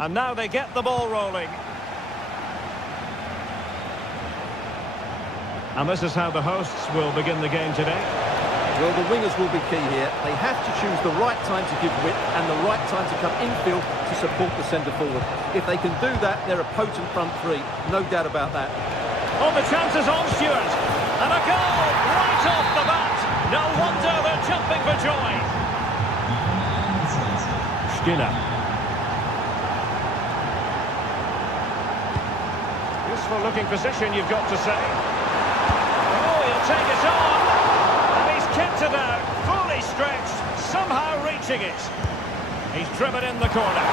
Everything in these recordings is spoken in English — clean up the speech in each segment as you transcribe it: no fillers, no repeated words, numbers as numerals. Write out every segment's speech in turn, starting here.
And now they get the ball rolling. And this is how the hosts will begin the game today. Well, the wingers will be key here. They have to choose the right time to give width and the right time to come infield to support the centre forward. If they can do that, they're a potent front three. No doubt about that. Oh, the chance is on, Stuart. And a goal right off the bat. No wonder they're jumping for joy. Stiller. Useful looking position, you've got to say. Oh, he'll take it on. And he's kept it out, fully stretched, somehow reaching it. He's driven in the corner.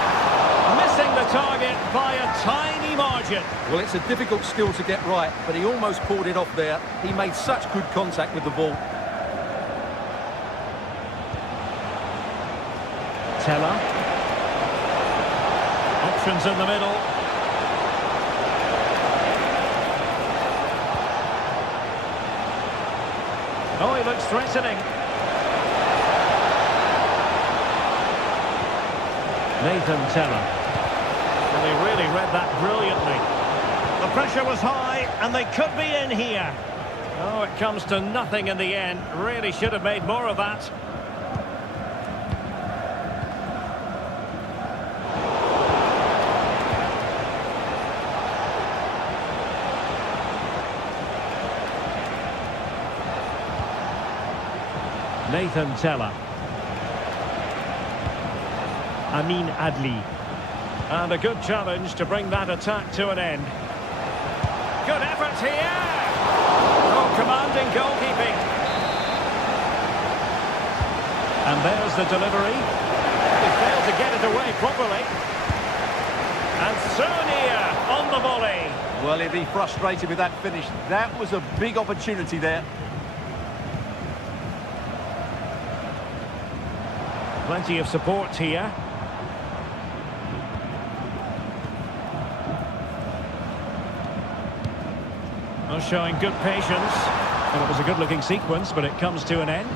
Missing the target by a tiny margin. Well, it's a difficult skill to get right, but he almost pulled it off there. He made such good contact with the ball. Teller. Options in the middle. Oh, he looks threatening. Nathan Teller. Well, he really read that brilliantly. The pressure was high, and they could be in here. Oh, it comes to nothing in the end. Really should have made more of that. Nathan Teller. Amin Adli. And a good challenge to bring that attack to an end. Good effort here! Oh, commanding goalkeeping. And there's the delivery. He failed to get it away properly. And Sonia on the volley. Well, he'd be frustrated with that finish. That was a big opportunity there. Plenty of support here. Well, showing good patience. And it was a good-looking sequence, but it comes to an end.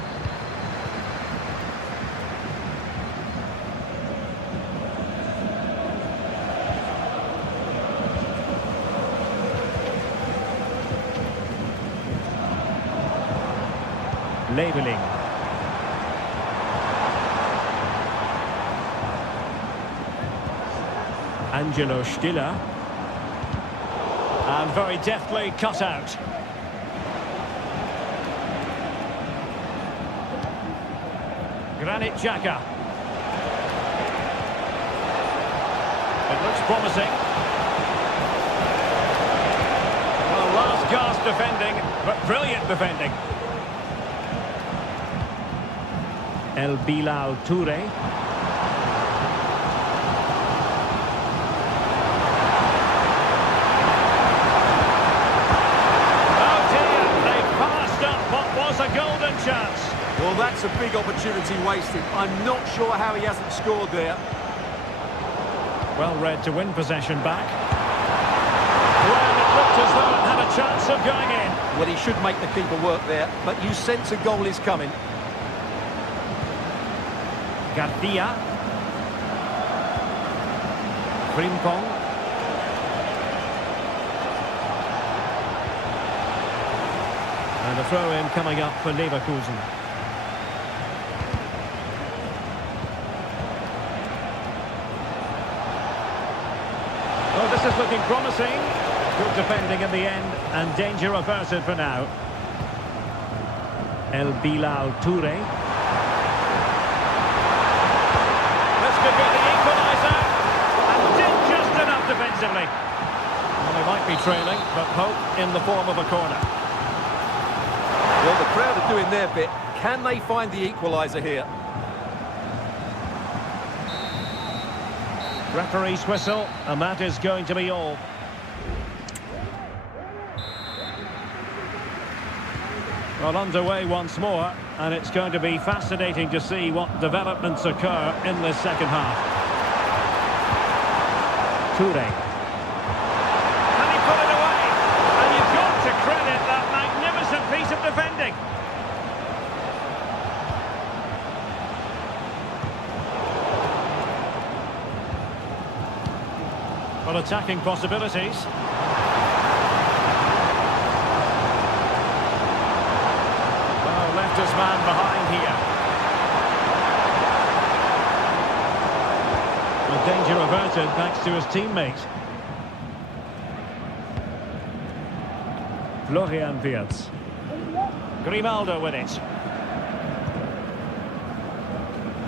Labeling. Angelo Stiller. And very deftly cut out. Granit Xhaka. It looks promising. Well, last gasp defending, but brilliant defending. El Bilal Toure. Chance. Well, that's a big opportunity wasted. I'm not sure how he hasn't scored there. Well read to win possession back. Well, it looked as though it had a chance of going in. Well, he should make the keeper work there, but you sense a goal is coming. Garcia. Frimpong. And a throw-in coming up for Leverkusen. Oh, this is looking promising. Good defending in the end, and danger averted for now. El Bilal Toure. This could be the equaliser, and did just enough defensively. Well, they might be trailing, but hope in the form of a corner. Well, the crowd are doing their bit. Can they find the equaliser here? Referee's whistle, and that is going to be all. Well, underway once more, and it's going to be fascinating to see what developments occur in this second half. Toure. Can he put it away? And you've got to credit that magnificent piece of defending. for attacking possibilities. Oh, left his man behind here. With danger averted thanks to his teammate. Florian Wirtz. Grimaldo with it.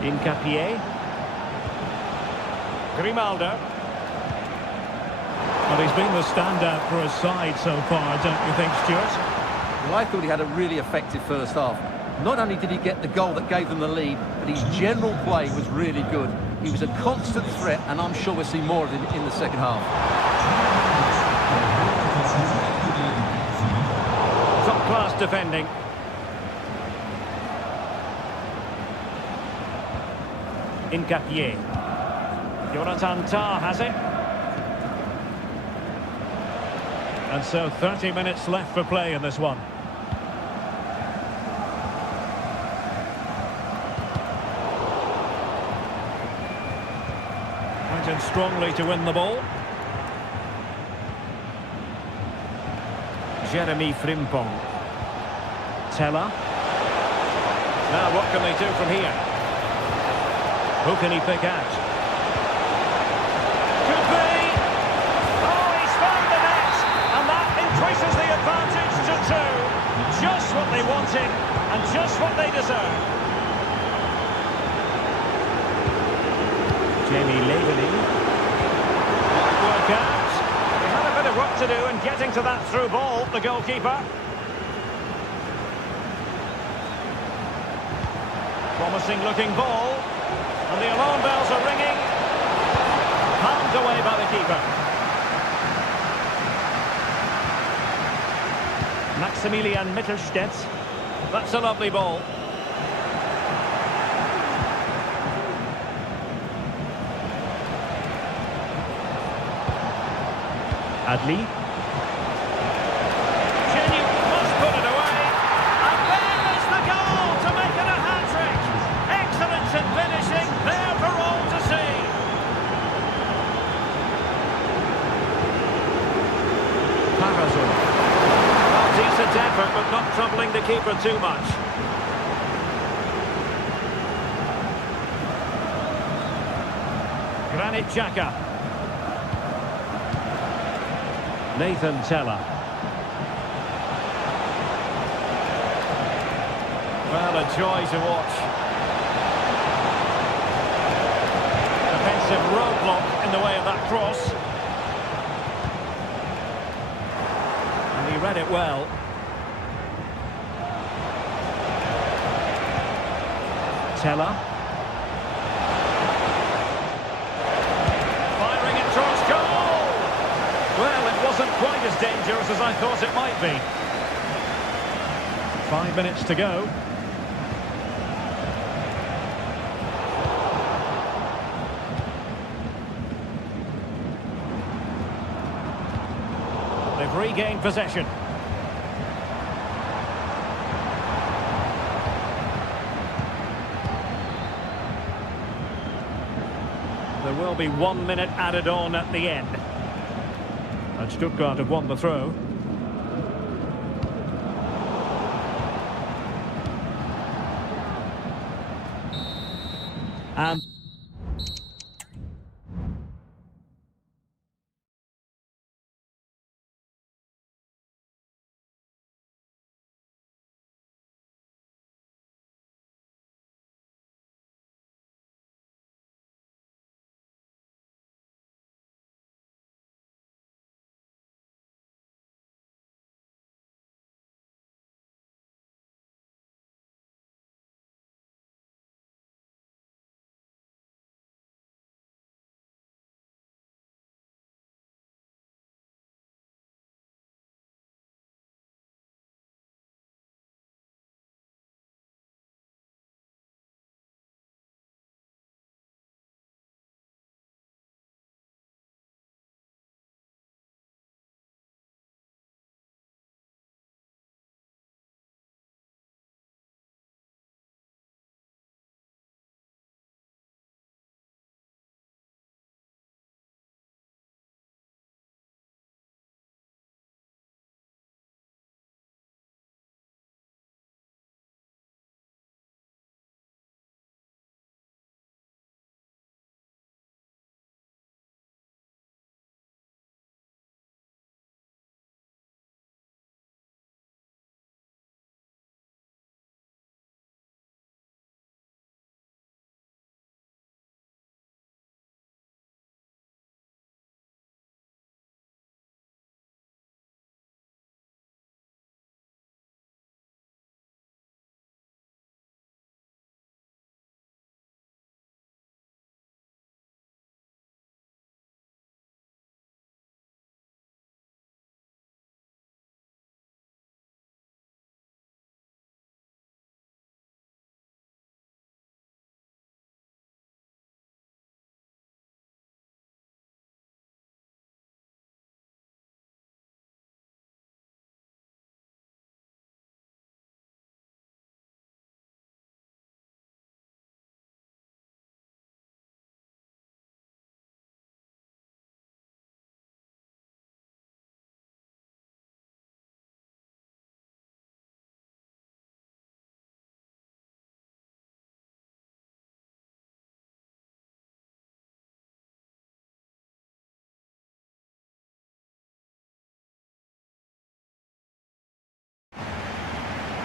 Incapié. Grimaldo. Well, he's been the standout for his side so far, don't you think, Stuart? Well, I thought he had a really effective first half. Not only did he get the goal that gave them the lead, but his general play was really good. He was a constant threat, and I'm sure we'll see more of him in the second half. Top-class defending. Incapié. Jonathan Tah has it. And so 30 minutes left for play in this one. Fighting strongly to win the ball. Jeremy Frimpong. Teller. Now what can they do from here? Who can he pick out? Could be! Oh, he's found the net! And that increases the advantage to 2. Just what they wanted, and just what they deserve. Jamie Laveney. Might work out. He had a bit of work to do in getting to that through ball, the goalkeeper. Promising looking ball. And the alarm bells are ringing. Palmed away by the keeper. Maximilian Mittelstädt. That's a lovely ball. Adli. Genuine must put it away. And there is the goal to make it a hat-trick. Excellence in finishing, there for all to see. Parazon. Well, decent effort, but not troubling the keeper too much. Granit Xhaka. Nathan Teller. Well, a joy to watch. Defensive roadblock in the way of that cross. And he read it well. Teller. Firing it towards goal! Well, it wasn't quite as dangerous as I thought it might be. 5 minutes to go. They've regained possession. There will be 1 minute added on at the end. And Stuttgart have won the throw. And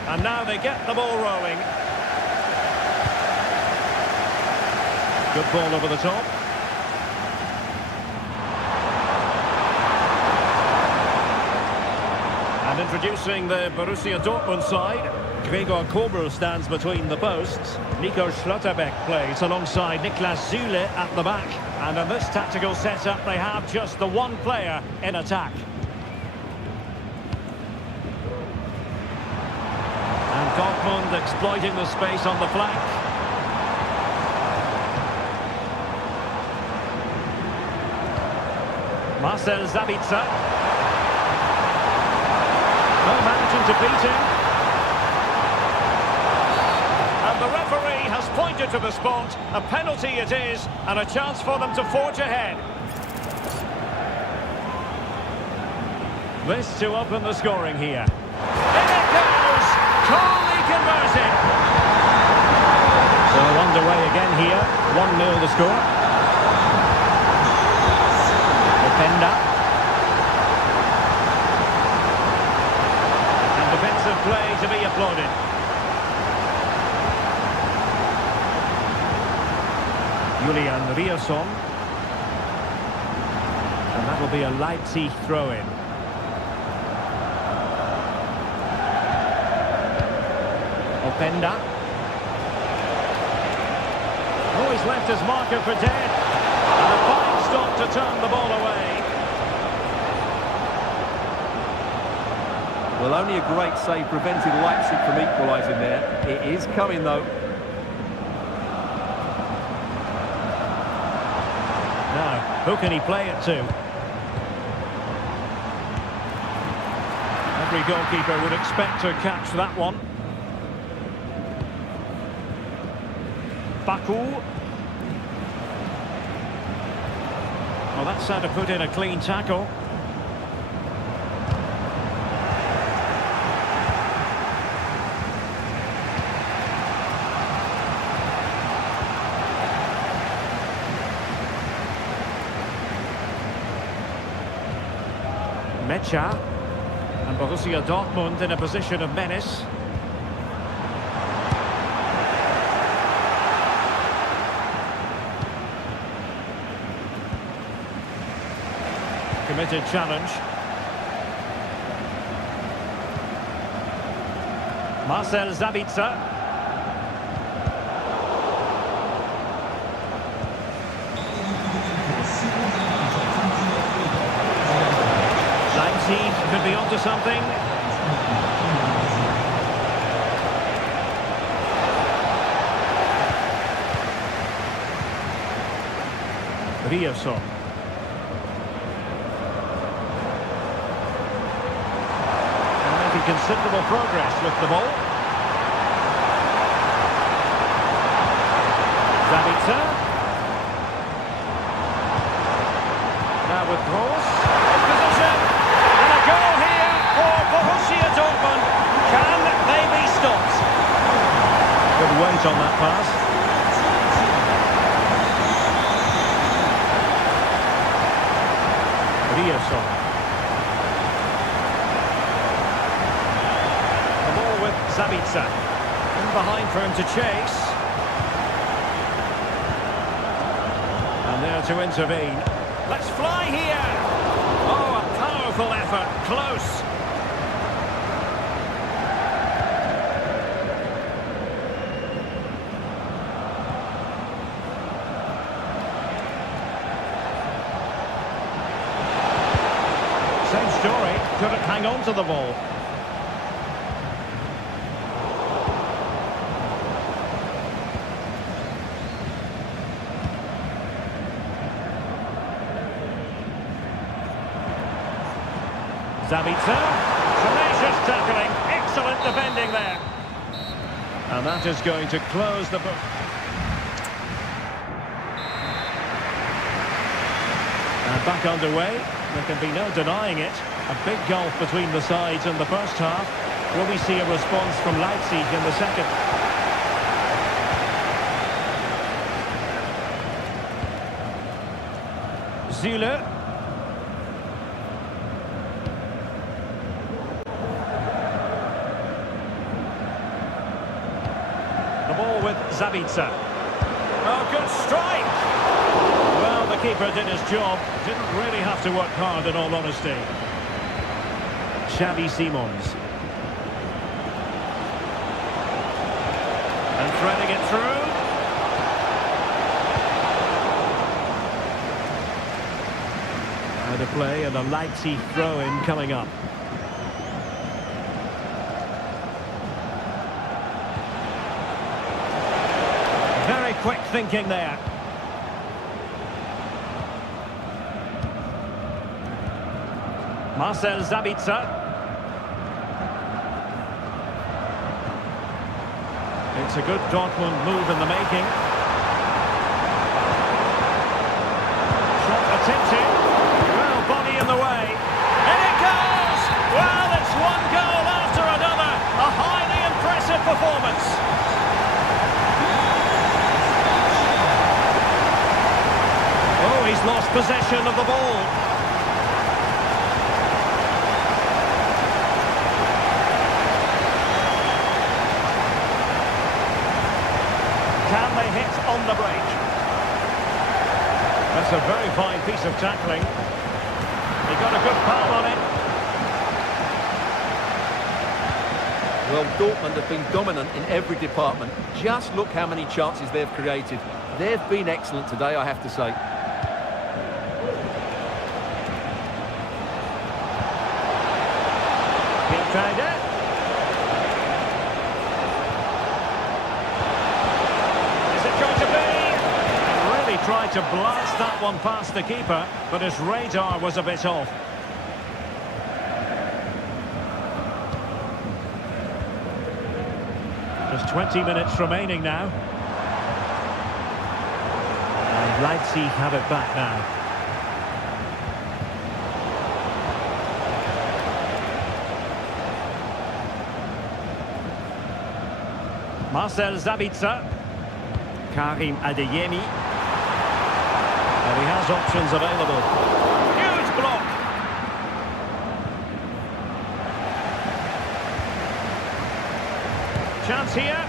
And now they get the ball rolling. Good ball over the top. And introducing the Borussia Dortmund side. Gregor Kobel stands between the posts. Nico Schlotterbeck plays alongside Niklas Süle at the back. And in this tactical setup, they have just the one player in attack. And Dortmund exploiting the space on the flank. Marcel Sabitzer. No managing to beat him. And the referee has pointed to the spot. A penalty it is, and a chance for them to forge ahead. This to open the scoring here. In it goes! Coolly converted. So underway again here. 1-0 the score. Defender. And defensive play to be applauded. Julian Riasson. And that will be a Leipzig throw-in. Openda. Oh, he's left his marker for dead. And a fine stop to turn the ball away. Well, only a great save prevented Leipzig from equalising there. It is coming, though. Now, who can he play it to? Every goalkeeper would expect to catch that one. Baku. Well, that's how to put in a clean tackle. Mecha. And Borussia Dortmund in a position of menace. Committed challenge. Marcel Sabitzer. Leipzig could be onto something. Riasson. Considerable progress with the ball. Sabitzer. Now with Gross. In position. And a goal here for Borussia Dortmund. Can they be stopped? Good weight on that pass. Riasson. Sabitzer. In behind for him to chase. And there to intervene. Let's fly here! Oh, a powerful effort. Close. Same story. Couldn't hang on to the ball. Sabitzer, tenacious tackling, excellent defending there. And that is going to close the book. And back underway, there can be no denying it. A big gulf between the sides in the first half. Will we see a response from Leipzig in the second? Süle. ball with Zabitsa. Oh, good strike! Well, the keeper did his job. Didn't really have to work hard, in all honesty. Xavi Simons. And threading it through. Out of play and a Leipzig throw-in coming up. Very quick thinking there. Marcel Zabitsa. It's a good Dortmund move in the making. Shot attempted. Well, body in the way. And it goes! Well, it's one goal after another. A highly impressive performance. Oh, he's lost possession of the ball. Can they hit on the break? That's a very fine piece of tackling. He got a good palm on it. Well, Dortmund have been dominant in every department. Just look how many chances they've created. They've been excellent today, I have to say. Підкайде. Is it going to be? Really tried to blast that one past the keeper, but his radar was a bit off. Just 20 minutes remaining now. And Leipzig have it back now. Marcel Zabitsa. Karim Adeyemi. And he has options available. Huge block. Chance here.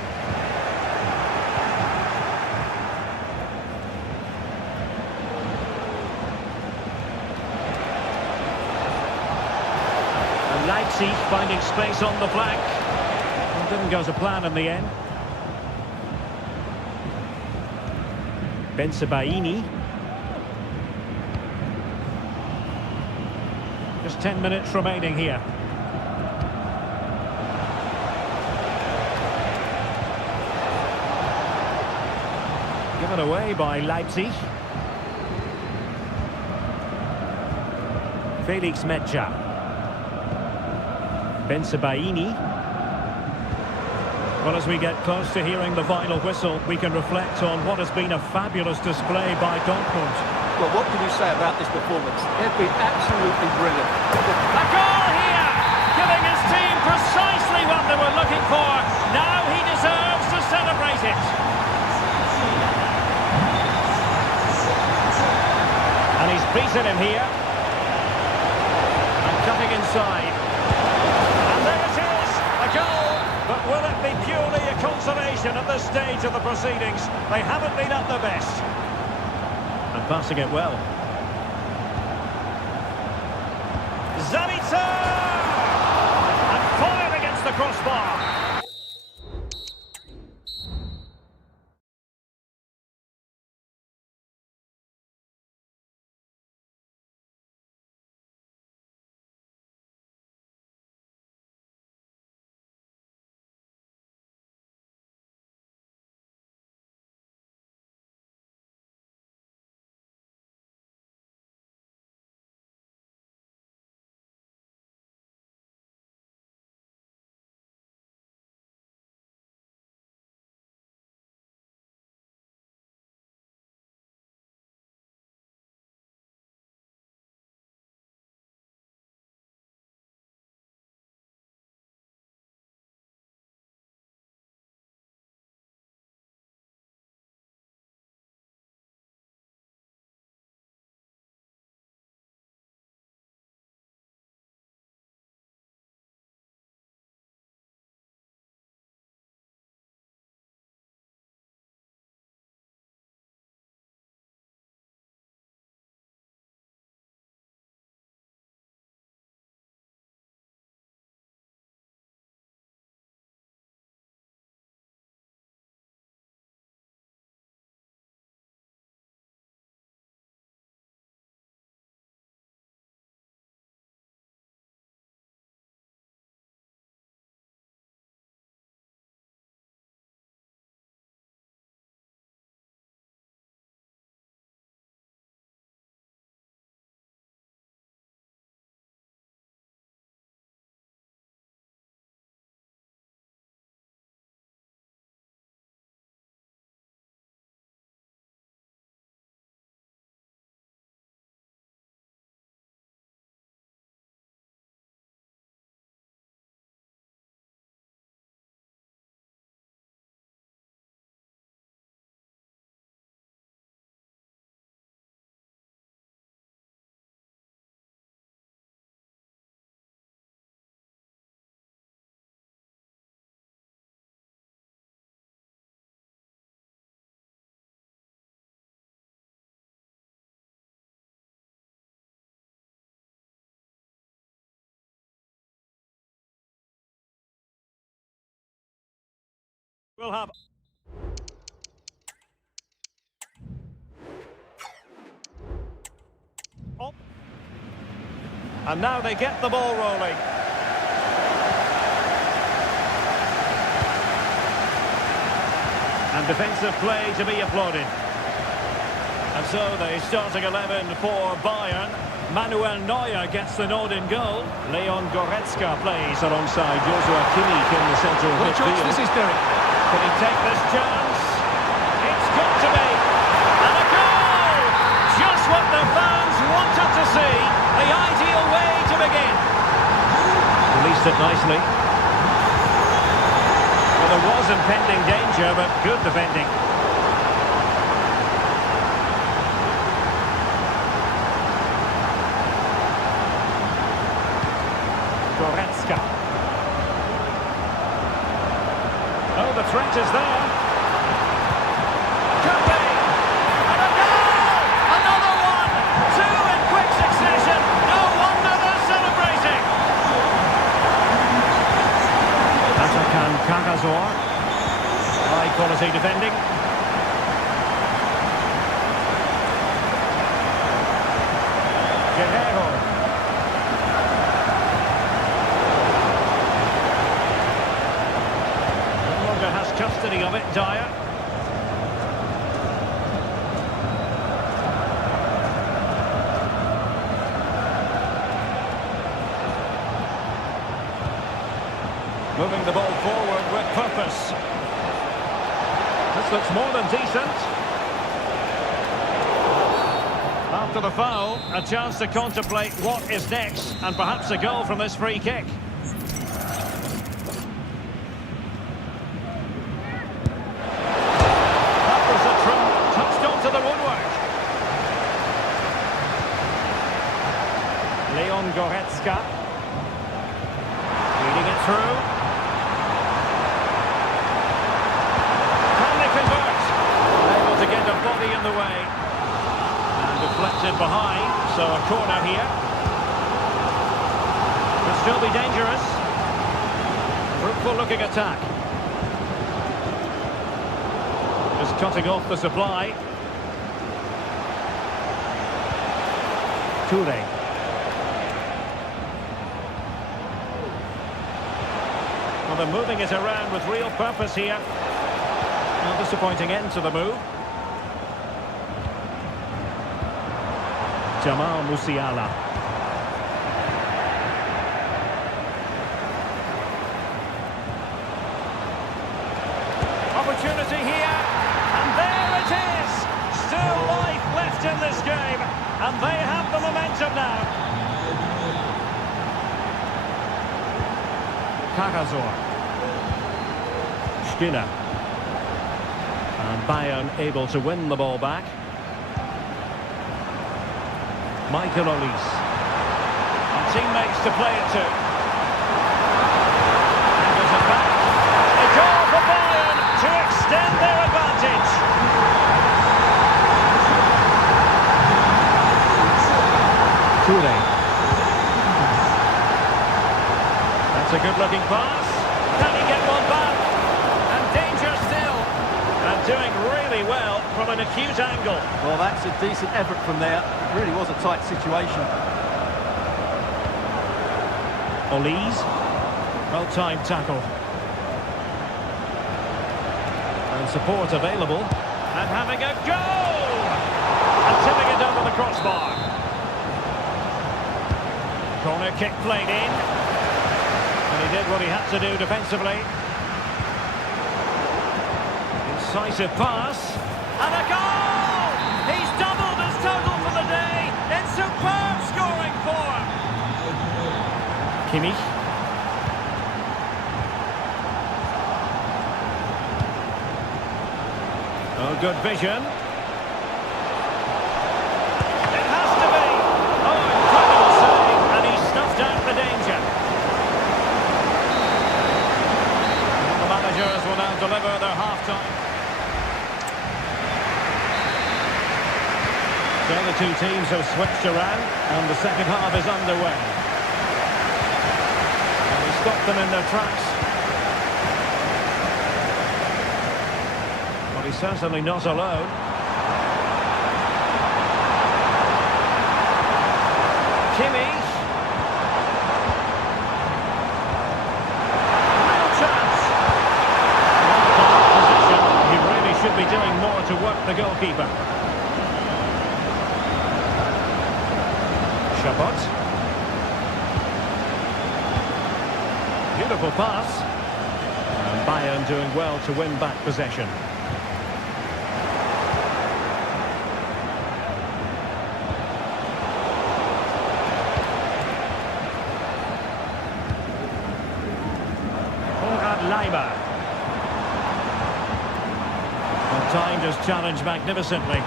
And Leipzig finding space on the flank. Well, didn't go to plan in the end. Bensebaini. Just 10 minutes remaining here. Given away by Leipzig. Felix Medja. Bensebaini. Well, as we get close to hearing the final whistle, we can reflect on what has been a fabulous display by Dortmund. Well, what can you say about this performance? They've been absolutely brilliant. A goal here! Giving his team precisely what they were looking for. Now he deserves to celebrate it. And he's beaten him here. And cutting inside. And there it is! A goal! But will it be purely a consolation at this stage of the proceedings? They haven't been at their best. And passing it well. Zabitsa! And fired against the crossbar. We'll have... Oh. And now they get the ball rolling. And defensive play to be applauded. And so the starting 11 for Bayern. Manuel Neuer gets the nod in goal. Leon Goretzka plays alongside Joshua Kimmich in the centre of What midfield. choice this is, Derek? Can he take this chance? It's got to be. And a goal! Just what the fans wanted to see. The ideal way to begin. Released it nicely. Well, there was impending danger, but good defending. Goretzka. Oh, the threat is there. Could be. And a goal! Another one! Two in quick succession. No wonder they're celebrating. Atakan Kakazor. High quality defending. Guerrero. Has custody of it, Dyer. Moving the ball forward with purpose. This looks more than decent. After the foul, a chance to contemplate what is next, and perhaps a goal from this free kick. Leon Goretzka. Feeding it through. Can they convert? Able to get a body in the way. And deflected behind, so a corner here. Could still be dangerous. Fruitful looking attack. Just cutting off the supply. Toure. Well, they're moving it around with real purpose here. No disappointing end to the move. Jamal Musiala. Opportunity here, and there it is! Still life left in this game, and they have the momentum now. Kakazor. Skinner. And Bayern able to win the ball back. Michael Olise. And teammates to play it to. And there's a back. A goal for Bayern to extend their advantage. Toure. That's a good-looking pass. Can he get one back? And danger still. And doing really well from an acute angle. Well, that's a decent effort from there. It really was a tight situation. Olise. Well-timed tackle. And support available. And having a goal! And tipping it over the crossbar. Corner kick played in. And he did what he had to do defensively. Incisive pass. And a goal! He's doubled his total for the day in superb scoring form. Kimmich. Oh, good vision. It has to be. Oh, incredible save. And he snuffed out the danger. The managers will now deliver their half-time. So the two teams have switched around and the second half is underway. And we stopped them in their tracks. He's certainly not alone. Kimmy. Real chance. Well, position. He really should be doing more to work the goalkeeper. Shabbat. Beautiful pass. And Bayern doing well to win back possession. Leiber. Well, timed his challenge magnificently.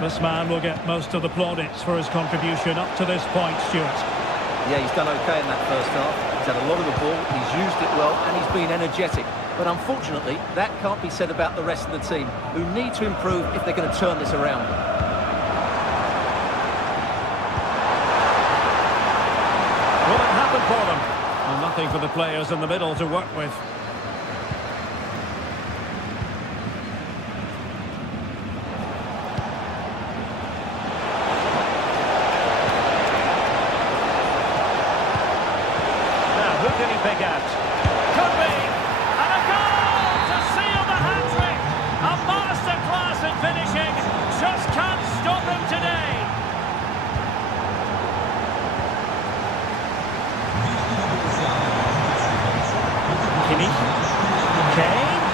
This man will get most of the plaudits for his contribution up to this point, Stuart. Yeah, he's done okay in that first half. He's had a lot of the ball, he's used it well, and he's been energetic. But unfortunately, that can't be said about the rest of the team, who need to improve if they're going to turn this around. Will it happen for them? Well, nothing for the players in the middle to work with. Now, who can he pick out? Could be! And a goal to seal the hat-trick! A masterclass in finishing! Just can't stop him today! Kimmy. Kane.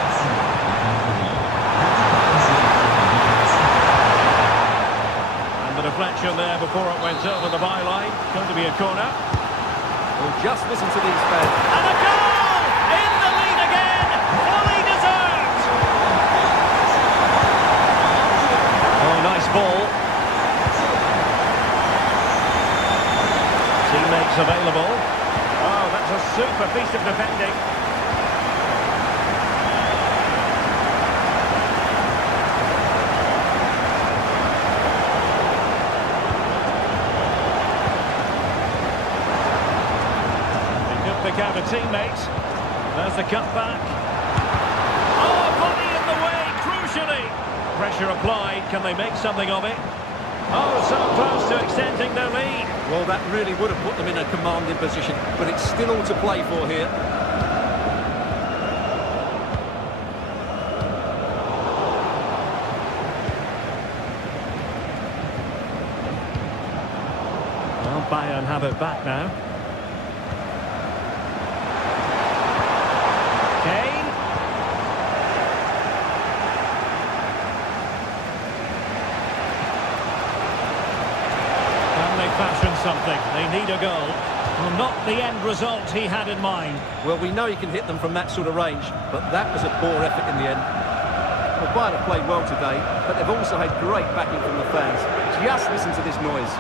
And the deflection there before it went over the byline. Going to be a corner. Well, just listen to these fans. And a goal! In the lead again! Fully deserved! Oh, nice ball. Teammates available. Oh, that's a super piece of defending. Pick out a teammate. There's the cutback. Oh, body in the way, crucially. Pressure applied. Can they make something of it? Oh, so close to extending their lead. Well, that really would have put them in a commanding position, but it's still all to play for here. Well, Bayern have it back now. Kane. Can they fashion something? They need a goal. Well, not the end result he had in mind. Well, we know he can hit them from that sort of range, but that was a poor effort in the end. Well, Bayern have played well today, but they've also had great backing from the fans. Just listen to this noise.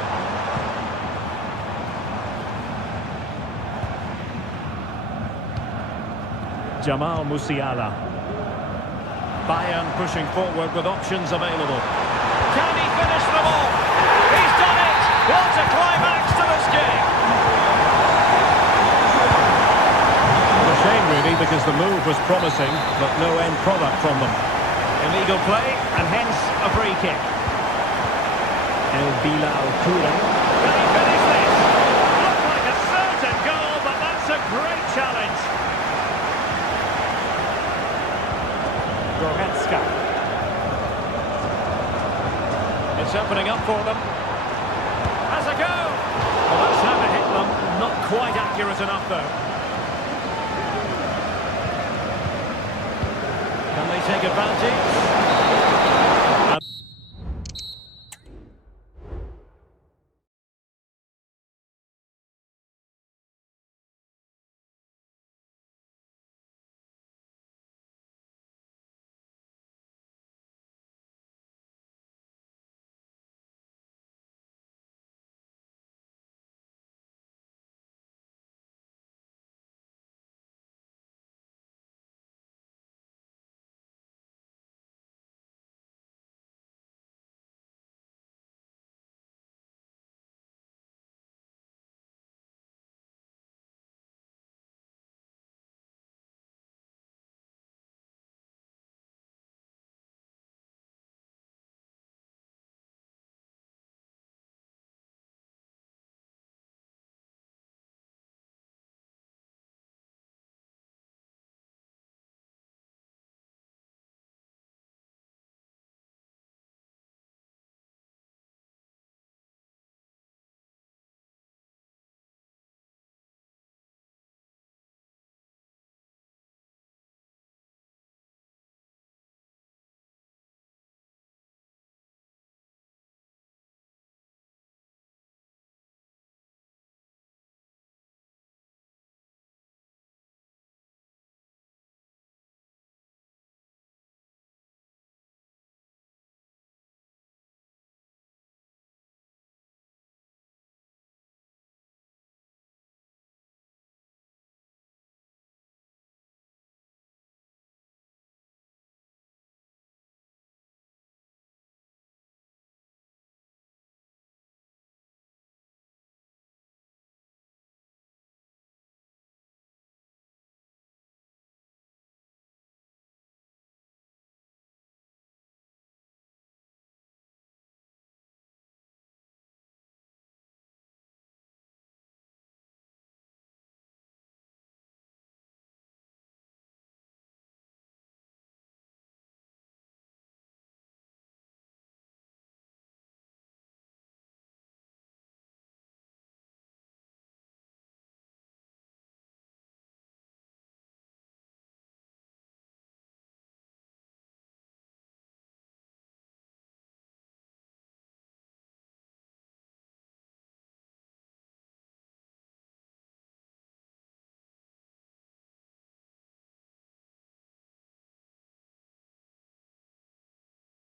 Jamal Musiala. Bayern pushing forward with options available. Can he finish them all? He's done it! What a climax to this game! Well, a shame really, because the move was promising, but no end product from them. Illegal play, and hence a free kick. El Bilal Toure. Can he finish this? Looked like a certain goal, but that's a great challenge. It's opening up for them. Has a go! Well, that's how to hit them. Not quite accurate enough, though. Can they take advantage?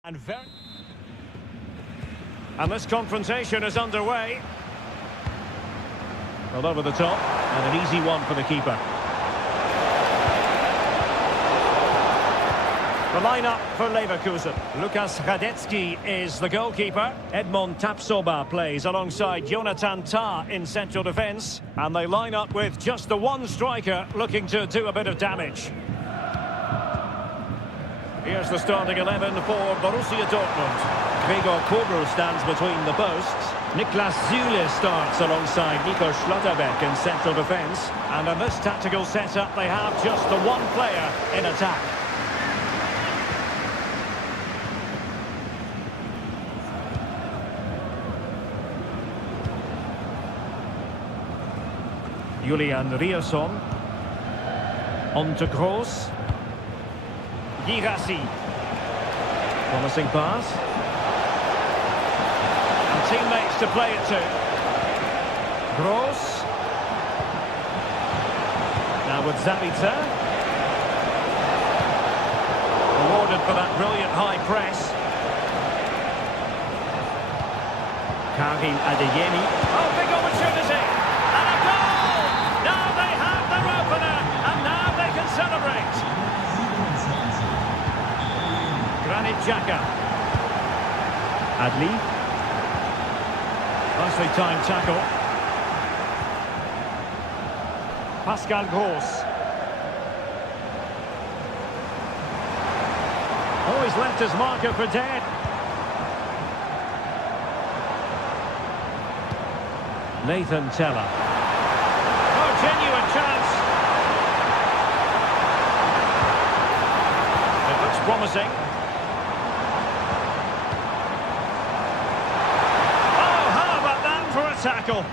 And this confrontation is underway. Well, over the top, and an easy one for the keeper. The lineup for Leverkusen. Lukas Radecki is the goalkeeper. Edmond Tapsoba plays alongside Jonathan Tah in central defence. And they line up with just the one striker looking to do a bit of damage. Here's the starting 11 for Borussia Dortmund. Gregor Kobel stands between the posts. Niklas Süle starts alongside Nico Schlotterbeck in central defence. And in this tactical setup, they have just the one player in attack. Julian Rierson. On to Gross. Girassi. Promising pass. And teammates to play it to. Gross. Now with Zabitzer. Rewarded for that brilliant high press. Karim Adeyemi. Oh, big opportunity. And a goal! Now they have their opener. And now they can celebrate. Granit Xhaka. Adli. Nicely timed tackle. Pascal Gross. Oh, he's left his marker for dead. Nathan Teller. Oh, genuine chance. It looks promising. Oh, how about that for a tackle?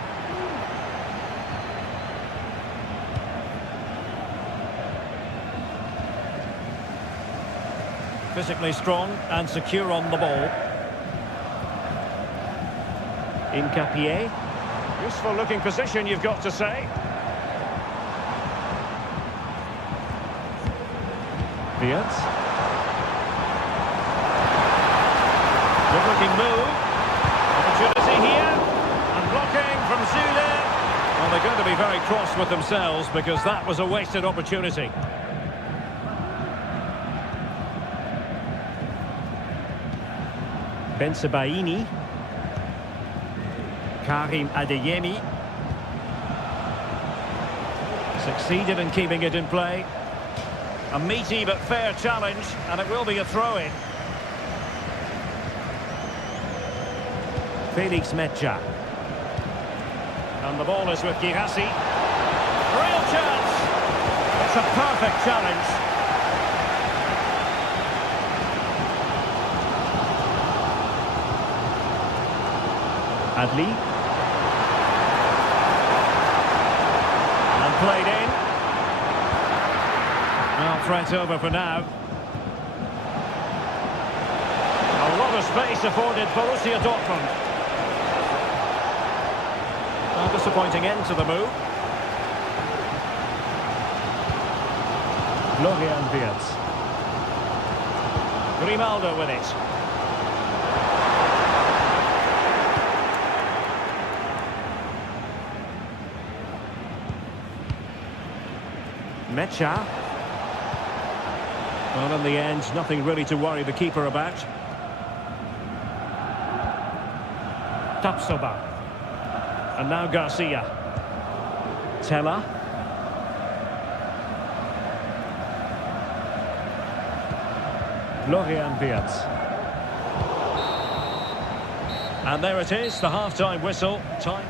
Physically strong and secure on the ball. Incapié. Useful looking position, you've got to say. Fiat. Good looking move. Opportunity here. And blocking from Süle. Well, they're going to be very cross with themselves because that was a wasted opportunity. Bensebaini. Karim Adeyemi. Succeeded in keeping it in play. A meaty but fair challenge, and it will be a throw-in. Felix Metja. And the ball is with Girassi. Real chance! It's a perfect challenge. Adli. Played in. Well, threat over for now. A lot of space afforded Borussia Dortmund. A disappointing end to the move. Florian Wirtz. Grimaldo with it. Metja. Well, in the end, nothing really to worry the keeper about. Tapsoba. And now Garcia. Teller. Florian Wirtz. And there it is, the half-time whistle. Time.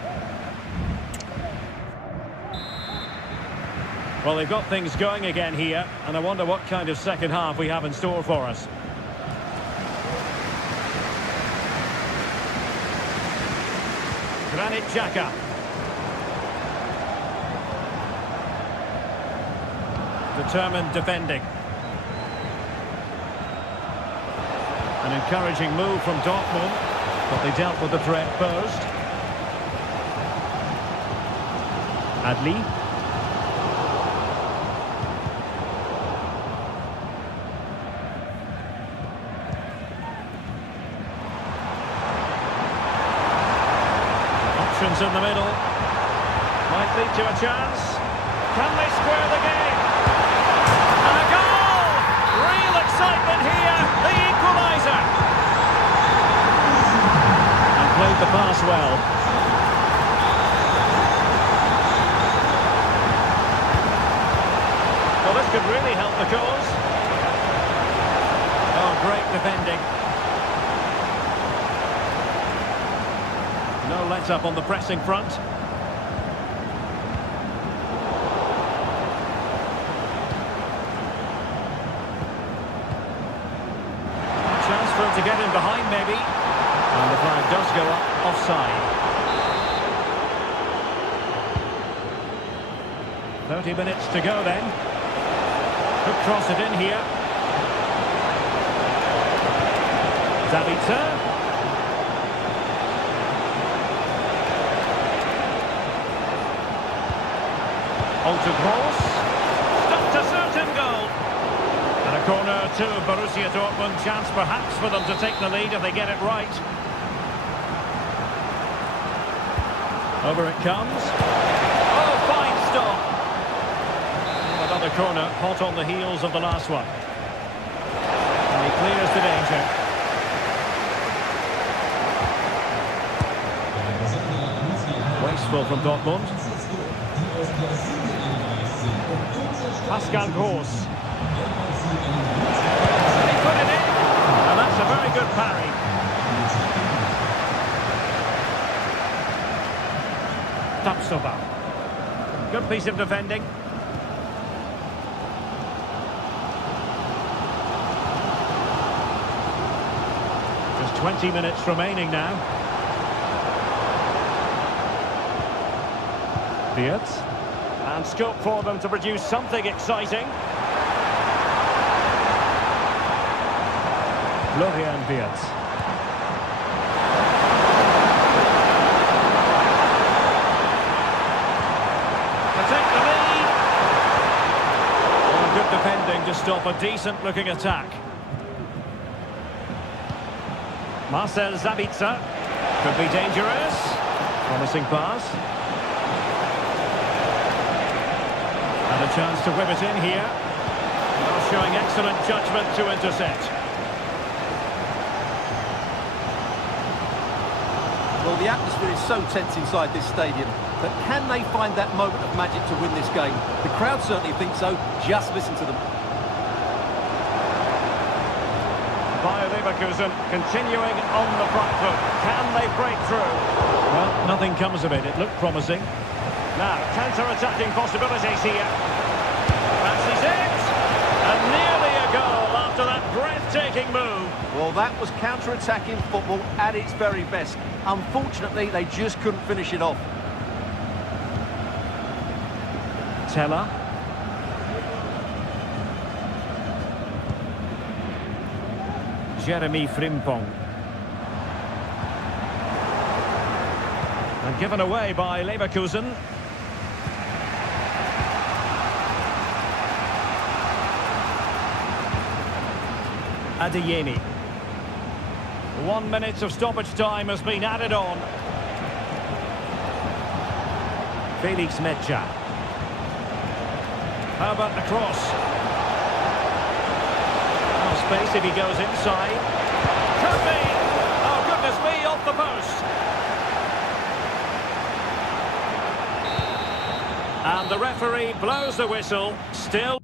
Well, they've got things going again here, and I wonder what kind of second half we have in store for us. Granit Xhaka. Determined defending. An encouraging move from Dortmund, but they dealt with the threat posed. Adli. Cross in the middle. Might lead to a chance. Can they square the game? And a goal! Real excitement here. The equaliser. And played the pass well. Well, this could really help the cause. Oh, great defending. No let-up on the pressing front. Chance for him to get in behind, maybe. And the flag does go up offside. 30 minutes to go then. Could cross it in here. Zabitzer. On to Gross. Stumped a certain goal. And a corner to Borussia Dortmund. Chance perhaps for them to take the lead if they get it right. Over it comes. Oh, fine stop. Another corner, hot on the heels of the last one. And he clears the danger. Wasteful from Dortmund. Pascal Gross. He put it in. And that's a very good parry. Tapsoba. Good piece of defending. Just 20 minutes remaining now. Beard. And scope for them to produce something exciting. Florian Wirtz. To take the lead. Oh, good defending to stop a decent-looking attack. Marcel Zabitzer. Could be dangerous. Promising pass. And a chance to whip it in here. Well, showing excellent judgment to intercept. Well, the atmosphere is so tense inside this stadium, but can they find that moment of magic to win this game? The crowd certainly think so. Just listen to them. Bayer Leverkusen continuing on the front foot. Can they break through? Well, nothing comes of it. It looked promising. Now, counter-attacking possibilities here. Fancies it! And nearly a goal after that breathtaking move. Well, that was counter-attacking football at its very best. Unfortunately, they just couldn't finish it off. Teller. Jeremy Frimpong. And given away by Leverkusen. Adeyemi. 1 minute of stoppage time has been added on. Felix Mecha. How about the cross? Oh, space if he goes inside. Could be! Oh, goodness me, off the post. And the referee blows the whistle. Still...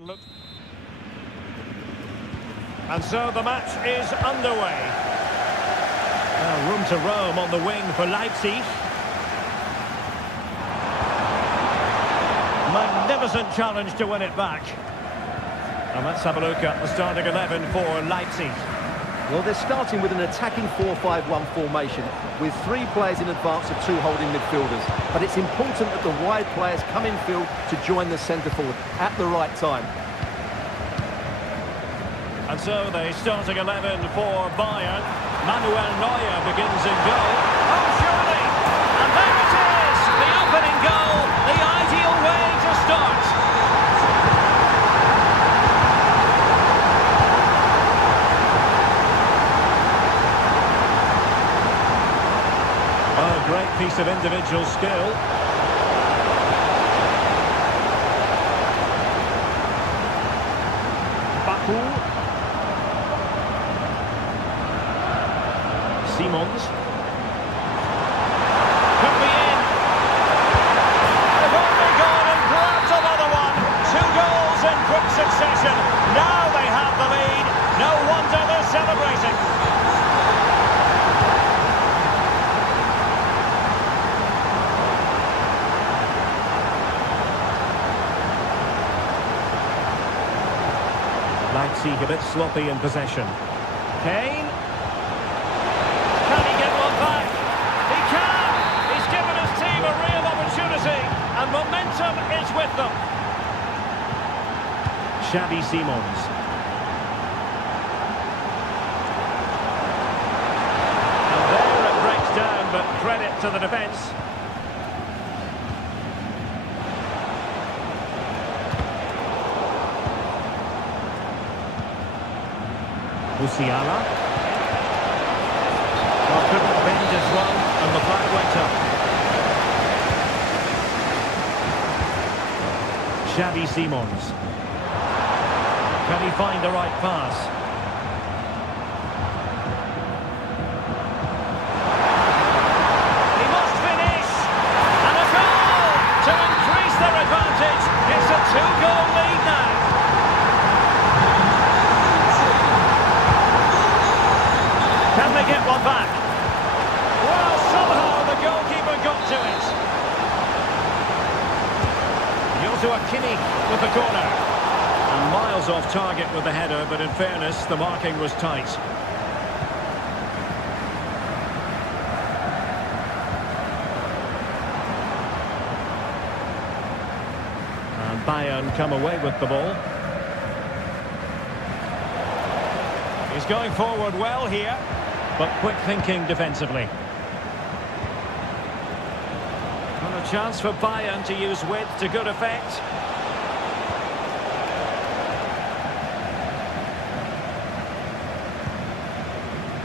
Look. And so the match is underway. Room to roam on the wing for Leipzig. Magnificent challenge to win it back. And let's have a look at the starting 11 for Leipzig. Well, they're starting with an attacking 4-5-1 formation with 3 players in advance of 2 holding midfielders. But it's important that the wide players come in field to join the centre forward at the right time. And so the starting 11 for Bayern. Manuel Neuer begins in goal. Oh, surely! And there it is! The opening goal! The ideal way to start! Oh, great piece of individual skill. Baku. Simons. Could be in. They've only gone and grabbed another one. 2 goals in quick succession. Now they have the lead. No wonder they're celebrating. Leipzig a bit sloppy in possession. Kane. Can he get one back? He can! He's given his team a real opportunity, and momentum is with them. Xavi Simons. And there it breaks down, but credit to the defence. Musiala. Well, couldn't bend as well, and the flag went up. Xavi Simons. Can he find the right pass? He must finish! And a goal to increase their advantage. It's a 2-goal lead now. Can they get one back? Well, somehow the goalkeeper got to it. Joshua Kimmich with the corner. And miles off target with the header, but in fairness, the marking was tight. And Bayern come away with the ball. He's going forward well here, but quick thinking defensively. And a chance for Bayern to use width to good effect.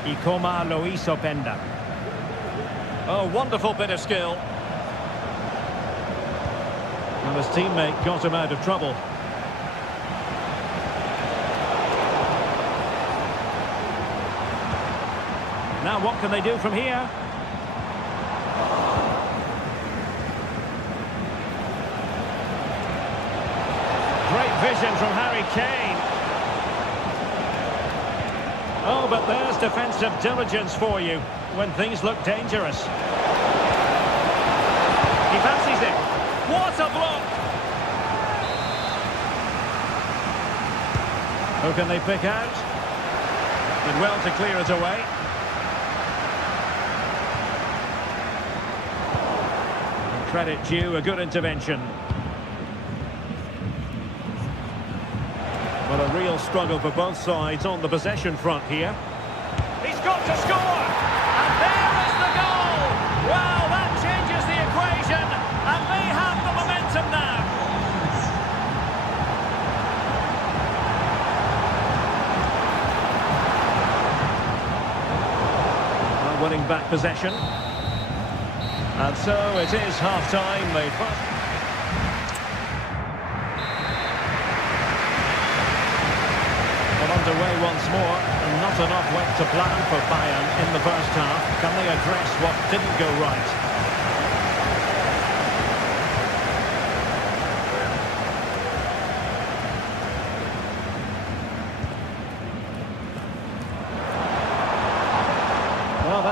Ikoma Luis Openda. Oh, wonderful bit of skill. And his teammate got him out of trouble. Now what can they do from here? Great vision from Harry Kane. Oh, but there's defensive diligence for you when things look dangerous. He fancies it. What a block! Who can they pick out? Did well to clear it away. Credit due, a good intervention. But a real struggle for both sides on the possession front here. He's got to score! And there is the goal! Well, that changes the equation, and they have the momentum now. Well, winning back possession. And so it is half-time. They underway once more, and not enough went to plan for Bayern in the first half. Can they address what didn't go right?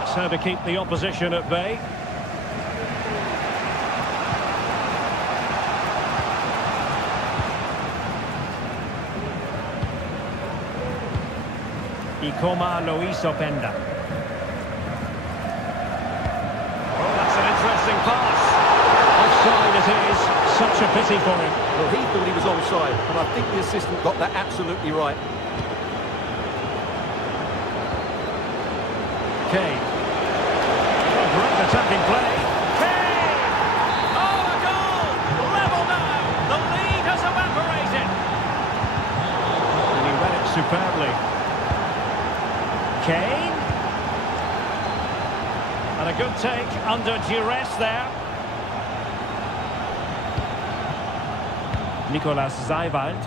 That's how to keep the opposition at bay. Openda. Oh, that's an interesting pass. Offside it is. Such a pity for him. Well, he thought he was onside, and I think the assistant got that absolutely right. Kane. A great attacking play. Kane! Oh, a goal! Level now. The lead has evaporated. And he read it superbly. Kane. And a good take under duress there. Nicolas Zaiwald.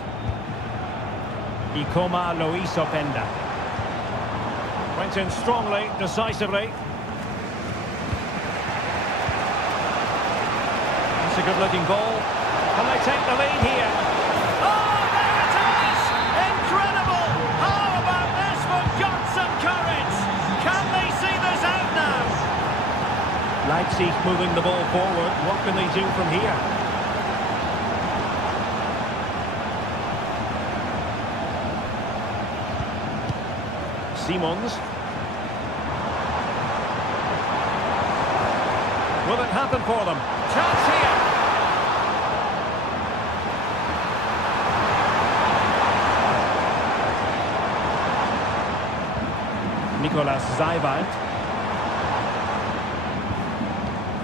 Openda. Went in strongly, decisively. It's a good-looking ball. Can they take the lead here? Oh, there it is! Incredible! How about this for Johnson Courage? Can they see this out now? Leipzig moving the ball forward. What can they do from here? Simons. Will it happen for them? Chance here. Nicolas Zaiwald.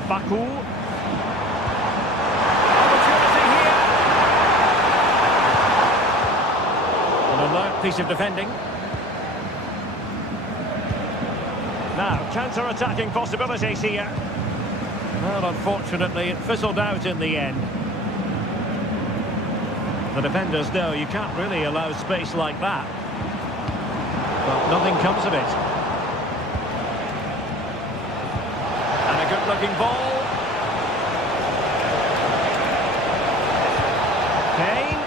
Baku. Opportunity here. An alert piece of defending. Now, counter-attacking possibilities here. Well, unfortunately, it fizzled out in the end. The defenders know you can't really allow space like that. But nothing comes of it. And a good-looking ball. Kane.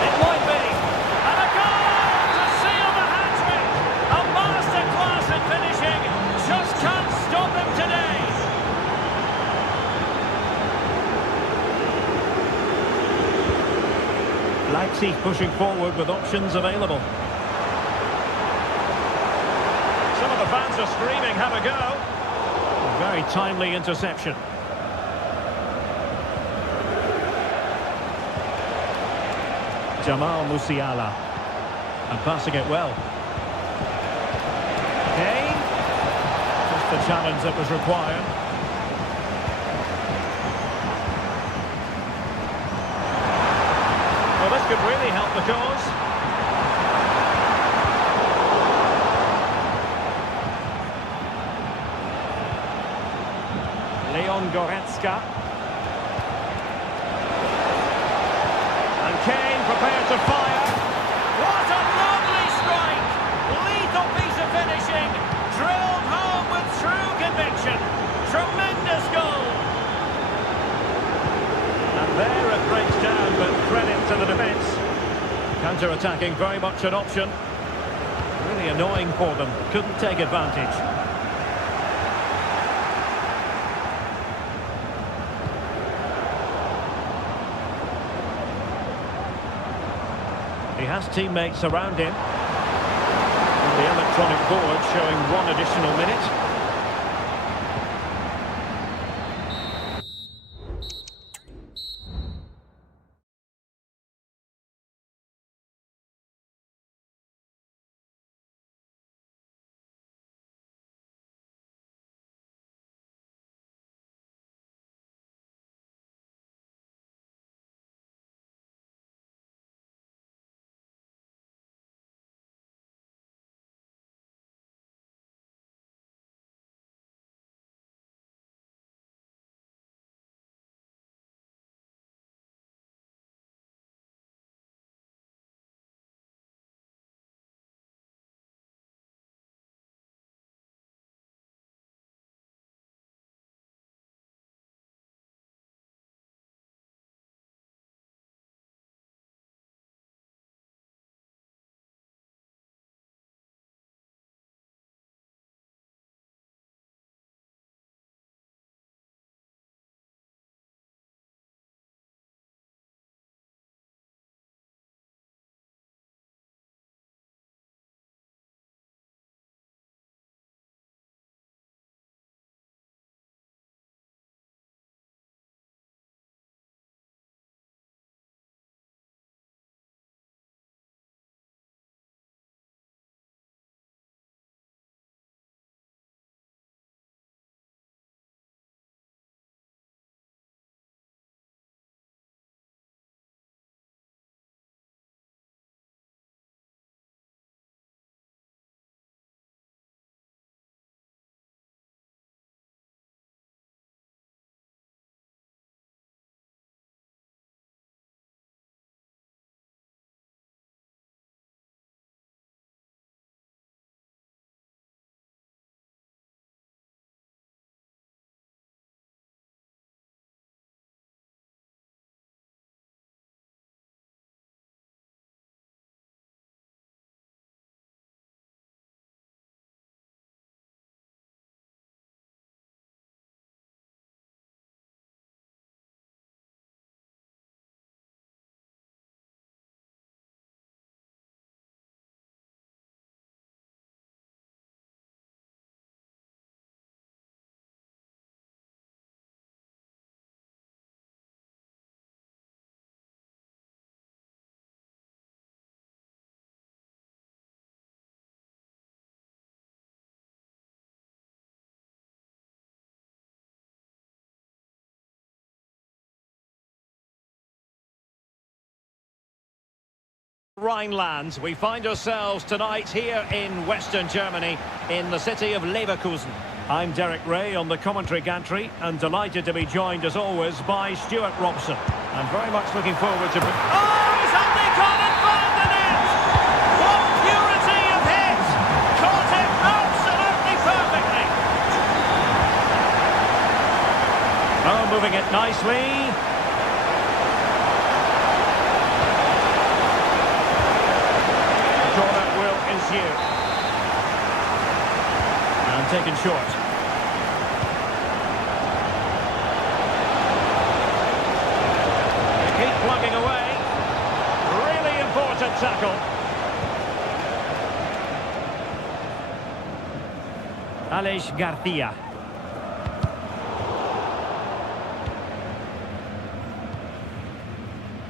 It might be. And a goal to seal the hat-trick. A masterclass in finishing. Just can't stop them today. Leipzig pushing forward with options available. Some of the fans are screaming, have a go. A very timely interception. Jamal Musiala. And passing it well. Kane. Just the challenge that was required. Well, this could really help the cause. Leon Goretzka. And Kane prepared to fire. What a lovely strike! Lethal piece of finishing. Drilled home with true conviction. Tremendous goal. And there it breaks down, but credit to the defence. Counter-attacking, very much an option. Really annoying for them. Couldn't take advantage. He has teammates around him. And the electronic board showing 1 additional minute. Rhineland. We find ourselves tonight here in Western Germany, in the city of Leverkusen. I'm Derek Ray on the commentary gantry, and delighted to be joined as always by Stuart Robson. I'm very much looking forward to... Oh, he's only gone and found the net! What purity of hit! Caught it absolutely perfectly! Oh, moving it nicely. Corner will ensue. And taken short. They keep plugging away. Really important tackle. Aleix Garcia.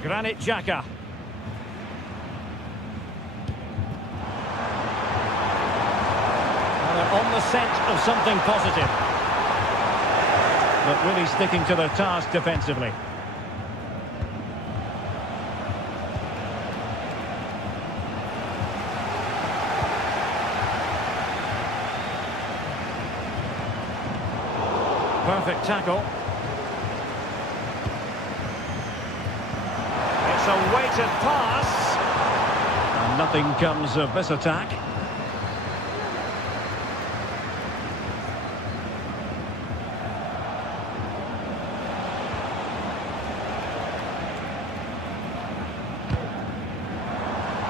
Granit Xhaka. On the scent of something positive. But really sticking to their task defensively. Perfect tackle. It's a weighted pass. And nothing comes of this attack.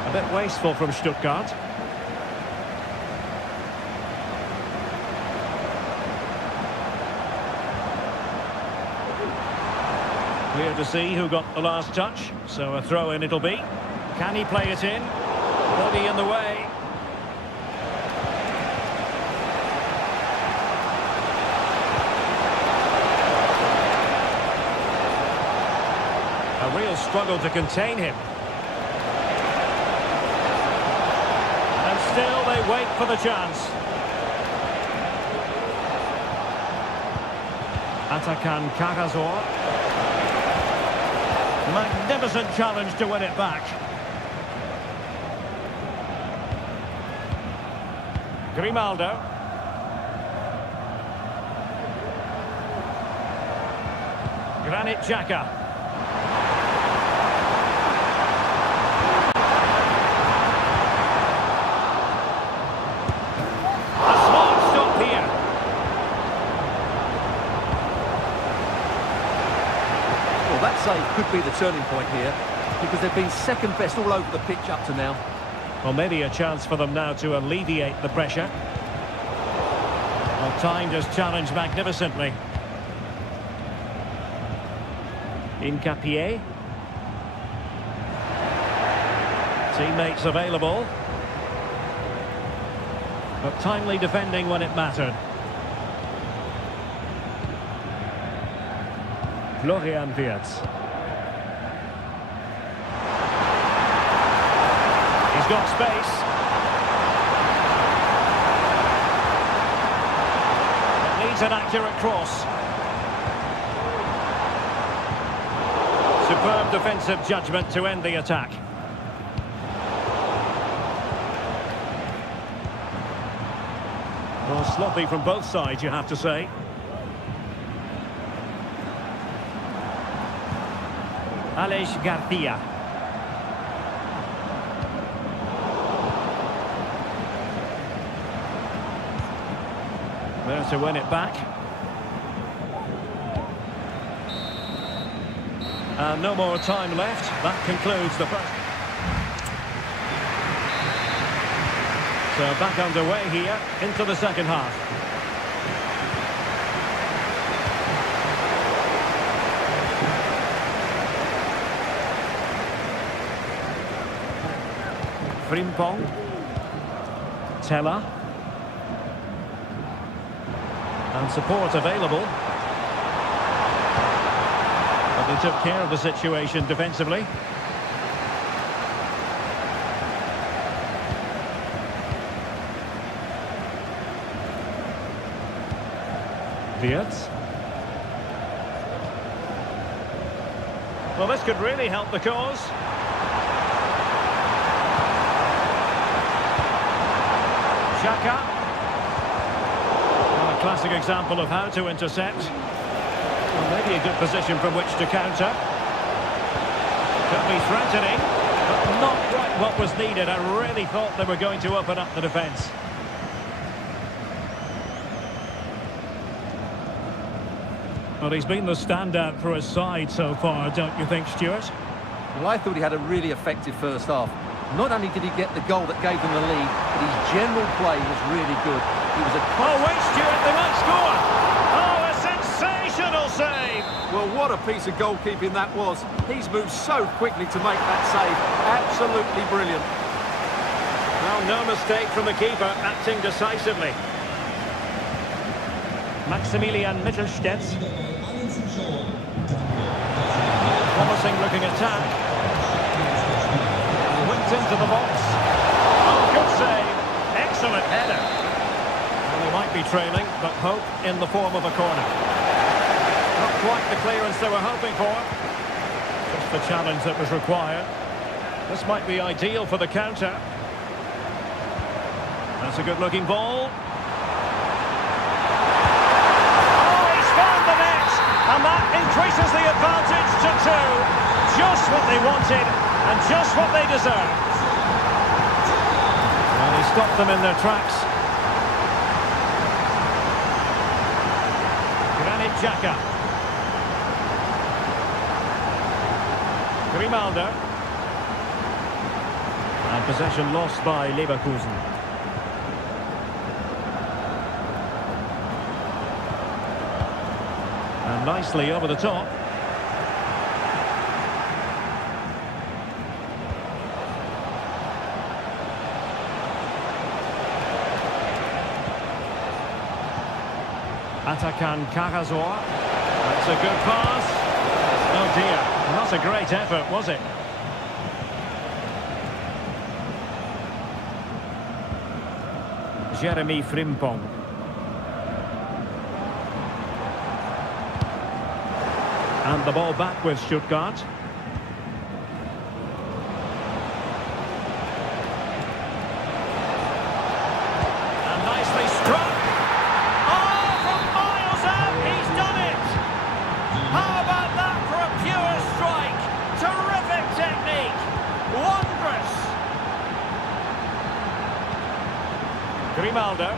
A bit wasteful from Stuttgart. Clear to see who got the last touch, so a throw-in it'll be. Can he play it in? Body in the way. A real struggle to contain him. Still, they wait for the chance. Atakan Karazor. Magnificent challenge to win it back. Grimaldo. Granit Xhaka. That save could be the turning point here, because they've been second best all over the pitch up to now. Well, maybe a chance for them now to alleviate the pressure. Well, timed his challenge magnificently. Incapié. Teammates available. But timely defending when it mattered. Florian Wirtz. He's got space. It needs an accurate cross. Superb defensive judgment to end the attack. Well, sloppy from both sides, you have to say. Aleix Garcia. There to win it back. And no more time left. That concludes the first. So back underway here into the second half. Frimpong. Teller. And support available. But they took care of the situation defensively. Wirtz. Well, this could really help the cause. Xhaka. Well, a classic example of how to intercept. Well, maybe a good position from which to counter. Could be threatening, but not quite what was needed. I really thought they were going to open up the defence. Well, he's been the standout for his side so far, don't you think, Stuart? Well, I thought he had a really effective first half. Not only did he get the goal that gave them the lead, but his general play was really good. He was a... Oh, wait, Stuart, they might score! Oh, a sensational save! Well, what a piece of goalkeeping that was. He's moved so quickly to make that save. Absolutely brilliant. Well, no mistake from the keeper, acting decisively. Maximilian Mittelstädt. Promising looking attack. Whipped into the box. Oh, good save. Excellent header. Well, they might be trailing, but hope in the form of a corner. Not quite the clearance they were hoping for. Just the challenge that was required. This might be ideal for the counter. That's a good-looking ball. And that increases the advantage to 2. Just what they wanted and just what they deserved. Well, he stopped them in their tracks. Granit Xhaka. Grimaldo. And possession lost by Leverkusen. And nicely over the top. Atakan Karazor. That's a good pass. Oh dear, not a great effort, was it? Jeremy Frimpong. And the ball back with Stuttgart. And nicely struck. Oh, from miles out, he's done it. How about that for a pure strike? Terrific technique. Wondrous. Grimaldo.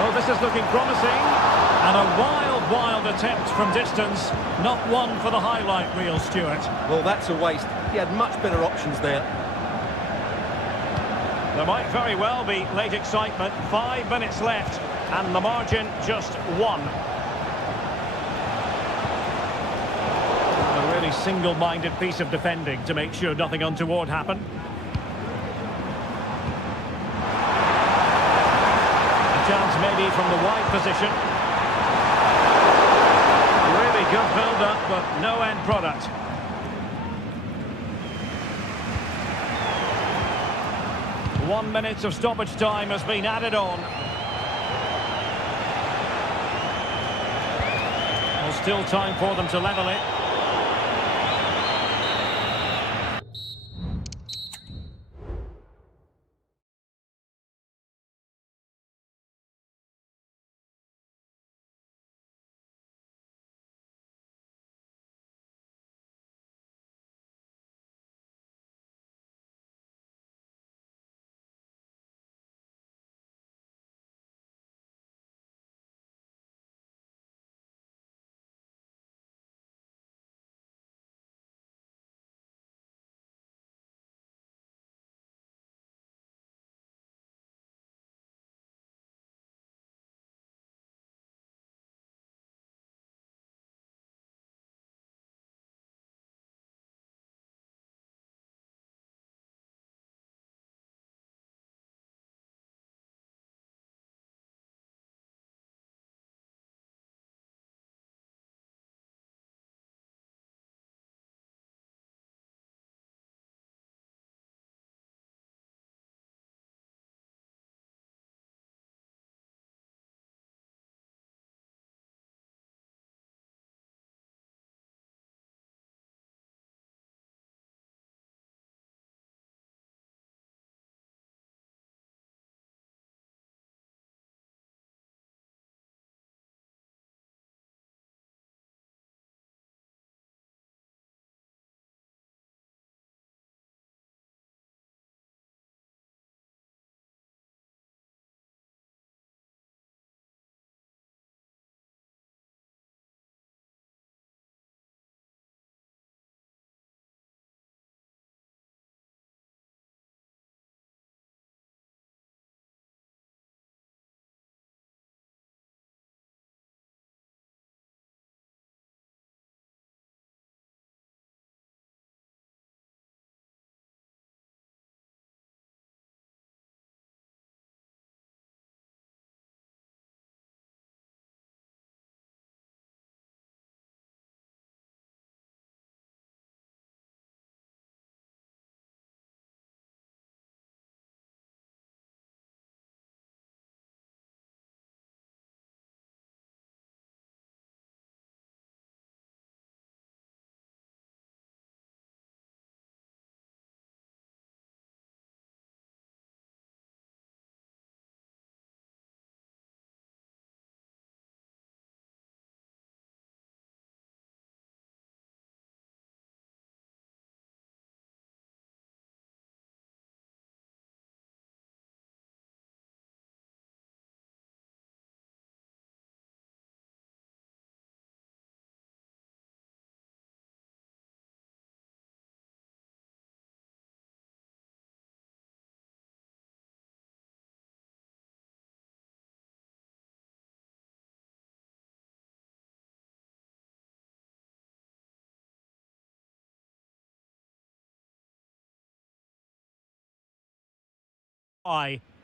Oh, this is looking promising. And a wild, wild attempt from distance. Not one for the highlight reel, Stuart. Well, that's a waste. He had much better options there. There might very well be late excitement. 5 minutes left. And the margin just 1. A really single-minded piece of defending to make sure nothing untoward happened. Chance maybe from the wide position. Really good build-up, but no end product. One minute of stoppage time has been added on. Well, still time for them to level it.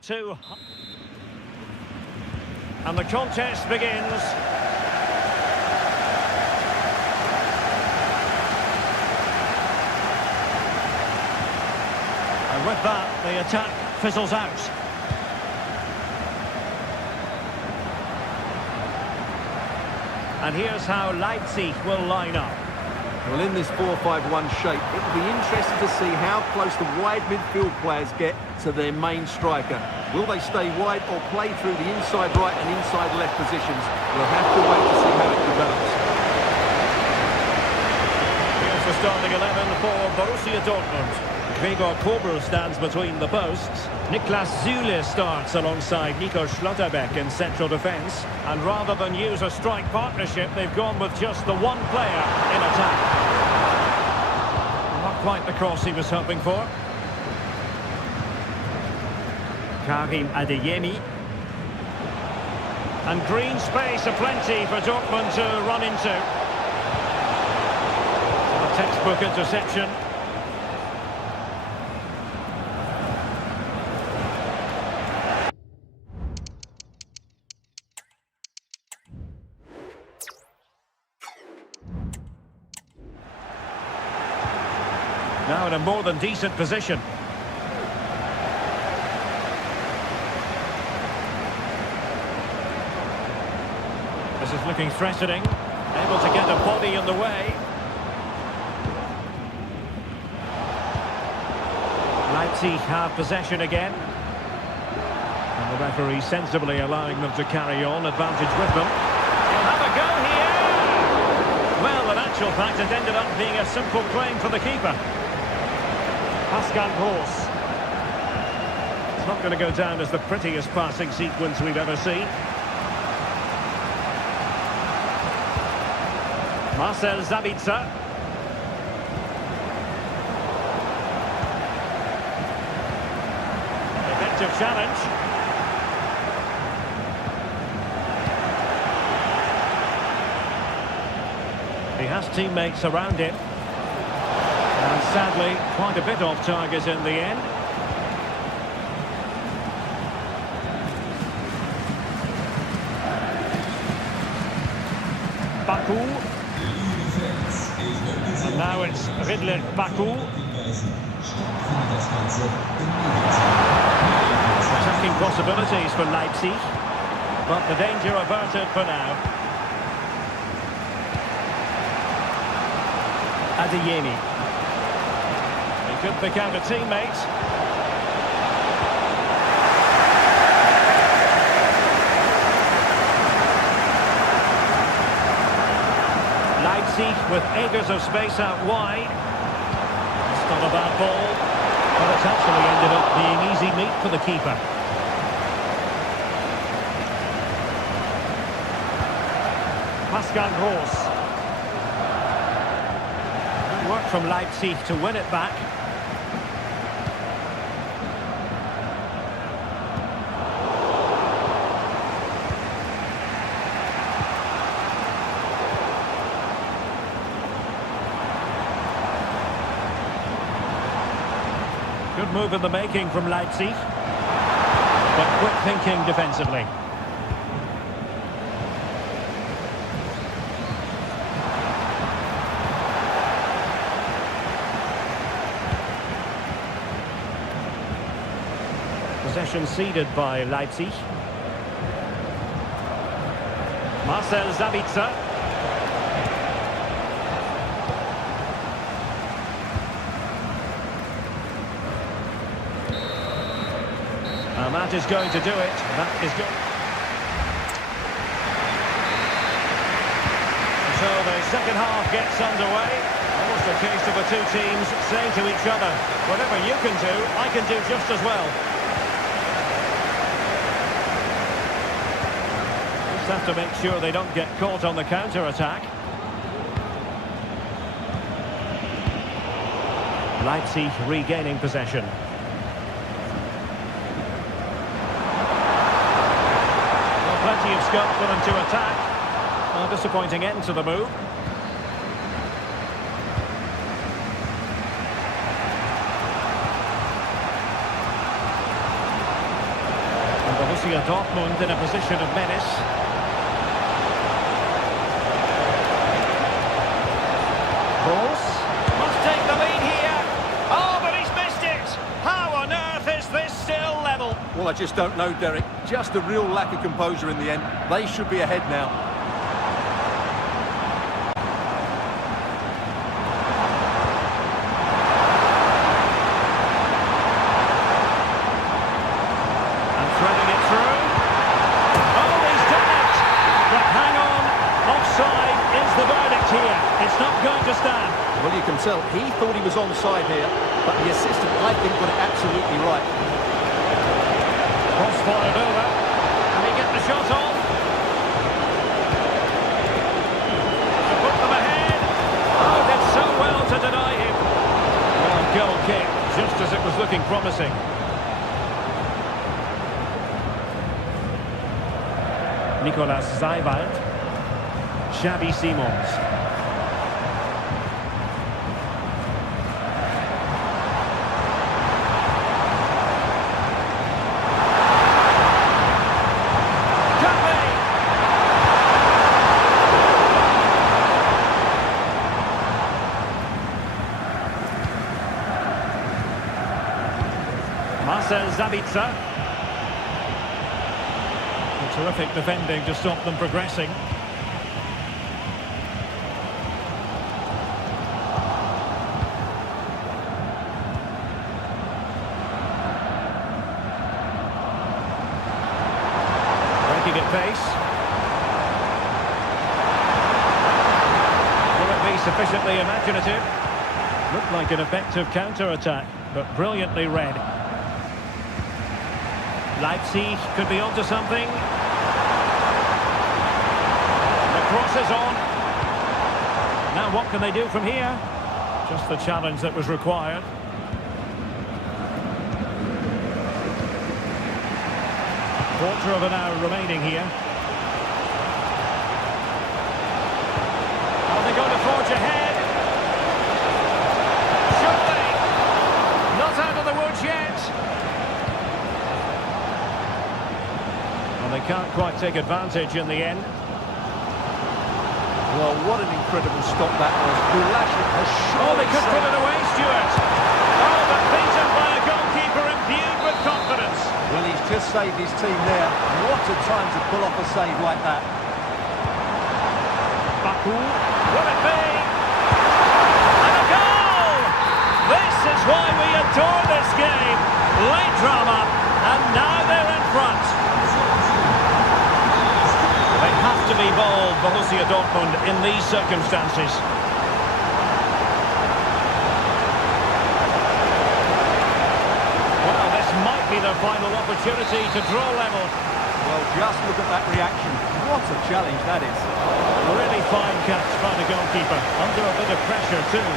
Two. And the contest begins. And with that, the attack fizzles out. And here's how Leipzig will line up. Well, in this 4-5-1 shape, it will be interesting to see how close the wide midfield players get to their main striker. Will they stay wide or play through the inside right and inside left positions? We'll have to wait to see how it develops. Here's the starting 11 for Borussia Dortmund. Gregor Kobel stands between the posts. Niklas Süle starts alongside Nico Schlotterbeck in central defence. And rather than use a strike partnership, they've gone with just the one player in attack. Not quite the cross he was hoping for. Karim Adeyemi. And green space aplenty for Dortmund to run into. A textbook interception. Now in a more than decent position. This is looking threatening. Able to get a body in the way. Leipzig have possession again. And the referee sensibly allowing them to carry on. Advantage with them. He'll have a go here! Well, in actual fact, it ended up being a simple claim for the keeper. Pascal Gross. It's not going to go down as the prettiest passing sequence we've ever seen. Marcel Sabitzer. Effective challenge. He has teammates around him. And sadly, quite a bit off target in the end. Baku. And now it's Ridley Baku. Attacking possibilities for Leipzig. But the danger averted for now. Adeyemi. He could pick out a teammate. Leipzig with acres of space out wide. It's not a bad ball, but it's actually ended up being easy meat for the keeper. Pascal Gross. Good work from Leipzig to win it back. Good move in the making from Leipzig, but quick thinking defensively. Possession ceded by Leipzig. Marcel Sabitzer. And that is going to do it. That is good. So the second half gets underway. Almost a case of the two teams saying to each other, whatever you can do, I can do just as well. Just have to make sure they don't get caught on the counter-attack. Leipzig regaining possession. Plenty of scope for them to attack. A disappointing end to the move. Borussia Dortmund in a position of menace. Kroos must take the lead here. Oh, but he's missed it. How on earth is this still level? Well, I just don't know, Derek. Just a real lack of composure in the end. They should be ahead now. And threading it through. Oh, he's done it. But hang on. Offside is the verdict here. It's not going to stand. Well, you can tell he thought he was onside here, but the assistant, I think, got it absolutely right. Cross fired over. Can he get the shot on? To put them ahead. Oh, did so well to deny him. Well, goal kick, just as it was looking promising. Nicolas Zaiwald. Xavi Simons. Marcel Sabitzer. Terrific defending to stop them progressing. Breaking at pace. Will it be sufficiently imaginative? Looked like an effective counter-attack, but brilliantly read. Leipzig could be onto something. The cross is on. Now what can they do from here? Just the challenge that was required. Quarter of an hour remaining here. Are they going to forge ahead? Surely! Not out of the woods yet. Well, they can't quite take advantage in the end. Well, what an incredible stop that was. Bulacic has Oh, they could saved. put it away, Stuart. Oh, but beaten by a goalkeeper imbued with confidence. Well, he's just saved his team there. What a time to pull off a save like that. Baku, will it be? And a goal! This is why we adore this game. Late drama, and now they're in front. They have to be bold, Borussia Dortmund, in these circumstances. Well, this might be their final opportunity to draw level. Well, just look at that reaction. What a challenge that is. Really fine catch by the goalkeeper, under a bit of pressure too.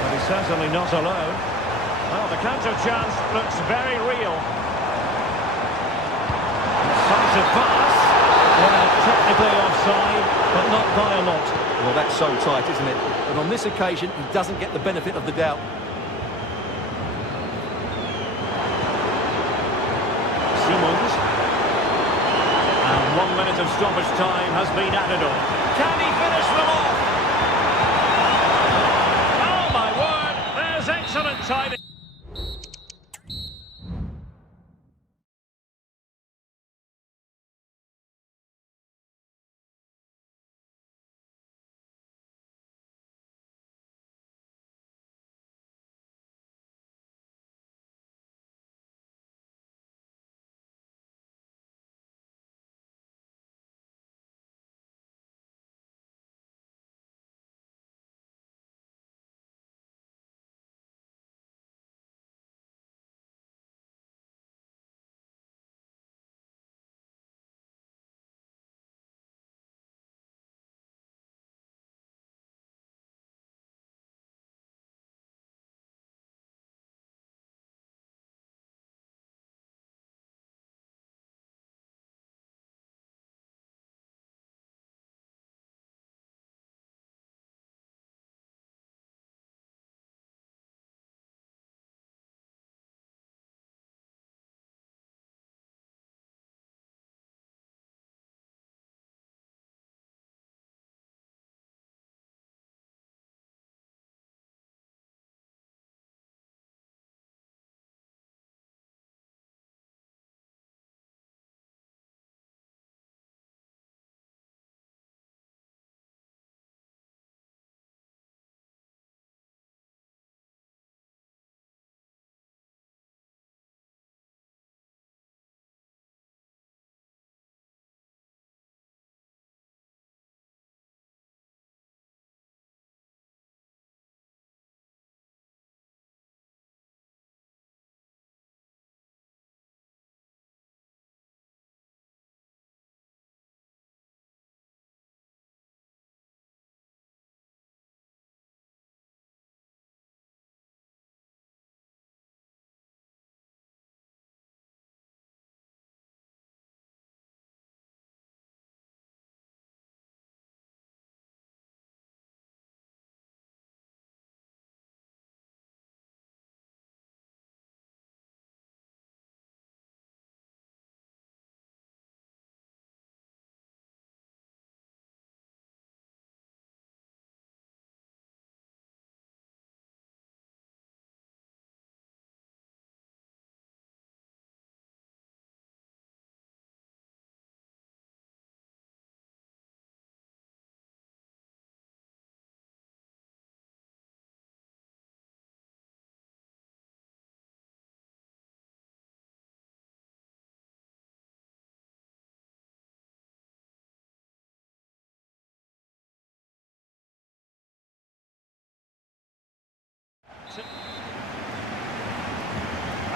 But he's certainly not alone. Well, the counter chance looks very real. Decisive pass. Well, technically offside, but not by a lot. Well, that's so tight, isn't it? And on this occasion, he doesn't get the benefit of the doubt. Simons. And 1 minute of stoppage time has been added on. Can he finish them off? Oh, my word, there's excellent timing.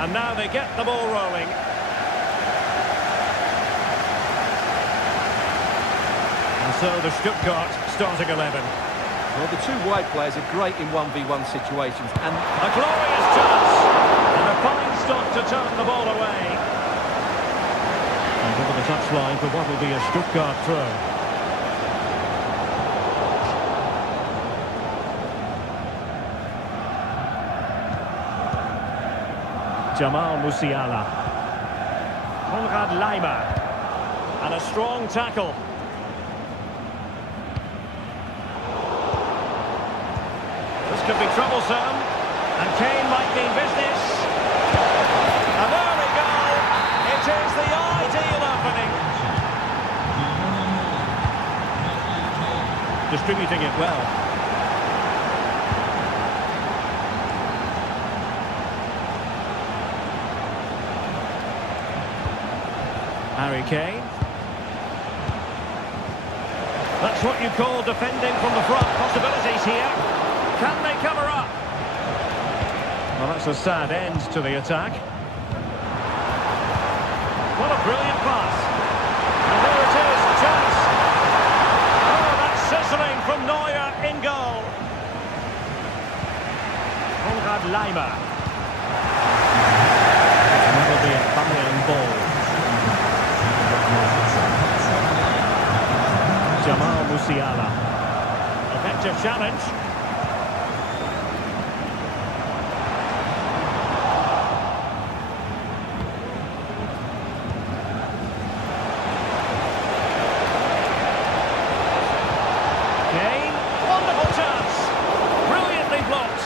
And now they get the ball rolling. And so the Stuttgart starting 11. Well, the two wide players are great in 1v1 situations, and A glorious chance. And a fine stop to turn the ball away. And over the touchline for what will be a Stuttgart throw. Jamal Musiala. Konrad Leimer. And a strong tackle. This could be troublesome. And Kane might mean business. And there we go. It is the ideal opening. Distributing it well. Harry Kane. That's what you call defending from the front. Possibilities here. Can they cover up? Well, that's a sad end to the attack. What a brilliant pass. And there it is, chance. Oh, that's sizzling from Neuer in goal. Konrad Leimer. And that'll be a Bayern ball. Jamal Musiala. Effective challenge. Kane, wonderful chance. Brilliantly blocked.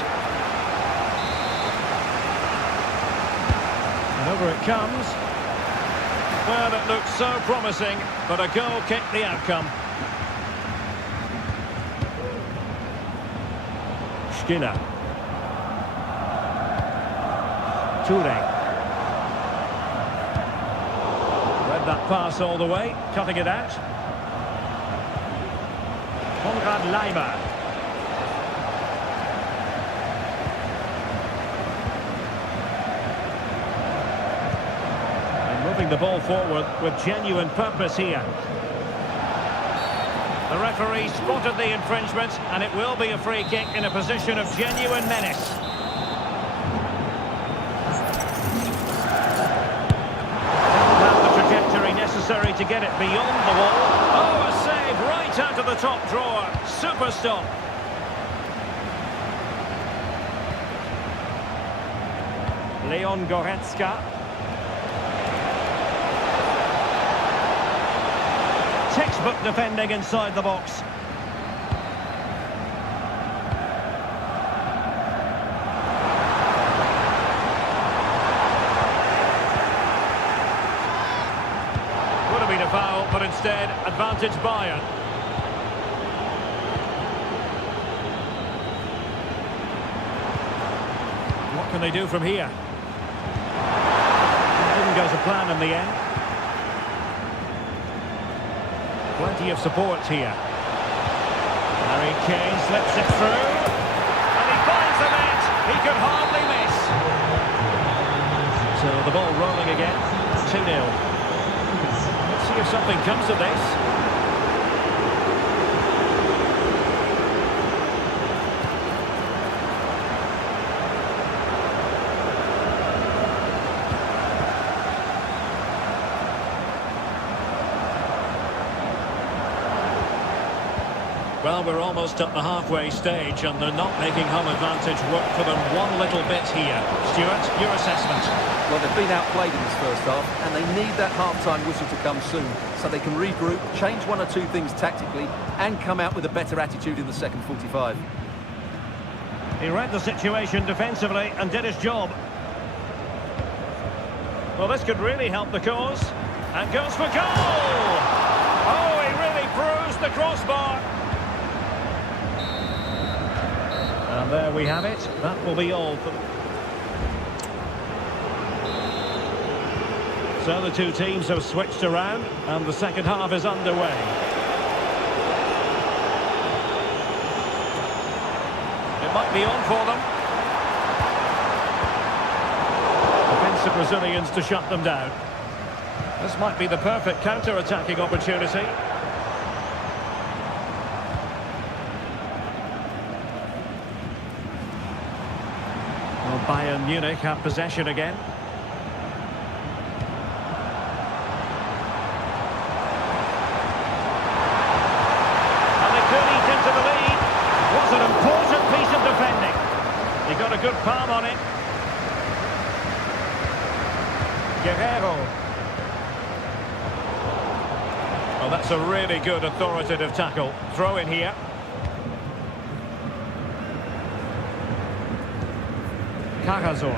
And over it comes. Well, it looked so promising, but a goal kicked the outcome. Skinner. Toure. Read that pass all the way, cutting it out. Konrad Leimer. And moving the ball forward with genuine purpose here. The referee spotted the infringement, and it will be a free kick in a position of genuine menace. Have the trajectory necessary to get it beyond the wall. Oh, a save right out of the top drawer. Super stop. Leon Goretzka. Textbook defending inside the box. Would have been a foul, but instead, advantage Bayern. What can they do from here? Didn't go to plan in the end. Plenty of support here. Harry Kane slips it through. And he finds the net. He could hardly miss. So the ball rolling again. 2-0. Let's see if something comes of this. Well, we're almost at the halfway stage and they're not making home advantage work for them one little bit here. Stuart, your assessment? well, they've been outplayed in this first half, and they need that half-time whistle to come soon so they can regroup, change one or two things tactically, and come out with a better attitude in the second 45. He read the situation defensively and did his job. Well, this could really help the cause. And goes for goal! Oh, he really bruised the crossbar. And there we have it. That will be all for... So the two teams have switched around and the second half is underway. It might be on for them. decent Brazilians to shut them down. This might be the perfect counter-attacking opportunity. Well, Bayern Munich have possession again. And they could eat into the lead. It was an important piece of defending. He got a good palm on it. Guerrero. Oh, that's a really good authoritative tackle. Throw in here. Cajazor.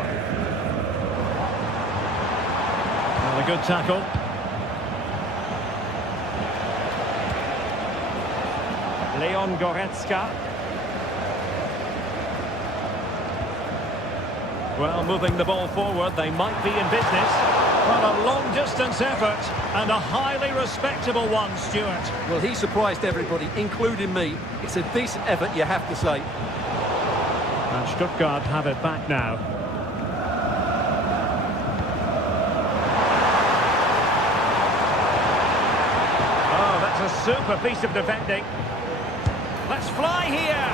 Well, a good tackle. Leon Goretzka. Well, moving the ball forward, they might be in business. Well, a long-distance effort, and a highly respectable one, Stuart. Well, he surprised everybody, including me. It's a decent effort, you have to say. And Stuttgart have it back now. Oh, that's a super piece of defending. Let's fly here!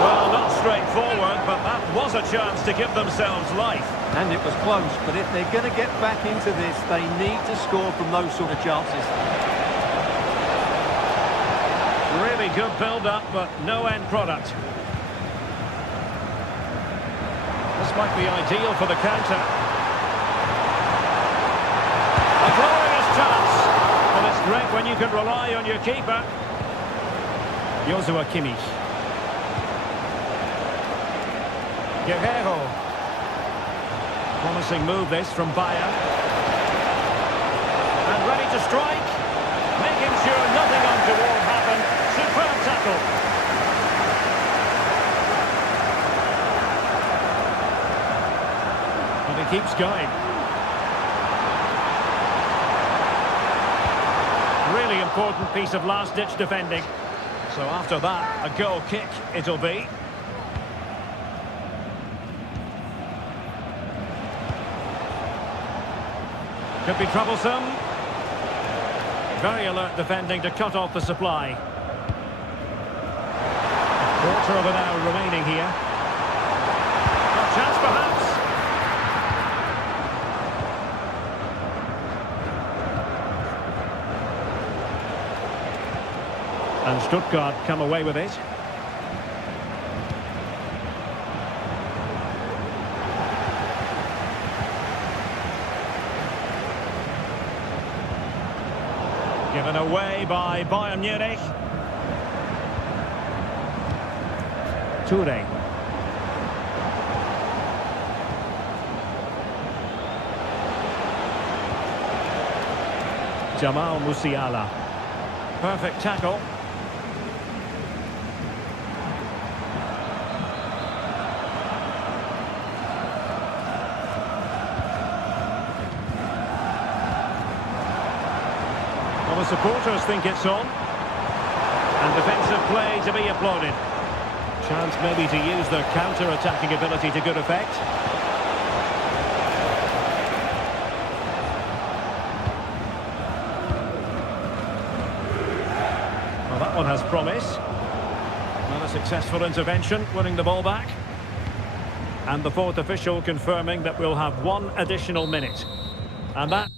Well, not straightforward, but that was a chance to give themselves life. And it was close, but if they're going to get back into this, they need to score from those sort of chances. Really good build-up, but no end product. This might be ideal for the counter. A glorious chance. Well, it's great when you can rely on your keeper. Joshua Kimmich. Guerrero. Promising move this from Bayern. And ready to strike. Making sure nothing untoward happened. Superb tackle. And he keeps going. Really important piece of last-ditch defending. So after that, a goal kick it'll be. Could be troublesome. Very alert defending to cut off the supply. A quarter of an hour remaining here. A chance perhaps. And Stuttgart come away with it. Given away by Bayern Munich. Toure. Jamal Musiala. Perfect tackle. Well, the supporters think it's on. And defensive play to be applauded. Chance maybe to use their counter-attacking ability to good effect. Well, that one has promise. Another successful intervention, winning the ball back. And the fourth official confirming that we'll have one additional minute. And that...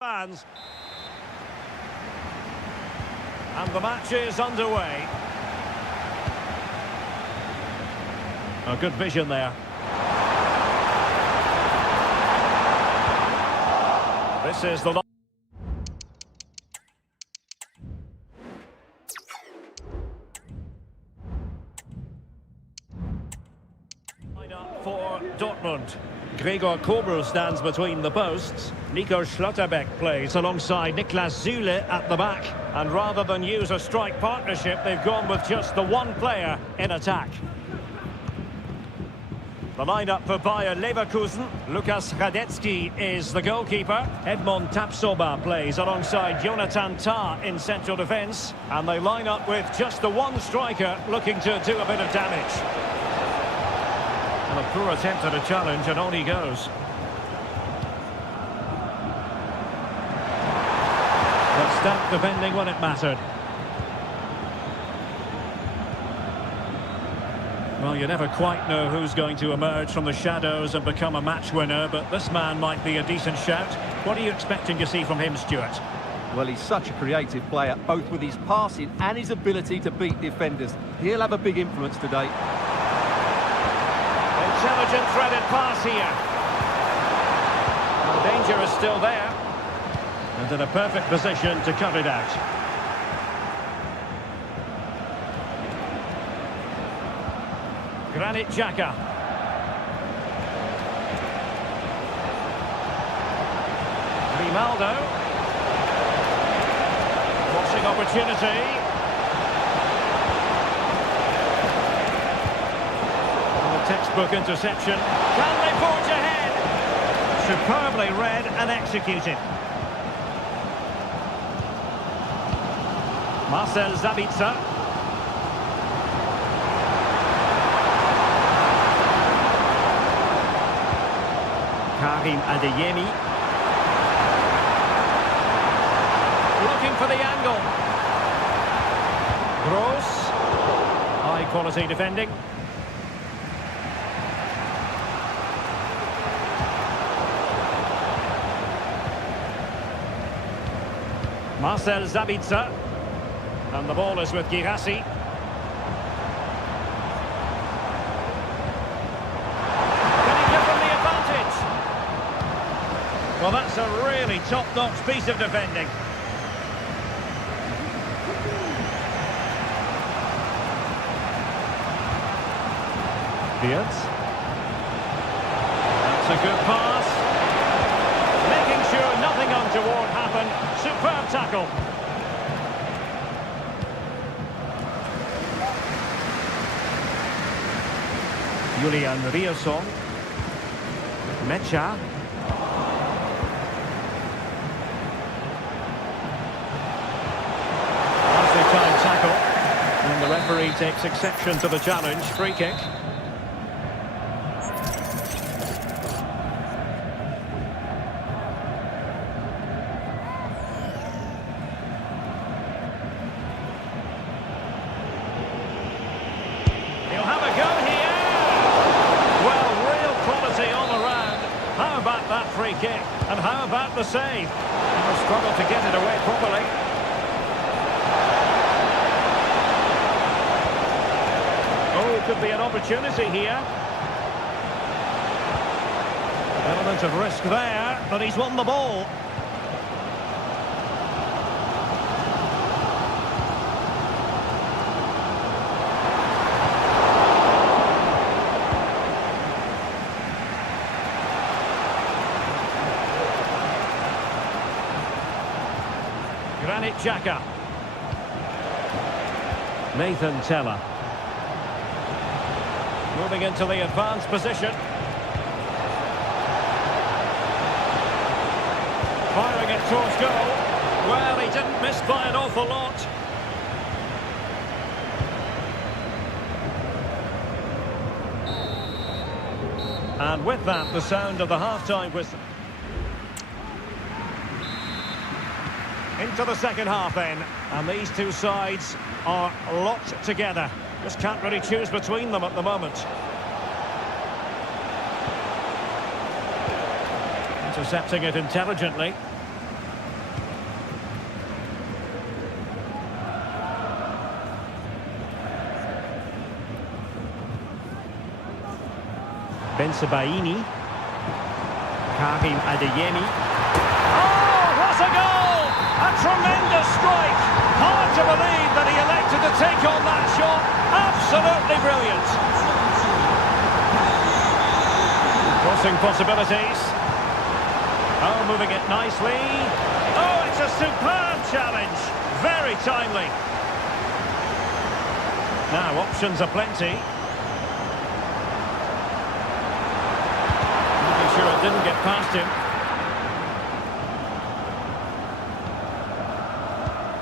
Fans. And the match is underway. A good vision there. This is the line-up for Dortmund. Gregor Kobel stands between the posts. Nico Schlotterbeck plays alongside Niklas Süle at the back. And rather than use a strike partnership, they've gone with just the one player in attack. The lineup for Bayer Leverkusen. Lukas Radetzky is the goalkeeper. Edmond Tapsoba plays alongside Jonathan Tah in central defence. And they line up with just the one striker looking to do a bit of damage. And a poor attempt at a challenge, and on he goes. But stacked defending when it mattered. Well, you never quite know who's going to emerge from the shadows and become a match winner, but this man might be a decent shout. What are you expecting to see from him, Stuart? Well, he's such a creative player, both with his passing and his ability to beat defenders. He'll have a big influence today. Intelligent threaded pass here. The danger is still there. And in a perfect position to cut it out. Granit Xhaka. Grimaldo. Watching opportunity. Textbook interception. Can they forge ahead? Superbly read and executed. Marcel Sabitzer. Karim Adeyemi. Looking for the angle. Gross. High quality defending. Marcel Sabitzer. And the ball is with Girassi. Can he give them the advantage? Well, that's a really top-notch piece of defending. Beards. That's a good pass. Making sure nothing untoward happened. Superb tackle. Julian Riosson. Mecha. Massive time tackle. And the referee takes exception to the challenge. Free kick. Kick. And how about the save? He'll struggle to get it away properly. Oh, could be an opportunity here. Element of risk there, but he's won the ball. Granit Xhaka. Nathan Tella. Moving into the advanced position. Firing it towards goal. Well, he didn't miss by an awful lot. And with that, the sound of the half-time whistle. Into the second half then, and these two sides are locked together. Just can't really choose between them at the moment. Intercepting it intelligently. Bensebaini. Karim Adeyemi. Oh, what a goal! A tremendous strike! Hard to believe that he elected to take on that shot. Absolutely brilliant. Crossing possibilities. Oh, moving it nicely. Oh, it's a superb challenge. Very timely. Now, options are plenty. Making sure it didn't get past him.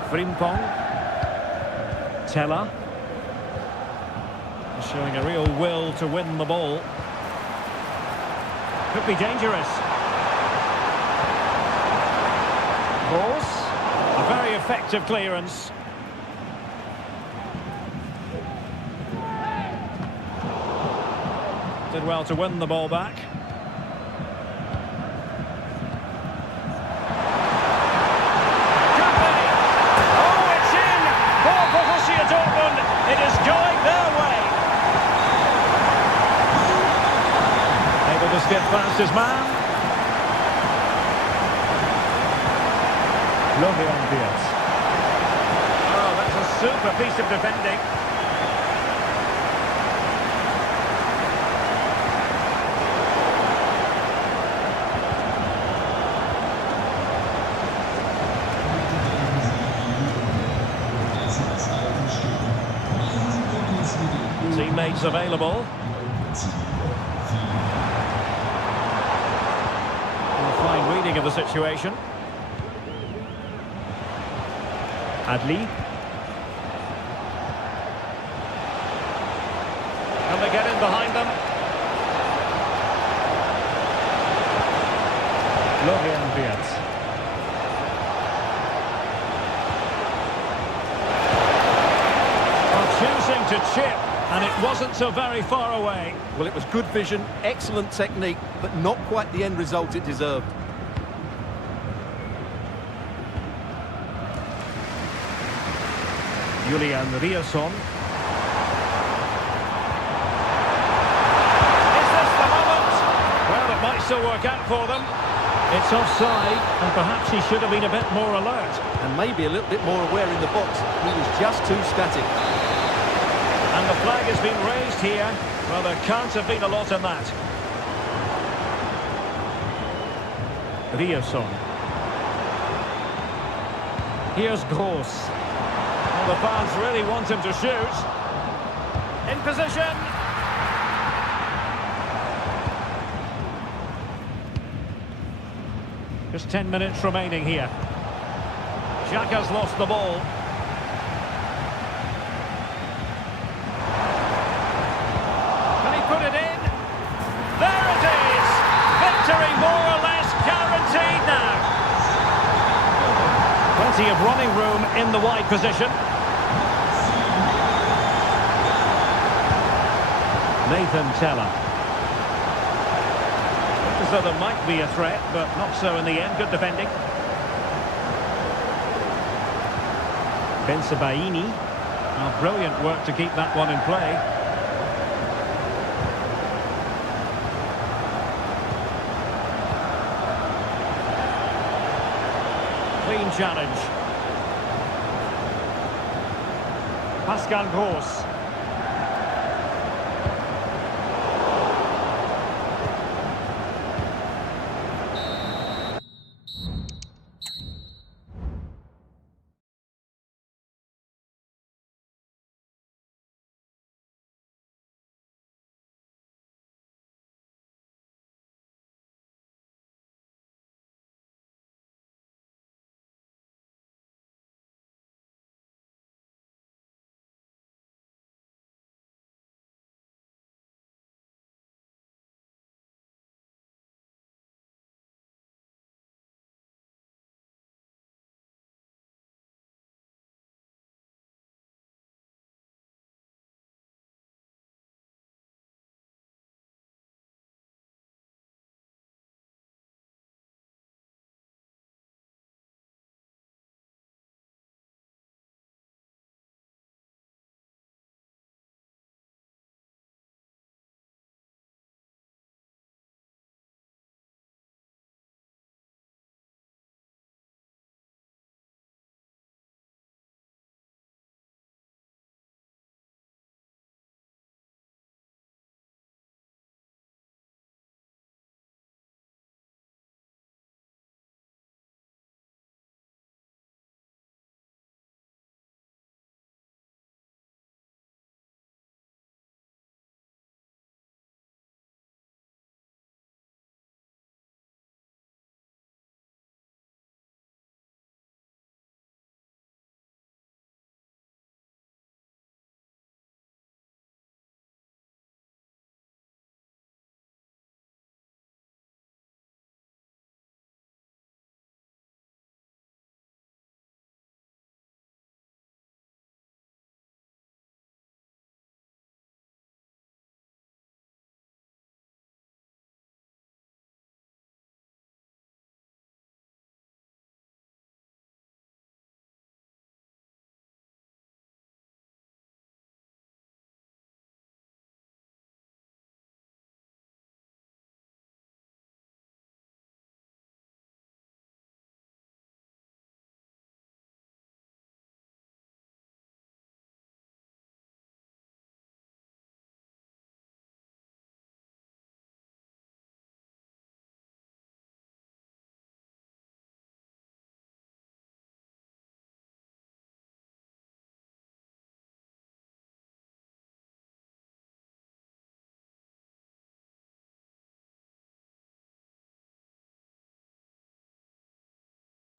Frimpong. Teller. Showing a real will to win the ball. Could be dangerous. Balls. A very effective clearance. Did well to win the ball back. Could be. Oh, it's in! Ball for Borussia Dortmund. It is going their way. Able to skip past his man. Lovely on Diaz. Oh, that's a super piece of defending. Teammates available. A fine reading of the situation. Adli. Can they get in behind them? Lovely Diaz. Choosing to chip, and it wasn't so very far away. Well, it was good vision, excellent technique, but not quite the end result it deserved. Julian Riasson. Is this the moment? Well, it might still work out for them. It's offside, and perhaps he should have been a bit more alert. And maybe a little bit more aware in the box. He was just too static. And the flag has been raised here. Well, there can't have been a lot in that. Riasson. Here's Gross. Well, the fans really want him to shoot. In position. Just 10 minutes remaining here. Xhaka's lost the ball. Can he put it in? There it is! Victory more or less guaranteed now. Plenty of running room in the wide position. Nathan Teller. Looked as though there might be a threat, but not so in the end. Good defending. Bensebaini. Well, brilliant work to keep that one in play. Clean challenge. Pascal Gross.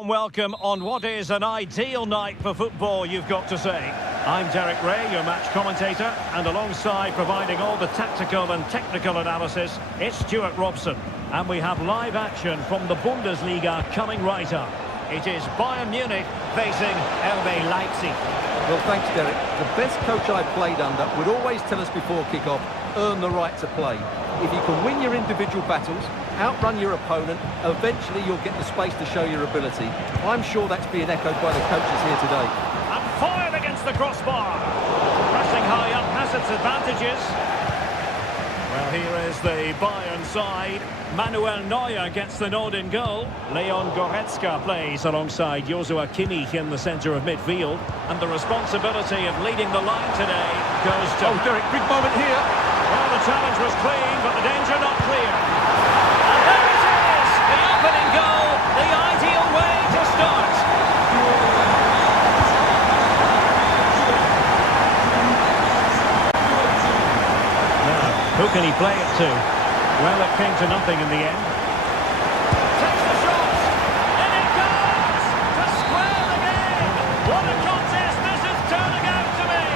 Welcome on what is an ideal night for football, you've got to say. I'm Derek Ray, your match commentator, and alongside providing all the tactical and technical analysis, it's Stuart Robson. And we have live action from the Bundesliga coming right up. It is Bayern Munich facing RB Leipzig. Well, thanks, Derek. The best coach I played under would always tell us before kick-off, earn the right to play. If you can win your individual battles, outrun your opponent, eventually you'll get the space to show your ability. I'm sure that's being echoed by the coaches here today. And fired against the crossbar. Pressing high up has its advantages. Well, here is the Bayern side. Manuel Neuer gets the nod in goal. Leon Goretzka plays alongside Joshua Kimmich in the centre of midfield. And the responsibility of leading the line today goes to... Oh, Derek, big moment here. Well, the challenge was clean, but the danger not clear. And there it is! The opening goal, the ideal way to start. Now, who can he play it to? Well, it came to nothing in the end. Takes the shot! And it goes! To square the game! What a contest this is turning out to be!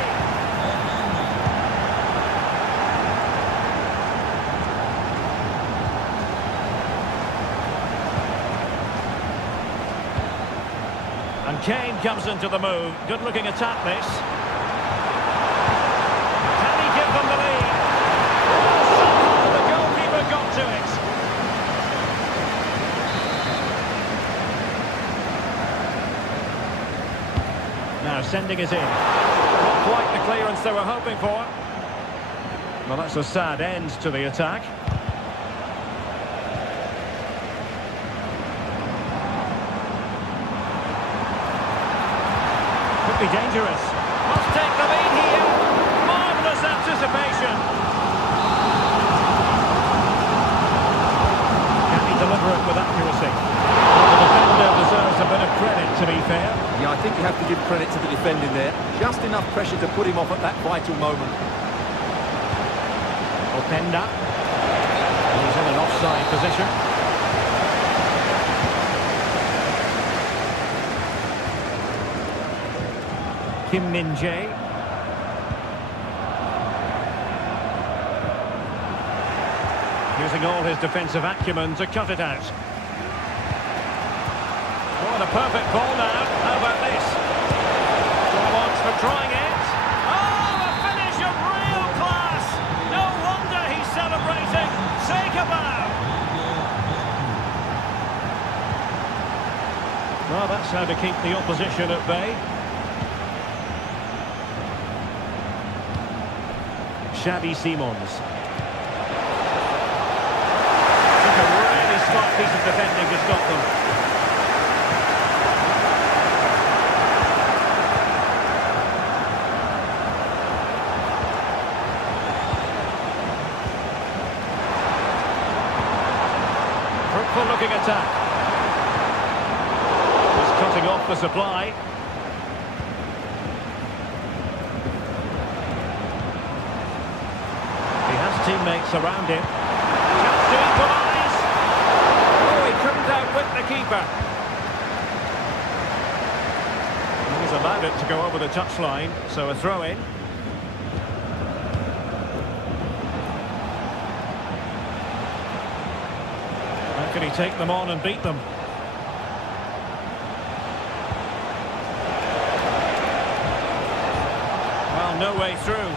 And Kane comes into the move. Good-looking attack, this. Can he give them the lead? Oh, somehow the goalkeeper got to it. Now sending it in. Not quite the clearance they were hoping for. Well, that's a sad end to the attack. Be dangerous. Must take the lead here. Marvellous anticipation. Can he deliver it with accuracy? Well, the defender deserves a bit of credit, to be fair. Yeah, I think you have to give credit to the defending there. Just enough pressure to put him off at that vital moment. Openda. He's in an offside position. Kim Min-jae. Using all his defensive acumen to cut it out. What a perfect ball now. How about this? Wants for trying it. Oh, a finish of real class. No wonder he's celebrating. Take a bow. Well, that's how to keep the opposition at bay. Xavi Simons. Took a really smart piece of defending to stop them. Fruitful looking attack. Just cutting off the supply. Teammates around him. Chance to equalise. Oh, he couldn't outwit the keeper. He's allowed it to go over the touchline, so a throw-in. How can he take them on and beat them? Well, no way through.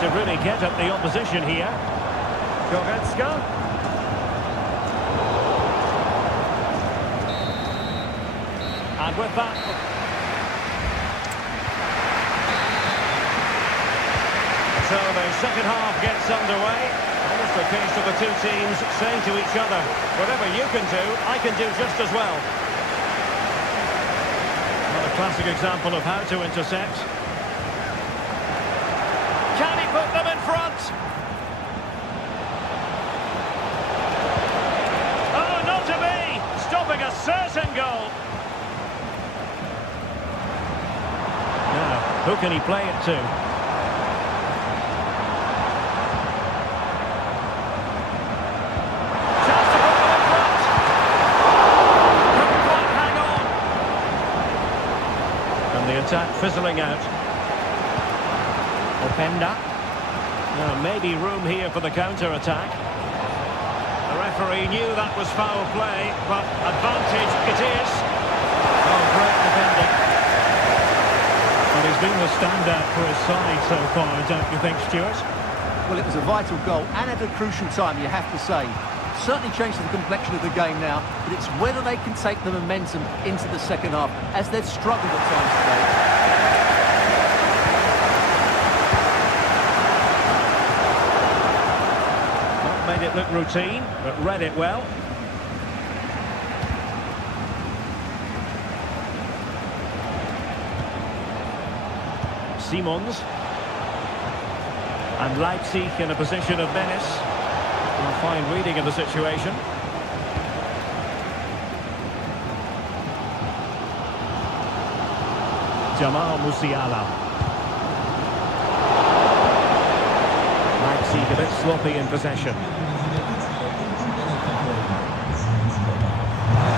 To really get at the opposition here. Goretzka. And with that... So the second half gets underway. It's the case of the two teams saying to each other, whatever you can do, I can do just as well. Not a classic example of how to intercept. Can he put them in front? Oh, not to be! Stopping a certain goal. Now, who can he play it to? Chance to put them in front. Couldn't quite hang on. And the attack fizzling out. Openda. Now, maybe room here for the counter-attack. The referee knew that was foul play, but advantage it is. Oh, great defending. But he's been the standout for his side so far, don't you think, Stuart? Well, it was a vital goal and at a crucial time, you have to say. Certainly changed the complexion of the game now, but it's whether they can take the momentum into the second half, as they've struggled at times today. Made it look routine, but read it well. Simons. And Leipzig in a position of menace. A fine reading of the situation. Jamal Musiala. Leipzig a bit sloppy in possession.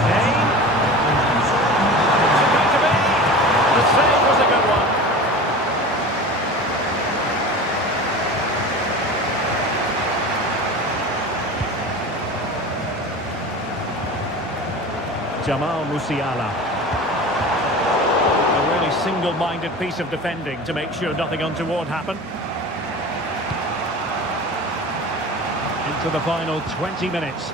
Kane. What's it going to be? The save was a good one. Jamal Musiala. A really single-minded piece of defending to make sure nothing untoward happened. Into the final 20 minutes.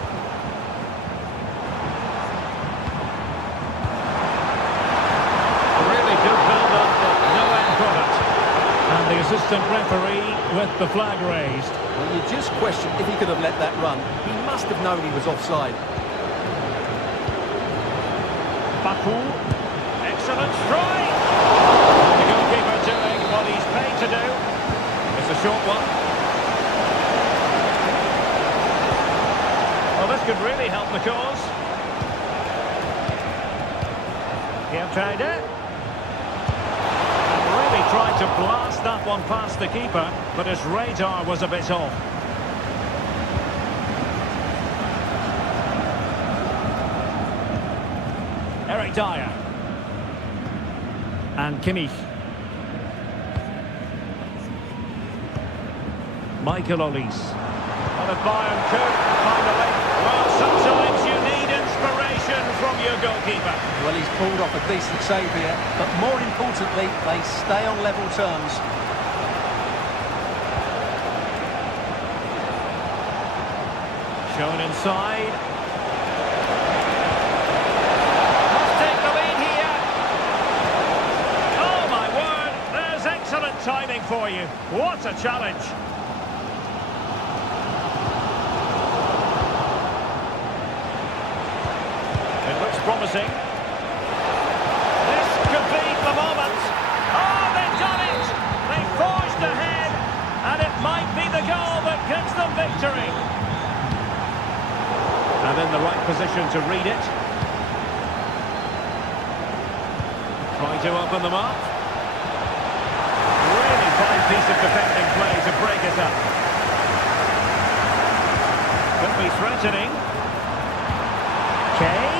A really good build-up, but no end product. And the assistant referee with the flag raised. Well, you just question if he could have let that run. He must have known he was offside. Baku. Excellent strike. The goalkeeper doing what he's paid to do. It's a short one. Well, this could really help the cause. Here, tried it. And really tried to blast that one past the keeper, but his radar was a bit off. Eric Dyer. And Kimmich. Michael Olise. What if Bayern could finally? Well, sometimes you need inspiration from your goalkeeper. Well, he's pulled off a decent save here, but more importantly, they stay on level terms. Shown inside. Must take the lead here. Oh, my word. There's excellent timing for you. What a challenge. It looks promising. This could be the moment. Oh, they've done it! They forged ahead, and it might be the goal that gives them victory. And in the right position to read it. Trying to open them up. Really fine piece of defending play to break it up. Could be threatening. Kane.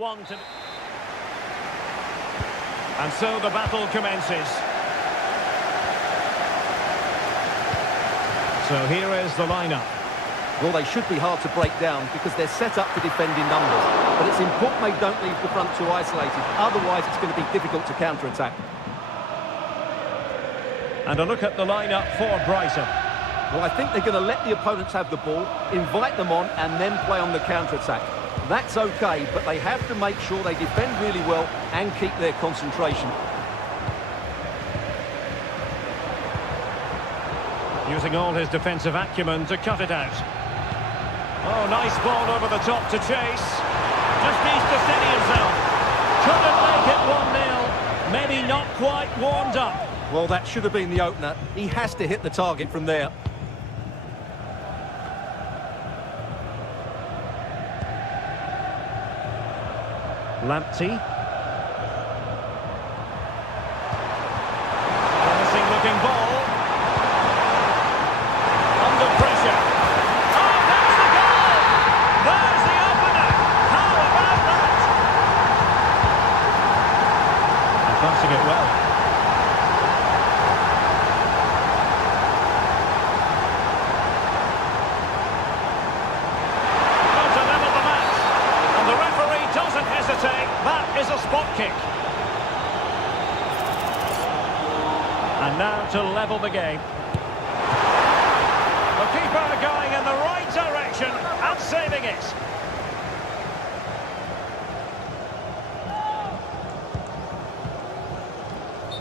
One to... And so the battle commences. So here is the lineup. Well, they should be hard to break down because they're set up to defend in numbers. But it's important they don't leave the front too isolated. Otherwise, it's going to be difficult to counter-attack. And a look at the lineup for Brighton. Well, I think they're going to let the opponents have the ball, invite them on, and then play on the counter-attack. That's okay, but they have to make sure they defend really well and keep their concentration. Using all his defensive acumen to cut it out. Oh, nice ball over the top to chase. Just needs to steady himself. Couldn't make it 1-0. Maybe not quite warmed up. Well, that should have been the opener. He has to hit the target from there. Lamptey. Promising looking ball. Under pressure. Oh, that's the goal! There's the opener! How about that? And passing it well. To level the match. And the referee doesn't hesitate. That is a spot kick. And now to level the game. The keeper going in the right direction and saving it.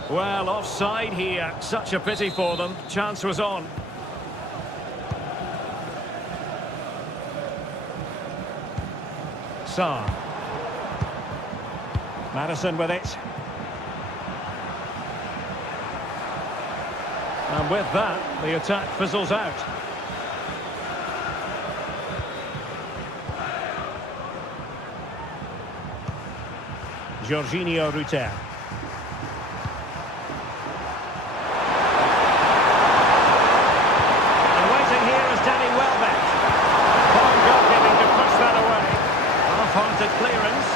Well, offside here. Such a pity for them. Chance was on. Sarr. Madison with it. And with that, the attack fizzles out. Jorginho Rutter. And waiting here is Danny Welbeck. Fine goalkeeping to push that away. Half-hearted clearance.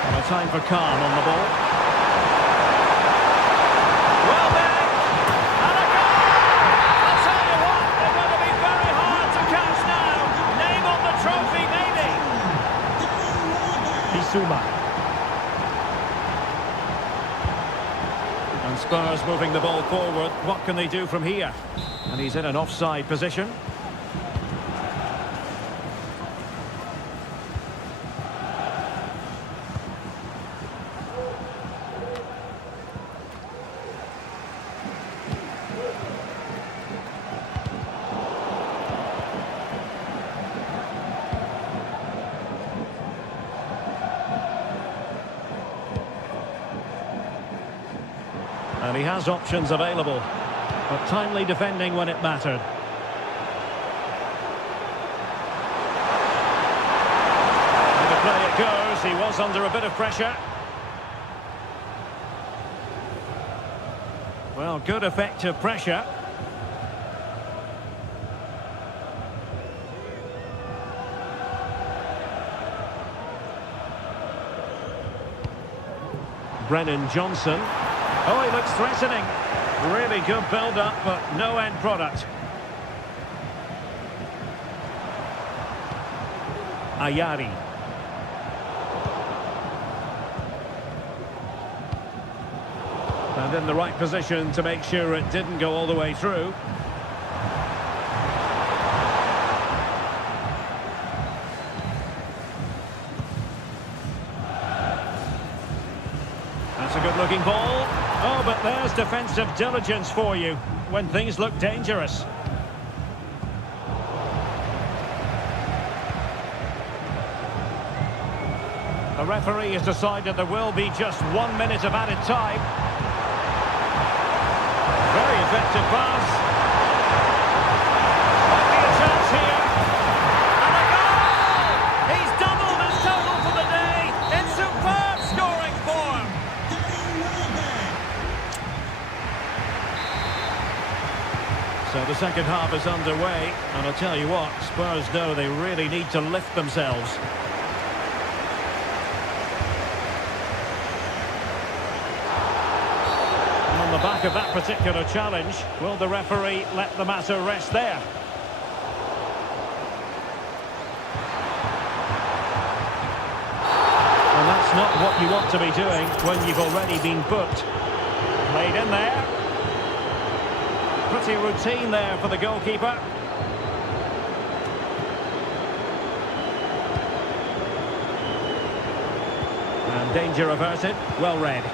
And a time for calm on the ball. Welbeck! And a goal! I'll tell you what, they're going to be very hard to catch now. Name on the trophy, maybe. Bissouma. And Spurs moving the ball forward. What can they do from here? And he's in an offside position. And he has options available, but timely defending when it mattered. And the play it goes. He was under a bit of pressure. Well, good effective pressure. Brennan Johnson. Oh, he looks threatening. Really good build-up, but no end product. Ayari. And in the right position to make sure it didn't go all the way through. That's a good-looking ball. Oh, but there's defensive diligence for you when things look dangerous. The referee has decided there will be just 1 minute of added time. Very effective pass. Might be a chance here. And a goal! He's doubled his total for the day in superb scoring form. So the second half is underway, and I'll tell you what, Spurs know they really need to lift themselves. And on the back of that particular challenge, will the referee let the matter rest there? And that's not what you want to be doing when you've already been booked. Played in there. Pretty routine there for the goalkeeper. And danger averted. Well read.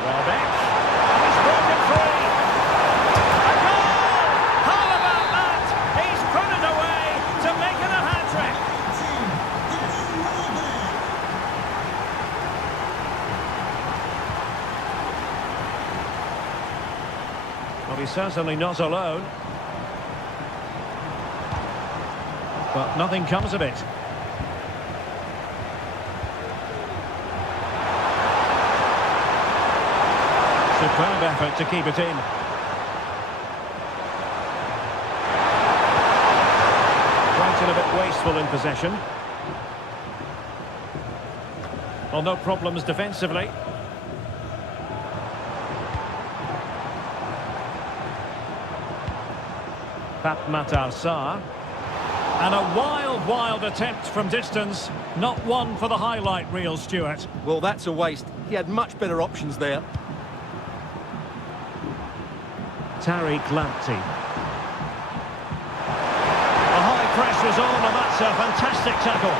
Well back. He's broken free. A goal! How about that? He's put it away to make it a hat-trick. Well, he's certainly not alone. But nothing comes of it. Superb effort to keep it in. Brighton a bit wasteful in possession. Well, no problems defensively. Matar Sarr. And a wild attempt from distance. Not one for the highlight reel, Stuart. Well, that's a waste. He had much better options there. Tariq Lamptey. A high press was on, and that's a fantastic tackle.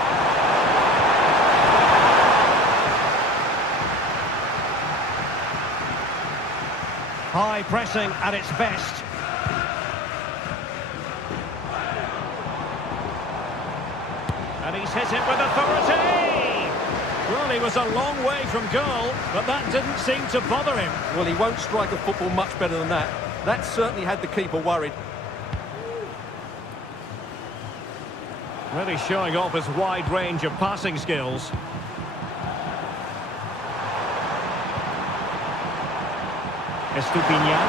High pressing at its best. And he's hit it with authority! Well, he was a long way from goal, but that didn't seem to bother him. Well, he won't strike a football much better than that. That certainly had the keeper worried. Really showing off his wide range of passing skills. Estupinian.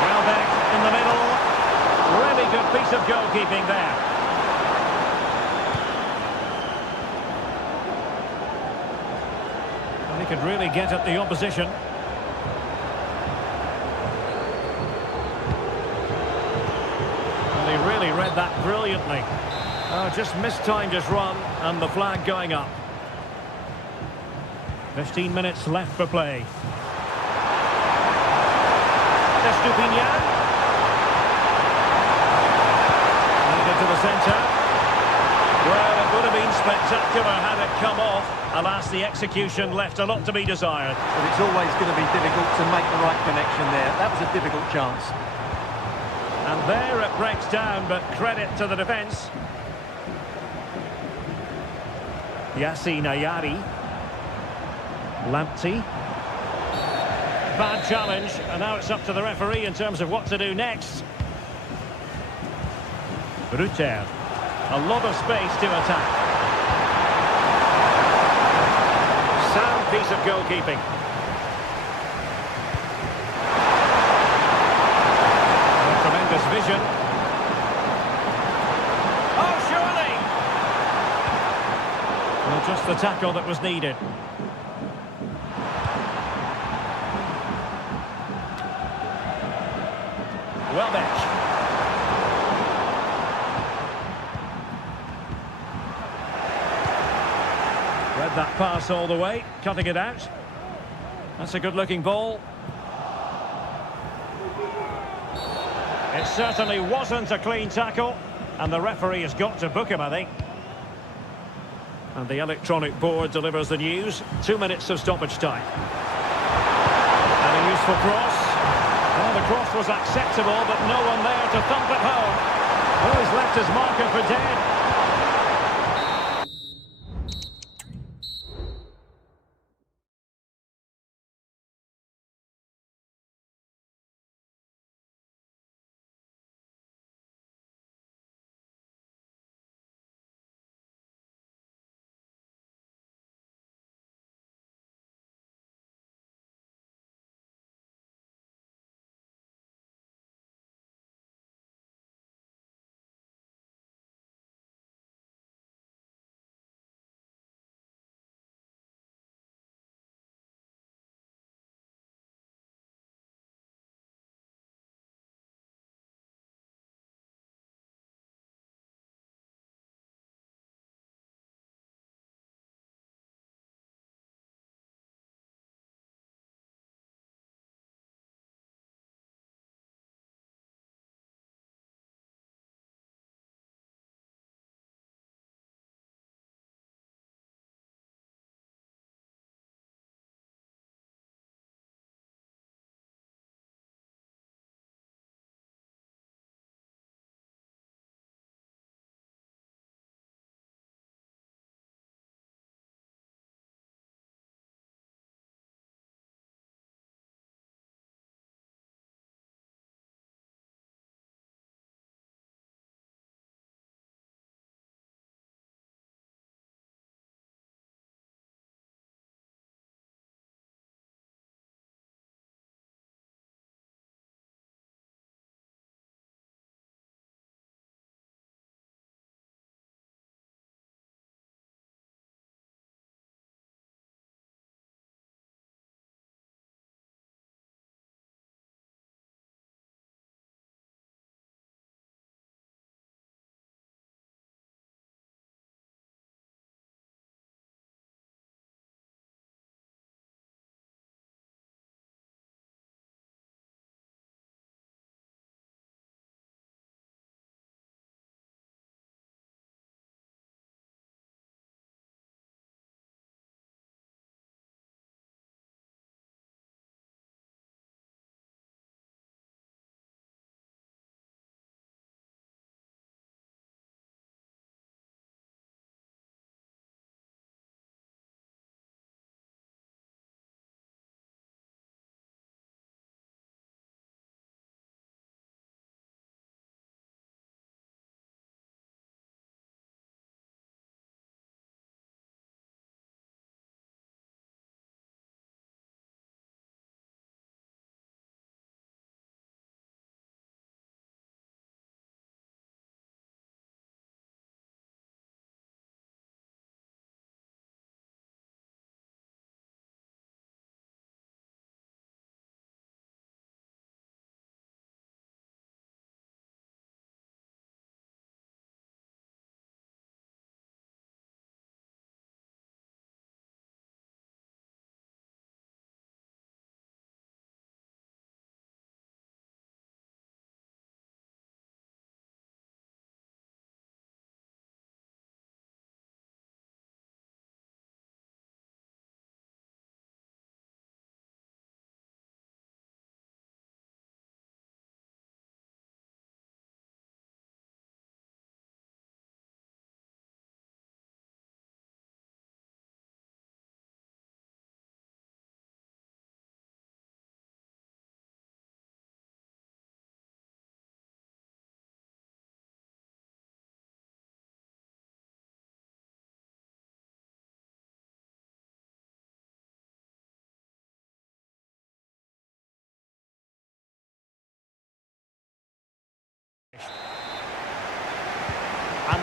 Well back in the middle. Really good piece of goalkeeping there. And he could really get at the opposition. And he really read that brilliantly. Just mistimed his run, and the flag going up. 15 minutes left for play. Estupinian. Lead to the centre. Well, it would have been spectacular had it come off. Alas, the execution left a lot to be desired. But it's always going to be difficult to make the right connection there. That was a difficult chance. And there it breaks down, but credit to the defence. Yassine Ayari. Lamptey. Bad challenge, and now it's up to the referee in terms of what to do next. Rutter. A lot of space to attack. Sound piece of goalkeeping. Tremendous vision. Oh, surely! Well, just the tackle that was needed. Welbeck. Read that pass all the way, cutting it out. That's a good-looking ball. It certainly wasn't a clean tackle, and the referee has got to book him, I think. And the electronic board delivers the news. 2 minutes of stoppage time. And a useful cross. Well, the cross was acceptable, but no one there to thump it home. Well, he's left his marker for dead.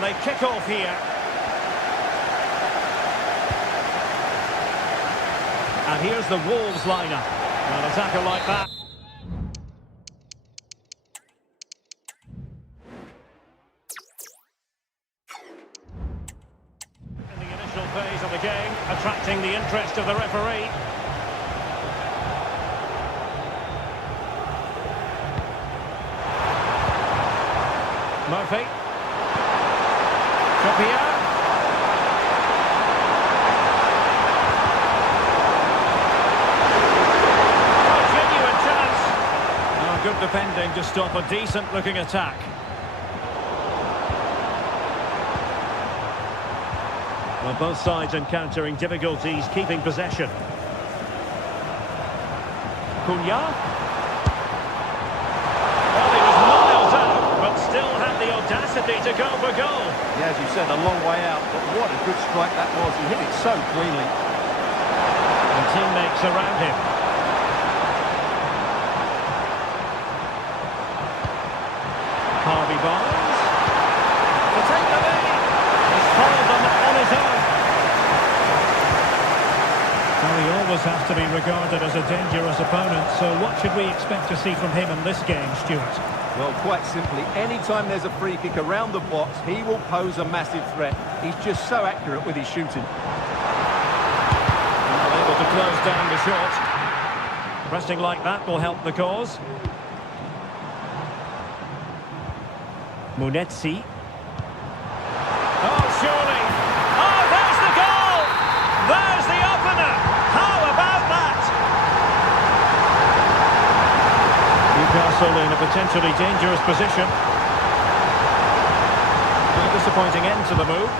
And they kick off here. And here's the Wolves lineup. An attacker like that. In the initial phase of the game, attracting the interest of the referee. Murphy. Trippier. Oh, genuine chance. Oh, good defending to stop a decent-looking attack. Well, both sides encountering difficulties keeping possession. Cunha. Audacity to go for goal. Yeah, as you said, a long way out, but what a good strike that was. He hit it so cleanly. And teammates around him. Harvey Barnes. To take the lead. He's followed them on his own. Well, he always has to be regarded as a dangerous opponent, so what should we expect to see from him in this game, Stuart? Well, quite simply, anytime there's a free kick around the box, he will pose a massive threat. He's just so accurate with his shooting. Able to close down the shot. Pressing like that will help the cause. Munetsi. Oh, surely. Oh, there's the goal! There's the opener! How about that? Newcastle in a potentially dangerous position. A disappointing end to the move.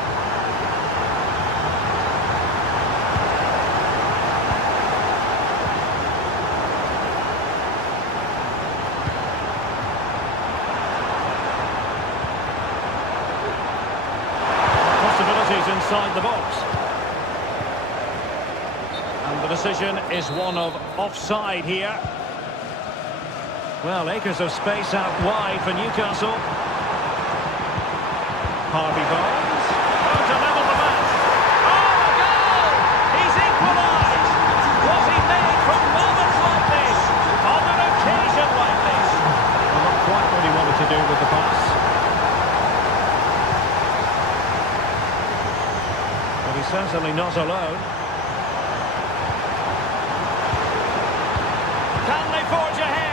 Possibilities inside the box. And the decision is one of offside here. Well, acres of space out wide for Newcastle. Harvey Barnes. Oh, to level the match. Oh, a goal! He's equalised! Was he made from moments like this? On an occasion like this? Well, not quite what he wanted to do with the pass. But he's certainly not alone. Can they forge ahead?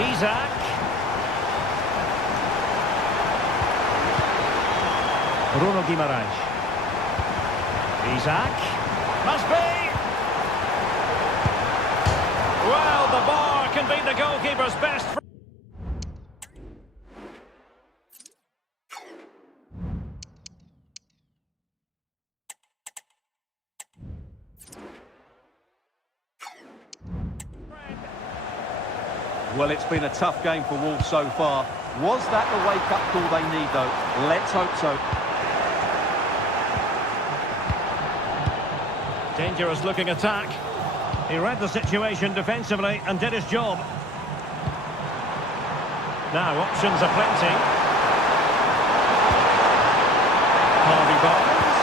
Isaac. Bruno Guimaraes. Isaac. Must be. Well, the bar can be the goalkeeper's best friend. Well, it's been a tough game for Wolves so far. Was that the wake-up call they need, though? Let's hope so. Dangerous looking attack. He read the situation defensively and did his job. Now, options are plenty. Harvey Barnes.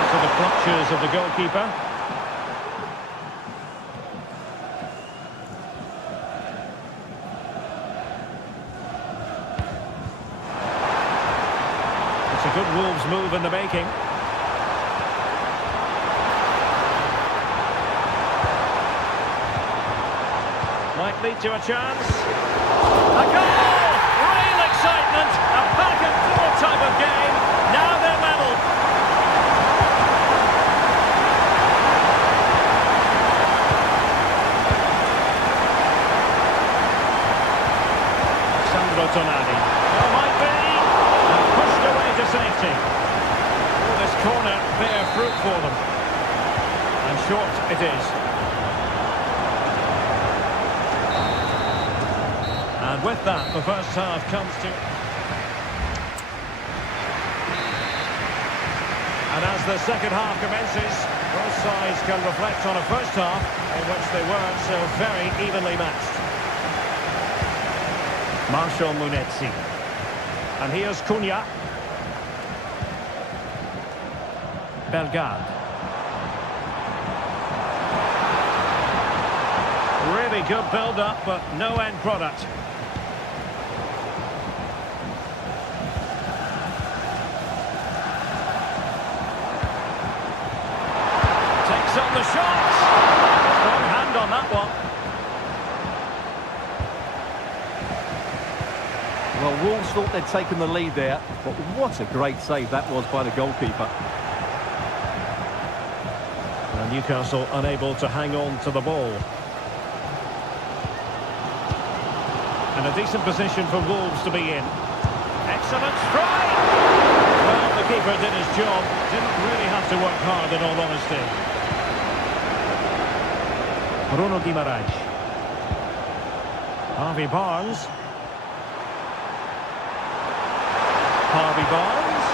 Into the clutches of the goalkeeper. A good Wolves move in the making. Might lead to a chance. A goal! Real excitement. A back and forth type of game. Now they're level. Sandro Tonali. Oh, might be. Pushed away to safety. Oh, this corner bear fruit for them. And short it is. And with that, the first half comes to... And as the second half commences, both sides can reflect on a first half in which they weren't so very evenly matched. Marshall Munetsi. And here's Cunha. Bellegarde. Really good build-up, but no end product. Takes on the shot. Strong hand on that one. Well, Wolves thought they'd taken the lead there, but what a great save that was by the goalkeeper. And Newcastle unable to hang on to the ball. And a decent position for Wolves to be in. Excellent strike! Well, the keeper did his job. Didn't really have to work hard, in all honesty. Bruno Guimaraes. Harvey Barnes. Harvey Barnes.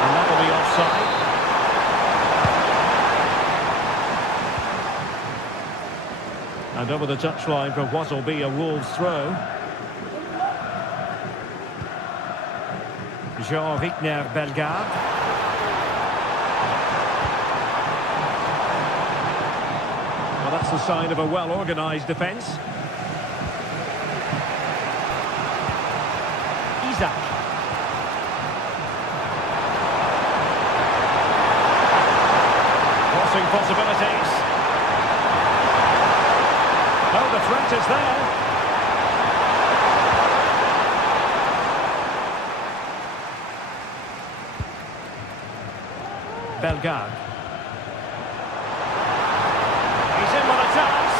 And that'll be offside. And over the touchline for what will be a Wolves throw. Jean-Victor Bellegarde. Well, that's the sign of a well-organised defence. Isaac. Crossing possibilities. Oh, the threat is there. Bellegarde. He's in with a chance.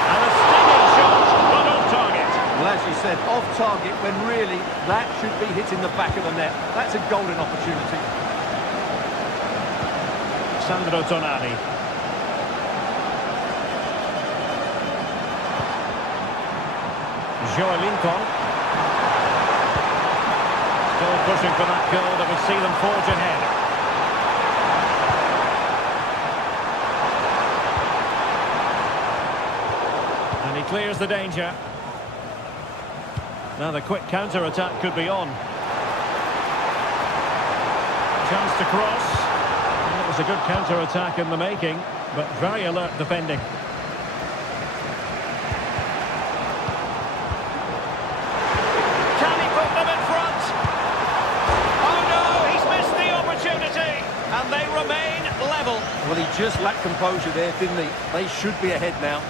And a stinging shot, but off target. Well, as you said, off target when really that should be hitting the back of the net. That's a golden opportunity. Sandro Tonali. Joe Linton. Still pushing for that goal that would see them forge ahead. And he clears the danger. Now the quick counter-attack could be on. Chance to cross. And it was a good counter-attack in the making, but very alert defending. Well, he just lacked composure there, didn't he? They should be ahead now.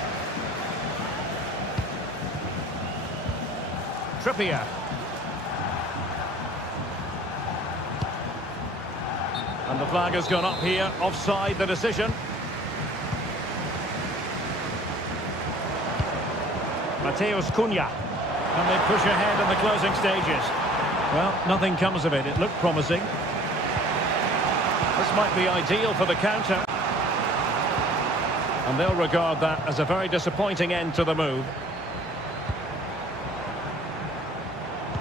Trippier. And the flag has gone up here, offside the decision. Mateus Cunha. And they push ahead in the closing stages. Well, nothing comes of it. It looked promising. This might be ideal for the counter. And they'll regard that as a very disappointing end to the move.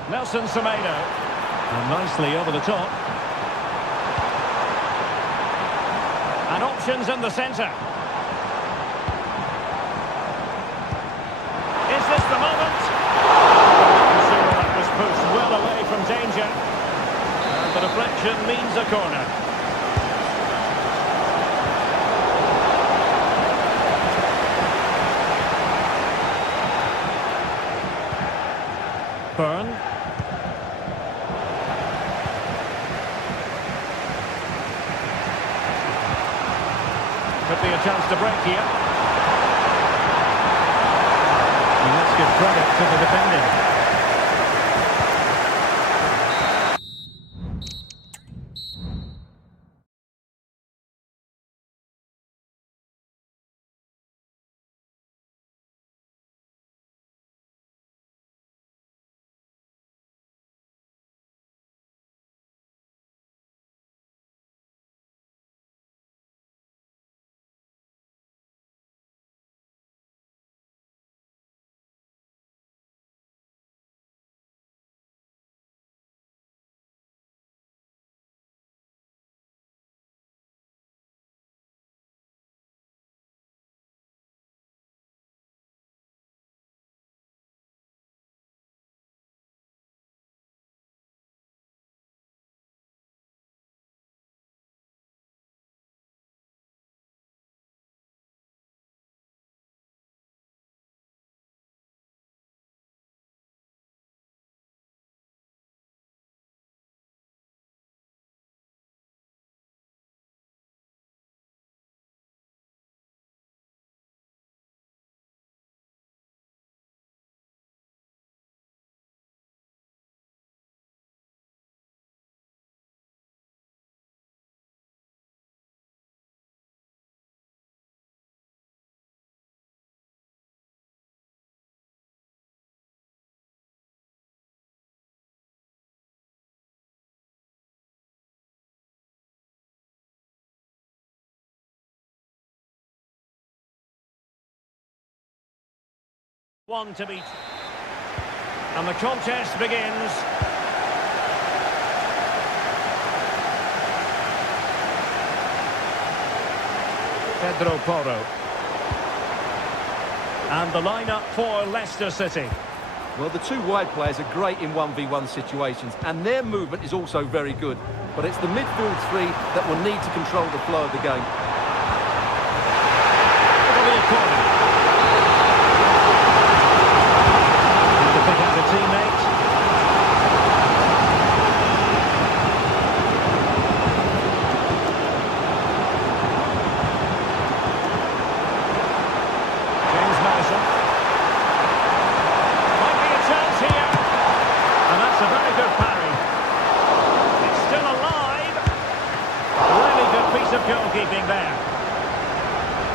Nelson Semedo. And nicely over the top. And options in the centre. Is this the moment? I'm sure that was pushed well away from danger. And the deflection means a corner. Burn. Could be a chance to break here. And let's give credit to the defending. One to beat. And the contest begins. Pedro Porro. And the lineup for Leicester City. Well, the two wide players are great in 1v1 situations, and their movement is also very good. But it's the midfield three that will need to control the flow of the game. It'll be a corner. To pick out a teammate. James Madison. Might be a chance here. And that's a very good parry. It's still alive. Really good piece of goalkeeping there.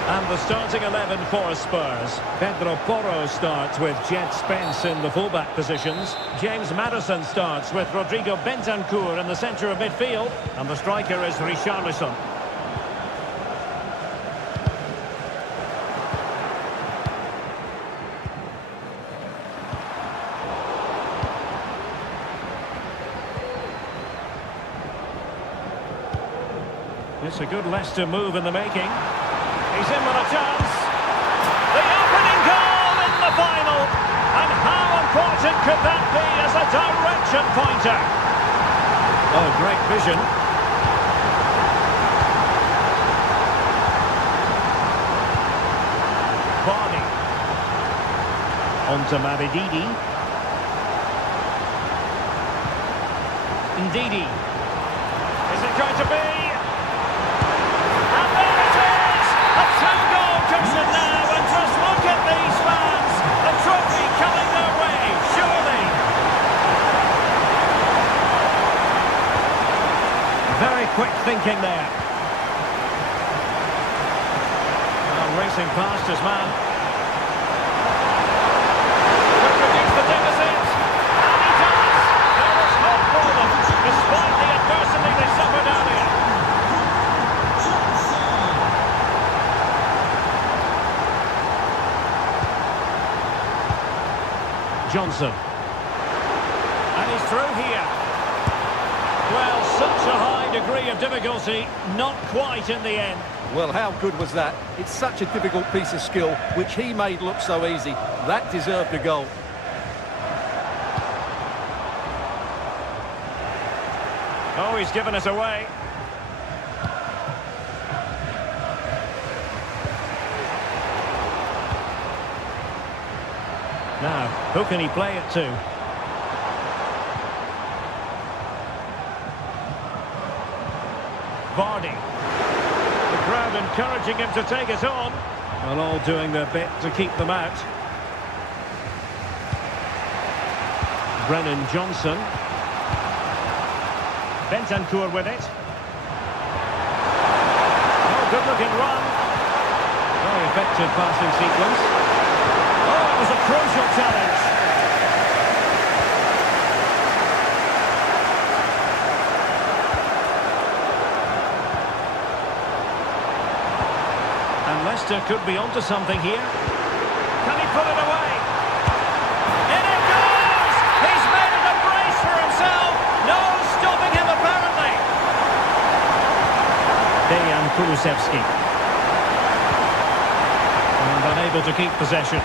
And the starting 11 for Spurs. Pedro Porro starts with Jet Spence in the fullback positions. James Madison starts with Rodrigo Bentancur in the centre of midfield. And the striker is Richarlison. It's a good Leicester move in the making. He's in with a chance. The opening goal in the final. And how important could that be as a direction pointer? Oh, great vision. Barney. On to Mavididi. Ndidi. Is it going to be? Now, and just look at these fans. A trophy coming their way, surely. Very quick thinking there. Well, racing past his man. Could reduce the deficit. And he does. There is hope for them, despite the adversity they suffered earlier. Johnson. And he's through here. Well, such a high degree of difficulty, not quite in the end. Well, how good was that? It's such a difficult piece of skill, which he made look so easy. That deserved a goal. Oh, he's given us away. Now, who can he play it to? Vardy. The crowd encouraging him to take it on. Well, all doing their bit to keep them out. Brennan Johnson. Bentancur with it. Oh, good-looking run. Very effective passing sequence. Oh, it was a crucial challenge. And Leicester could be onto something here. Can he put it away? In it goes! He's made it a brace for himself. No stopping him, apparently. Dejan Kulusevski. And unable to keep possession.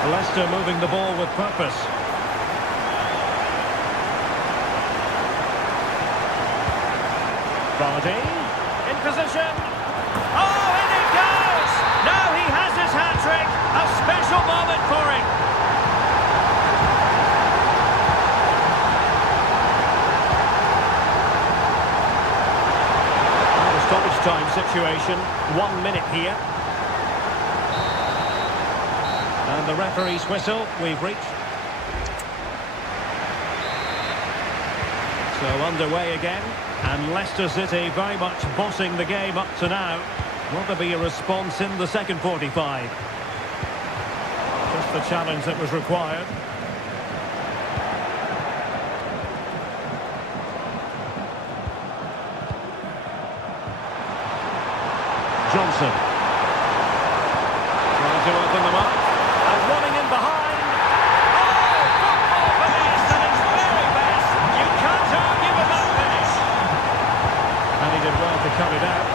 Leicester moving the ball with purpose. Vardy in position. Oh, in it goes! Now he has his hat-trick. A special moment for him. The stoppage time situation. 1 minute here. And the referee's whistle, we've reached. So underway again, and Leicester City very much bossing the game up to now. Will there be a response in the second 45? Just the challenge that was required. Johnson. Trying to open them up. cut it out.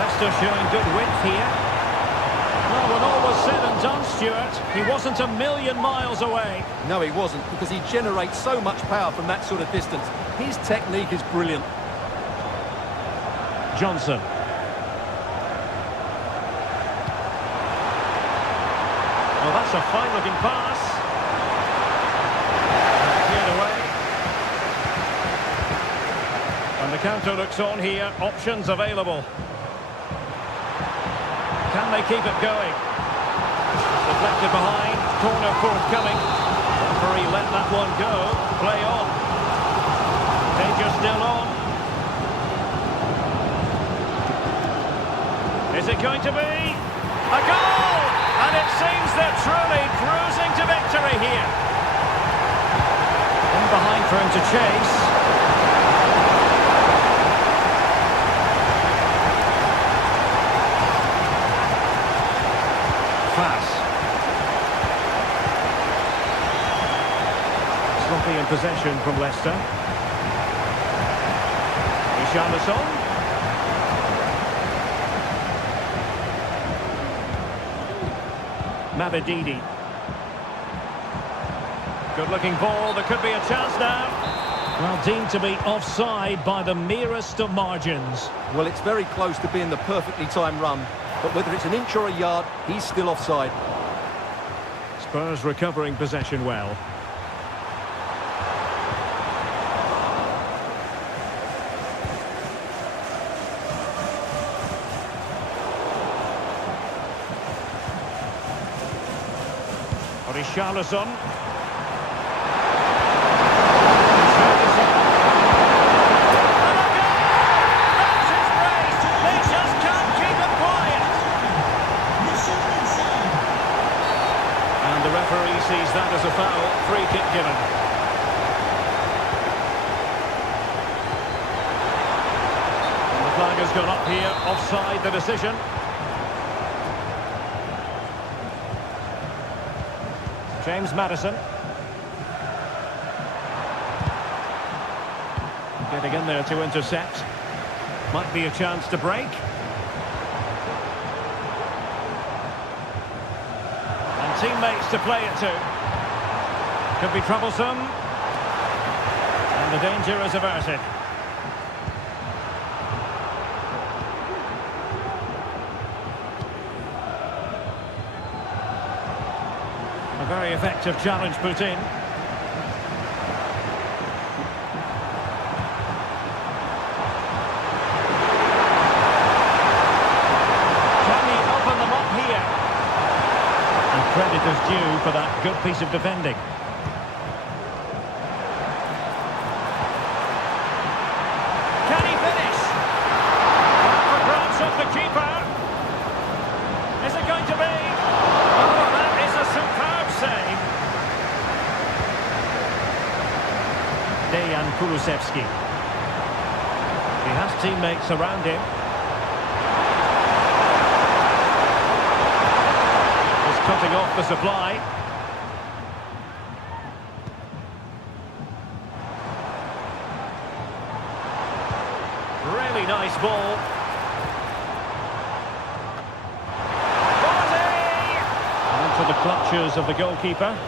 Leicester showing good width here. Well, when all was said and done, Stuart, he wasn't a million miles away. No, he wasn't, because he generates so much power from that sort of distance. His technique is brilliant. Johnson. Well, that's a fine-looking pass. Cleared away. And the counter looks on here. Options available. Can they keep it going? Deflected behind. Corner forthcoming. Referee let that one go. Play on. Danger still on. Is it going to be a goal? And it seems they're truly cruising to victory here. In behind for him to chase. Pass. Sloppy in possession from Leicester. Richarlison. Mavididi. Good-looking ball. There could be a chance now. Well, deemed to be offside by the merest of margins. Well, it's very close to being the perfectly timed run. But whether it's an inch or a yard, he's still offside. Spurs recovering possession well. Richarlison. Sees that as a foul, free kick given. And the flag has gone up here, offside the decision. James Maddison. Getting in there to intercept. Might be a chance to break. Teammates to play it to. Could be troublesome. And the danger is averted. A very effective challenge put in. Can he open them up here? Credit is due for that good piece of defending. Can he finish? Back for grabs off the keeper. Is it going to be? Oh, that is a superb save. Dejan Kulusevski. He has teammates around him. Cutting off the supply. Really nice ball. Into the clutches of the goalkeeper.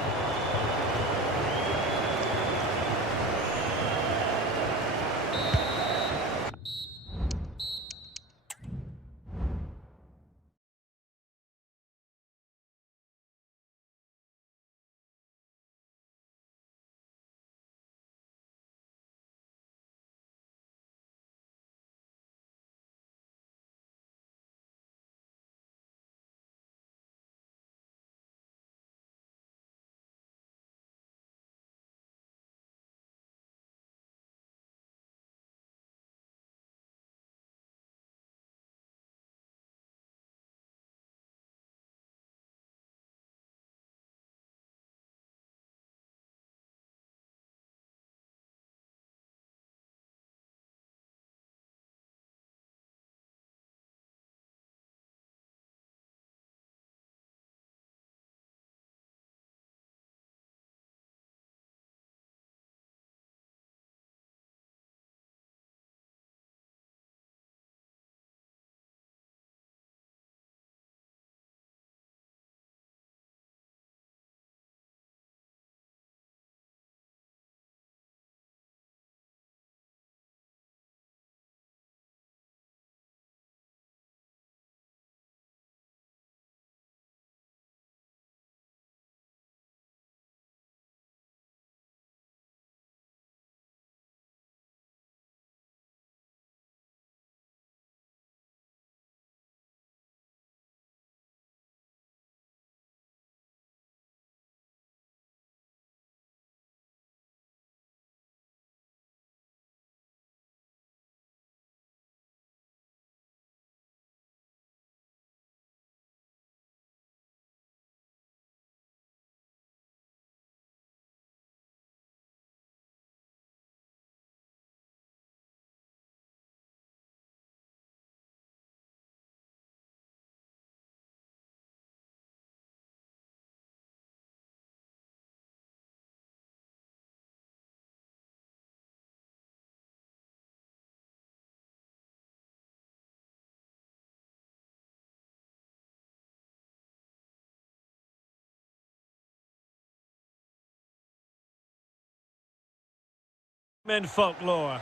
In folklore.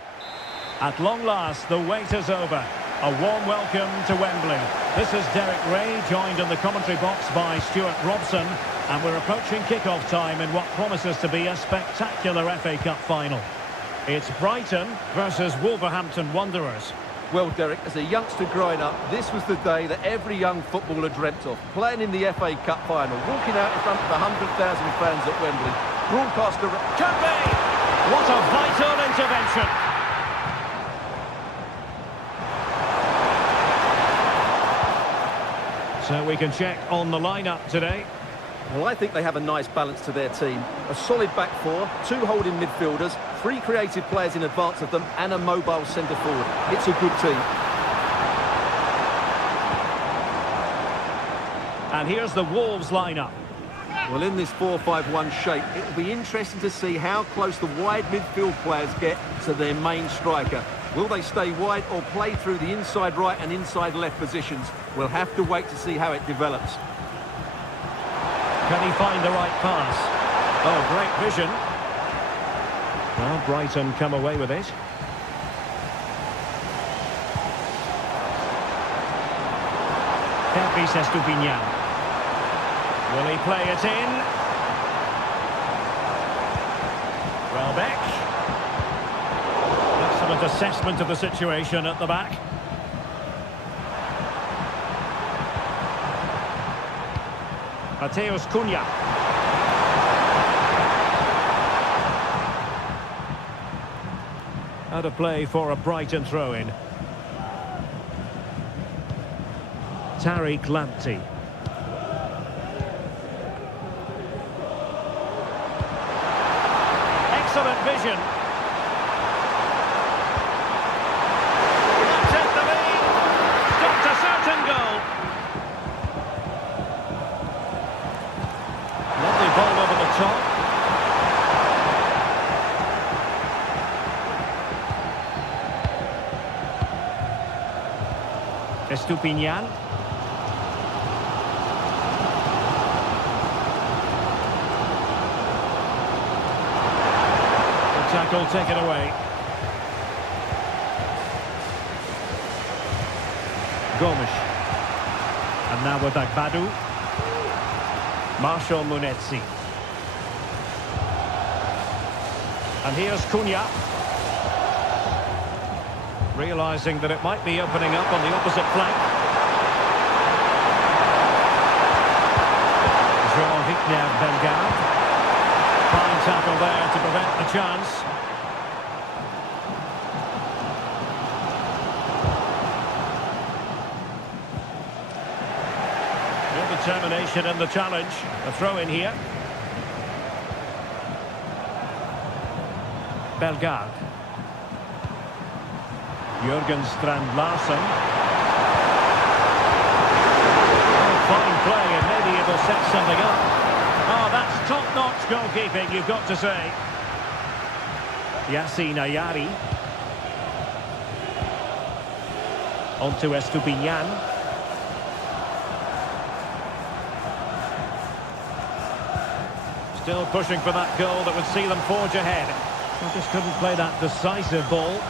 At long last, the wait is over. A warm welcome to Wembley. This is Derek Ray, joined in the commentary box by Stuart Robson, and we're approaching kick-off time in what promises to be a spectacular FA Cup final. It's Brighton versus Wolverhampton Wanderers. Well, Derek, as a youngster growing up, this was the day that every young footballer dreamt of. Playing in the FA Cup final, walking out in front of 100,000 fans at Wembley. Broadcaster... Could be! What a vital intervention! So we can check on the lineup today. Well, I think they have a nice balance to their team. A solid back four, two holding midfielders, three creative players in advance of them, and a mobile centre forward. It's a good team. And here's the Wolves lineup. Well, in this 4-5-1 shape, it will be interesting to see how close the wide midfield players get to their main striker. Will they stay wide or play through the inside right and inside left positions? We'll have to wait to see how it develops. Can he find the right pass? Oh, great vision. Well, Brighton come away with it. Kempis Estupinian. Will he play it in? Welbeck. Excellent assessment of the situation at the back. Mateus Cunha. Out of play for a Brighton throw-in. Tariq Lamptey. Excellent vision. That's it, the lead. Got a certain goal. Lovely ball over the top. Estupinian. Tackle taken away. Gomes. And now with Agbadu. Marshall Munetsi. And here's Cunha. Realising that it might be opening up on the opposite flank. Jean-Victor Bellegarde. Fine tackle there to prevent the chance. Good determination in the challenge. A throw in here. Bellegarde. Jürgen Strand Larsen. Oh, fine play, and maybe it'll set something up. Oh, that's top-notch goalkeeping, you've got to say. Yassine Ayari. On to Estupinian. Still pushing for that goal that would see them forge ahead. They just couldn't play that decisive ball.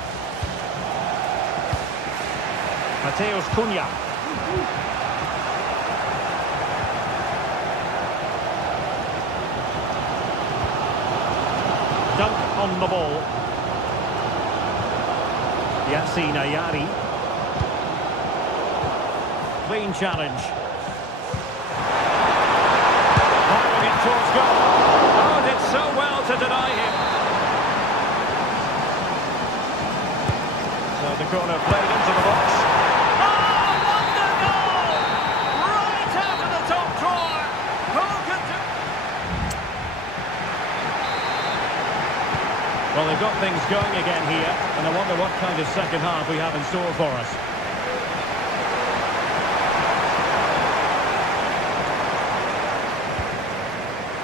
Mateus Cunha. Dunk on the ball. Yassine Ayari. Clean challenge. Firing it towards goal. Oh, did so well to deny him. So the corner played into the box. Oh, wonder goal! Right out of the top drawer. Who could do... Well, they've got things going again here, and I wonder what kind of second half we have in store for us.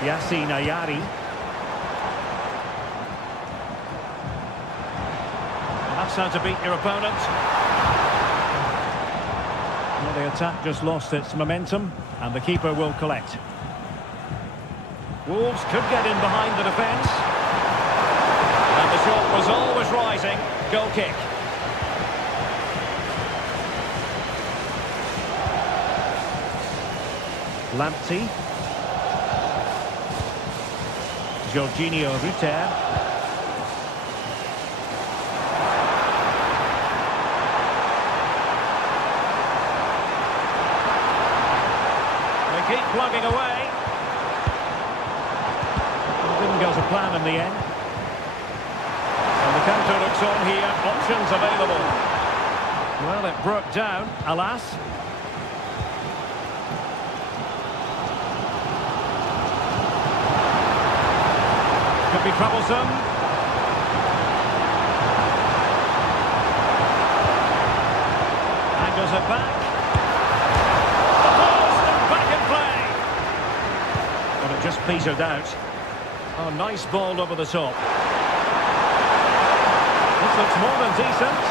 Yassine Ayari. That's how to beat your opponent. Well, the attack just lost its momentum, and the keeper will collect. Wolves could get in behind the defence. And the shot was always rising. Goal kick. Lamptey. Jorginho Rutter. They keep plugging away. It didn't go to plan in the end. And the counter looks on here. Options available. Well, it broke down, alas. Could be troublesome. Angles it back. The post and back in play. But it just petered out. Oh, nice ball over the top. This looks more than decent.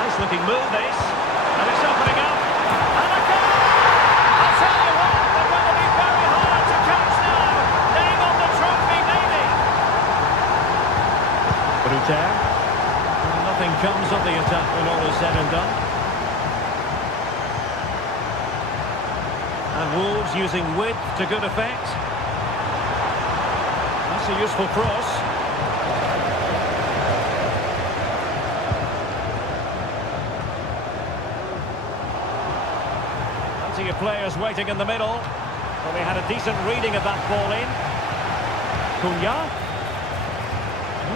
Nice looking move this. And it's opening up. And a goal! I'll tell you what, they're going to be very hard to catch now. Name on the trophy, maybe. Rutter. Nothing comes of the attack when all is said and done. And Wolves using width to good effect. That's a useful cross. Plenty of players waiting in the middle. Well, they had a decent reading of that ball in. Cunha.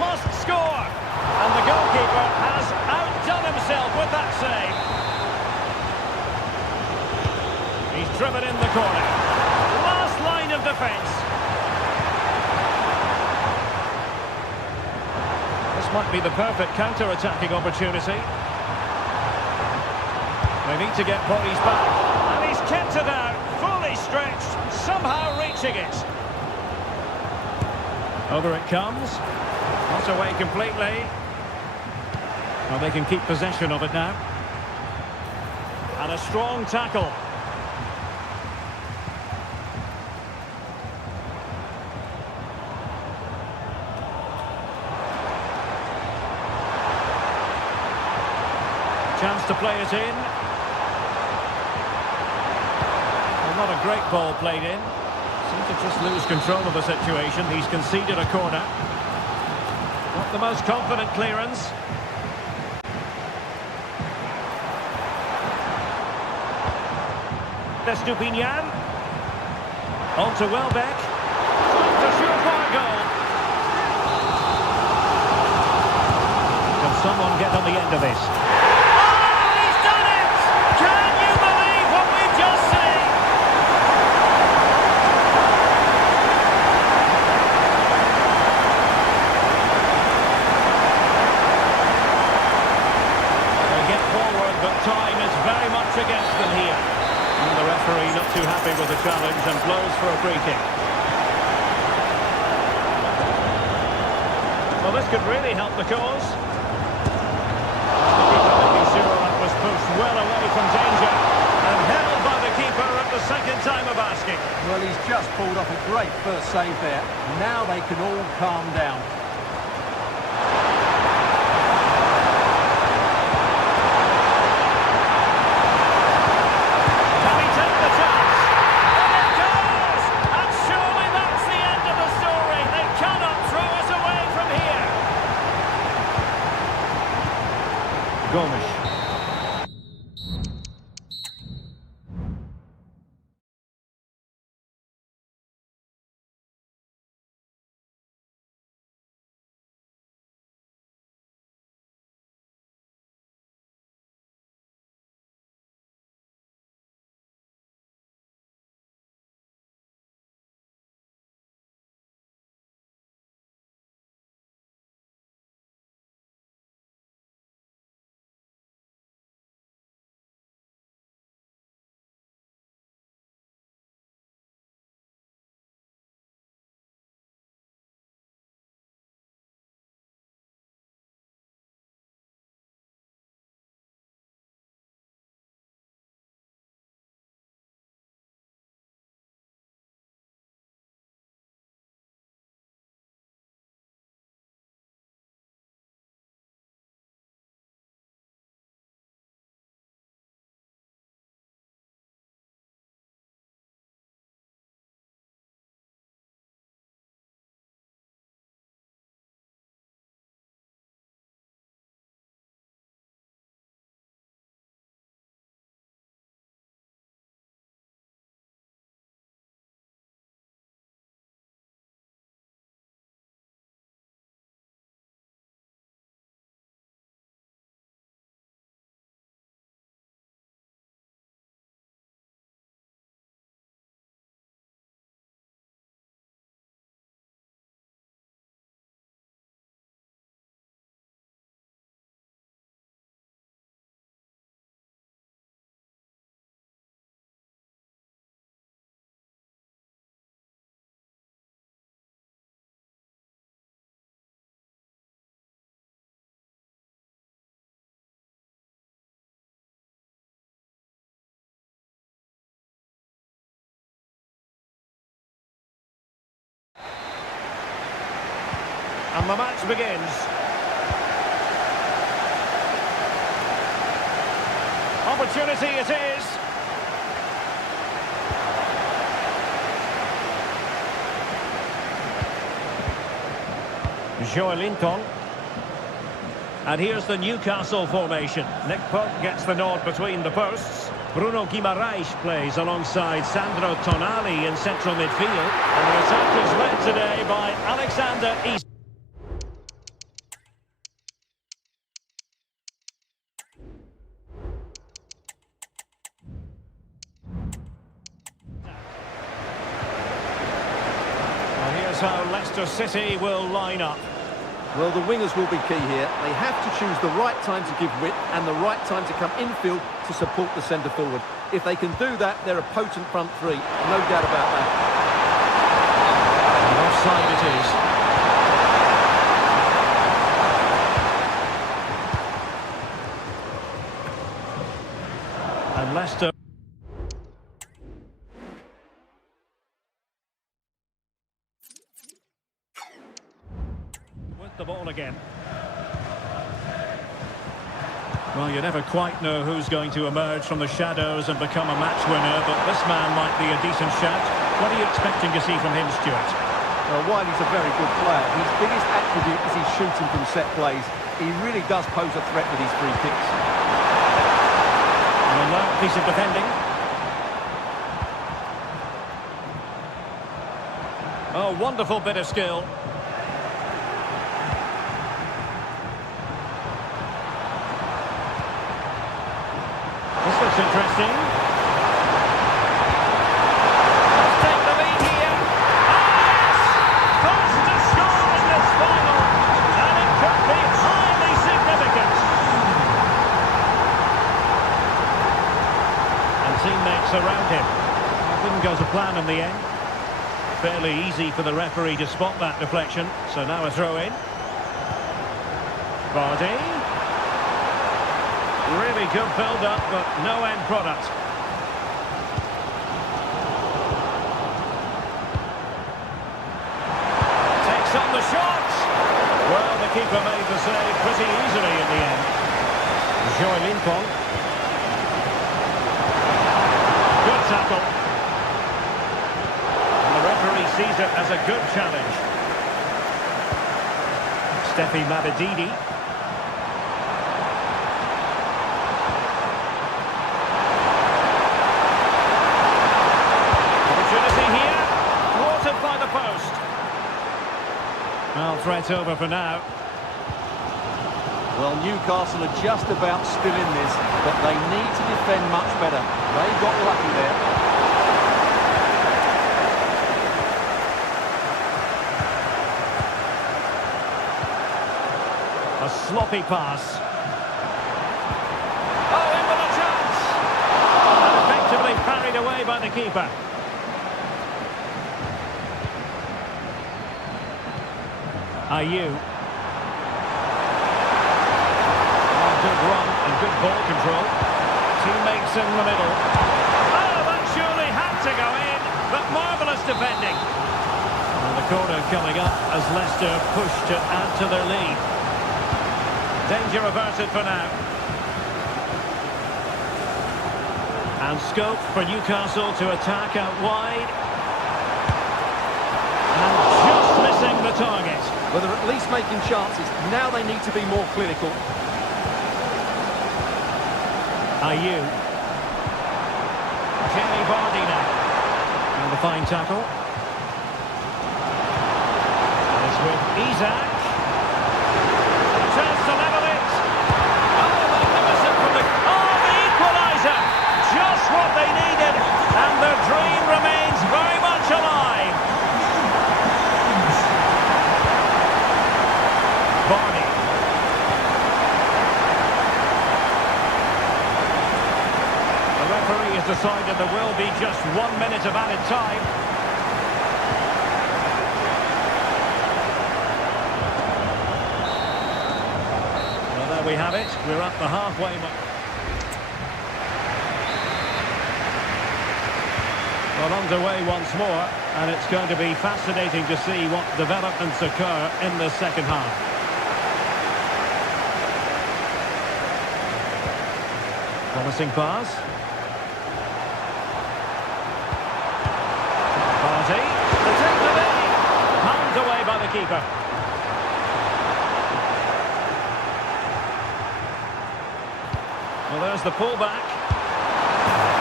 Must score! And the goalkeeper has outdone himself with that save. He's driven in the corner. Last line of defence. This might be the perfect counter-attacking opportunity. They need to get bodies back. And he's kept it out, fully stretched, somehow reaching it. Over it comes. Not away completely. Well, they can keep possession of it now. And a strong tackle. Chance to play it in. Well, not a great ball played in. Seems to just lose control of the situation. He's conceded a corner. Not the most confident clearance. Estupinian. On to Welbeck. It's a surefire goal. Can someone get on the end of this? Oh, he's done it! Can you believe what we've just seen? They get forward, but time is very much against them here. And the referee not too happy with the challenge and blows for a free kick. Well, this could really help the cause. The keeper making sure that was pushed well away from danger and held by the keeper at the second time of asking. Well, he's just pulled off a great first save there. Now they can all calm down. Gomes. And the match begins. Opportunity it is. Joelinton. And here's the Newcastle formation. Nick Pope gets the nod between the posts. Bruno Guimaraes plays alongside Sandro Tonali in central midfield. And the attack is led today by Alexander Isak. Here's how Leicester City will line up. Well, the wingers will be key here. They have to choose the right time to give width and the right time to come infield to support the centre forward. If they can do that, they're a potent front three. No doubt about that. And offside it is. And Leicester... the ball again. Well, you never quite know who's going to emerge from the shadows and become a match winner, but this man might be a decent shout. What are you expecting to see from him, Stuart? Well, while he's a very good player, his biggest attribute is his shooting from set plays. He really does pose a threat with his free kicks. And now a piece of defending. Oh, wonderful bit of skill. This looks interesting. Let's take the lead here. First to score in this final. And it could be highly significant. And teammates around him. It didn't go to plan in the end. Fairly easy for the referee to spot that deflection. So now a throw in. Vardy. Really good build-up, but no end product. Takes on the shot. Well, the keeper made the save pretty easily in the end. Joelinton. Good tackle. And the referee sees it as a good challenge. Steffi Mabadidi. Well, threat over for now. Well, Newcastle are just about still in this, but they need to defend much better. They got lucky there. A sloppy pass. Oh, in with a chance! And effectively parried away by the keeper. Ayew. Good run and good ball control. Teammates in the middle. Oh, that surely had to go in, but marvellous defending. And the corner coming up as Leicester push to add to their lead. Danger averted for now. And scope for Newcastle to attack out wide. And just missing the target. Well, they're at least making chances. Now they need to be more clinical. Ayew. Jamie Vardy now. And the fine tackle. It's with Isak. A chance to level it. Oh, magnificent from the... Oh, the equaliser! Just what they needed. And their dream remains very much alive. Vardy. The referee has decided there will be just 1 minute of added time. Well, there we have it. We're at the halfway mark. Well, underway once more, and it's going to be fascinating to see what developments occur in the second half. Promising pass. Party. To take the lead. Pounded away by the keeper. Well, there's the pullback.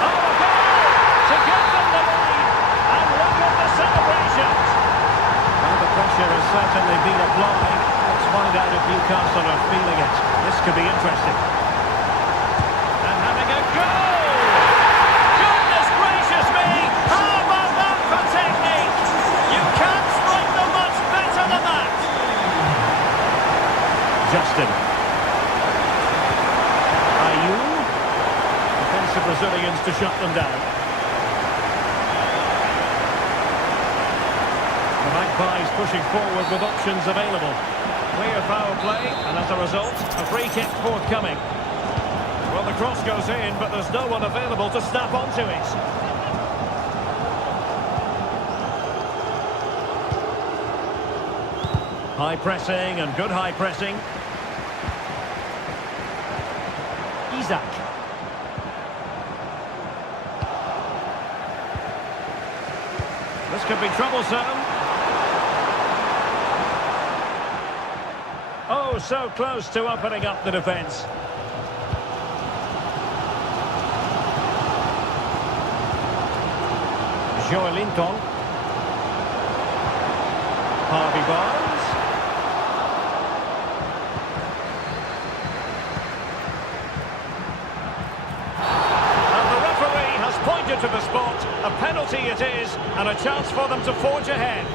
Oh, a goal! To give them the lead. And look at the celebrations. Well, the pressure has certainly been applied. Let's find out if Newcastle are feeling it. This could be interesting. And having a goal! Goodness gracious me! How about that for technique? You can't strike them much better than that. Justin. Defensive Brazilians to shut them down. The Magpies pushing forward with options available. Clear foul play, and as a result, a free kick forthcoming. Well, the cross goes in, but there's no one available to snap onto it. High pressing and good high pressing. Isaac. This could be troublesome. Oh, so close to opening up the defence. Joelinton. Harvey Barnes. Pointed to the spot, a penalty it is, and a chance for them to forge ahead.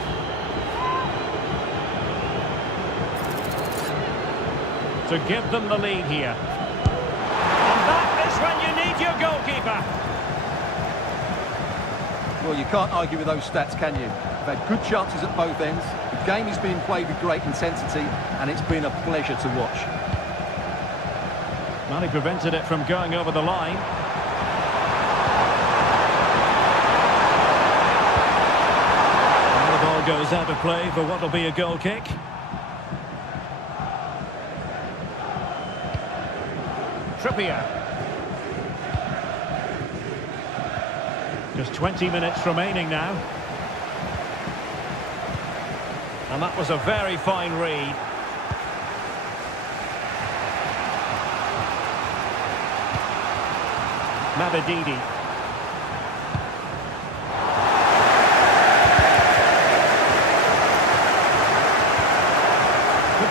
To give them the lead here. And that is when you need your goalkeeper. Well, you can't argue with those stats, can you? They've had good chances at both ends. The game is being played with great intensity, and it's been a pleasure to watch. Well, he prevented it from going over the line. Goes out of play for what will be a goal kick. Trippier. Just 20 minutes remaining now. And that was a very fine read. Mabedidi.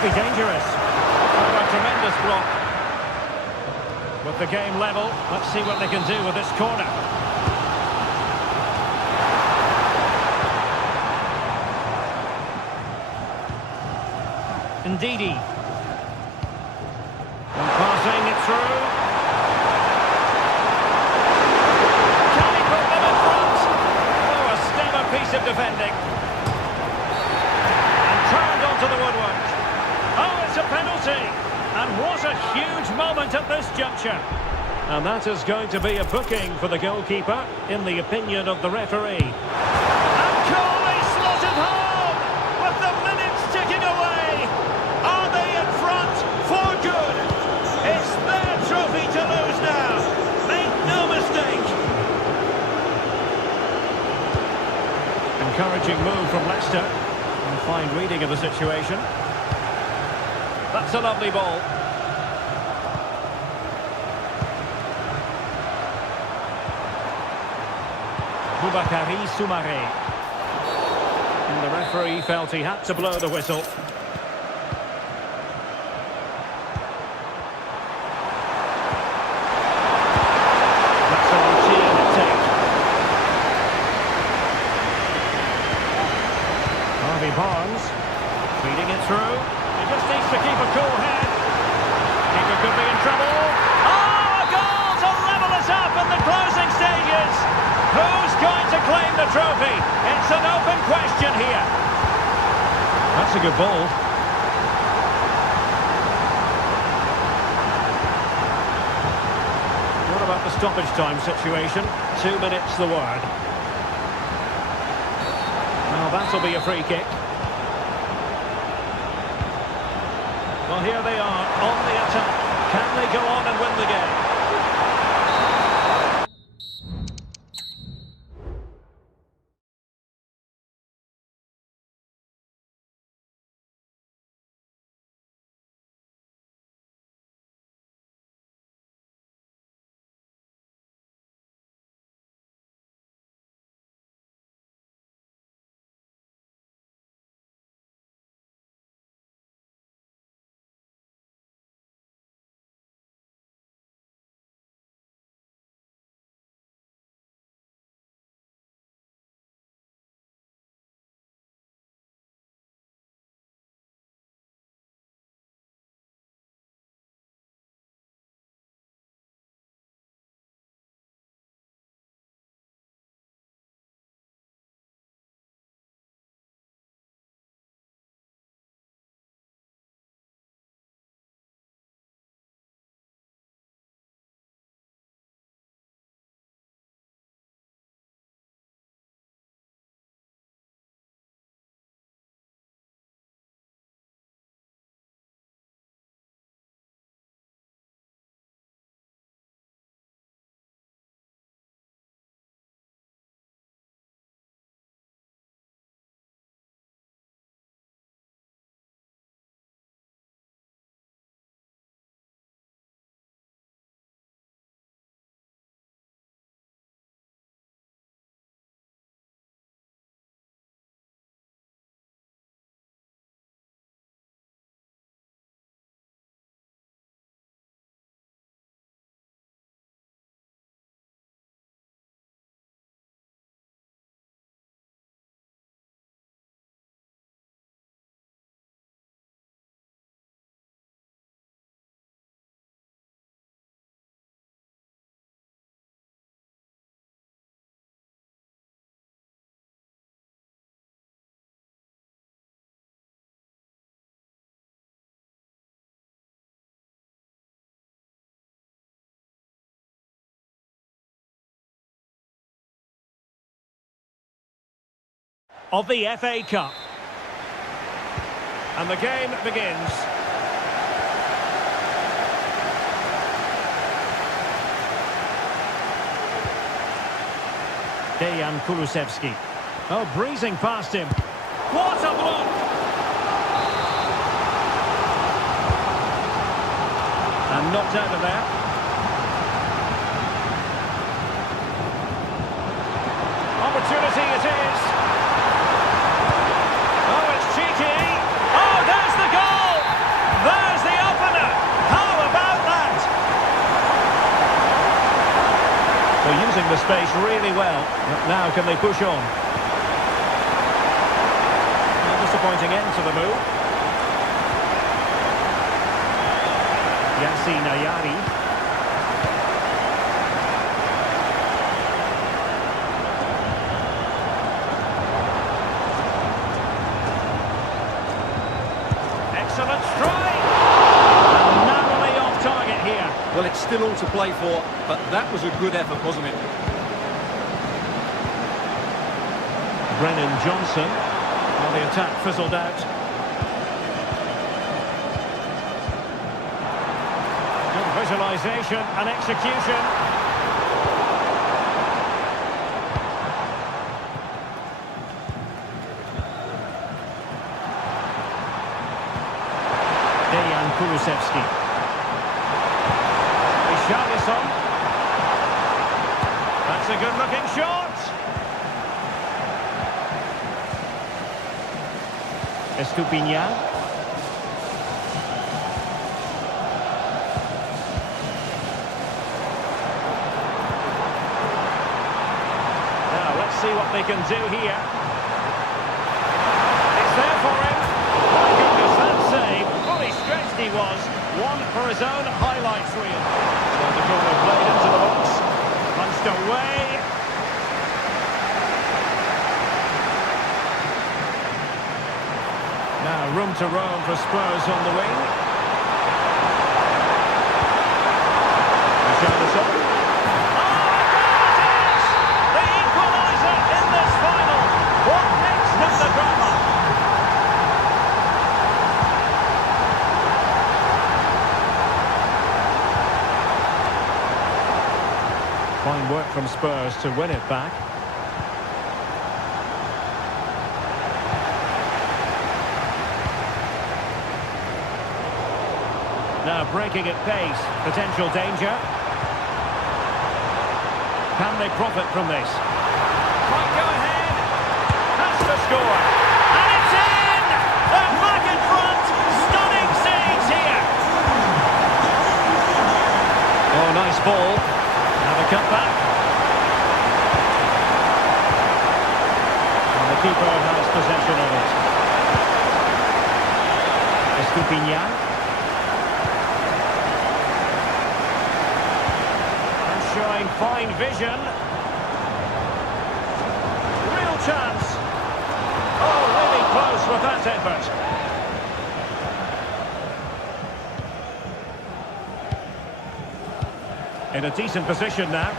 Be dangerous. Oh, a tremendous block. With the game level, let's see what they can do with this corner. Ndidi. And passing it through. Can he put them in front? Oh, a stellar piece of defending. And turned onto the woodwork. Oh, it's a penalty! And what a huge moment at this juncture. And that is going to be a booking for the goalkeeper, in the opinion of the referee. And Coley slotted home! With the minutes ticking away! Are they in front for good? It's their trophy to lose now! Make no mistake! Encouraging move from Leicester. And a fine reading of the situation. That's a lovely ball. Boubakary Soumaré. And the referee felt he had to blow the whistle. That's a routine take. Harvey Barnes feeding it through. Just needs to keep a cool head. Keeper could be in trouble. Oh, a goal to level us up in the closing stages. Who's going to claim the trophy? It's an open question here. That's a good ball. What about the stoppage time situation? 2 minutes the word. That'll be a free kick. Well, here they are on the attack. Can they go on and win the game? Of the FA Cup. And the game begins. Dejan Kulusevski. Oh, breezing past him. What a block! And knocked out of there. Opportunity it is. Oh, it's cheeky. Oh, there's the goal. There's the opener. How about that? They're using the space really well. But now can they push on? A disappointing end to the move. Yassine Ayari. Excellent strike! And narrowly off target here. Well, it's still all to play for, but that was a good effort, wasn't it? Brennan Johnson. Well, the attack fizzled out. Good visualisation and execution. Dejan Kulusevski. Richarlison. That's a good-looking shot. Estupinian. Now, let's see what they can do here. It's there for him. My goodness, that save. Fully stretched he was. One for his own highlights reel. So the corner played into the box. Punched away. Now, room to roam for Spurs on the wing. Richarlison. Oh, it is! The equaliser in this final. What next in the draft? work from Spurs to win it back. Now breaking at pace, potential danger. Can they profit from this? Might go ahead. Has to score. And it's in! They're back in front. Stunning saves here. Oh, nice ball. Now the cutback. And the keeper has possession of it. Estupinian. Showing fine vision. Real chance. Oh, really close with that effort. In a decent position now.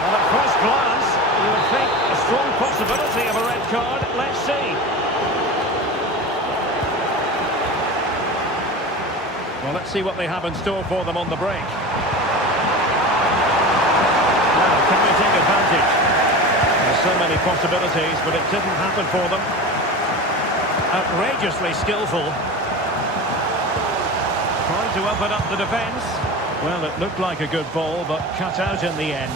Well, at first glance, you would think a strong possibility of a red card. Let's see. Well, let's see what they have in store for them on the break. Can they take advantage? There's so many possibilities, but it didn't happen for them. Outrageously skillful. Trying to open up the defence. Well, it looked like a good ball, but cut out in the end.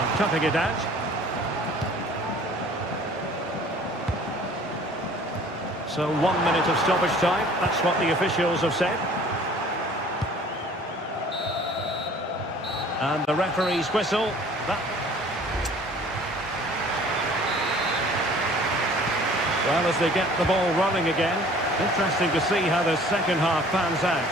And cutting it out. So 1 minute of stoppage time, that's what the officials have said. And the referee's whistle. Well, as they get the ball running again, interesting to see how the second half pans out.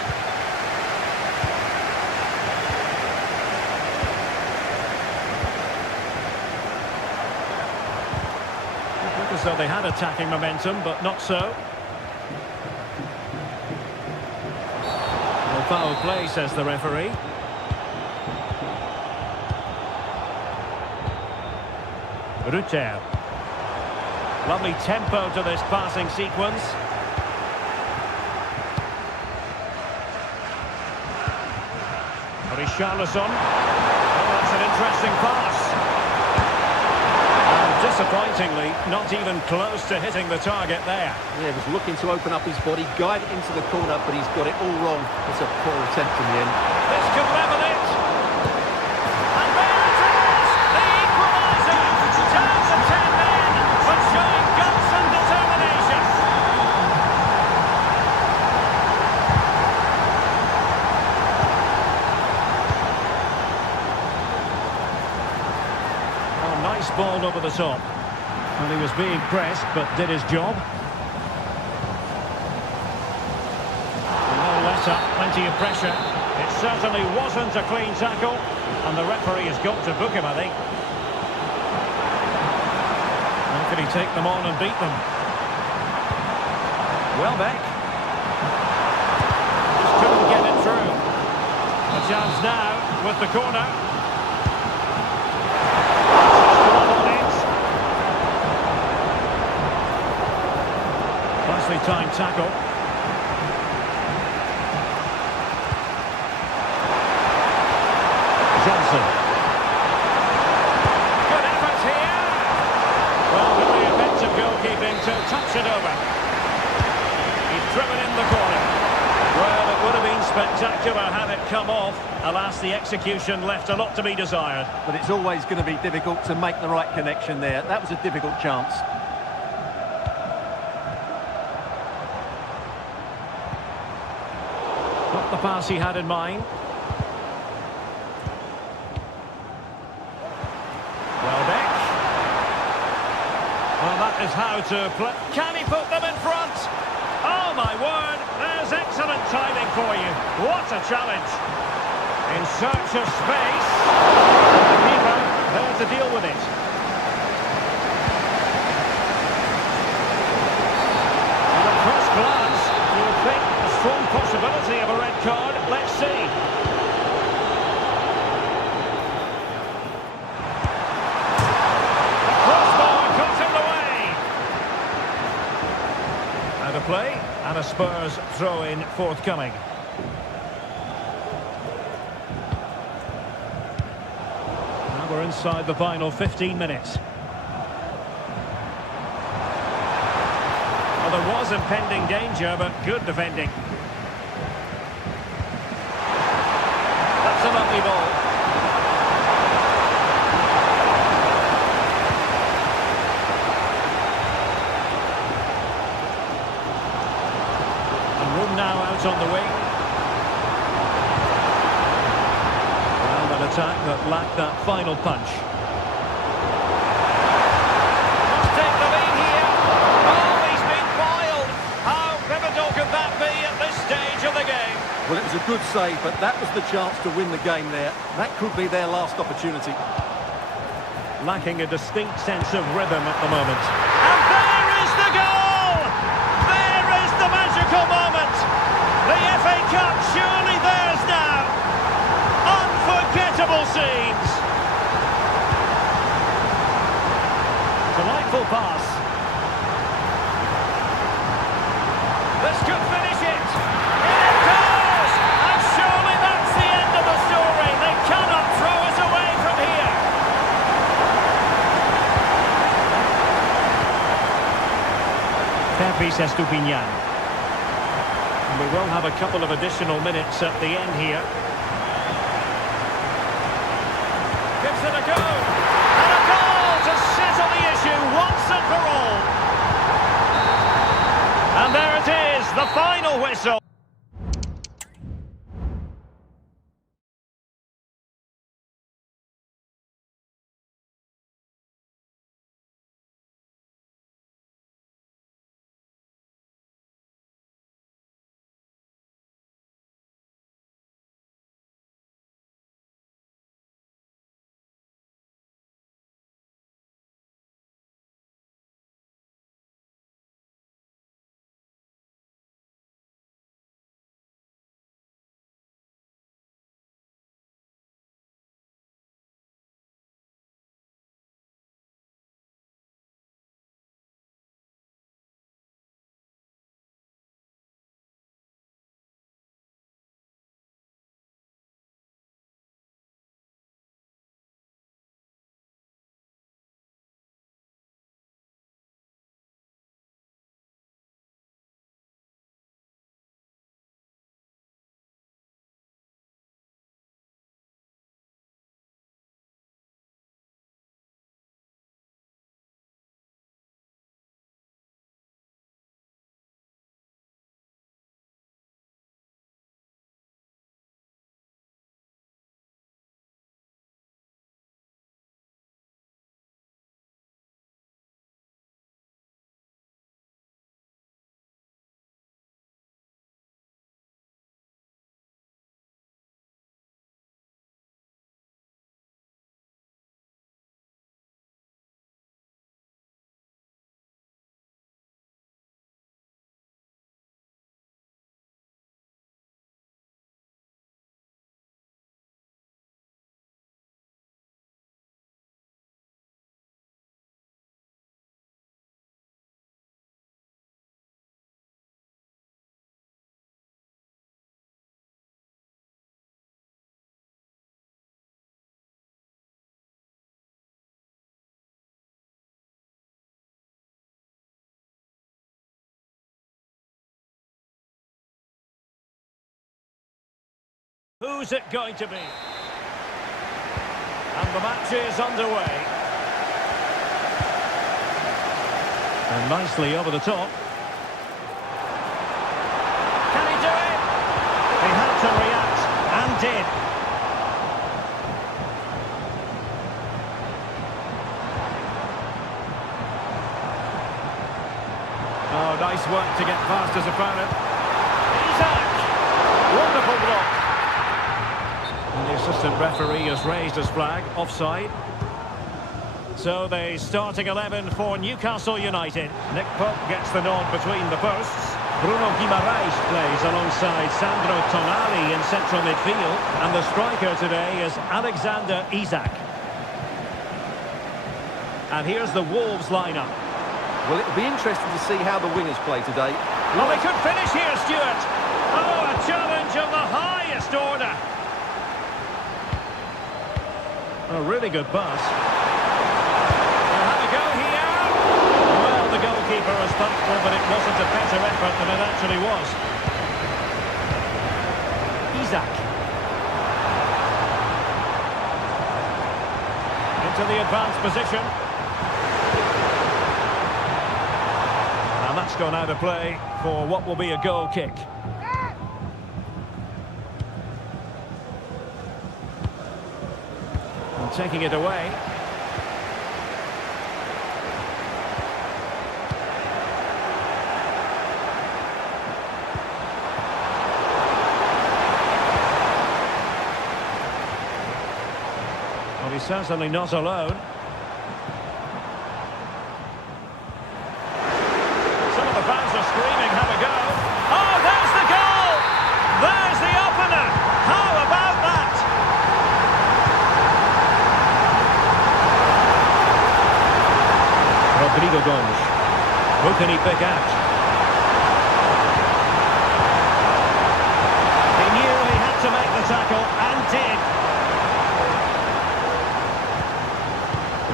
As though they had attacking momentum, but not so. Well, foul play, says the referee. Rutter. Lovely tempo to this passing sequence. Richarlison. Oh, that's an interesting pass. Disappointingly, not even close to hitting the target there. Yeah, he was looking to open up his body, guide it into the corner, but he's got it all wrong. It's a poor attempt in the end. This could level it. And there it is! The equaliser! Down to 10 men, but showing guts and determination. Nice ball over the top. Well, he was being pressed, but did his job. No let up, plenty of pressure. It certainly wasn't a clean tackle, and the referee has got to book him, I think. How can he take them on and beat them? Welbeck. Just couldn't get it through. A chance now with the corner. Nicely timed tackle. Johnson. Good effort here. Well, really effective goalkeeping to touch it over. He's driven in the corner. Well, it would have been spectacular had it come off. Alas, the execution left a lot to be desired. But it's always going to be difficult to make the right connection there. That was a difficult chance. Not the pass he had in mind. Welbeck. Well, that is how to play. Can he put them in front? Oh, my word. There's excellent timing for you. What a challenge. In search of space. The keeper there to deal with it. And at first glance, you would think a strong possibility of a red card. Let's see. The crossbar cut And a Spurs throw-in forthcoming. Now we're inside the final 15 minutes. Well, there was impending danger, but good defending. That's a lovely ball. Now out on the wing. Well, an attack that lacked that final punch. Must take the lead here. Oh, he's been foiled. How pivotal could that be at this stage of the game? Well, it was a good save, but that was the chance to win the game there. That could be their last opportunity. Lacking a distinct sense of rhythm at the moment. And there is the goal! There is the magical moment! The FA Cup surely theirs now. Unforgettable scenes. Delightful pass. This could finish it. And it does! And surely that's the end of the story. They cannot throw us away from here. Terpis Estupinian. We will have a couple of additional minutes at the end here. Gives it a go. And a goal to settle the issue once and for all. And there it is, the final whistle. Who's it going to be? And the match is underway. And nicely over the top. Can he do it? He had to react, and did. Oh, nice work to get past his opponent. Isak! Wonderful block. And the assistant referee has raised his flag, offside. So the starting 11 for Newcastle United. Nick Pope gets the nod between the posts. Bruno Guimaraes plays alongside Sandro Tonali in central midfield. And the striker today is Alexander Isak. And here's the Wolves lineup. Well, it'll be interesting to see how the wingers play today. Oh, they could finish here, Stuart. Oh, a challenge of the highest order. A really good pass. They'll have a go here. Well, the goalkeeper was thankful, but it wasn't a better effort than it actually was. Isaac. Into the advanced position. And that's gone out of play for what will be a goal kick. And taking it away. Well, he's certainly not alone. Some of the fans are screaming, have a go. Oh, there's the goal! There's the opener! How about that? Rodrigo Gomes. Who can he pick out? He knew he had to make the tackle, and did.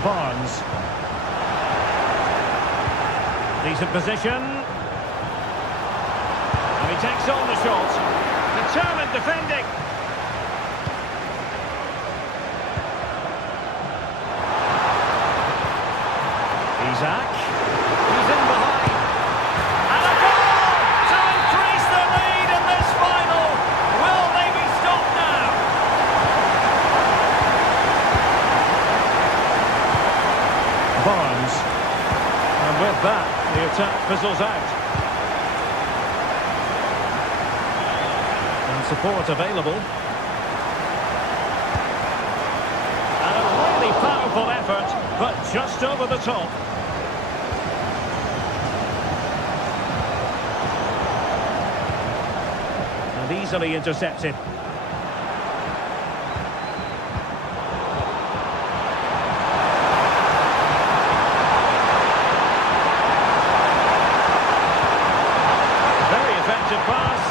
Barnes. Decent position. And he takes on the shot. Determined defending. Isaac. He's in behind. And a goal to increase the lead in this final. Will they be stopped now? Barnes. And with that, the attack fizzles out. And support available. And a really powerful effort, but just over the top. And easily intercepted. Very effective pass.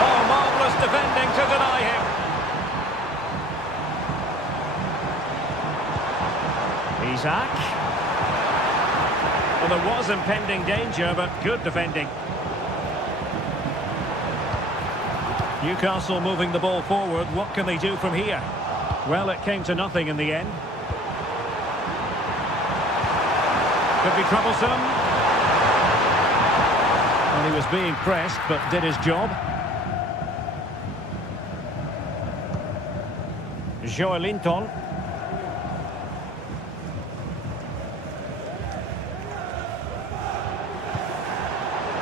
Oh, marvellous defending to deny him. Isaac. Well, there was impending danger, but good defending. Newcastle moving the ball forward. What can they do from here? Well, it came to nothing in the end. Could be troublesome. Well, he was being pressed, but did his job. Joelinton.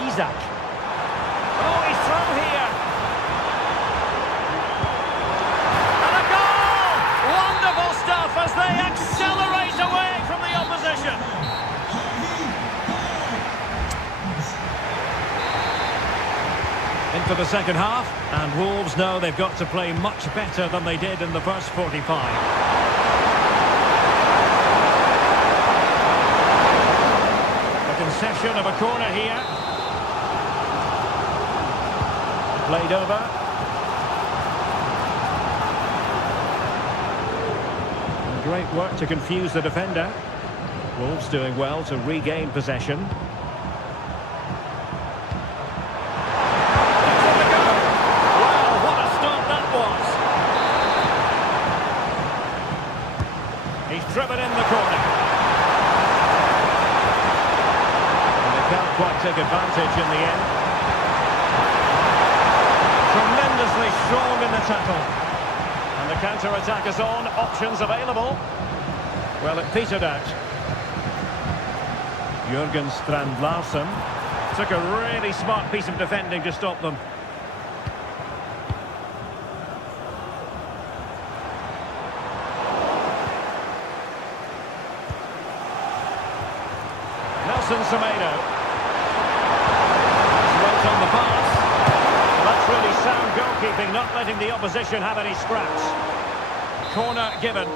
Isaac. Oh, he's through here. And a goal! Wonderful stuff as they accelerate away from the opposition. Into the second half, and Wolves know they've got to play much better than they did in the first 45. A concession of a corner here. Played over. And great work to confuse the defender. Wolves doing well to regain possession. Well, what a start that was. He's driven in the corner. And they can't quite take advantage in the end. Tremendously strong in the tackle. And the counter-attack is on. Options available. Well, it petered out. Jürgen Strand Larsen took a really smart piece of defending to stop them. Nelson Semedo. Went on the pass. That's really sound goalkeeping, not letting the opposition have any scraps. Corner given.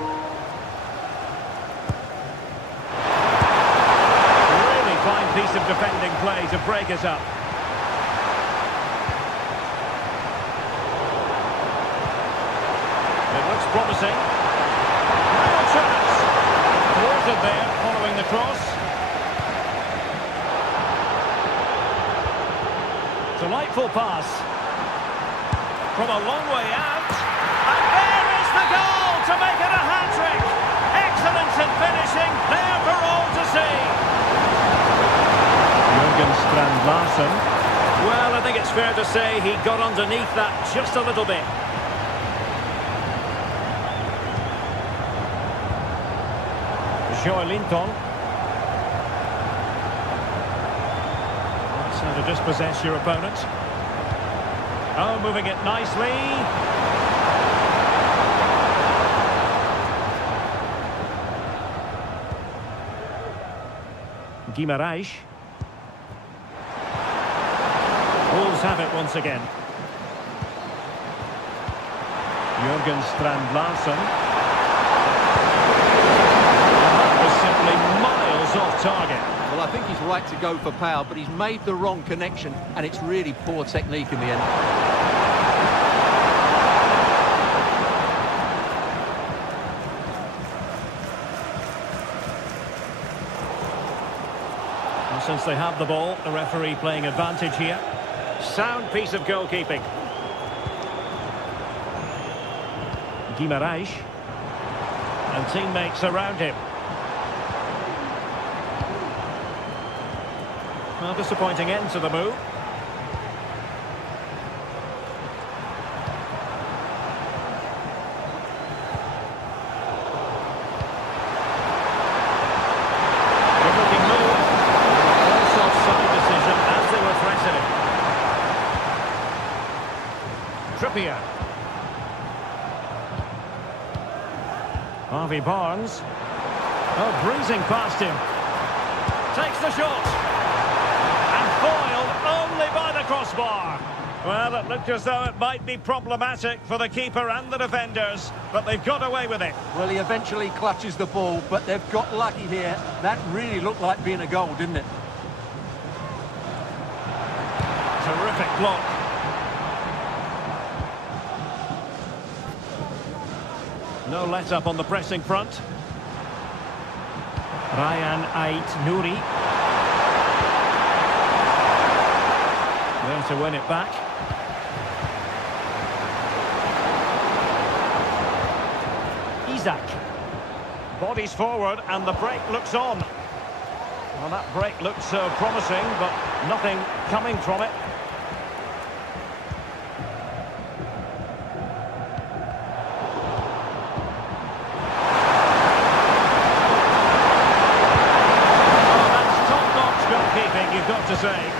Really fine piece of defending play to break us up. promising. Real chance. Thwarted there, following the cross. Delightful pass. From a long way out. And there is the goal to make it a hat-trick. Excellence in finishing, there for all to see. Jürgen Strand-Larsen. Well, I think it's fair to say he got underneath that just a little bit. Linton. That's how to dispossess your opponent. Oh, moving it nicely. Guimaraes. Wolves have it once again. Jürgen Strand-Larsen. Simply miles off target. Well, I think he's right to go for power, but he's made the wrong connection, and it's really poor technique in the end. And since they have the ball, the referee playing advantage here. Sound piece of goalkeeping. Guimaraes. And teammates around him. Well, disappointing end to the move. Good-looking move. Also offside decision as they were threatening. Trippier. Harvey Barnes. Oh, breezing past him. Takes the shot. Foiled only by the crossbar. Well, it looked as though it might be problematic for the keeper and the defenders, but they've got away with it. Well, he eventually clutches the ball, but they've got lucky here. That really looked like being a goal, didn't it? Terrific block. No let-up on the pressing front. Ryan Ait-Nouri. There to win it back. Isaac. Bodies forward and the break looks on. Well, that break looked so promising, but nothing coming from it. Oh, that's top-notch goalkeeping, you've got to say.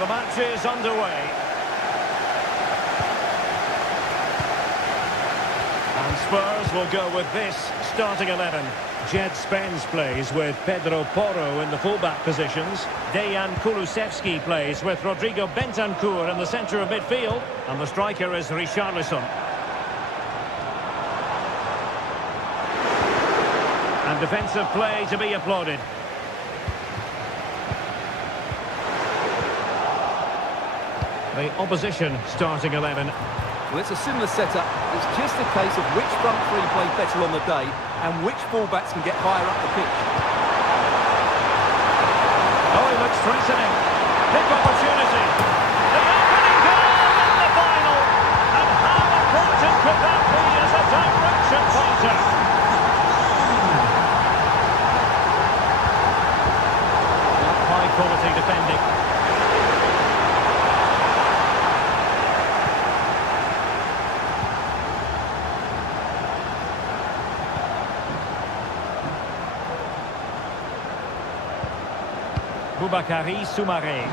And the match is underway. And Spurs will go with this starting 11. Jed Spence plays with Pedro Porro in the fullback positions. Dejan Kulusevski plays with Rodrigo Bentancur in the centre of midfield. And the striker is Richarlison. And defensive play to be applauded. The opposition starting 11. Well, it's a similar setup. It's just a case of which front three play better on the day and which fullbacks can get higher up the pitch. Oh, he looks threatening. Big opportunity. The opening goal in the final. And how important could that be as a direction pointer? High quality defending. Boubakary Soumaré.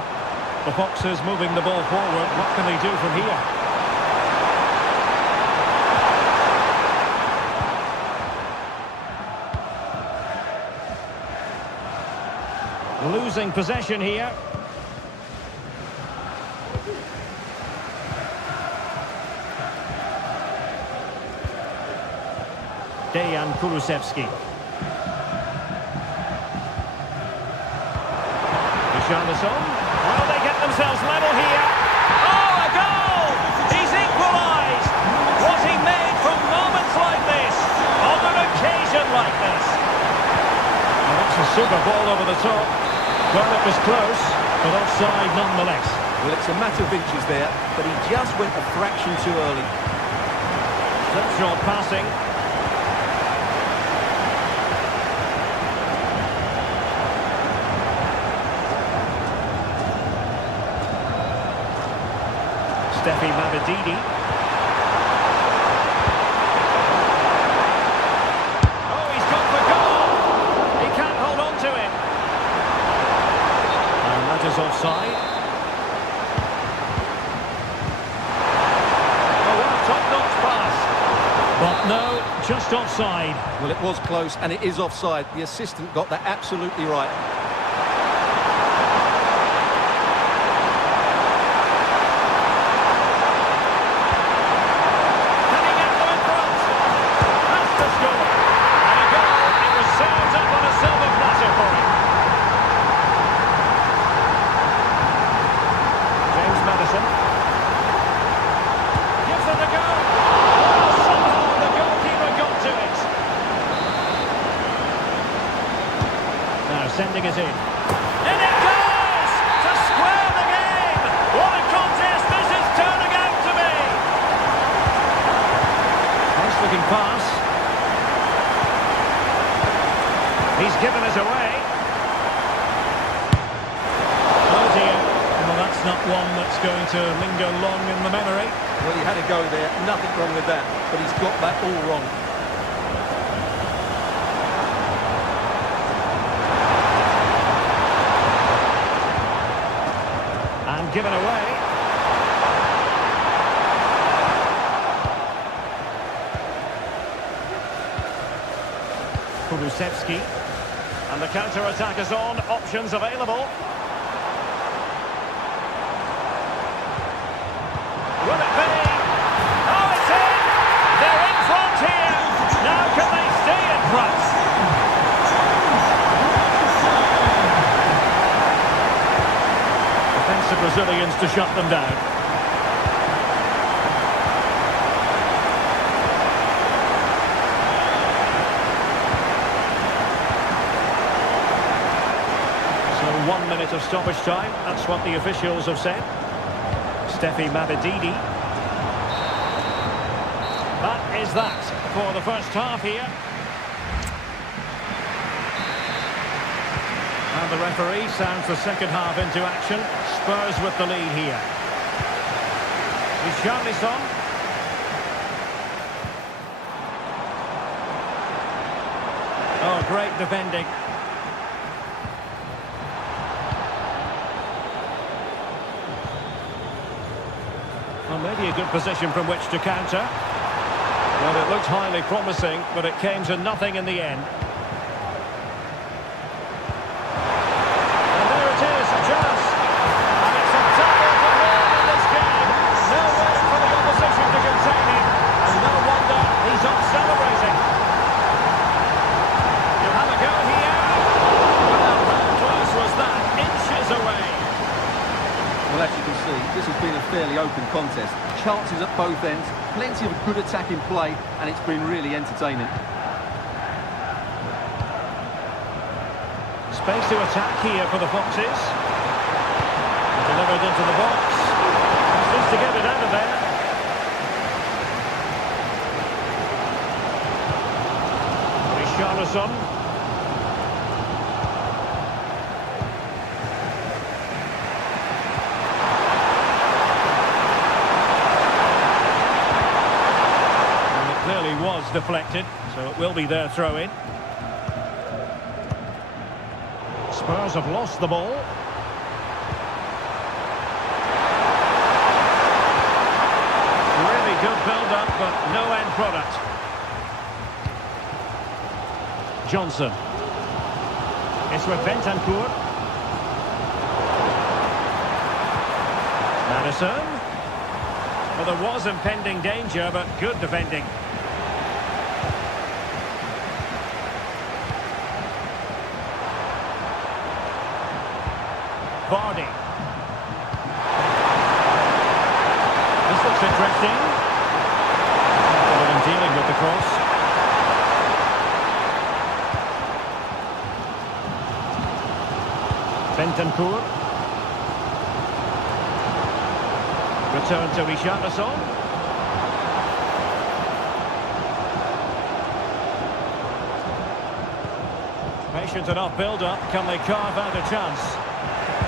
The Foxes moving the ball forward. What can they do from here? Losing possession here. Dejan Kulusevski. Richarlison. Will they get themselves level here? Oh, a goal! He's equalised! Was he made from moments like this? On an occasion like this? Well, that's a super ball over the top. Well, it was close, but offside nonetheless. Well, it's a matter of inches there, but he just went a fraction too early. Central passing. Steffi Mabedidi. Oh, he's gone for goal. He can't hold on to him. And that is offside. Oh, what a top-notch pass. But no, just offside. Well, it was close, and it is offside. The assistant got that absolutely right. Sending it in. And it goes! To square the game! What a contest this is turning out to be! Nice looking pass. He's given it away. Oh dear. Well, that's not one that's going to linger long in the memory. Well, he had a go there. Nothing wrong with that. But he's got that all wrong. Given away. Kulusevski. And the counter-attack is on. Options available. Will it be? Oh, it's in! They're in front here! Now can they stay in front? The Brazilians to shut them down. So 1 minute of stoppage time. That's what the officials have said. Steffi Mabedidi. That is that for the first half here. And the referee sounds the second half into action. Spurs with the lead here. Richarlison. Oh, great defending. Well, maybe a good position from which to counter. Well, it looked highly promising, but it came to nothing in the end. And there it is, just. And it's a double for him in this game. No way for the opposition to contain him. And no wonder he's off celebrating. You'll have a go here. Well, how close was that? Inches away. Well, as you can see, this has been a fairly open contest. Chances at both ends, plenty of good attacking play, and it's been really entertaining. Space to attack here for the Foxes. Delivered into the box. Just to get it out of there. Richarlison. Clearly was deflected, so it will be their throw-in. Spurs have lost the ball. Really good build-up, but no end product. Johnson. It's with Bentancur. Madison. Well, there was impending danger, but good defending. Vardy. This looks interesting. Well, in dealing with the cross. Bentancur. Return to Richarlison. Patient enough build-up. Can they carve out a chance?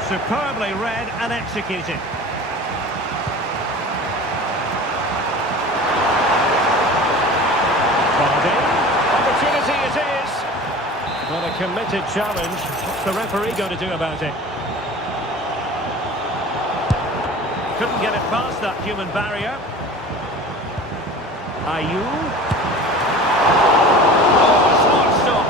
Superbly read and executed. Vardy. Opportunity it is. Well, a committed challenge. What's the referee going to do about it? Couldn't get it past that human barrier. Ayew. Oh, a smart stop.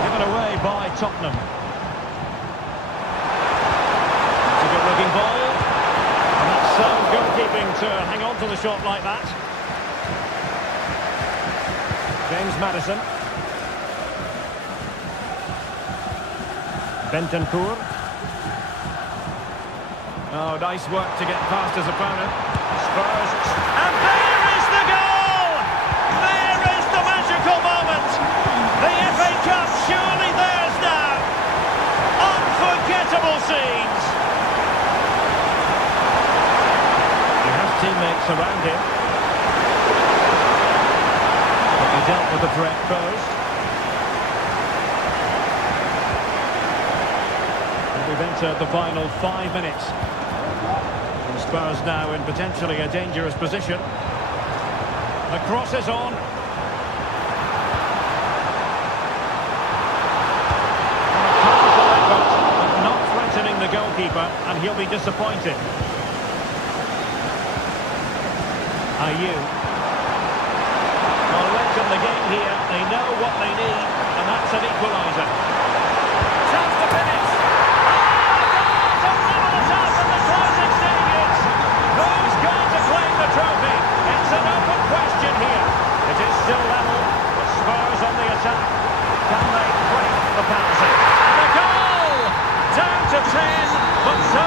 Given away by Tottenham. It's a good looking ball. And that's some goalkeeping to hang on to the shot like that. James Maddison. Bentancur. Oh, nice work to get past his opponent. Spurs. And there is the goal! There is the magical moment! The FA Cup surely theirs now! Unforgettable scenes! He has teammates around him. But he dealt with the threat posed. We've entered the final 5 minutes. And Spurs now in potentially a dangerous position. The cross is on. A powerful effort, but not threatening the goalkeeper, and he'll be disappointed. Ayew. Well, late in the game here, they know what they need, and that's an equaliser. Chance to finish. Trophy. It's an open question here. It is still level, but Spurs on the attack. Can they break the penalty? And a goal! Down to 10, but so...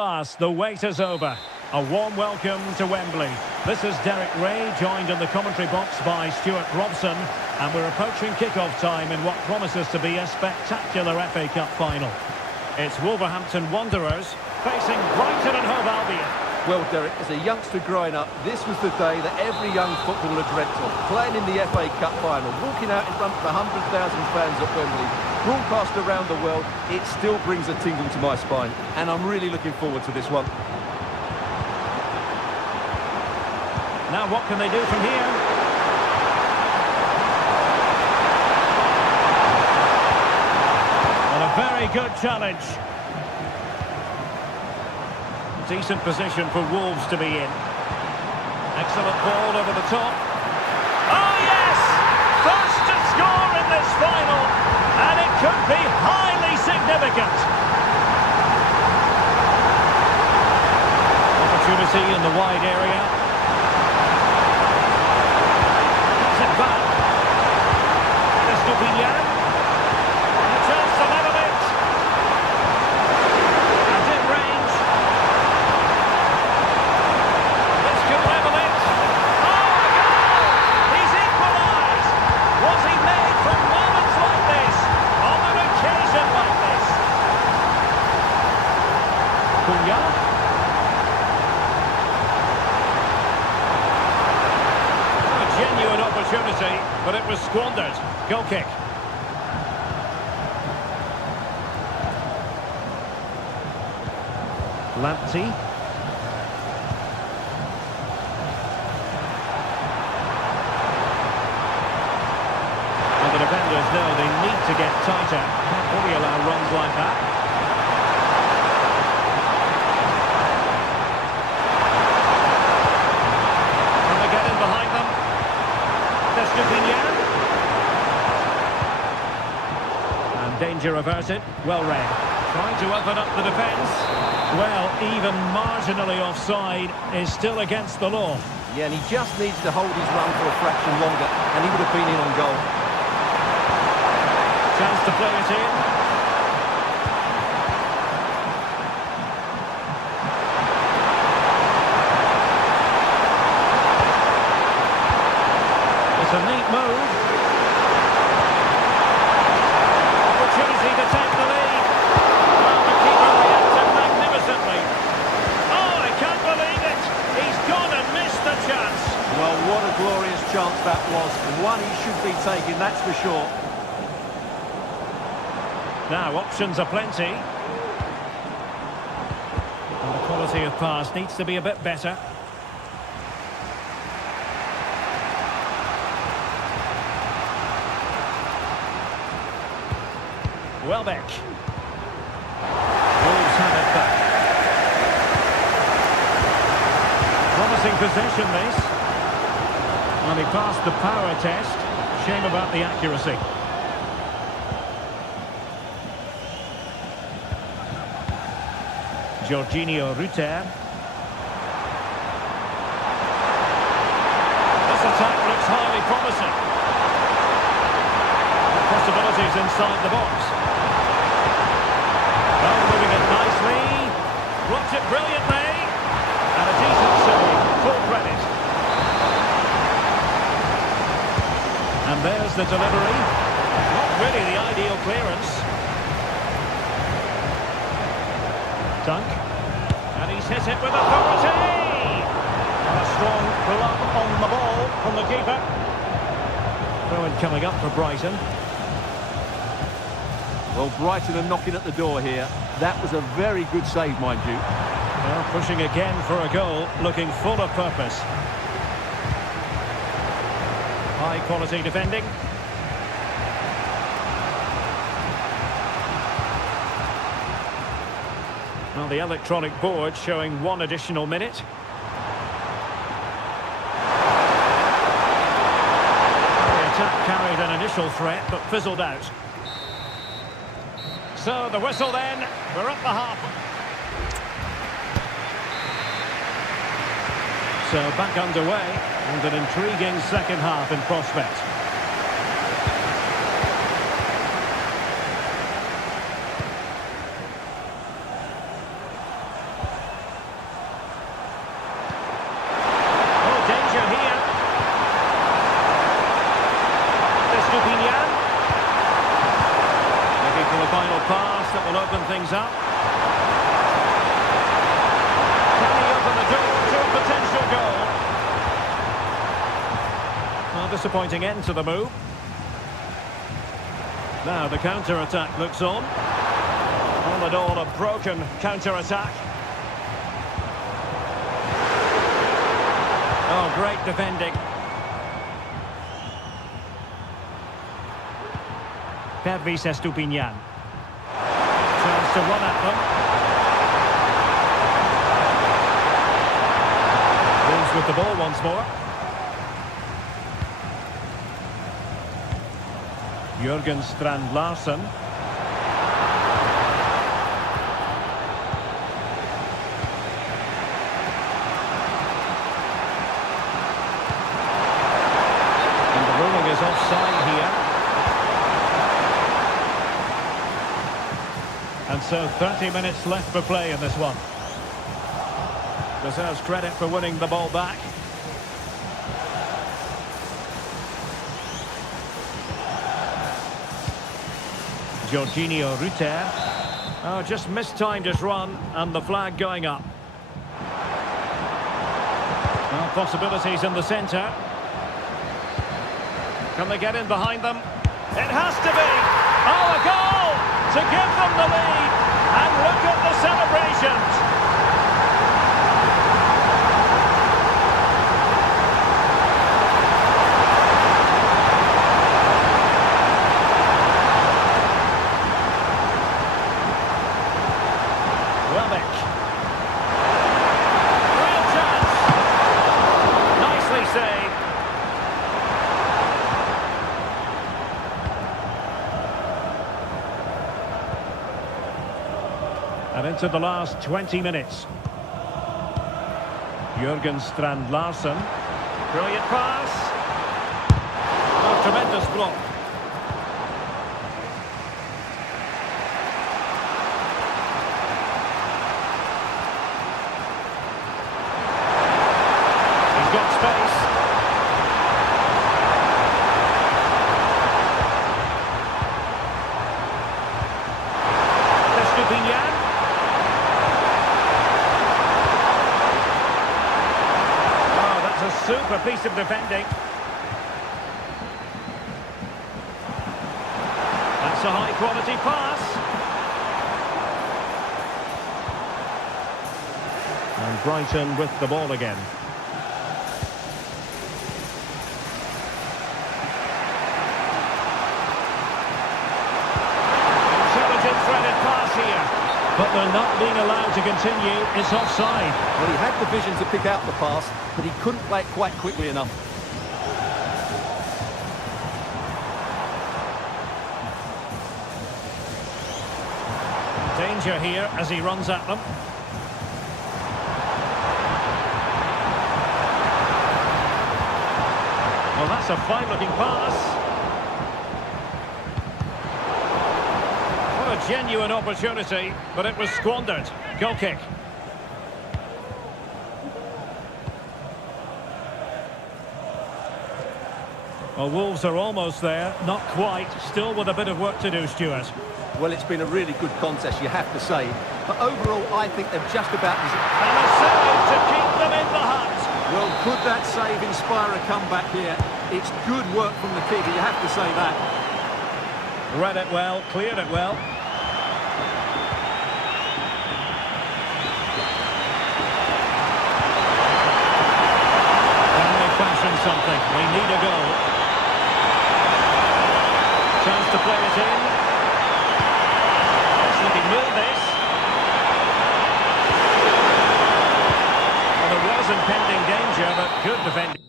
Last, the wait is over. A warm welcome to Wembley. This is Derek Ray, joined in the commentary box by Stuart Robson, and we're approaching kick-off time in what promises to be a spectacular FA Cup final. It's Wolverhampton Wanderers facing Brighton and Hove Albion. Well, Derek, as a youngster growing up, this was the day that every young footballer dreamt of. Playing in the FA Cup final, walking out in front of 100,000 fans at Wembley, broadcast around the world, it still brings a tingle to my spine. And I'm really looking forward to this one. Now what can they do from here? And a very good challenge. Decent position for Wolves to be in. Excellent ball over the top. Oh yes! First to score in this final. And it could be highly significant. Opportunity in the wide area. It's it back. This could be Jan. A chance to level it. And in range. This could level it. Oh, a goal! He's equalised. Was he made from moments like this? On an occasion like this? Cunha. Genuine opportunity, but it was squandered. Goal kick. Lamptey. And the defenders know they need to get tighter. Can't really allow runs like that. Can they get in behind them? And danger averted. Well read. Trying to open up the defence. Well, even marginally offside is still against the law. Yeah, and he just needs to hold his run for a fraction longer, and he would have been in on goal. Chance to play it in. It's a neat move. Opportunity to take the lead. Well, the keeper reacted magnificently. Oh, I can't believe it. He's gone and missed the chance. Well, what a glorious chance that was. One he should be taking, that's for sure. Now, options are plenty. And the quality of pass needs to be a bit better. Welbeck. Wolves have it back. Promising possession, this. And he passed the power test. Shame about the accuracy. Jorginho Rutter. This attack looks highly promising. Possibilities inside the box. Well, moving it nicely. Blocked it brilliantly. And a decent save. Full credit. And there's the delivery. Not really the ideal clearance. Dunk. And he's hit it with authority. And a strong glove on the ball from the keeper. Throw-in coming up for Brighton. Well, Brighton are knocking at the door here. That was a very good save, mind you. Well, pushing again for a goal, looking full of purpose. High quality defending. Well, the electronic board showing one additional minute. The attack carried an initial threat, but fizzled out. So the whistle then, we're at the half. So back underway, and an intriguing second half in prospect. disappointing end to the move. Now the counter-attack looks on. All in all, a broken counter-attack. Oh, great defending. Pervis Estupinian. Chance to run at them. Wolves with the ball once more. Jürgen Strand Larsen. And the ruling is offside here. And so 30 minutes left for play in this one. Deserves credit for winning the ball back. Jorginho Rutter. Oh, just mistimed his run, and the flag going up. Well, possibilities in the centre. Can they get in behind them? It has to be! Oh, a goal! To give them the lead! And look at the celebrations! And into the last 20 minutes. Jürgen Strand Larsen. Brilliant pass. Oh, tremendous block. He's got space. Estupinian. Super piece of defending. That's a high quality pass. And Brighton with the ball again. Intelligent threaded pass here. But they're not being allowed to continue. It's offside. Well, he had the vision to pick out the pass, but he couldn't play it quite quickly enough. Danger here as he runs at them. Well, that's a fine-looking pass. A genuine opportunity, but it was squandered. Goal kick. Well, Wolves are almost there, not quite, still with a bit of work to do, Stuart. Well, it's been a really good contest, you have to say. But overall, I think they've just about... And a save to keep them in the hunt. Well, could that save inspire a comeback here? It's good work from the keeper, you have to say that. Read it well, cleared it well. Something. We need a goal. Chance to play it in. It's looking move this. Well, there was impending danger, but good defending.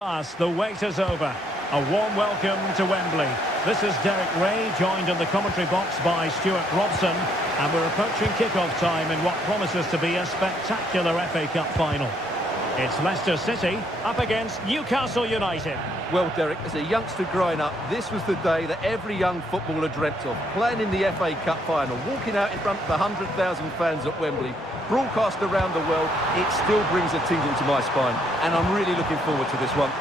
The wait is over. A warm welcome to Wembley. This is Derek Ray, joined in the commentary box by Stuart Robson, and we're approaching kick-off time in what promises to be a spectacular FA Cup final. It's Leicester City up against Newcastle United. Well, Derek, as a youngster growing up, this was the day that every young footballer dreamt of. Playing in the FA Cup final, walking out in front of the 100,000 fans at Wembley, broadcast around the world, it still brings a tingle to my spine. And I'm really looking forward to this one.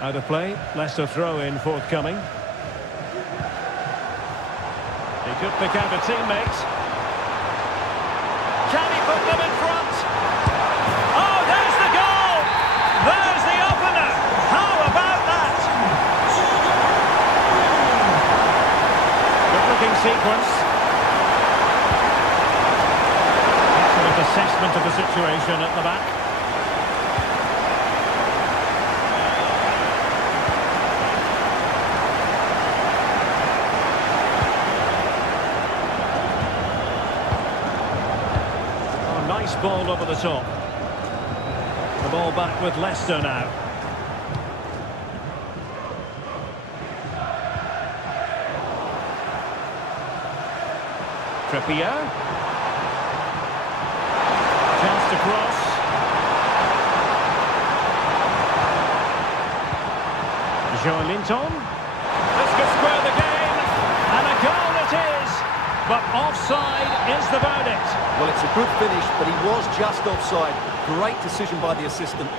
Out of play, Leicester throw-in forthcoming. He could pick out a teammate. Can he put them in front? Oh, there's the goal! There's the opener! How about that? Good-looking sequence. Excellent assessment of the situation at the back. Nice ball over the top. The ball back with Leicester now. Trippier. Chance to cross. Joelinton. This could square the game. And a goal it is. But offside is the verdict. Well, it's a good finish, but he was just offside. Great decision by the assistant.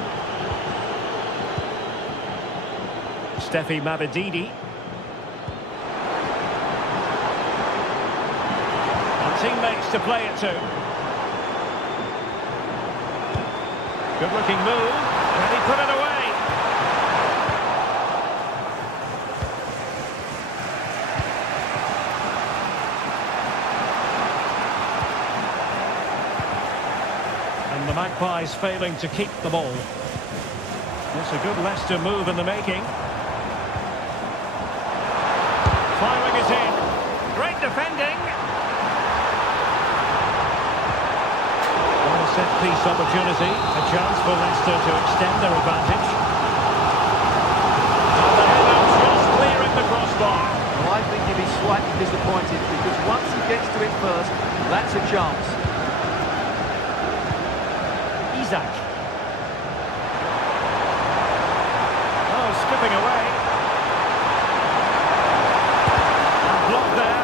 Steffi Mabedidi. And teammates to play it to. Good-looking move. Can he put it away? The Magpies failing to keep the ball. It's a good Leicester move in the making. Firing it in. Great defending. Well, set-piece opportunity. A chance for Leicester to extend their advantage. And the header just clearing the crossbar. Well, I think he'll be slightly disappointed because once he gets to it first, that's a chance. Oh, skipping away. And blocked there.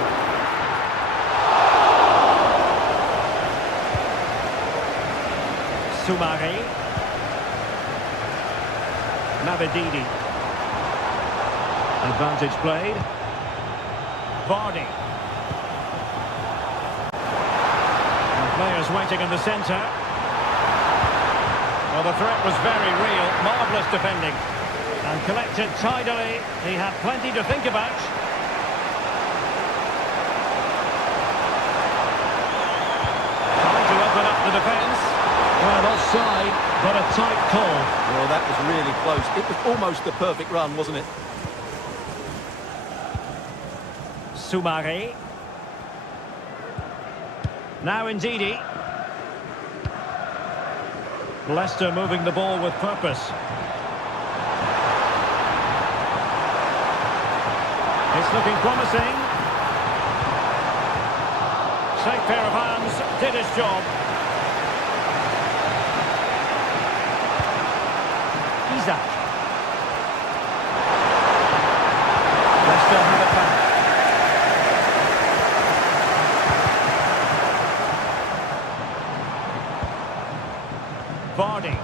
Soumare. Mabedidi. Advantage played. Vardy. And players waiting in the centre. Well, the threat was very real. Marvellous defending. And collected tidily. He had plenty to think about. Trying to open up the defence. Well, offside, but a tight call. Well, that was really close. It was almost the perfect run, wasn't it? Soumare. Now Ndidi. Leicester moving the ball with purpose. It's looking promising. Safe pair of hands, did his job. Isaac. Leicester have it back. Vardy.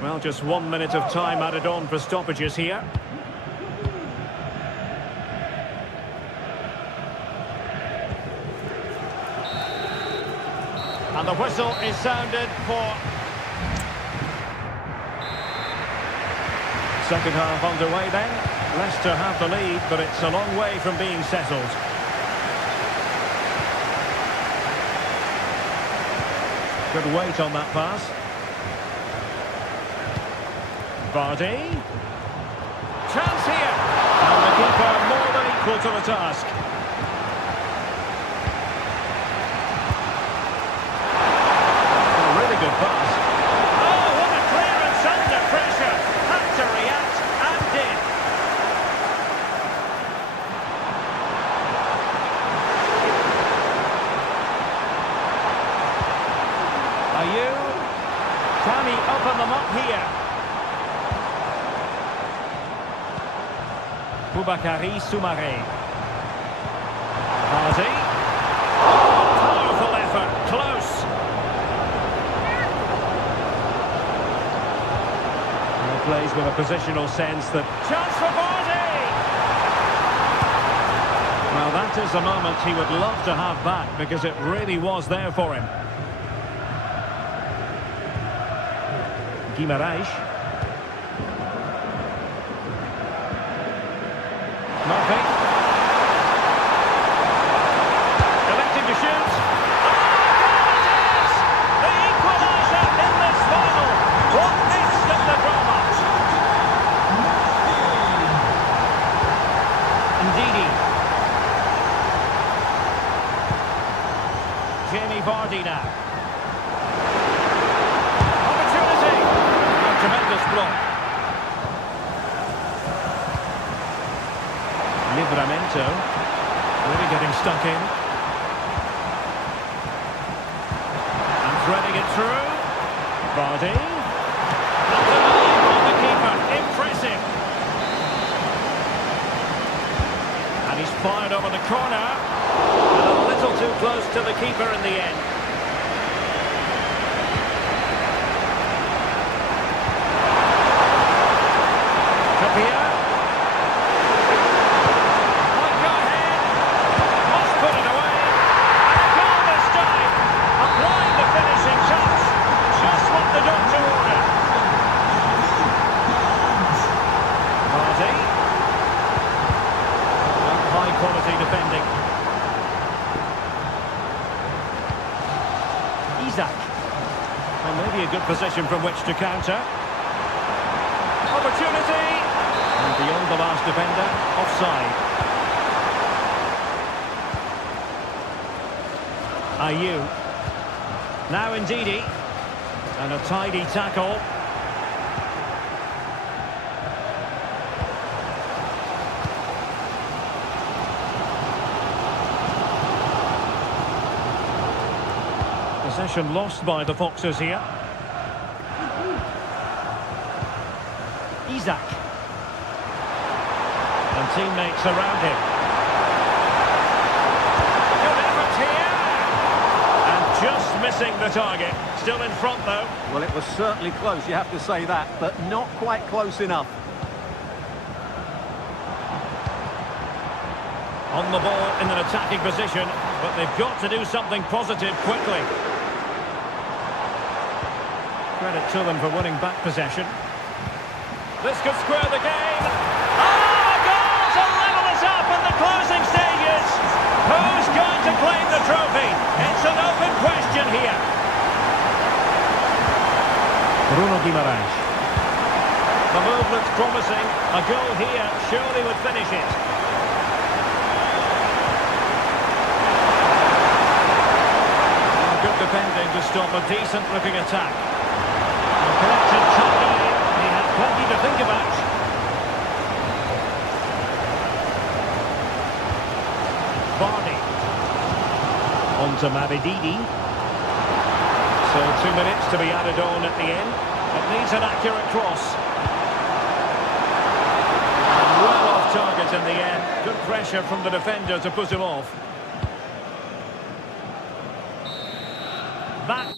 Well, just 1 minute of time added on for stoppages here. And the whistle is sounded for second half underway then. Leicester have the lead, but it's a long way from being settled. Good weight on that pass. Vardy. Chance here. And the keeper more than equal to the task. Can he open them up here? Boubakary Soumaré. Hardy. Powerful effort. Close. Well, plays with a positional sense that... Chance for Vardy! Well, that is a moment he would love to have back because it really was there for him. Guimarães. Murphy. Electing to shoot. Oh, the equaliser in this final. What instant the drama. Ndidi. Jamie Vardy now. Opportunity. A tremendous block. Livramento, really getting stuck in. And threading it through. Vardy. And the lead on the keeper. Impressive. And he's fired over the corner. And a little too close to the keeper in the end. Tapia. Quality defending. Isak. Well, maybe a good position from which to counter. Opportunity. And beyond the last defender. Offside. Ayew. Now Ndidi. And a tidy tackle. Possession lost by the Foxes here. Isak. And teammates around him. Good effort here. And just missing the target. Still in front though. Well, it was certainly close, you have to say that, but not quite close enough. On the ball in an attacking position, but they've got to do something positive quickly. Credit to them for winning back possession. This could square the game. Oh, a goal to level us up in the closing stages. Who's going to claim the trophy? It's an open question here. Bruno Guimarães. The move looks promising. A goal here surely would finish it. Good defending to stop a decent-looking attack. Collection shot in. He had plenty to think about. Vardy. On to Mabedidi. So 2 minutes to be added on at the end. It needs an accurate cross. And well off target in the end. Good pressure from the defender to put him off. That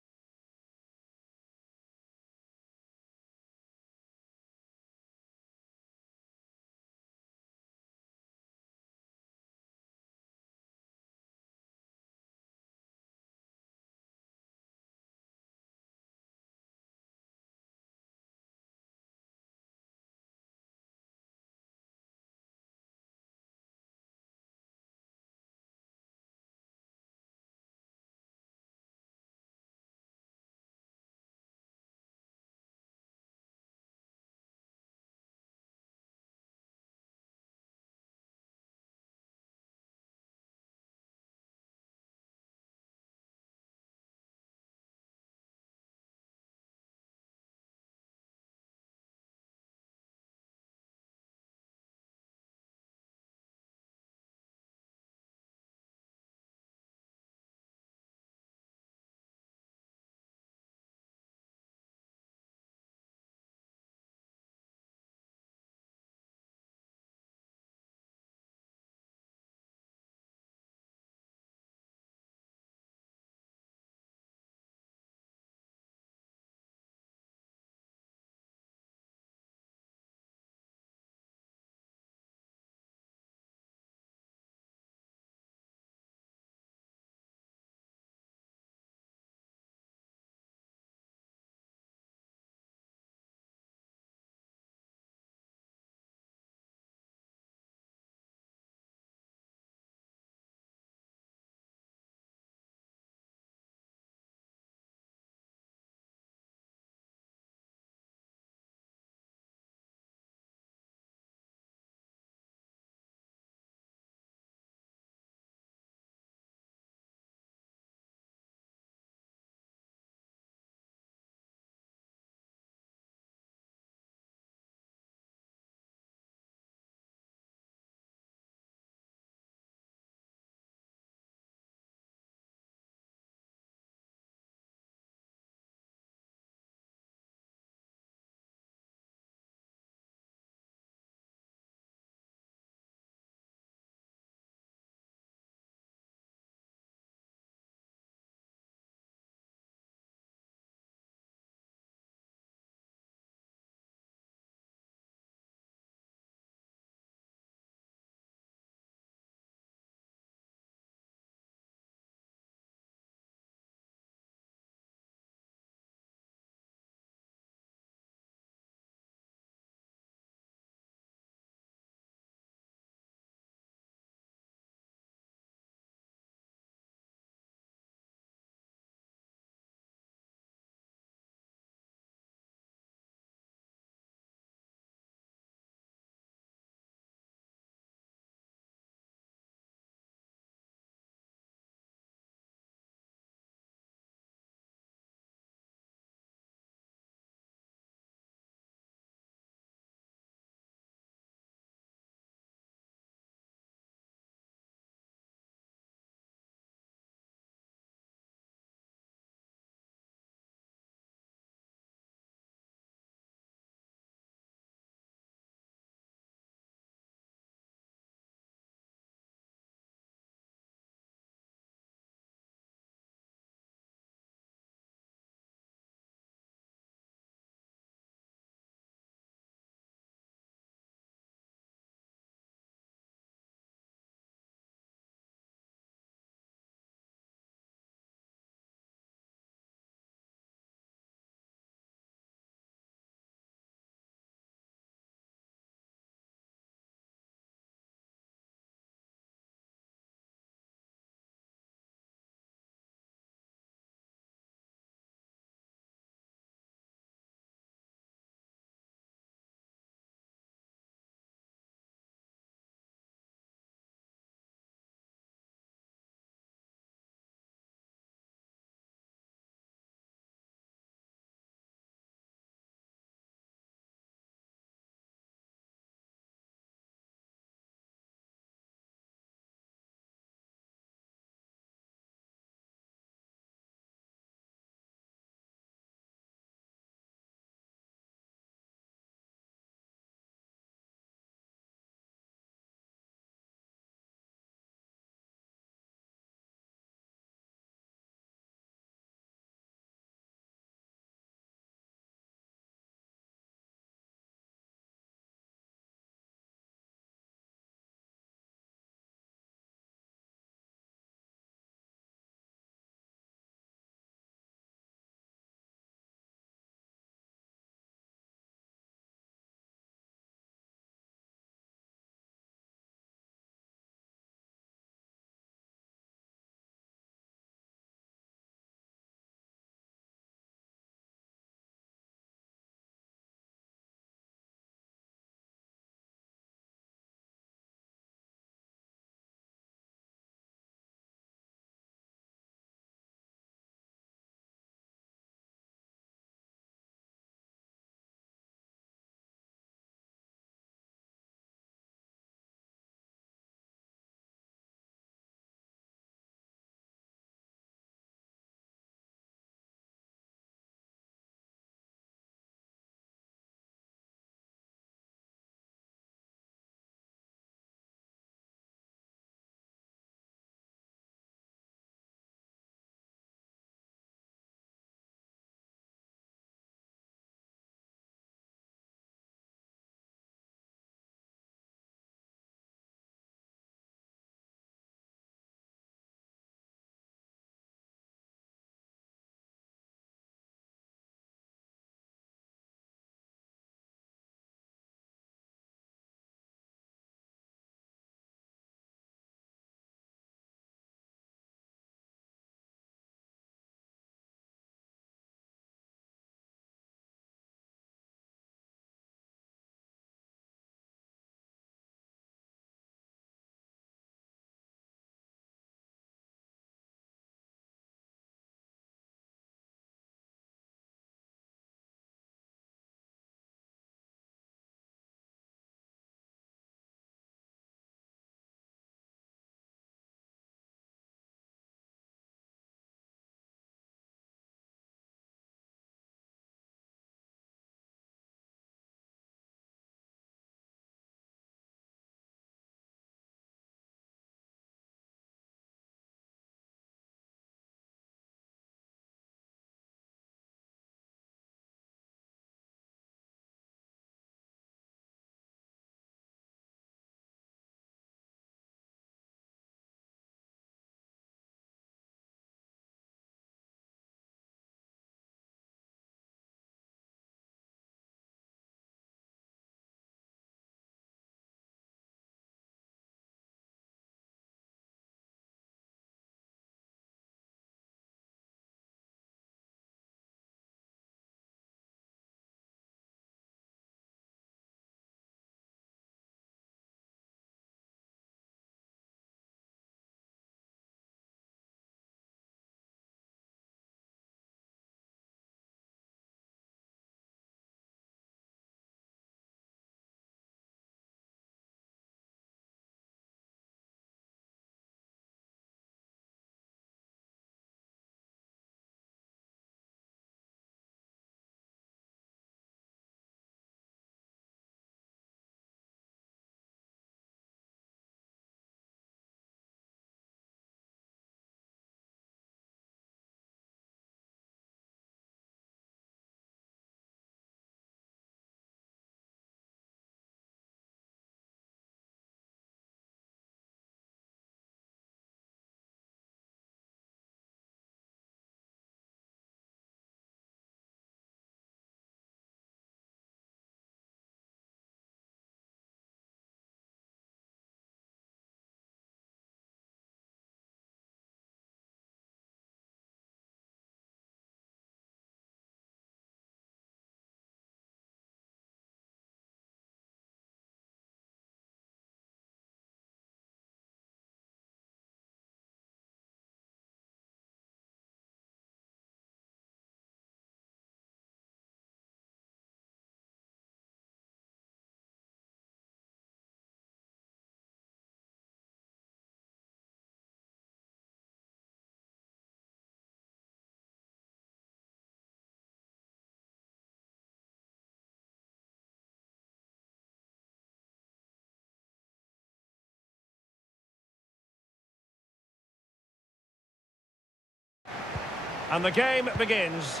And the game begins.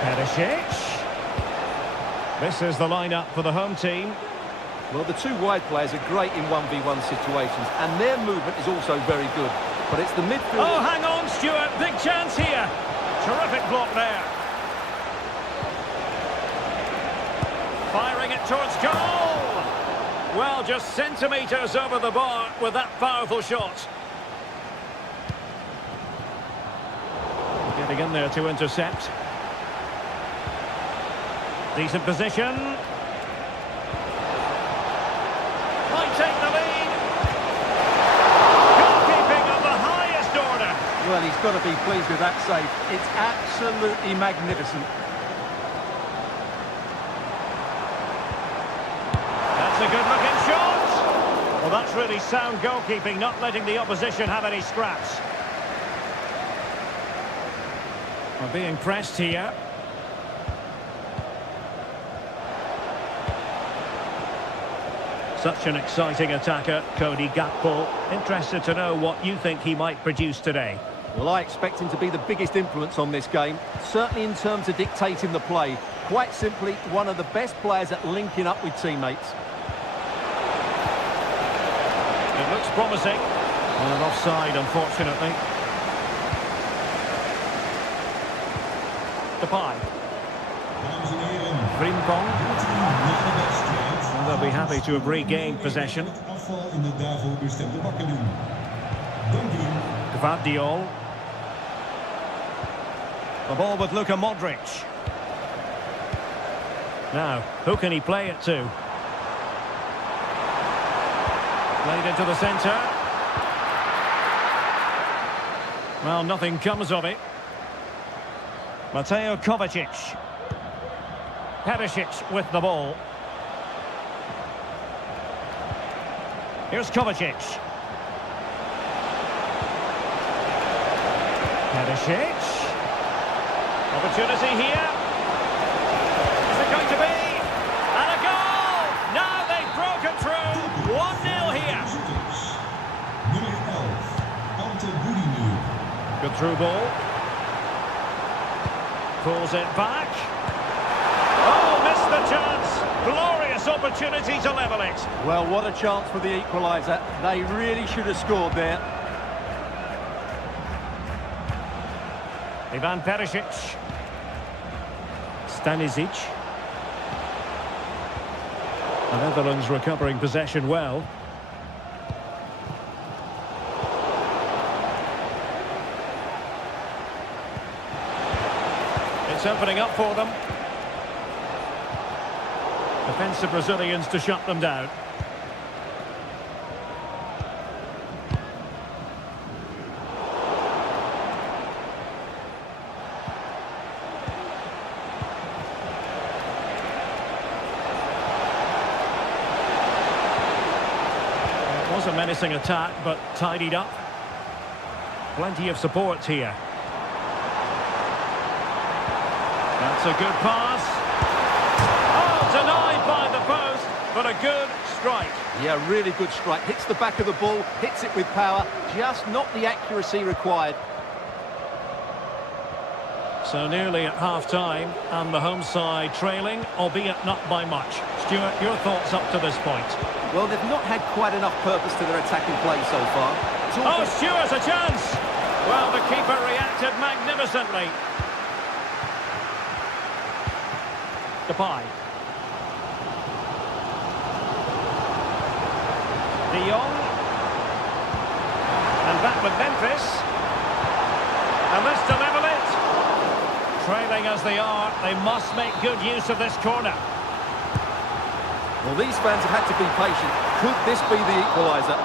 Perisic. This is the lineup for the home team. Well, the two wide players are great in 1v1 situations, and their movement is also very good. But it's the midfield... Oh, hang on, Stuart. Big chance here. Terrific block there. Firing it towards goal. Well, just centimetres over the bar with that powerful shot. Getting in there to intercept. Decent position. Might take the lead. Goalkeeping of the highest order. Well, he's got to be pleased with that save. It's absolutely magnificent. That's a good-looking shot. Well, that's really sound goalkeeping, not letting the opposition have any scraps. We're being pressed here. Such an exciting attacker, Cody Gakpo. Interested to know what you think he might produce today. Well, I expect him to be the biggest influence on this game, certainly in terms of dictating the play. Quite simply, one of the best players at linking up with teammates. It looks promising. Well, an offside, unfortunately. Depay. Frimpong. They'll be happy to have regained possession. Gvardiol. The ball with Luka Modric. Now, who can he play it to? Played into the centre. Well, nothing comes of it. Mateo Kovacic. Perisic with the ball. Here's Kovacic. Perisic. Opportunity here. Is it going to be? And a goal! Now they've broken through. 1-0 here. Good through ball. Pulls it back. Oh, missed the chance. Glorious opportunity to level it. Well, what a chance for the equaliser. They really should have scored there. Ivan Perisic. Stanisic. The Netherlands recovering possession well. It's opening up for them. Defensive Brazilians to shut them down. It was a menacing attack, but tidied up. Plenty of support here. That's a good pass. Oh, denied by the post, but a good strike. Yeah, really good strike. Hits the back of the ball, hits it with power, just not the accuracy required. So nearly at half-time, and the home side trailing, albeit not by much. Stuart, your thoughts up to this point? Well, they've not had quite enough purpose to their attacking play so far. Oh, Stuart, a chance! Well, the keeper reacted magnificently. Depay. De Jong. And back with Memphis. And this to level it. Trailing as they are, they must make good use of this corner. Well, these fans have had to be patient. Could this be the equaliser?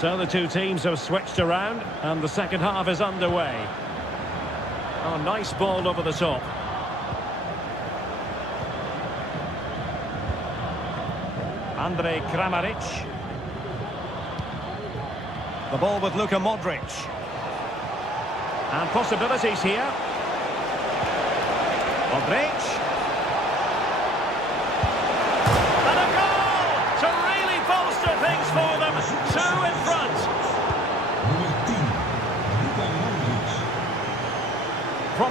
So the two teams have switched around, and the second half is underway. Oh, nice ball over the top. Andrej Kramaric. The ball with Luka Modric. And possibilities here. Modric. And a goal!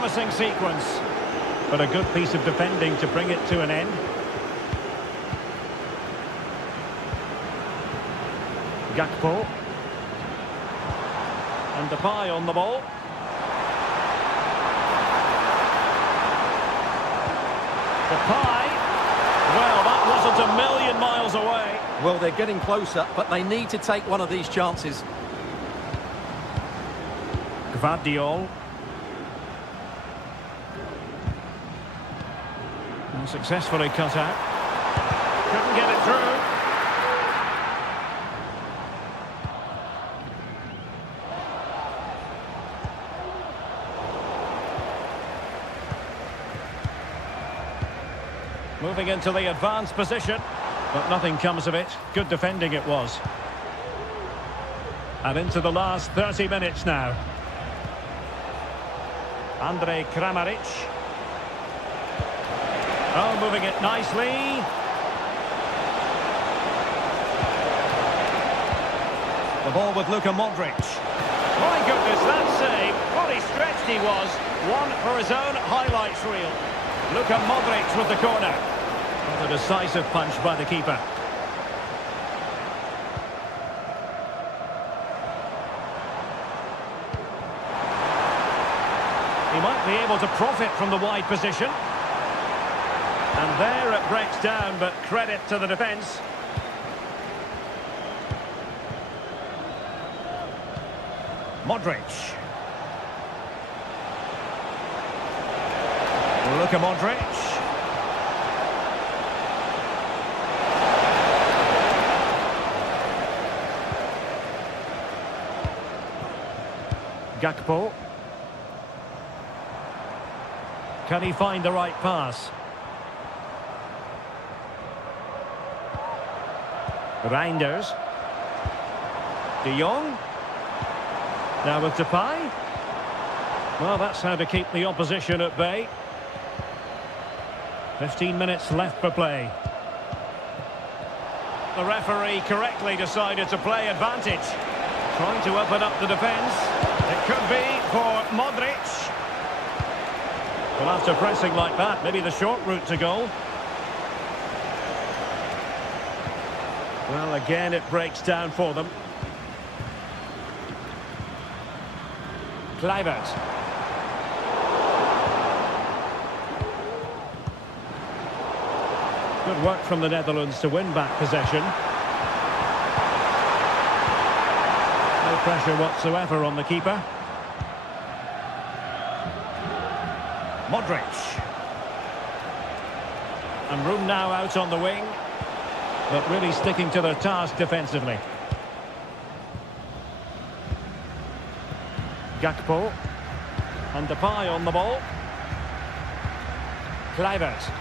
promising sequence. But a good piece of defending to bring it to an end. Gakpo. And Depay on the ball. Depay. Well, that wasn't a million miles away. Well, they're getting closer, but they need to take one of these chances. Gvardiol. And successfully cut out. Couldn't get it through. Moving into the advanced position, but nothing comes of it. Good defending it was. And into the last 30 minutes now. Andrej Kramaric. Oh, moving it nicely. The ball with Luka Modric. My goodness, that save. Fully stretched he was. One for his own highlights reel. Luka Modric with the corner. Not a decisive punch by the keeper. He might be able to profit from the wide position. And there it breaks down, but credit to the defence. Modric. Luka Modric. Gakpo. Can he find the right pass? Reinders. De Jong. Now with Depay. Well, that's how to keep the opposition at bay. 15 minutes left for play. The referee correctly decided to play advantage. Trying to open up the defence. It could be for Modric. Well, after pressing like that, maybe the short route to goal. Well, again, it breaks down for them. Kluivert. Good work from the Netherlands to win back possession. No pressure whatsoever on the keeper. Modric. And room now out on the wing. But really sticking to their task defensively. Gakpo. And Depay on the ball. Kluivert.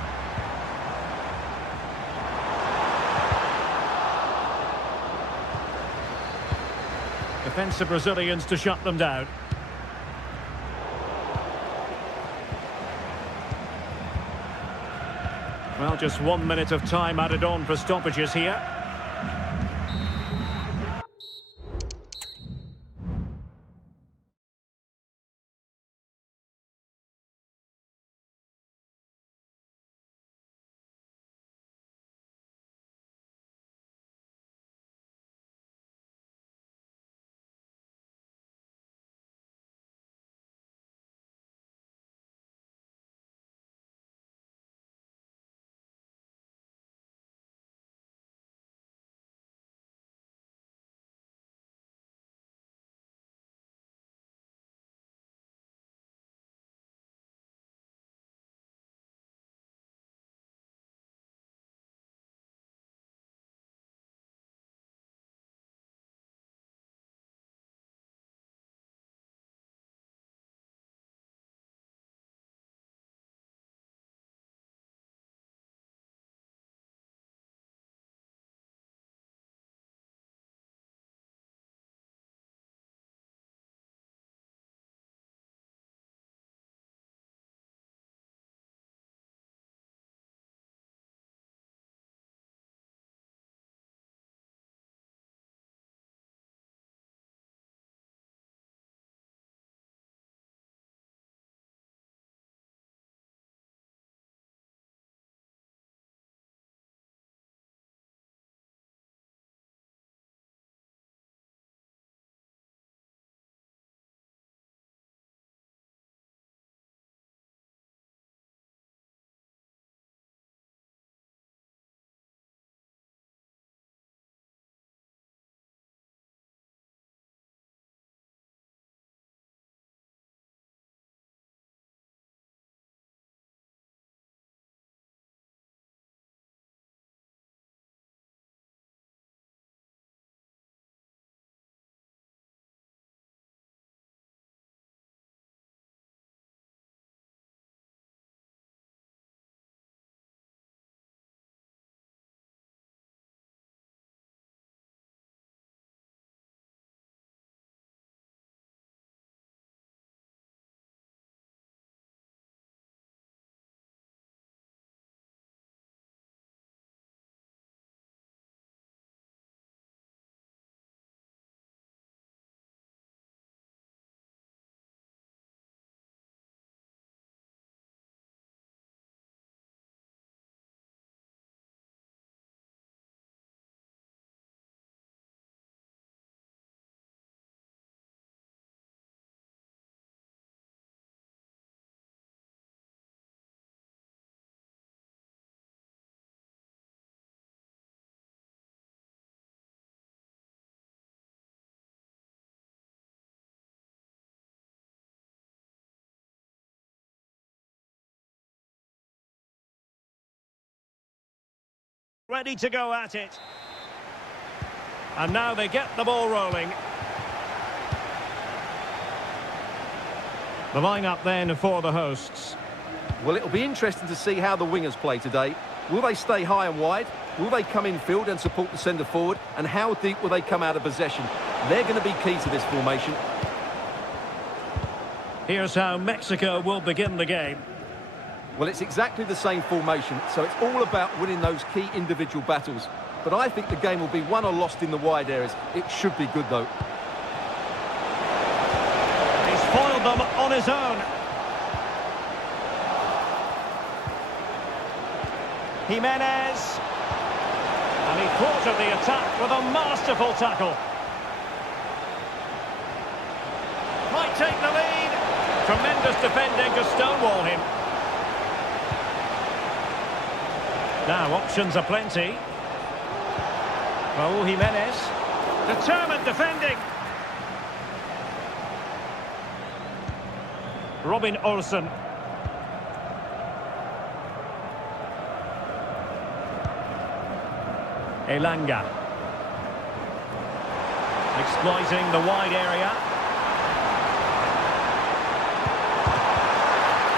Defensive Brazilians to shut them down. Well, just 1 minute of time added on for stoppages here. Ready to go at it. And now they get the ball rolling. The lineup then for the hosts. Well, it'll be interesting to see how the wingers play today. Will they stay high and wide? Will they come in field and support the centre forward? And how deep will they come out of possession? They're going to be key to this formation. Here's how Mexico will begin the game. Well, it's exactly the same formation, so it's all about winning those key individual battles. But I think the game will be won or lost in the wide areas. It should be good, though. He's foiled them on his own. Jimenez. And he thwarted the attack with a masterful tackle. Might take the lead. Tremendous defending to stonewall him. Now, options are plenty. Raul Jimenez. Determined defending. Robin Olsen. Elanga. Exploiting the wide area.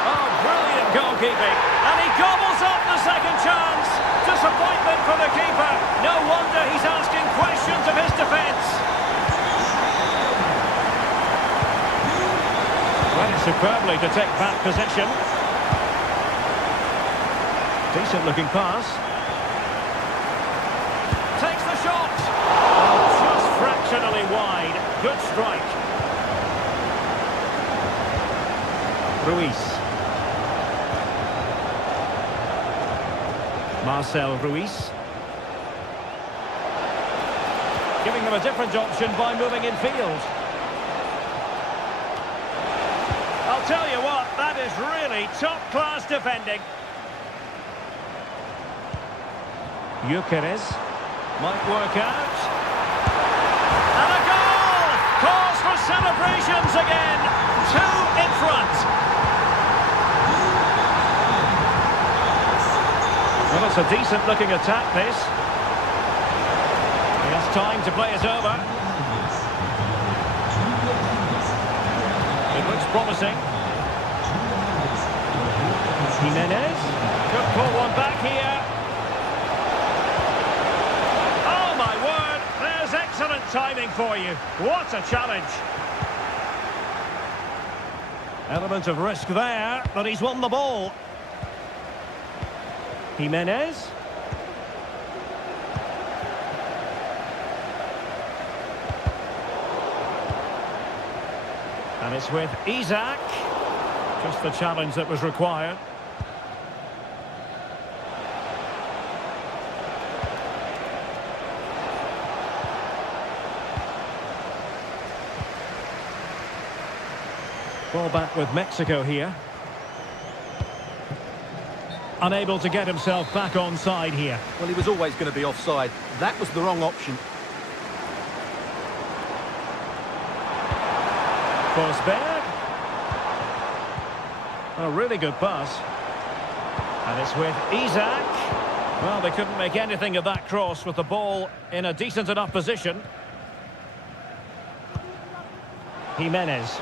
Oh, brilliant goalkeeping. And he gobbles up the second chance. Disappointment for the keeper. No wonder he's asking questions of his defence. Well, superbly to take back possession. Decent looking pass. Takes the shot. Oh, just fractionally wide. Good strike. Ruiz. Marcel Ruiz. Giving them a different option by moving in field. I'll tell you what, that is really top-class defending. Gyökeres might work out. And a goal! Calls for celebrations again. 2 in front. Well, it's a decent-looking attack, this. He has time to play it over. It looks promising. Jimenez. Could pull one back here. Oh, my word. There's excellent timing for you. What a challenge. Element of risk there, but he's won the ball. Jimenez. And it's with Isaac. Just the challenge that was required. Ball back with Mexico here. Unable to get himself back onside here. Well, he was always going to be offside. That was the wrong option. Forsberg. A really good pass. And it's with Isaac. Well, they couldn't make anything of that cross with the ball in a decent enough position. Jimenez.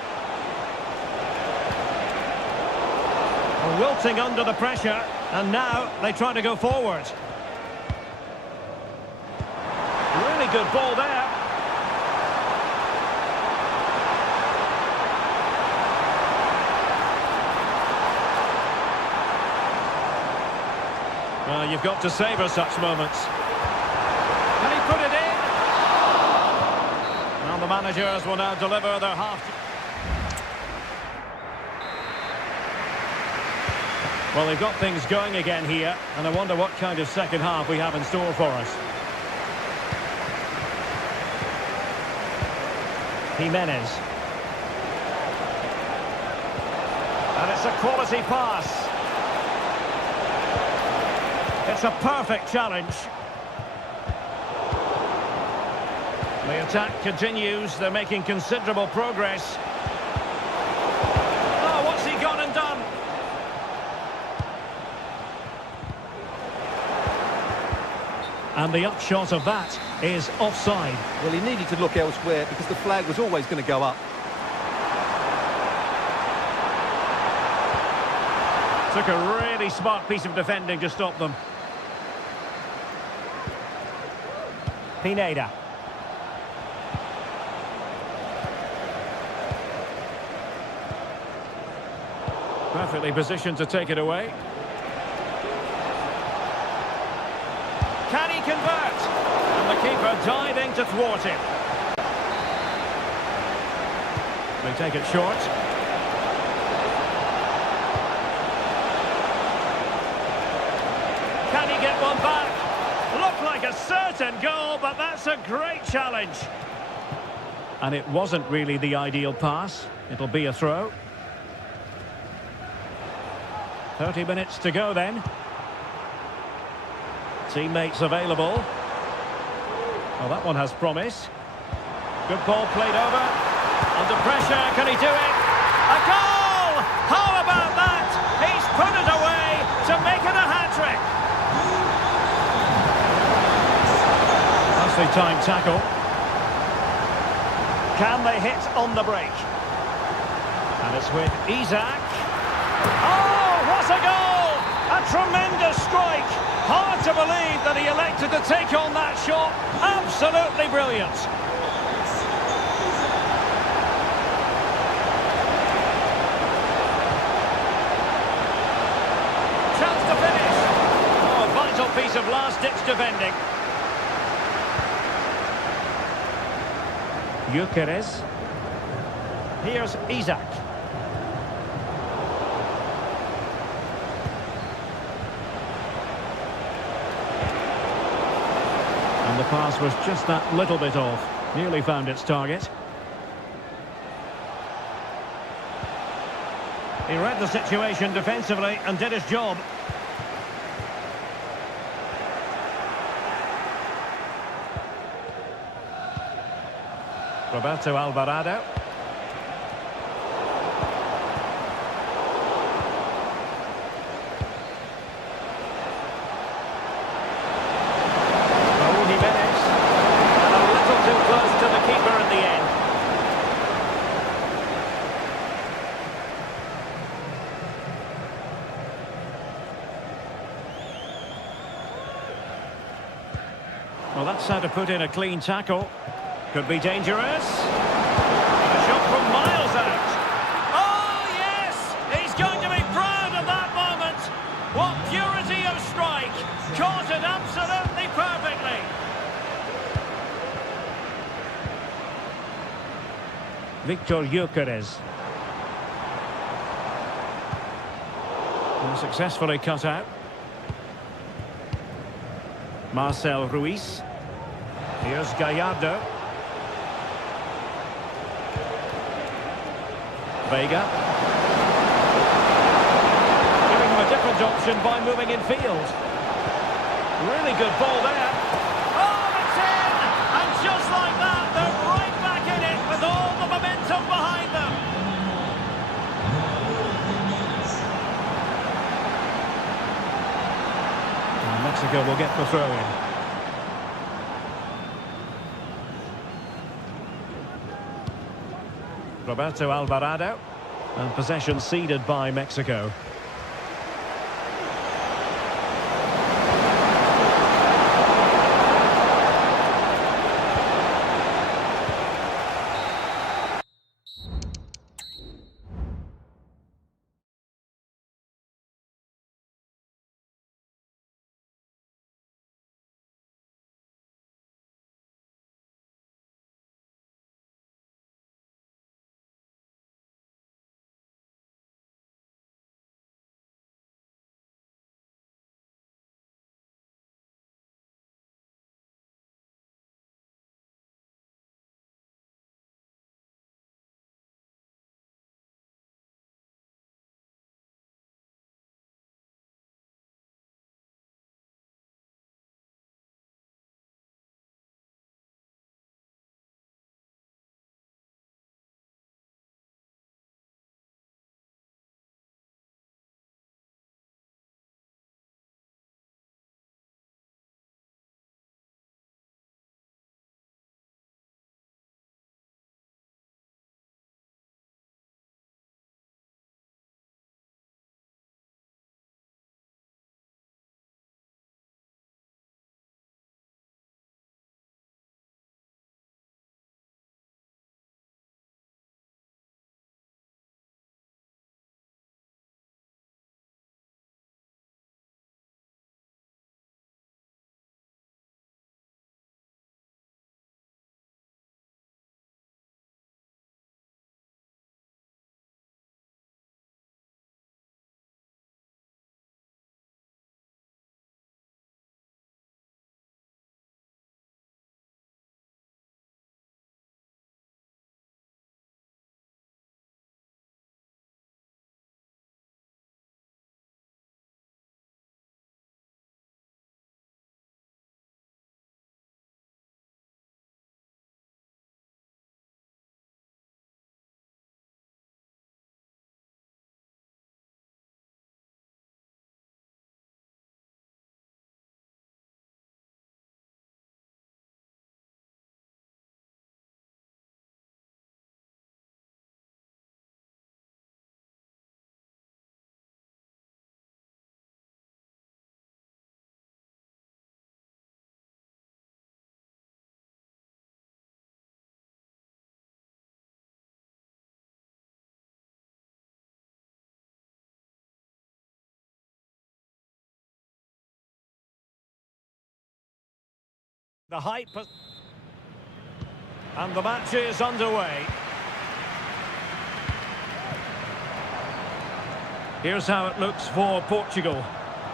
Wilting under the pressure, and now they try to go forward. Really good ball there. Well, you've got to savour such moments. Can he put it in? Well, the managers will now deliver their half. Well, they've got things going again here, and I wonder what kind of second half we have in store for us. Jimenez. And it's a quality pass. It's a perfect challenge. The attack continues. They're making considerable progress. Oh, what's he gone and done? And the upshot of that is offside. Well, he needed to look elsewhere because the flag was always going to go up. Took a really smart piece of defending to stop them. Pineda. Perfectly positioned to take it away. Can he convert? And the keeper diving to thwart him. They take it short. Can he get one back? Looked like a certain goal, but that's a great challenge. And it wasn't really the ideal pass. It'll be a throw. 30 minutes to go then. Teammates available. Well, that one has promise. Good ball played over. Under pressure, can he do it? A goal! How about that? He's put it away to make it a hat-trick. Nicely timed tackle. Can they hit on the break? And it's with Isak. Oh, what a goal! A tremendous strike. Hard to believe that he elected to take on that shot. Absolutely brilliant. Chance to finish. Oh, a vital piece of last-ditch defending. Gyökeres. Here's Isak. And the pass was just that little bit off. Nearly found its target. He read the situation defensively and did his job. Roberto Alvarado. Raúl Jiménez. And a little too close to the keeper in the end. Well, that's how to put in a clean tackle. Could be dangerous. And a shot from miles out. Oh, yes! He's going to be proud of that moment. What purity of strike. Caught it absolutely perfectly. Victor Gyökeres. And successfully cut out. Marcel Ruiz. Here's Gallardo. Vega. Giving him a different option by moving in field. Really good ball there. Oh, it's in! And just like that, they're right back in it with all the momentum behind them. And Mexico will get the throw in. Roberto Alvarado, and possession ceded by Mexico. The hype and the match is underway. Here's how it looks for Portugal.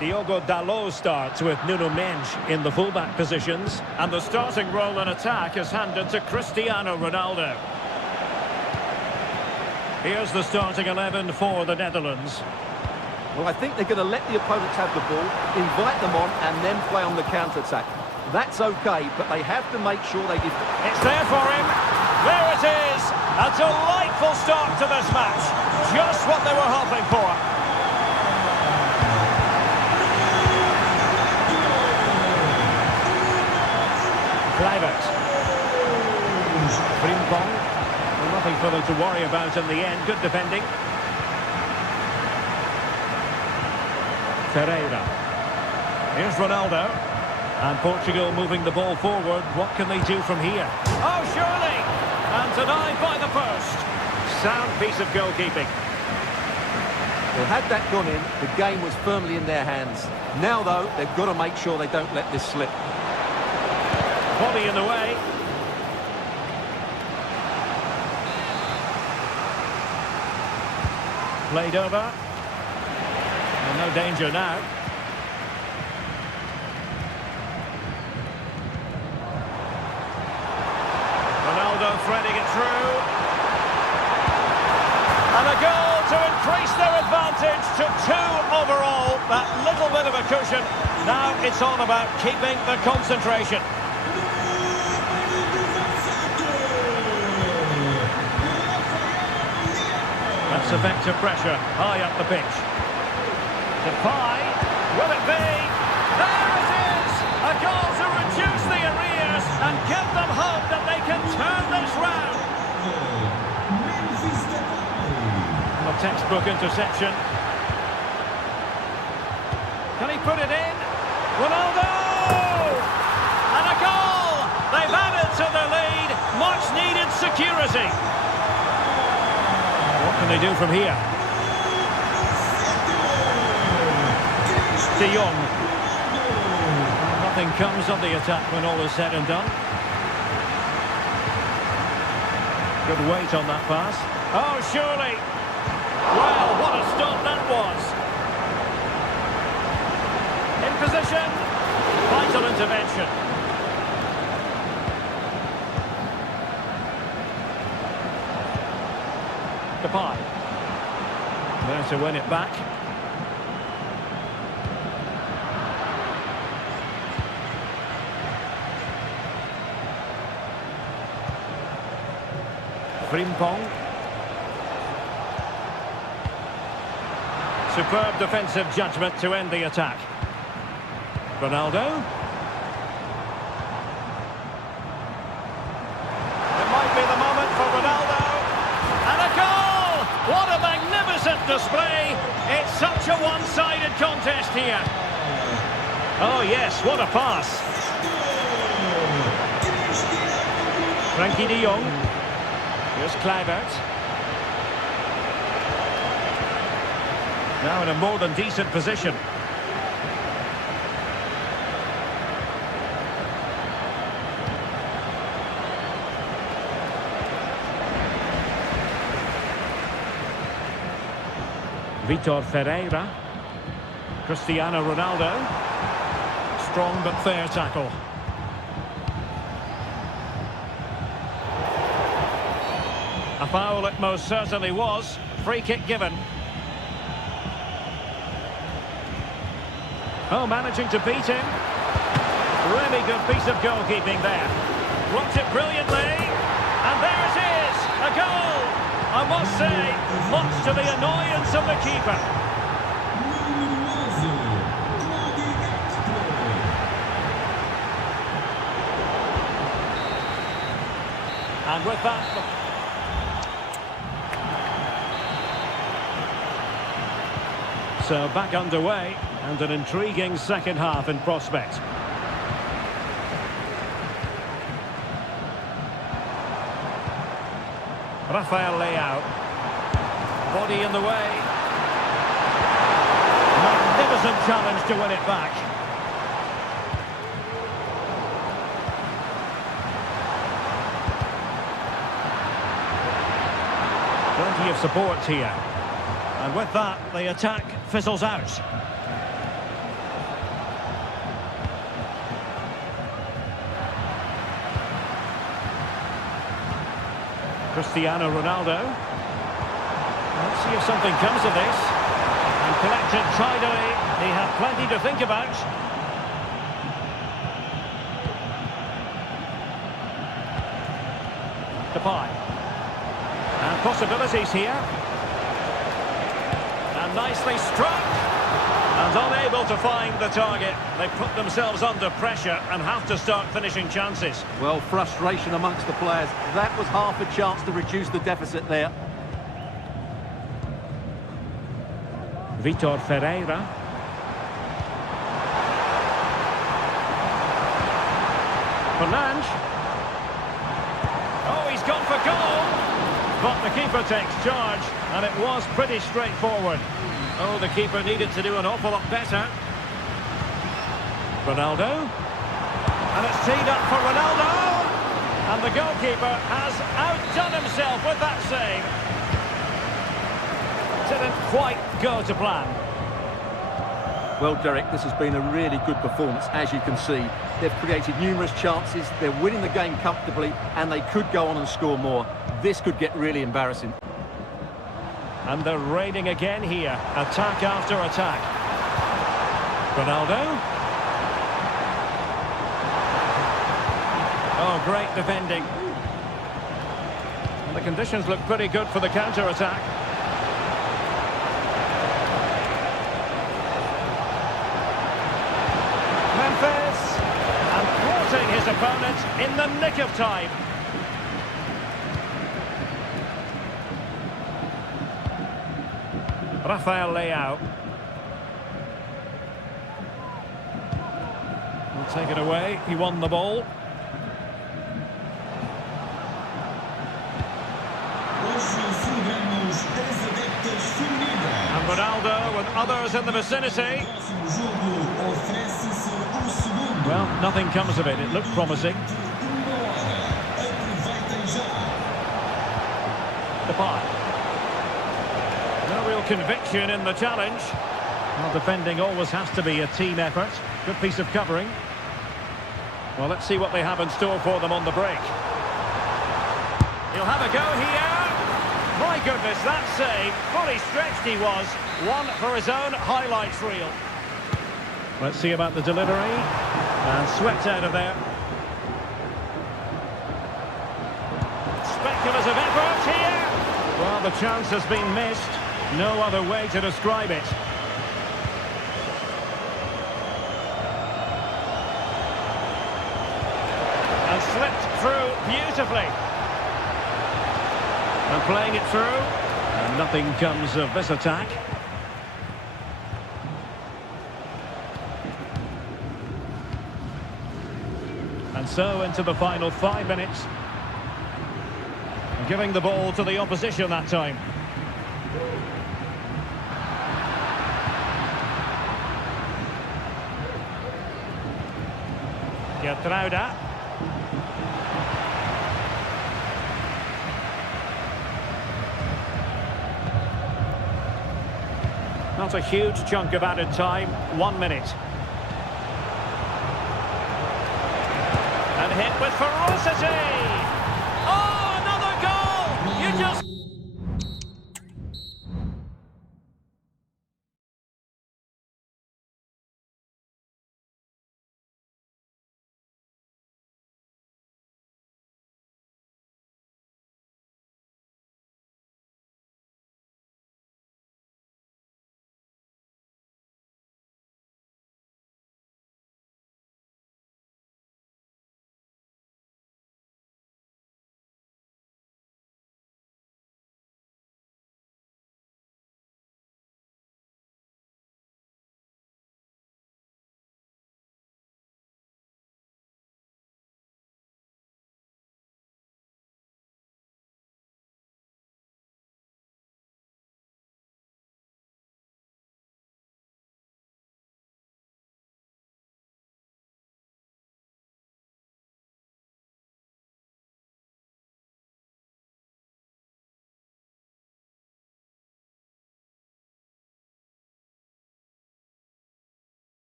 Diogo Dalot starts with Nuno Mendes in the fullback positions, and the starting role in attack is handed to Cristiano Ronaldo. Here's the starting 11 for the Netherlands. Well, I think they're going to let the opponents have the ball, invite them on, and then play on the counter-attack. That's okay, but they have to make sure they defend. It's there for him. There it is. A delightful start to this match. Just what they were hoping for. Kluivert. Frimpong. Nothing for them to worry about in the end. Good defending. Ferreira. Here's Ronaldo. And Portugal moving the ball forward. What can they do from here? Oh, surely! And denied by the post. Sound piece of goalkeeping. Well, had that gone in, the game was firmly in their hands. Now, though, they've got to make sure they don't let this slip. Body in the way. Played over. And no danger now. Ronaldo threading it through. And a goal to increase their advantage to 2 overall. That little bit of a cushion. Now it's all about keeping the concentration. That's effective pressure high up the pitch. Depay, will it be? There it is! A goal to reduce the arrears and give them hope that they can turn this round. A textbook interception. Can he put it in? Ronaldo! And a goal! They've added to their lead. Much needed security. What can they do from here? De Jong. Nothing comes of the attack when all is said and done. Good weight on that pass. Oh, surely. Well, what a stop that was. In position. Vital intervention. Depay. There to win it back. Frimpong. Superb defensive judgment to end the attack. Ronaldo. It might be the moment for Ronaldo. And a goal! What a magnificent display. It's such a one-sided contest here. Oh yes, what a pass. Frankie de Jong. Here's Kluivert. Now in a more than decent position. Vitor Ferreira. Cristiano Ronaldo. Strong but fair tackle. A foul it most certainly was. Free kick given. Oh, managing to beat him. Really good piece of goalkeeping there. Blocked it brilliantly. And there it is. A goal. I must say, much to the annoyance of the keeper. And with that... So back underway, and an intriguing second half in prospect. Rafael Leao. Body in the way. Magnificent challenge to win it back. Plenty of support here. And with that, the attack fizzles out. Cristiano Ronaldo. Let's see if something comes of this. And collected tidily. He had plenty to think about. Depay. And possibilities here. And nicely struck. And unable to find the target. They put themselves under pressure and have to start finishing chances. Well, frustration amongst the players. That was half a chance to reduce the deficit there. Vitor Ferreira. Fernandes. Oh, he's gone for goal. But the keeper takes charge, and it was pretty straightforward. Oh, the keeper needed to do an awful lot better. Ronaldo. And it's teed up for Ronaldo. And the goalkeeper has outdone himself with that save. Didn't quite go to plan. Well, Derek, this has been a really good performance, as you can see. They've created numerous chances, they're winning the game comfortably, and they could go on and score more. This could get really embarrassing. And they're raiding again here. Attack after attack. Ronaldo. Oh, great defending. And the conditions look pretty good for the counter-attack. Memphis. And thwarting his opponent in the nick of time. Rafael Leao. Will take it away. He won the ball. And Ronaldo with others in the vicinity. Well, nothing comes of it. It looked promising. Depay. No real conviction in the challenge. Well, defending always has to be a team effort. Good piece of covering. Well, let's see what they have in store for them on the break. He'll have a go here. My goodness, that save. Fully stretched he was. One for his own highlights reel. Let's see about the delivery. And swept out of there. Speculative effort here. Well, the chance has been missed. No other way to describe it. And slipped through beautifully. And playing it through. And nothing comes of this attack. And so into the final 5 minutes. Giving the ball to the opposition that time. Gertruida. Not a huge chunk of added time, 1 minute. And hit with ferocity! Oh, another goal! You just...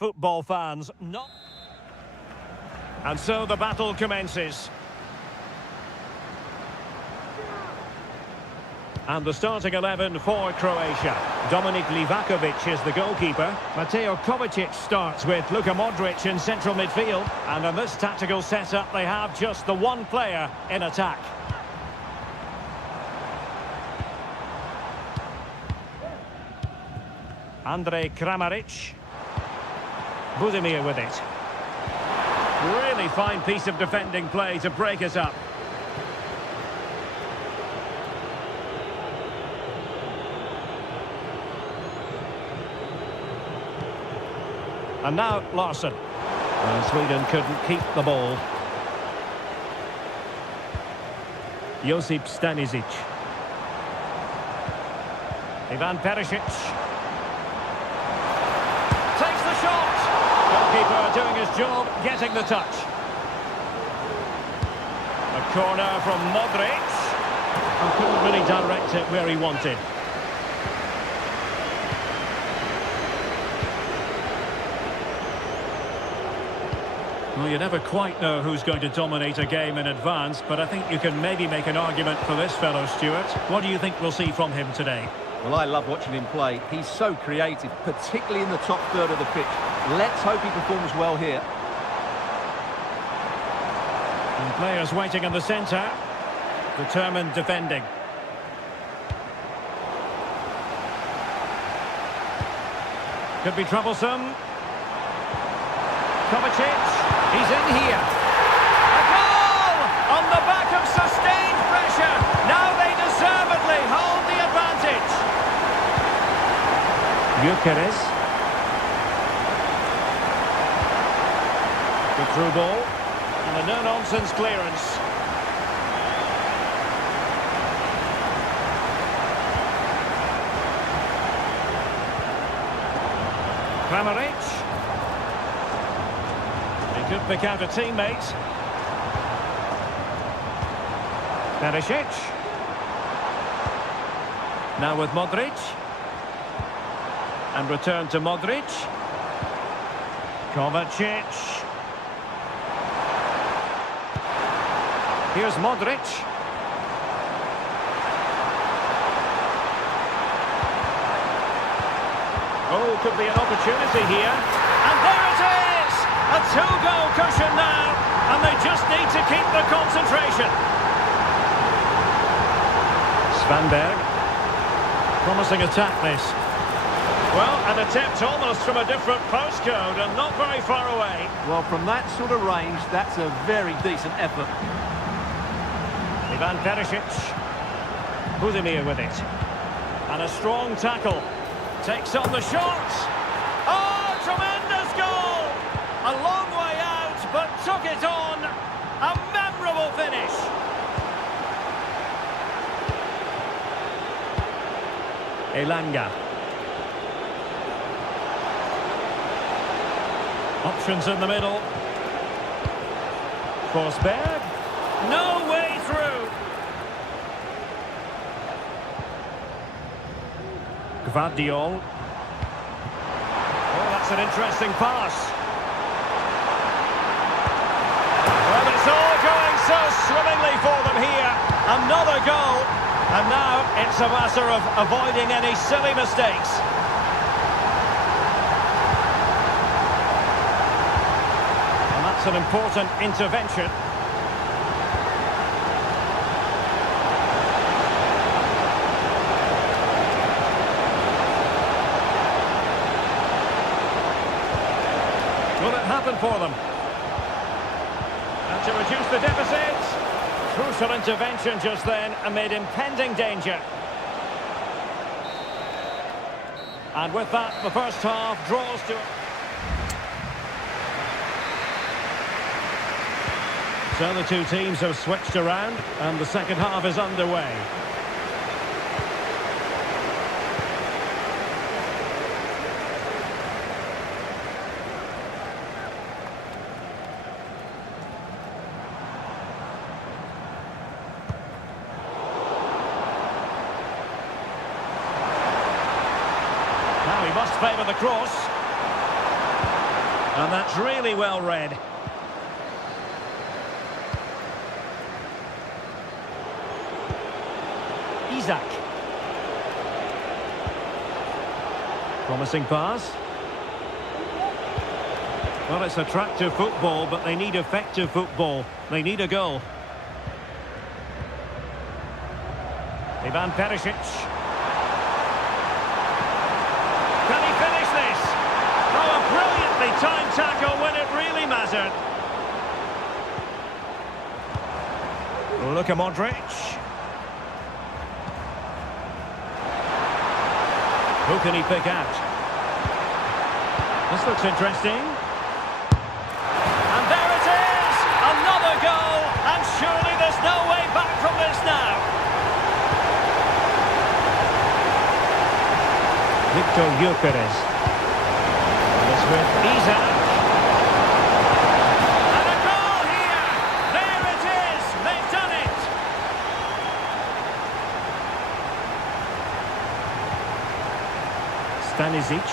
football fans, not... And so the battle commences. And the starting 11 for Croatia. Dominik Livakovic is the goalkeeper. Mateo Kovacic starts with Luka Modric in central midfield. And in this tactical setup, they have just the one player in attack. Andrej Kramaric. Budimir with it. Really fine piece of defending play to break us up. And now Larsson. And Sweden couldn't keep the ball. Josip Stanisic. Ivan Perisic. Takes the shot. Goalkeeper doing his job, getting the touch. A corner from Modric. And couldn't really direct it where he wanted. Well, you never quite know who's going to dominate a game in advance, but I think you can maybe make an argument for this fellow, Stuart. What do you think we'll see from him today? Well, I love watching him play. He's so creative, particularly in the top third of the pitch. Let's hope he performs well here. And players waiting in the centre. Determined defending. Could be troublesome. Kovacic. He's in here. A goal! On the back of sustained pressure. Now they deservedly hold the advantage. Gyökeres. The through ball. And a no-nonsense clearance. Kramaric. He could pick out a teammate. Perisic. Now with Modric. And return to Modric. Kovacic. Here's Modric. Oh, could be an opportunity here. And there it is! A two-goal cushion now. And they just need to keep the concentration. Svanberg. Promising attack, this. Well, an attempt almost from a different postcode and not very far away. Well, from that sort of range, that's a very decent effort. Ivan Perisic. Budimir with it. And a strong tackle. Takes on the shot. Oh, tremendous goal! A long way out, but took it on. A memorable finish. Elanga. Options in the middle. Forsberg. No way through. Gvardiol. Oh, that's an interesting pass. Well, it's all going so swimmingly for them here. Another goal. And now it's a matter of avoiding any silly mistakes. And that's an important intervention. Will it happen for them? And to reduce the deficit, crucial intervention just then amid impending danger. And with that, the first half draws to... So the two teams have switched around, and the second half is underway. Now he must favour the cross. And that's really well read. Isaac. Promising pass. Well, it's attractive football, but they need effective football. They need a goal. Ivan Perisic. Can he finish this? Oh, a brilliantly timed tackle when it really mattered. Luka Modric. Who can he pick out? This looks interesting. And there it is! Another goal! And surely there's no way back from this now. Victor Gyökeres. This with Isaac. And a goal here! There it is! They've done it! Stanisic.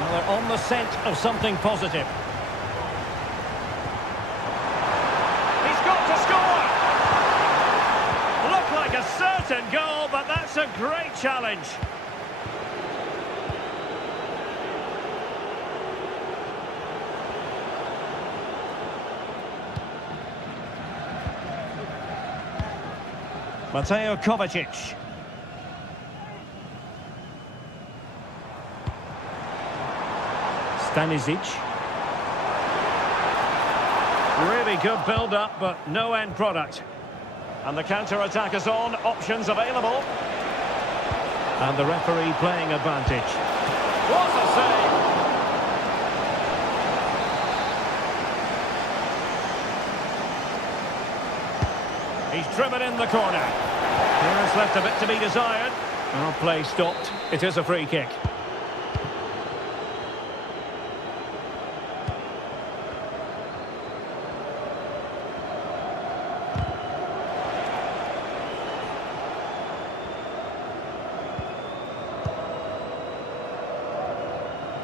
Well, they're on the scent of something positive. He's got to score! Looked like a certain goal, but that's a great challenge. Mateo Kovacic. Stanisic. Really good build-up, but no end product. And the counter-attack is on, options available. And the referee playing advantage. What a save! He's driven in the corner. Here is left a bit to be desired. Well, play stopped. It is a free kick.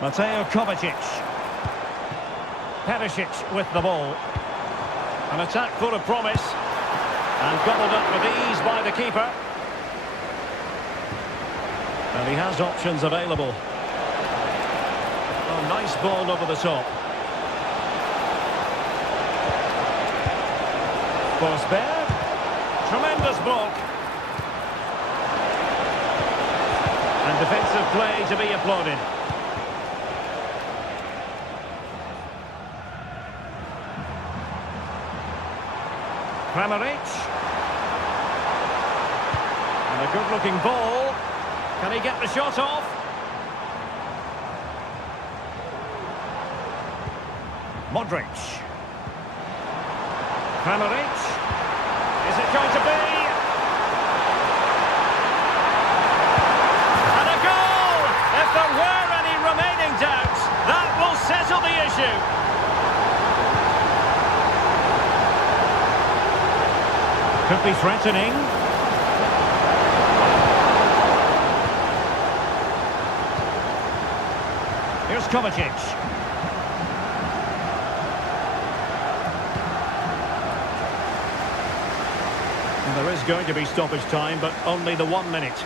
Mateo Kovacic. Perisic with the ball. An attack full of promise. And gobbled up with ease by the keeper. And he has options available. Oh, nice ball over the top. Forsberg. Tremendous block. And defensive play to be applauded. Kramaric. And a good-looking ball. Can he get the shot off? Modric. Kramaric. Is it going to be? And a goal! If there were any remaining doubts, that will settle the issue. Could be threatening. Here's Kovacic. And there is going to be stoppage time, but only the 1 minute.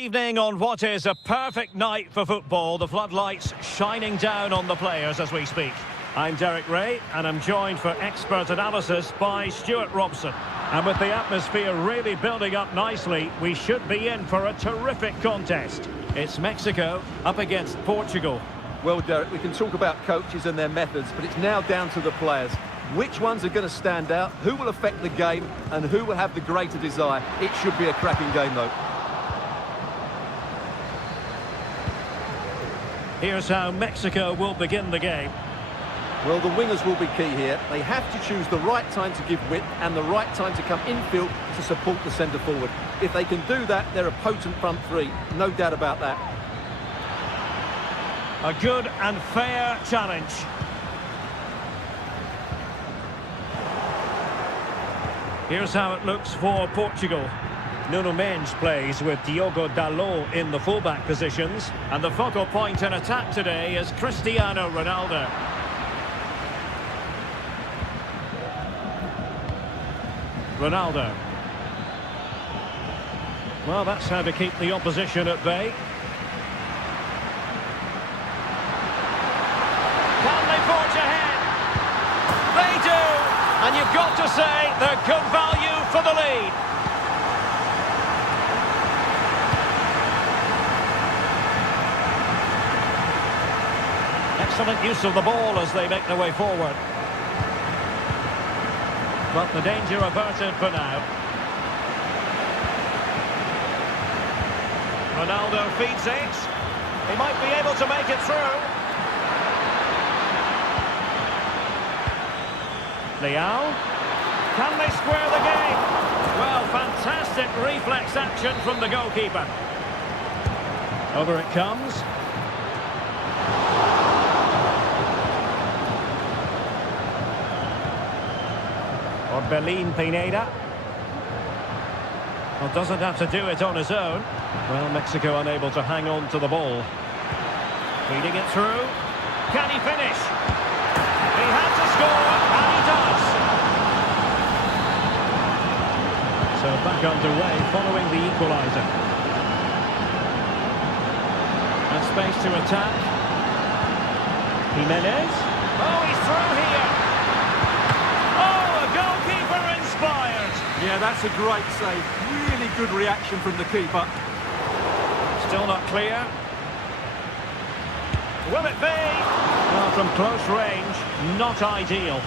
Evening on what is a perfect night for football. The floodlights shining down on the players as we speak. I'm Derek Ray, and I'm joined for expert analysis by Stuart Robson. And with the atmosphere really building up nicely, we should be in for a terrific contest. It's Mexico up against Portugal. Well, Derek, we can talk about coaches and their methods, but it's now down to the players. Which ones are going to stand out, who will affect the game, and who will have the greater desire? It should be a cracking game, though. Here's how Mexico will begin the game. Well, the wingers will be key here. They have to choose the right time to give width and the right time to come infield to support the centre forward. If they can do that, they're a potent front three. No doubt about that. A good and fair challenge. Here's how it looks for Portugal. Nuno Mendes plays with Diogo Dalot in the fullback positions. And the focal point in attack today is Cristiano Ronaldo. Ronaldo. Well, that's how to keep the opposition at bay. Can they forge ahead? They do! And you've got to say they're good value for the lead. Excellent use of the ball as they make their way forward. But the danger averted for now. Ronaldo feeds it. He might be able to make it through. Leao. Can they square the game? Well, fantastic reflex action from the goalkeeper. Over it comes. Orbelín Pineda. Well, doesn't have to do it on his own. Well, Mexico unable to hang on to the ball. Feeding it through. Can he finish? He had to score, and he does. So back underway following the equaliser. And space to attack. Jimenez. Oh, he's through here. Yeah, that's a great save. Really good reaction from the keeper. Still not clear. Will it be? Well, from close range, not ideal.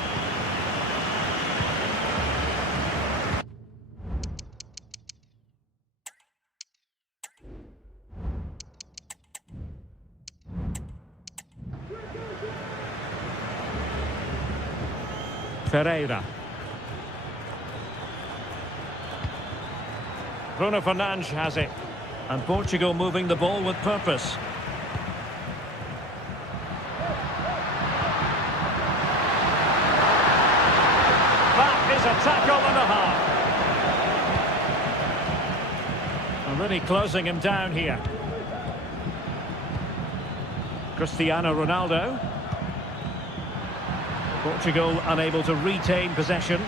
Ferreira. Bruno Fernandes has it. And Portugal moving the ball with purpose. That is a tackle and a half. And really closing him down here. Cristiano Ronaldo. Portugal unable to retain possession.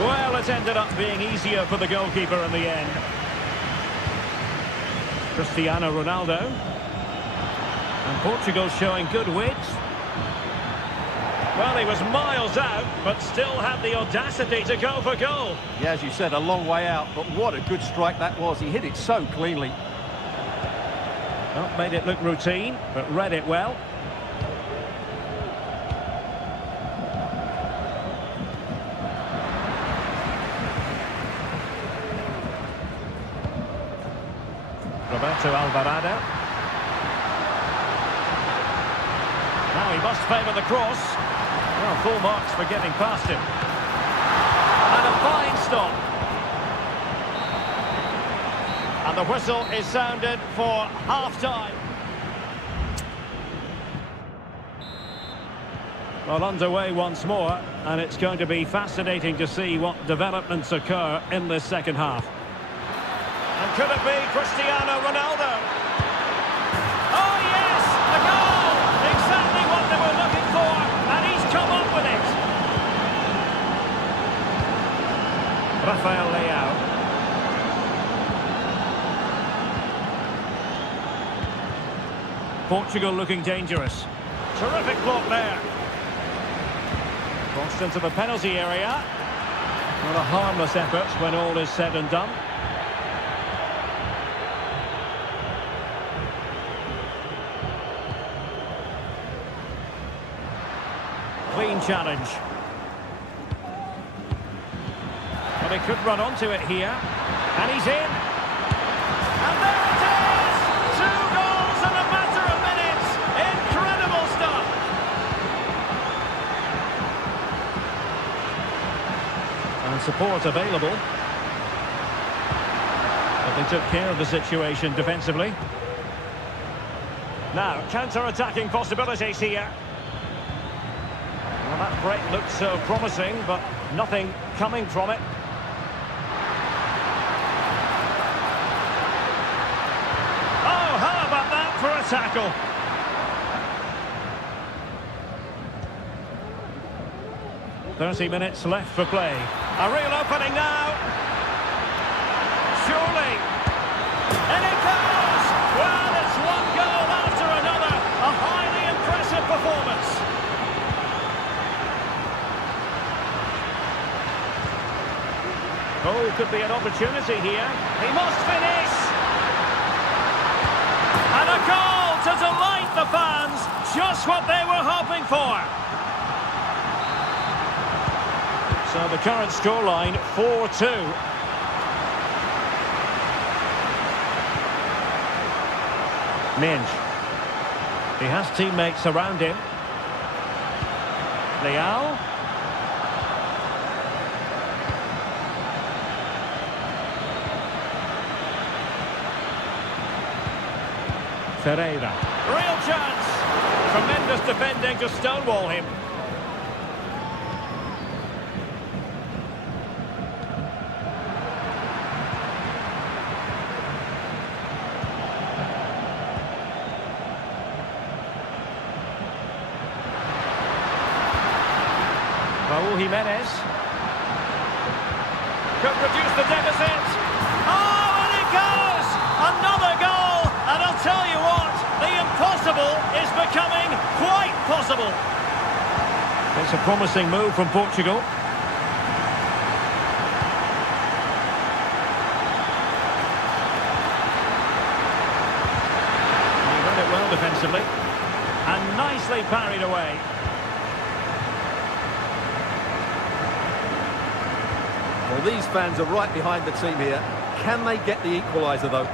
Well, it ended up being easier for the goalkeeper in the end. Cristiano Ronaldo. And Portugal showing good wit. Well, he was miles out, but still had the audacity to go for goal. Yeah, as you said, a long way out, but what a good strike that was. He hit it so cleanly. Well, made it look routine, but read it well. Roberto Alvarado. Now he must favour the cross. Well, full marks for getting past him. And a fine stop. And the whistle is sounded for half-time. Well, underway once more, and it's going to be fascinating to see what developments occur in this second half. And could it be Cristiano Ronaldo? Oh, yes! A goal! Exactly what they were looking for, and he's come up with it. Portugal looking dangerous. Terrific block there. Crossed into the penalty area. Not a harmless effort when all is said and done. Clean challenge. But he could run onto it here. And he's in. And there it is! 2 goals in a matter of minutes. Incredible stuff. And support available. But they took care of the situation defensively. Now, counter-attacking possibilities here. Well, that break looked so promising, but nothing coming from it. Oh, how about that for a tackle? .30 minutes left for play. A real opening now. Surely. And it goes! Well, it's one goal after another. A highly impressive performance. Oh, could be an opportunity here. He must finish. And a goal to delight the fans. Just what they were hoping for. So the current scoreline, 4-2. Minge. He has teammates around him. Leal. Ferreira. Real chance. Tremendous defending to stonewall him. Raúl Jiménez. Could reduce the deficit. Oh, and it goes! Another goal! And I'll tell you what, the impossible is becoming quite possible. It's a promising move from Portugal. He read it well defensively. And nicely parried away. Well, these fans are right behind the team here. Can they get the equaliser, though?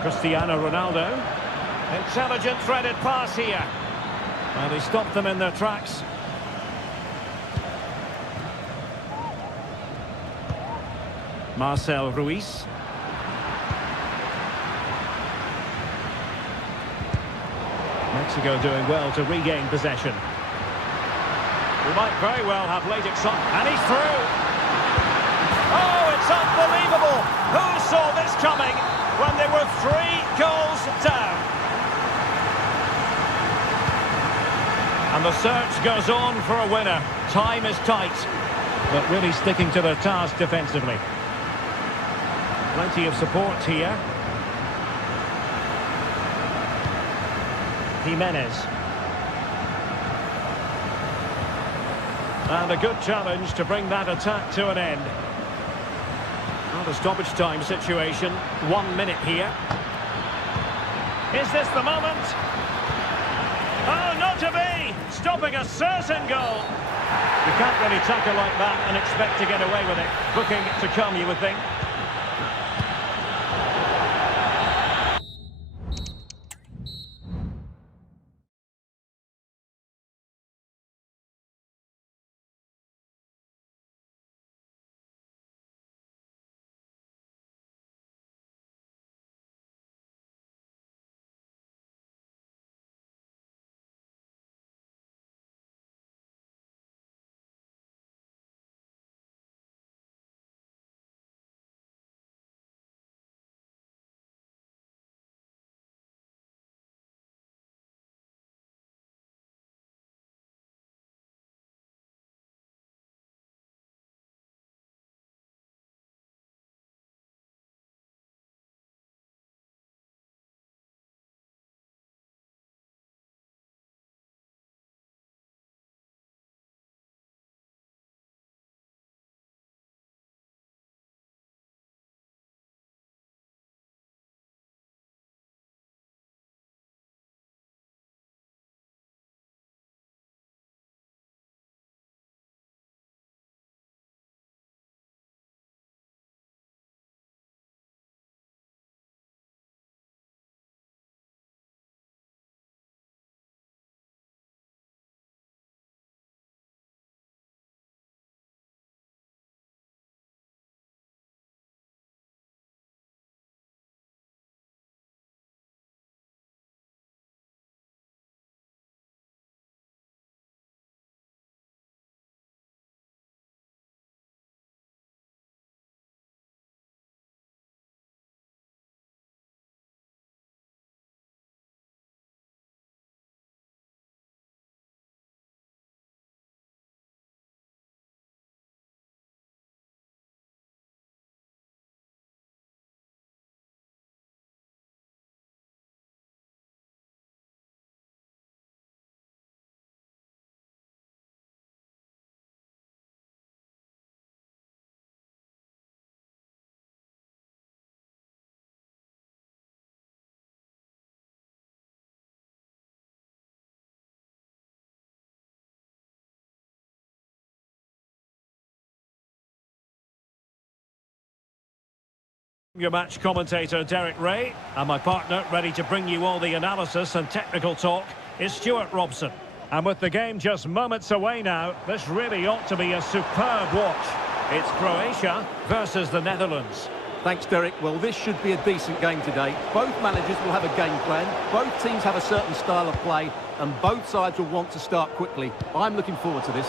Cristiano Ronaldo. Intelligent threaded pass here. And he stopped them in their tracks. Marcel Ruiz. Mexico doing well to regain possession. We might very well have late excitement. And he's through. Oh, it's unbelievable. Who saw this coming when they were 3 goals down? And the search goes on for a winner. Time is tight, but really sticking to their task defensively. Plenty of support here. Jimenez. And a good challenge to bring that attack to an end. Well, the stoppage time situation. 1 minute here. Is this the moment? Oh, not to be! Stopping a certain goal. You can't really tackle like that and expect to get away with it. Booking to come, you would think. Your match commentator Derek Ray, and my partner ready to bring you all the analysis and technical talk is Stuart Robson. And with the game just moments away now, this really ought to be a superb watch. It's Croatia versus the Netherlands. Thanks, Derek. Well, this should be a decent game today. Both managers will have a game plan, both teams have a certain style of play, and both sides will want to start quickly. I'm looking forward to this.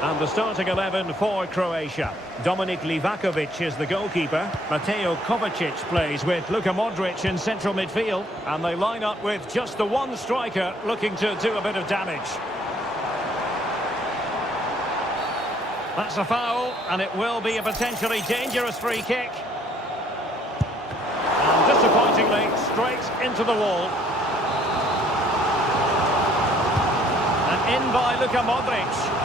And the starting 11 for Croatia. Dominik Livakovic is the goalkeeper. Mateo Kovacic plays with Luka Modric in central midfield. And they line up with just the one striker looking to do a bit of damage. That's a foul, and it will be a potentially dangerous free kick. And disappointingly, straight into the wall. And in by Luka Modric.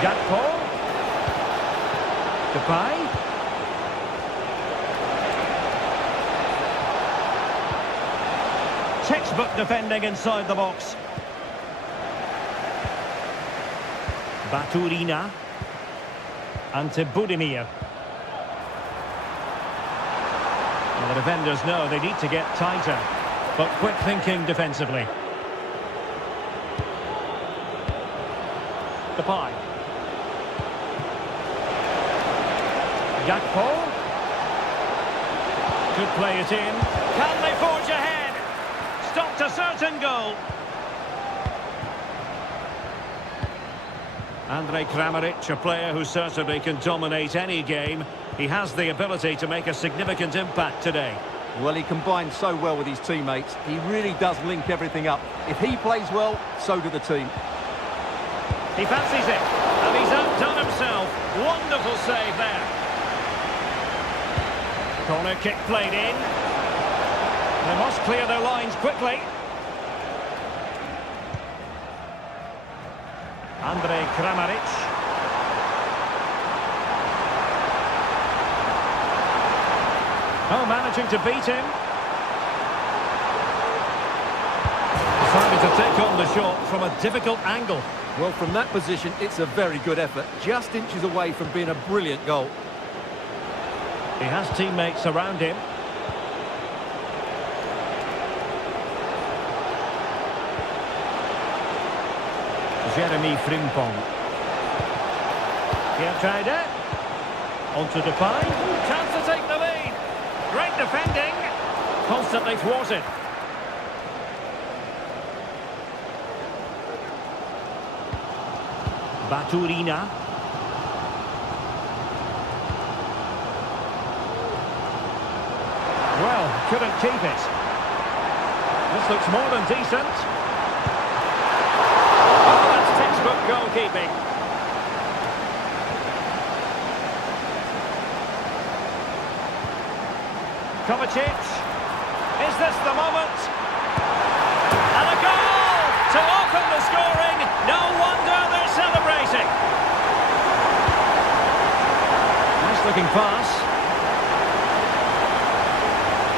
Gakpo. Depay. Textbook defending inside the box. Baturina. Ante Budimir. Well, the defenders know they need to get tighter, but quick thinking defensively. Depay. Gakpo. Could play it in. Can they forge ahead? Stopped a certain goal. Andrej Kramaric, a player who certainly can dominate any game. He has the ability to make a significant impact today. Well, he combines so well with his teammates. He really does link everything up. If he plays well, so do the team. He fancies it, and he's outdone himself. Wonderful save there. Corner kick played in. They must clear their lines quickly. Andrej Kramaric. Oh, managing to beat him. Decided to take on the shot from a difficult angle. Well, from that position, it's a very good effort. Just inches away from being a brilliant goal. He has teammates around him. Jeremy Frimpong. Geertruida. On to Depay. Chance to take the lead. Great defending. Constantly thwarted. Baturina. Well, couldn't keep it. This looks more than decent. Oh, that's textbook goalkeeping. Kovacic. Is this the moment? And a goal to open the scoring. No wonder they're celebrating. Nice looking pass.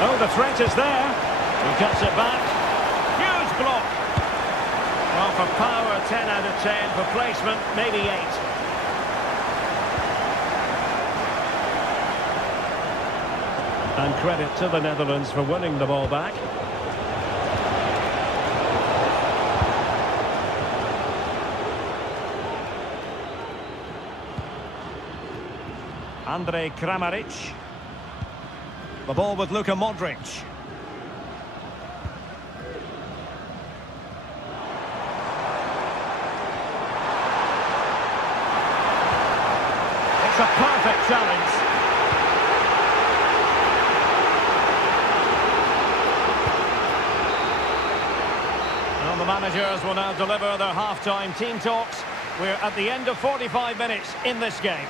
Oh, the threat is there. He cuts it back. Huge block. Well, for power, 10 out of 10. For placement, maybe 8. And credit to the Netherlands for winning the ball back. Andrej Kramaric. The ball with Luka Modric. It's a perfect challenge. Well, the managers will now deliver their half-time team talks. We're at the end of 45 minutes in this game.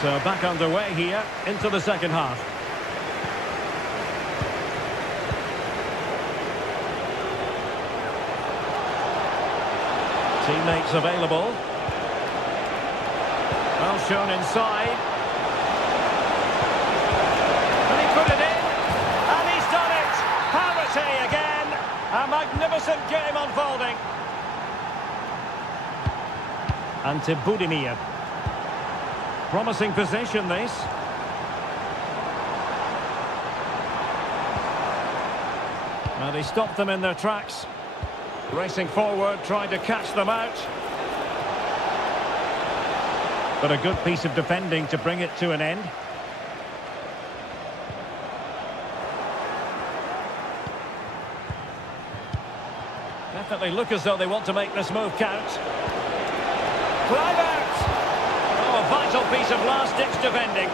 So back underway here into the second half. Teammates available. Well shown inside. And he magnificent game unfolding. And to Budimir. Promising possession, this. And he stopped them in their tracks. Racing forward, trying to catch them out. But a good piece of defending to bring it to an end. Definitely look as though they want to make this move count. Climb out! Oh, a vital piece of last-ditch defending.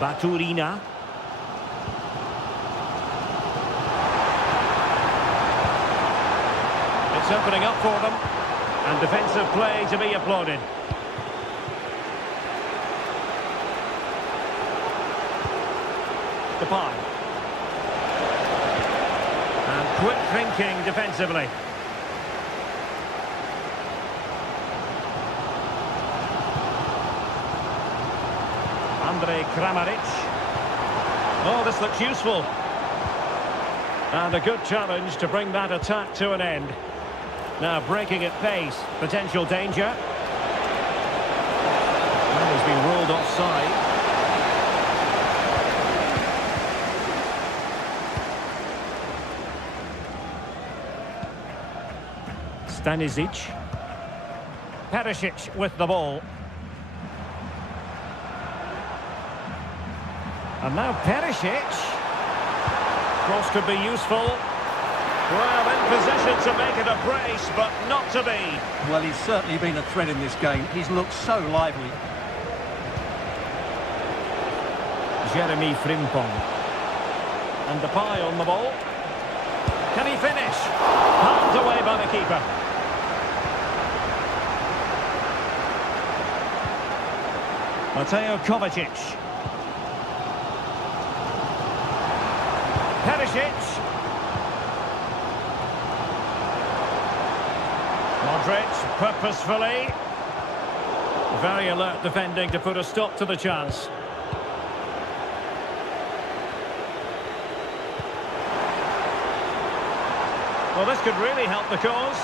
Baturina. It's opening up for them. And defensive play to be applauded. Depay. And quick thinking defensively. Andrej Kramaric. Oh, this looks useful. And a good challenge to bring that attack to an end. Now breaking at pace, potential danger. And he's been ruled offside. Stanisic. Perisic with the ball. And now Perisic. Cross could be useful. Well, in position to make it a brace, but not to be. Well, he's certainly been a threat in this game. He's looked so lively. Jeremy Frimpong. And Depay on the ball. Can he finish? Palmed away by the keeper. Mateo Kovacic. Perisic. Modric, purposefully. Very alert defending to put a stop to the chance. Well, this could really help the cause.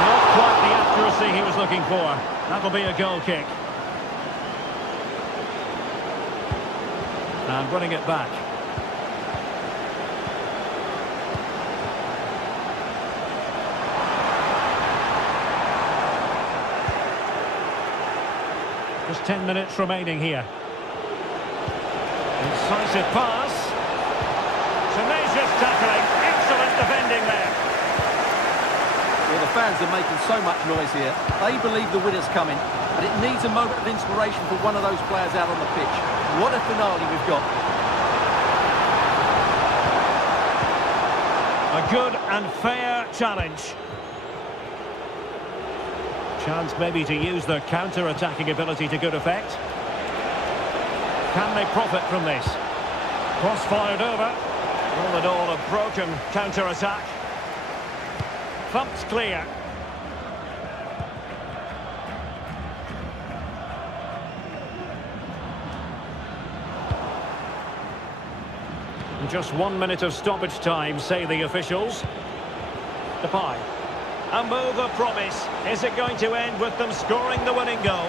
Not quite the accuracy he was looking for. That'll be a goal kick. And running it back. Just 10 minutes remaining here. Incisive pass. Tenacious tackling. Excellent defending there. Well, the fans are making so much noise here. They believe the winner's coming, but it needs a moment of inspiration for one of those players out on the pitch. What a finale we've got. A good and fair challenge. Chance maybe to use their counter-attacking ability to good effect. Can they profit from this? Cross fired over. All in all, a broken counter-attack. Thumped clear. Just 1 minute of stoppage time, say the officials. Depay. A move of promise. Is it going to end with them scoring the winning goal?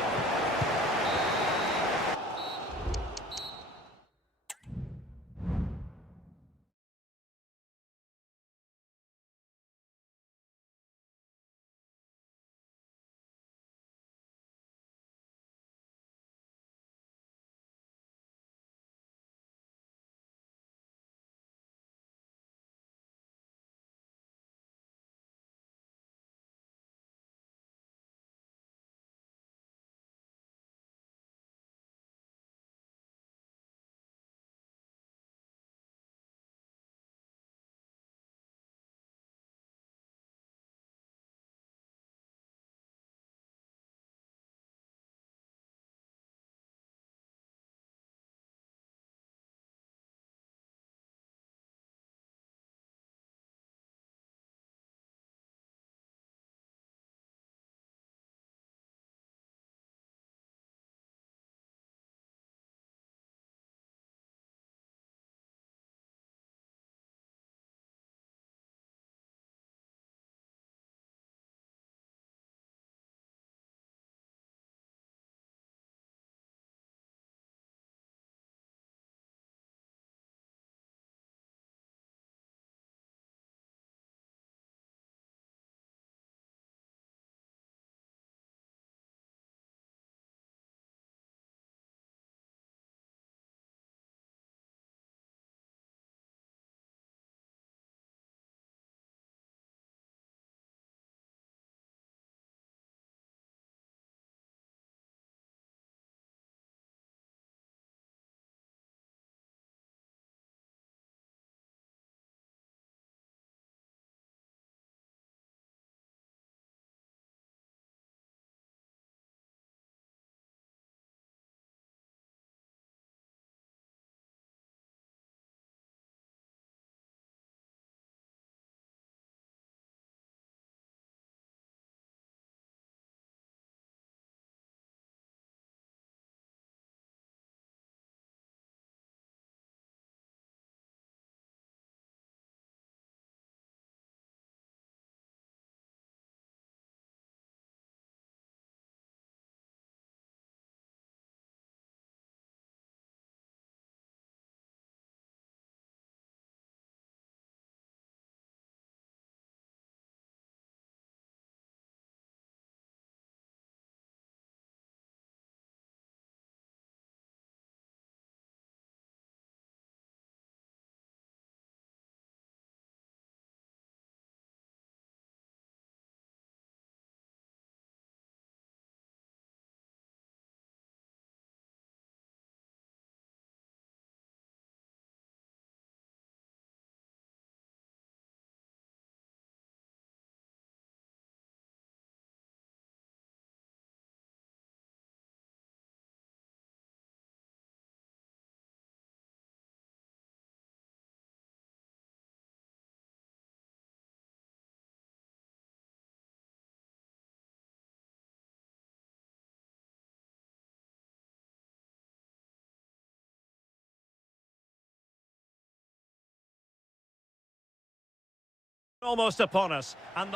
Almost upon us. And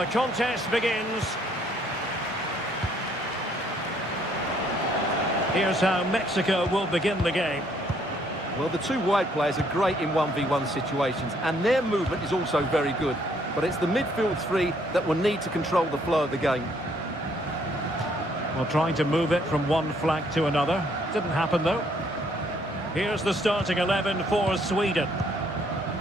the contest begins. Here's how Mexico will begin the game. Well, the two wide players are great in 1v1 situations, and their movement is also very good. But it's the midfield three that will need to control the flow of the game. Well, trying to move it from one flank to another. Didn't happen, though. Here's the starting 11 for Sweden.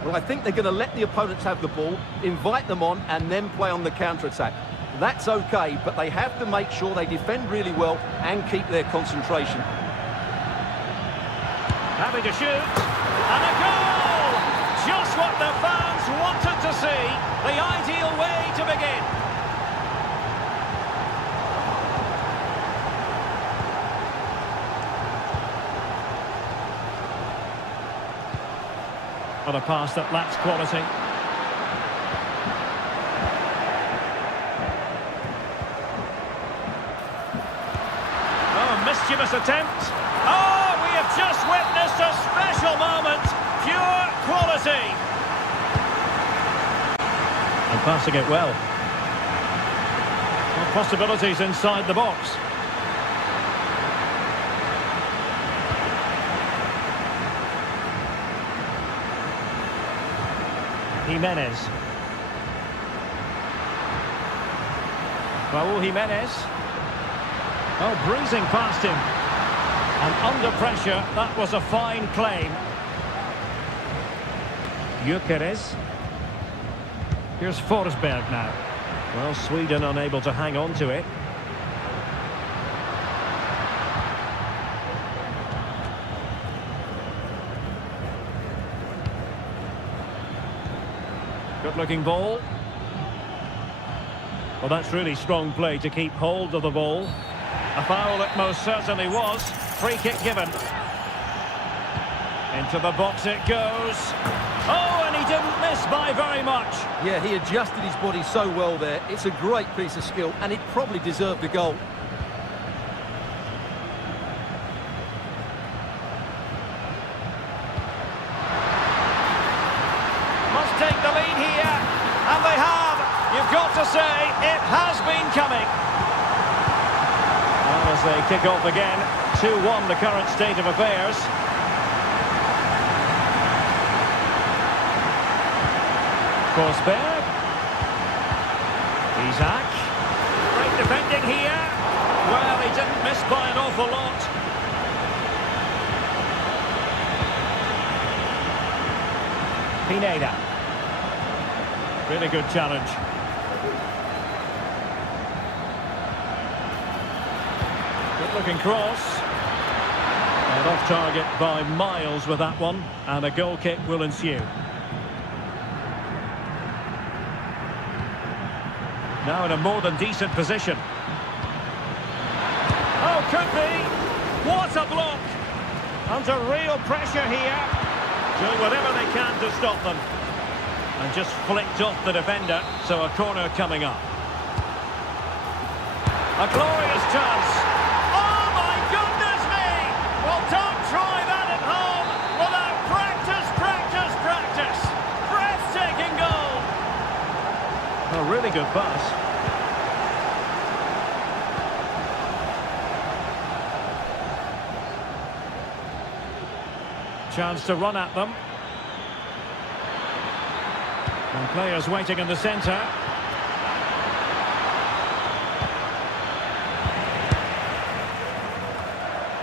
Well, I think they're going to let the opponents have the ball, invite them on, and then play on the counter-attack. That's okay, but they have to make sure they defend really well and keep their concentration. Having to shoot, and a goal! Just what the fans wanted to see. The ideal way to begin. On a pass that lacks quality. Oh, a mischievous attempt. Oh, we have just witnessed a special moment. Pure quality. And passing it well. Well, possibilities inside the box. Jimenez. Raúl Jimenez. Oh, breezing past him. And under pressure, that was a fine claim. Gyökeres. Here's Forsberg now. Well, Sweden unable to hang on to it. Good-looking ball. Well, that's really strong play to keep hold of the ball. A foul it most certainly was. Free kick given. Into the box it goes. Oh, and he didn't miss by very much. Yeah, he adjusted his body so well there. It's a great piece of skill, and it probably deserved a goal. Must take the lead here, and they have. You've got to say, it has been coming. And as they kick off again, 2-1 the current state of affairs. Forsberg. Isaac. Great defending here. Well, he didn't miss by an awful lot. Pineda. Really good challenge. Good-looking cross. And off target by miles with that one. And a goal kick will ensue. Now in a more than decent position. Oh, could be. What a block. Under real pressure here. Doing whatever they can to stop them. And just flicked off the defender, so a corner coming up. A glorious chance. Oh my goodness me! Well, don't try that at home without practice, practice, practice. Breathtaking goal. A really good pass. Chance to run at them. And players waiting in the centre.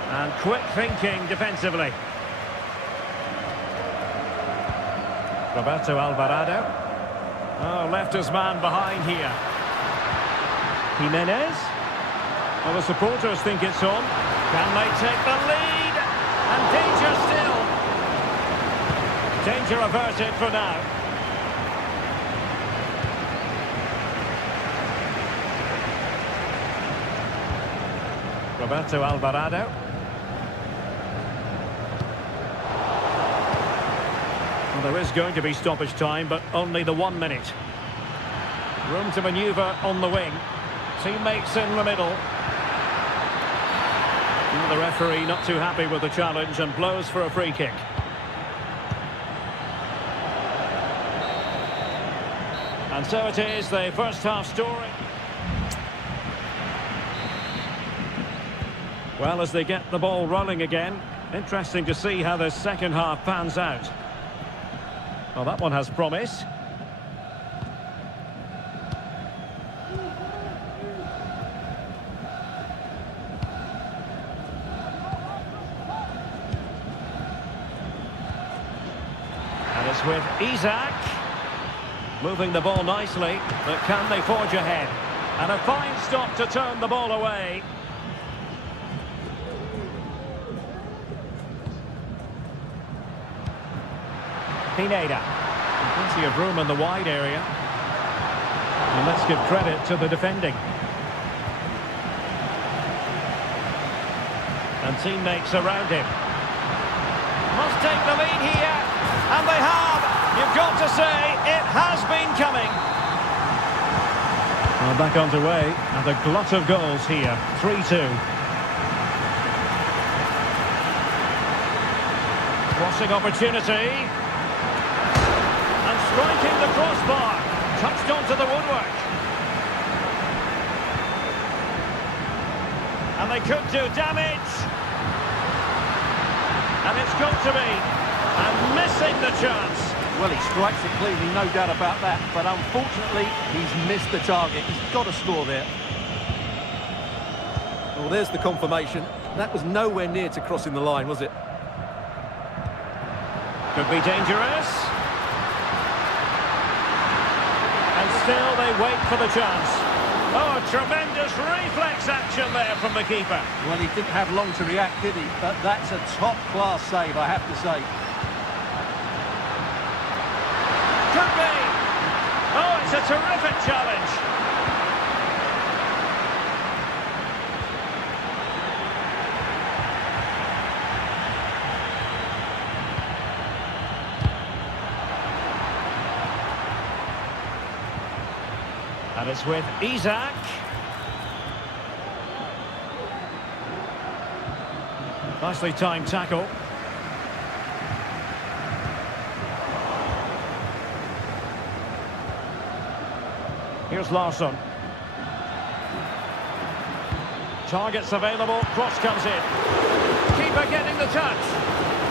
And quick thinking defensively. Roberto Alvarado. Oh, left his man behind here. Jimenez. Well, the supporters think it's on. Can they take the lead? And danger still. Danger averted for now. Roberto Alvarado. Well, there is going to be stoppage time, but only the 1 minute. Room to manoeuvre on the wing. Teammates in the middle. And the referee not too happy with the challenge and blows for a free kick. And so it is, the first half story. Well, as they get the ball rolling again, interesting to see how the second half pans out. Well, that one has promise. And it's with Isak. Moving the ball nicely, but can they forge ahead? And a fine stop to turn the ball away. Pineda. Plenty of room in the wide area. And let's give credit to the defending. And teammates around him. Must take the lead here. And they have. You've got to say, it has been coming. Well, back underway, and a glut of goals here. 3-2. Crossing opportunity. And striking the crossbar. Touched onto the woodwork. And they could do damage. And it's got to be. And missing the chance. Well, he strikes it cleanly, no doubt about that. But unfortunately, he's missed the target. He's got to score there. Well, there's the confirmation. That was nowhere near to crossing the line, was it? Could be dangerous. And still they wait for the chance. Oh, tremendous reflex action there from the keeper. Well, he didn't have long to react, did he? But that's a top-class save, I have to say. Could be. Oh, it's a terrific challenge. And it's with Isak. Nicely timed tackle. Here's Larsson. Targets available, cross comes in. Keeper getting the touch.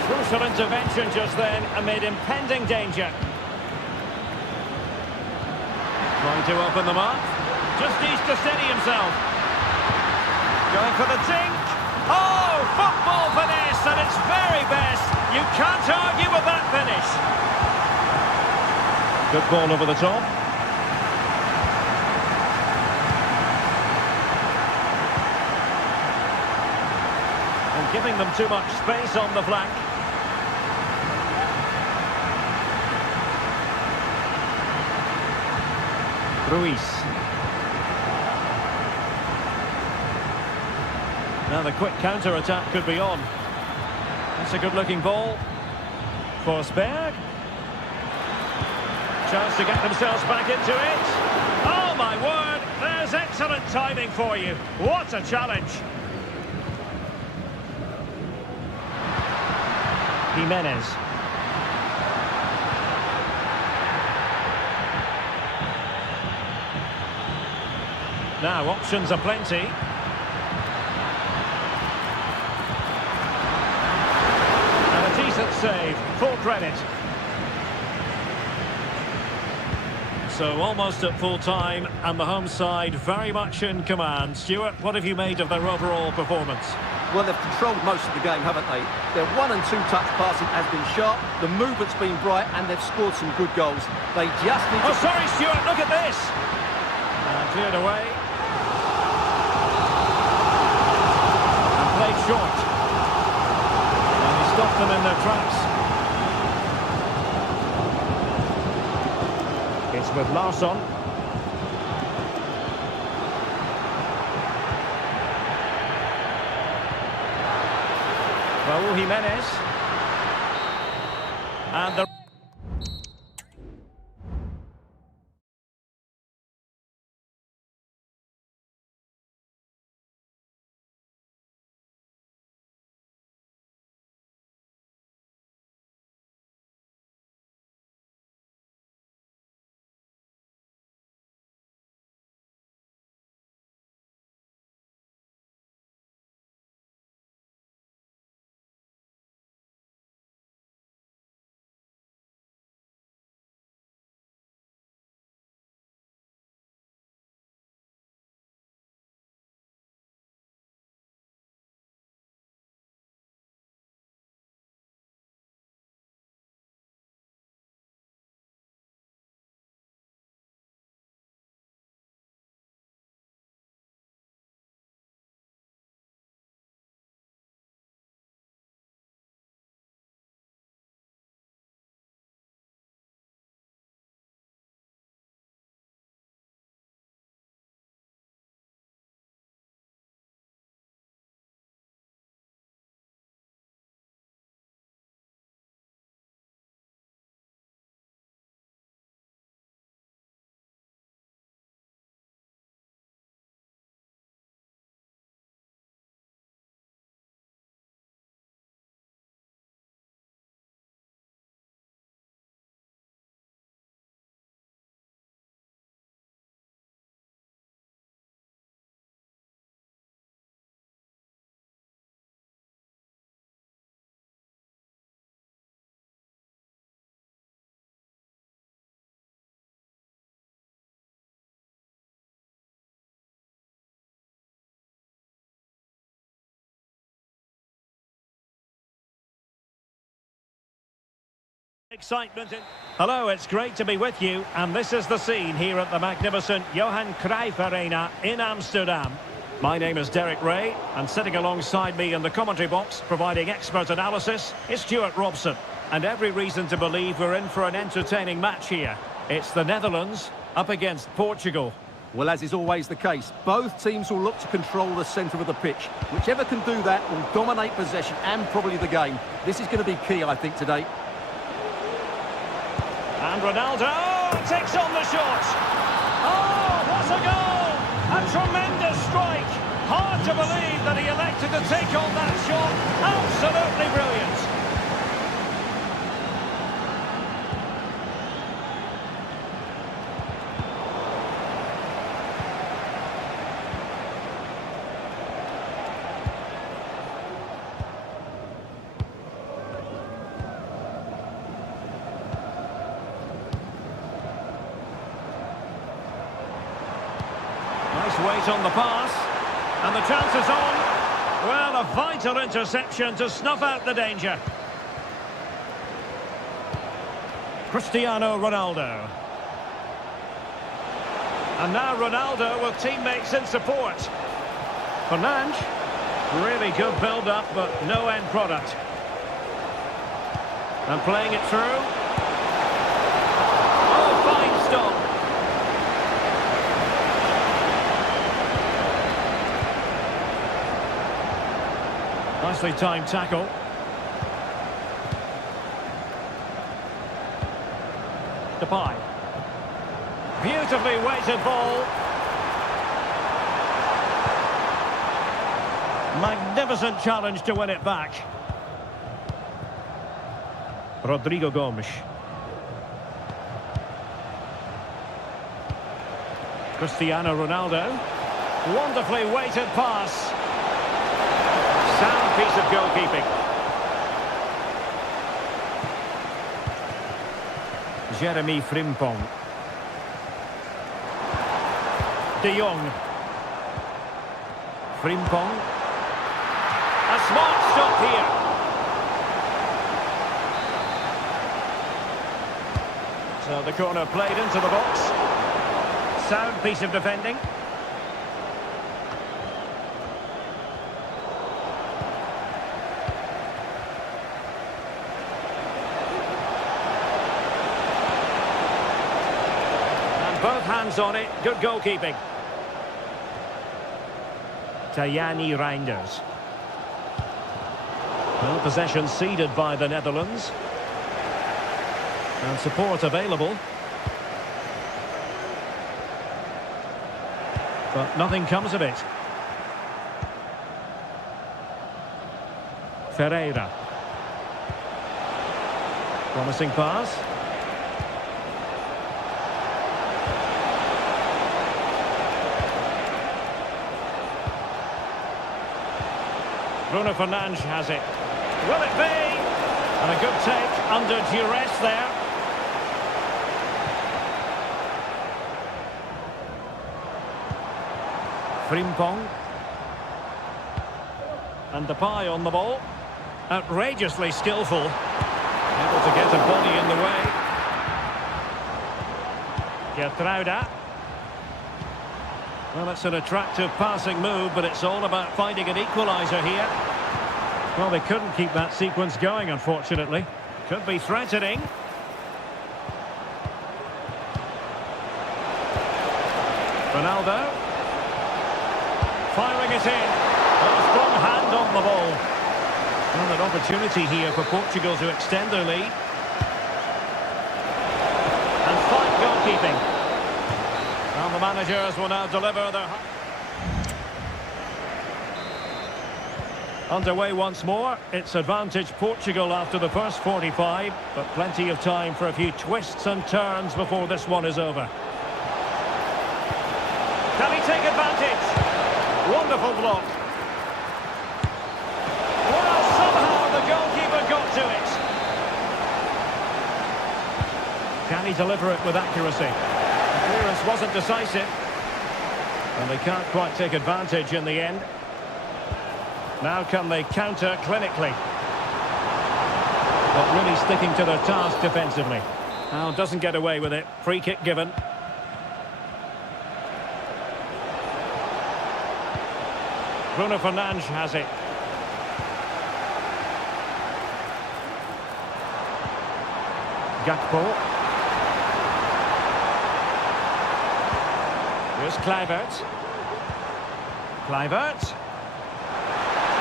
Crucial intervention just then amid impending danger. Trying to open them up. Just needs to steady himself. Going for the dink. Oh, football finesse at its very best. You can't argue with that finish. Good ball over the top. And giving them too much space on the flank. Ruiz. Now the quick counter-attack could be on. That's a good-looking ball. Forsberg. Chance to get themselves back into it. Oh, my word! There's excellent timing for you. What a challenge. Jimenez. Now, options are plenty. And a decent save, full credit. So almost at full time, and the home side very much in command. Stuart, what have you made of their overall performance? Well, they've controlled most of the game, haven't they? Their 1- and 2-touch passing has been sharp, the movement's been bright, and they've scored some good goals. They just need to... Oh, sorry, Stuart, look at this! And cleared away. Played short. And he stopped them in their tracks. It's with Larsson. Raúl Jimenez. And the Excitement. Hello, it's great to be with you, and this is the scene here at the magnificent Johan Cruyff Arena in Amsterdam. My name is Derek Ray, and sitting alongside me in the commentary box, providing expert analysis, is Stuart Robson. And every reason to believe we're in for an entertaining match here. It's the Netherlands up against Portugal. Well, as is always the case, both teams will look to control the centre of the pitch. Whichever can do that will dominate possession and probably the game. This is going to be key, I think, today. And Ronaldo takes on the shot. Oh, what a goal! A tremendous strike. Hard to believe that he elected to take on that shot. Absolutely brilliant. Nice weight on the pass, and the chance is on. Well, a vital interception to snuff out the danger. Cristiano Ronaldo. And now Ronaldo with teammates in support. Fernandes, really good build-up, but no end product. And playing it through. Oh, fine stop. Nicely timed tackle. Depay. Beautifully weighted ball. Magnificent challenge to win it back. Rodrigo Gomes. Cristiano Ronaldo. Wonderfully weighted pass. Sound piece of goalkeeping. Jeremy Frimpong. De Jong. Frimpong. A smart stop here. So the corner played into the box. Sound piece of defending. Both hands on it, good goalkeeping. Tajani Reinders. Well, possession ceded by the Netherlands. And support available. But nothing comes of it. Ferreira. Promising pass. Bruno Fernandes has it. Will it be? And a good take under duress there. Frimpong. And Depay on the ball. Outrageously skillful. Able to get a body in the way. Gertruida. Well, it's an attractive passing move, but it's all about finding an equaliser here. Well, they couldn't keep that sequence going, unfortunately. Could be threatening. Ronaldo. Firing it in. A strong hand on the ball. Well, an opportunity here for Portugal to extend their lead. And fine goalkeeping. And the managers will now deliver their... Underway once more. It's advantage Portugal after the first 45, but plenty of time for a few twists and turns before this one is over. Can he take advantage? Wonderful block. Well, somehow the goalkeeper got to it. Can he deliver it with accuracy? The clearance wasn't decisive, and they can't quite take advantage in the end. Now can they counter clinically? but really sticking to their task defensively. Now doesn't get away with it. Free kick given. Bruno Fernandes has it. Gakpo. Here's Kluivert. Kluivert.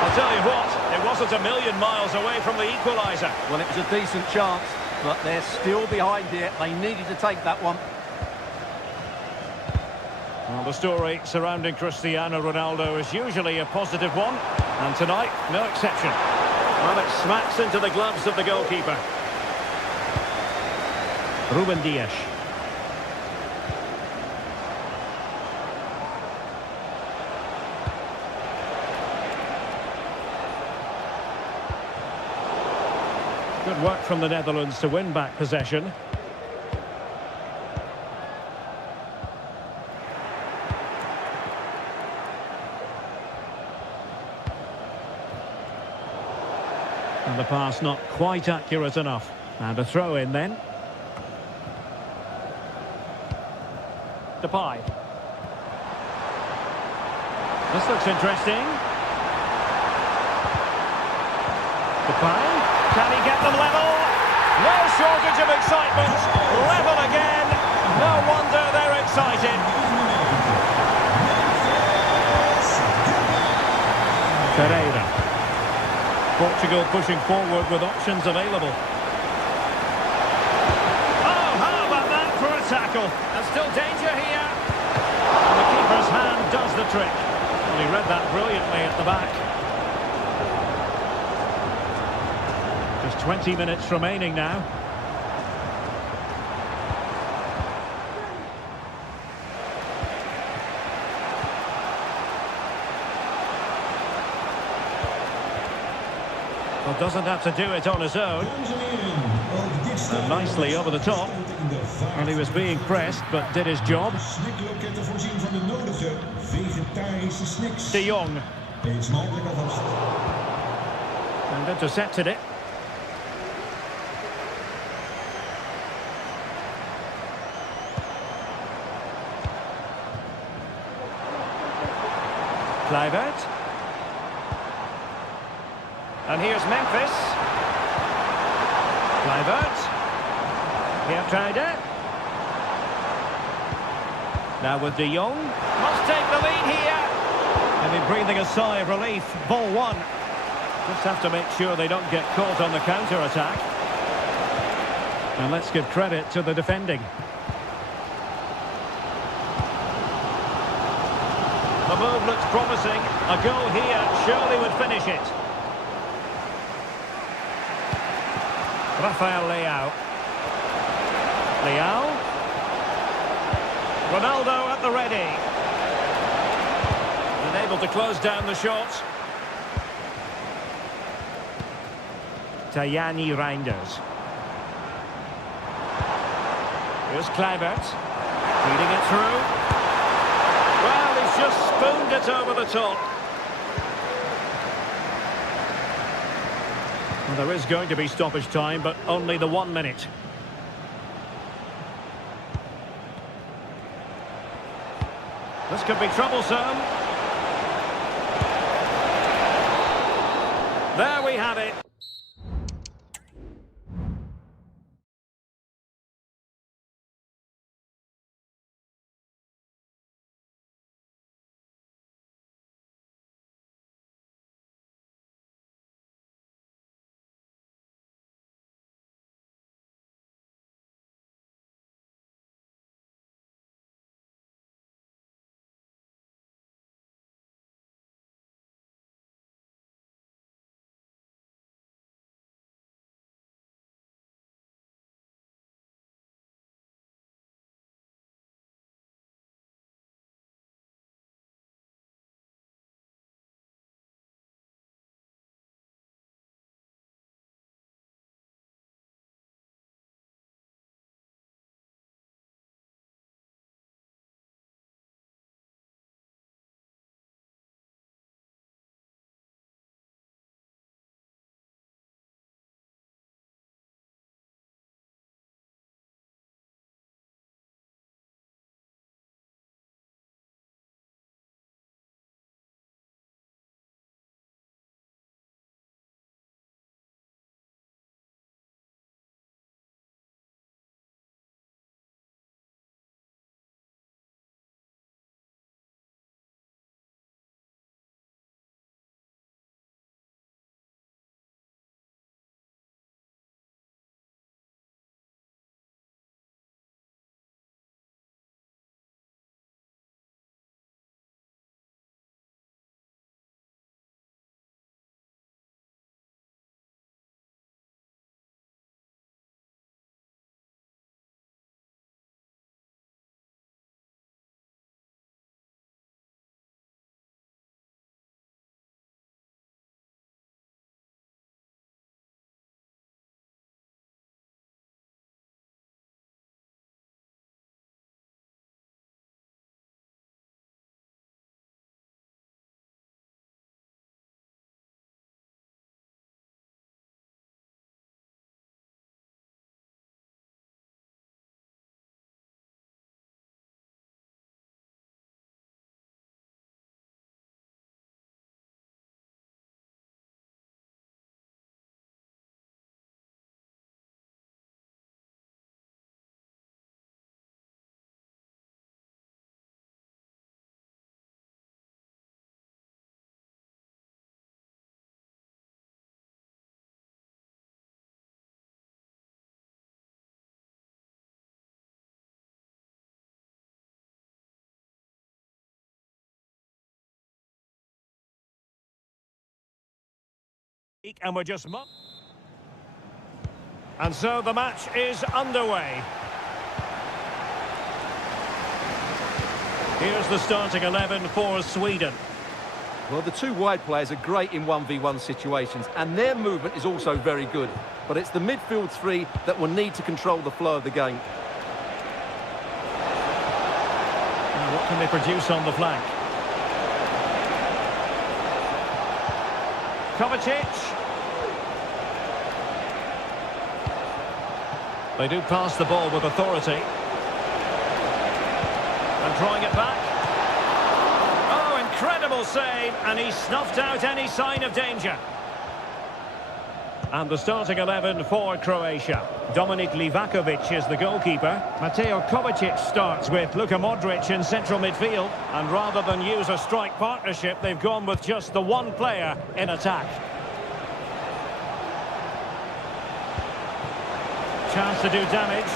I'll tell you what, it wasn't a million miles away from the equaliser. Well, it was a decent chance, but they're still behind here. They needed to take that one. Well, the story surrounding Cristiano Ronaldo is usually a positive one, and tonight, no exception. Well, it smacks into the gloves of the goalkeeper. Ruben Dias. Good work from the Netherlands to win back possession. And the pass not quite accurate enough. And a throw in then. Depay. This looks interesting. Depay. Can he get them level? No shortage of excitement. Level again. No wonder they're excited. Pereira. Portugal pushing forward with options available. Oh, how about that for a tackle? There's still danger here. And the keeper's hand does the trick. And he read that brilliantly at the back. Just 20 minutes remaining now. Well, doesn't have to do it on his own. And nicely over the top. And he was being pressed, but did his job. De Jong. And intercepted it. Kluivert. And here's Memphis. Kluivert. Here now with De Jong. Must take the lead here. Maybe breathing a sigh of relief. Ball one. Just have to make sure they don't get caught on the counter-attack. And let's give credit to the defending. The move looks promising. A goal here surely would finish it. Rafael Leao. Leao. Ronaldo at the ready. And able to close down the shot. Tajani Reinders. Here's Kluivert. Feeding it through. Well, he's just spooned it over the top. Well, there is going to be stoppage time, but only the 1 minute. This could be troublesome. There we have it. And we're just... And so the match is underway. Here's the starting 11 for Sweden. Well, the two wide players are great in 1v1 situations, and their movement is also very good. But it's the midfield three that will need to control the flow of the game. Now, what can they produce on the flank? Kovacic. They do pass the ball with authority. And drawing it back. Oh, incredible save, and he snuffed out any sign of danger. And the starting 11 for Croatia. Dominik Livakovic is the goalkeeper. Mateo Kovacic starts with Luka Modric in central midfield. And rather than use a strike partnership, they've gone with just the one player in attack. Chance to do damage.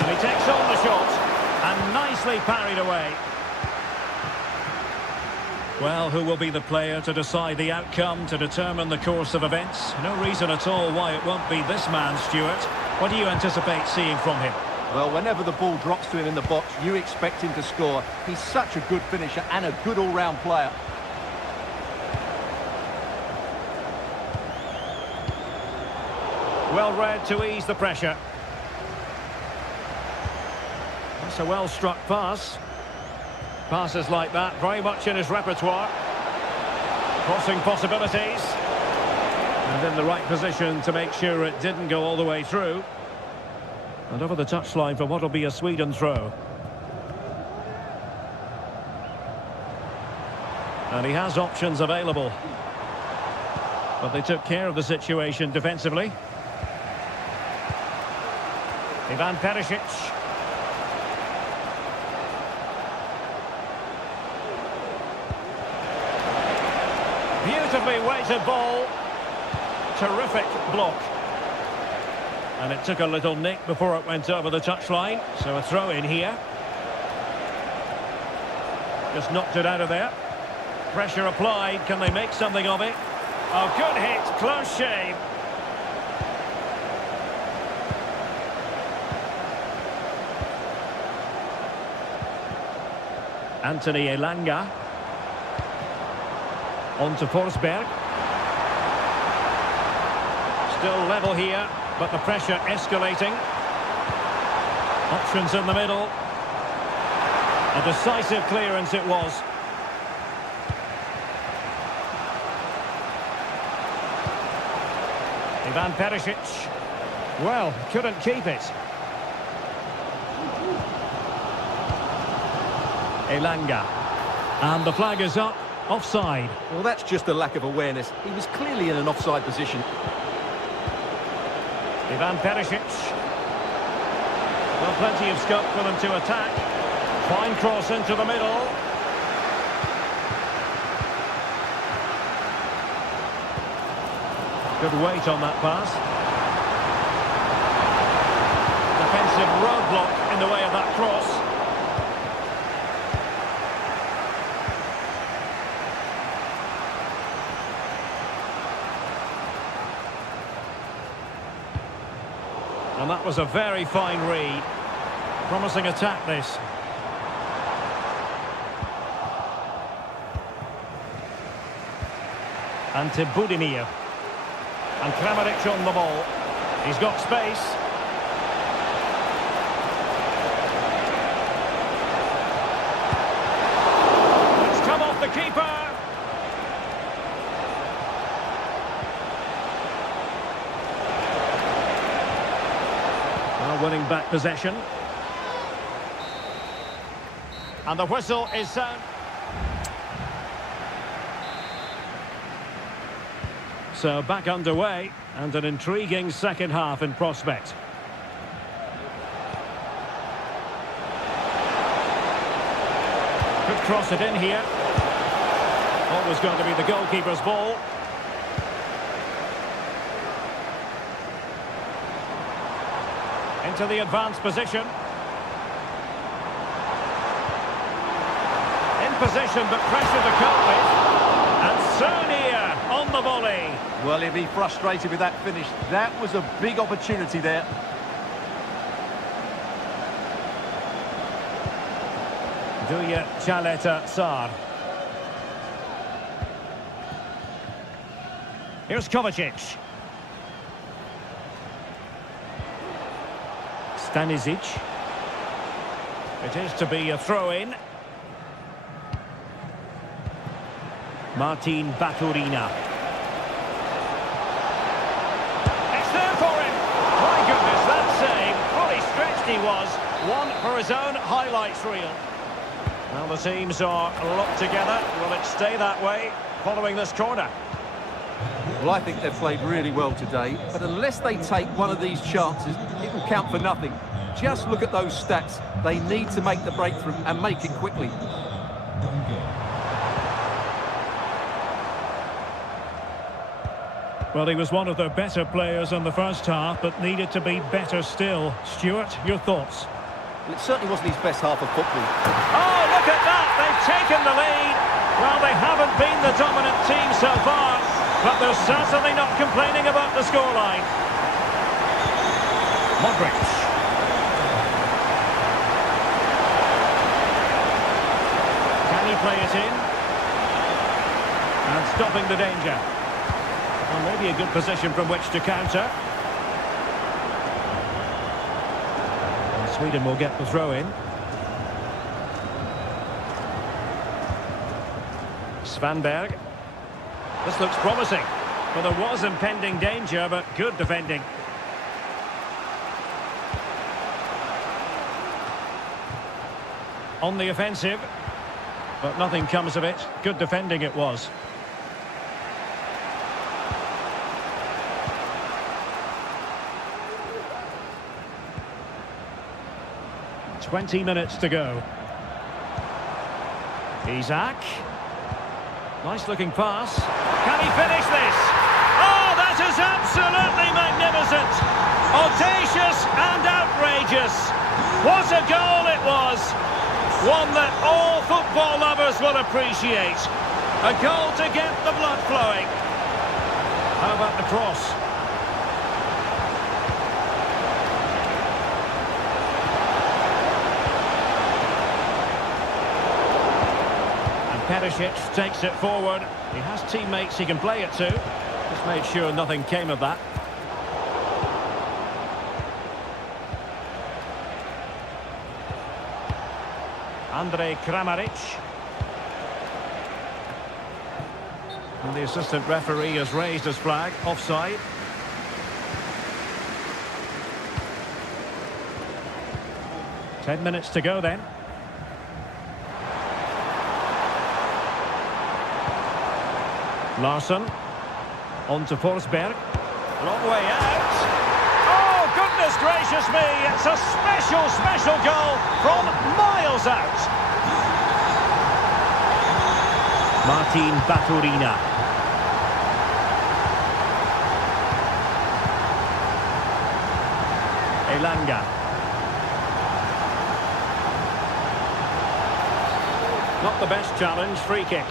And he takes on the shot and nicely parried away. Well, who will be the player to decide the outcome, to determine the course of events? No reason at all why it won't be this man, Stuart. What do you anticipate seeing from him? Well, whenever the ball drops to him in the box, you expect him to score. He's such a good finisher and a good all-round player. Well read to ease the pressure. That's a well-struck pass. Passes like that, very much in his repertoire. Crossing possibilities. And in the right position to make sure it didn't go all the way through. And over the touchline for what will be a Sweden throw. And he has options available. But they took care of the situation defensively. Ivan Perisic. Beautifully weighted ball. Terrific block. And it took a little nick before it went over the touchline. So a throw in here. Just knocked it out of there. Pressure applied. Can they make something of it? Oh, good hit. Close shave. Anthony Elanga. On to Forsberg. Still level here, but the pressure escalating. Options in the middle. A decisive clearance it was. Ivan Perisic. Well, couldn't keep it. Elanga. And the flag is up. Offside. Well, that's just a lack of awareness. He was clearly in an offside position. Ivan Perisic. Well, plenty of scope for them to attack. Fine cross into the middle. Good weight on that pass. Defensive roadblock in the way of that cross. And that was a very fine read. Promising attack, this. Ante Budimir. And Kramaric on the ball. He's got space. It's come off the keeper. Winning back possession. And the whistle is sound. So back underway, and an intriguing second half in prospect. Could cross it in here. Always going to be the goalkeeper's ball. Into the advanced position. In position, but pressure to cope with. And so near on the volley. Well, he'll be frustrated with that finish. That was a big opportunity there. Duya Chaleta Sar. Here's Kovacic. Stanisic. It is to be a throw-in. Martin Baturina. It's there for him. My goodness, that save. Fully stretched he was. One for his own highlights reel. Well, the teams are locked together. Will it stay that way following this corner? Well, I think they've played really well today, but unless they take one of these chances, it will count for nothing. Just look at those stats. They need to make the breakthrough and make it quickly. Well, he was one of their better players in the first half, but needed to be better still. Stuart, your thoughts? Well, it certainly wasn't his best half of football. Oh, look at that! They've taken the lead. Well, they haven't been the dominant team so far, but they're certainly not complaining about the scoreline. Modric. Can he play it in? And stopping the danger. Well, maybe a good position from which to counter. And Sweden will get the throw in. Svanberg. This looks promising. Well, there was impending danger, but good defending. On the offensive, but nothing comes of it. Good defending it was. "20 minutes to go. Isaac. Nice looking pass. Can he finish this? Oh, that is absolutely magnificent. Audacious and outrageous. What a goal it was. One that all football lovers will appreciate. A goal to get the blood flowing. How about the cross? Perisic takes it forward. He has teammates he can play it to. Just made sure nothing came of that. Andrej Kramaric. And the assistant referee has raised his flag. Offside. Ten minutes to go then. Larsson, on to Forsberg, long way out. Oh, goodness gracious me, it's a special, special goal from miles out. Martin Baturina. Elanga. Not the best challenge, free kick.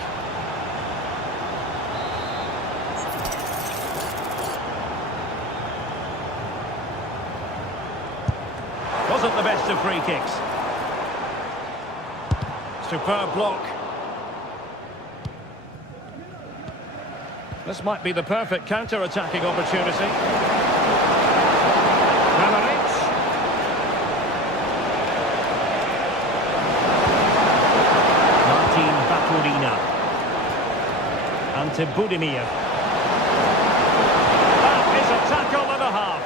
Wasn't the best of free kicks. Superb block. This might be the perfect counter-attacking opportunity. Kramaric. Martin Baturina. Ante Budimir. That is a tackle and a half.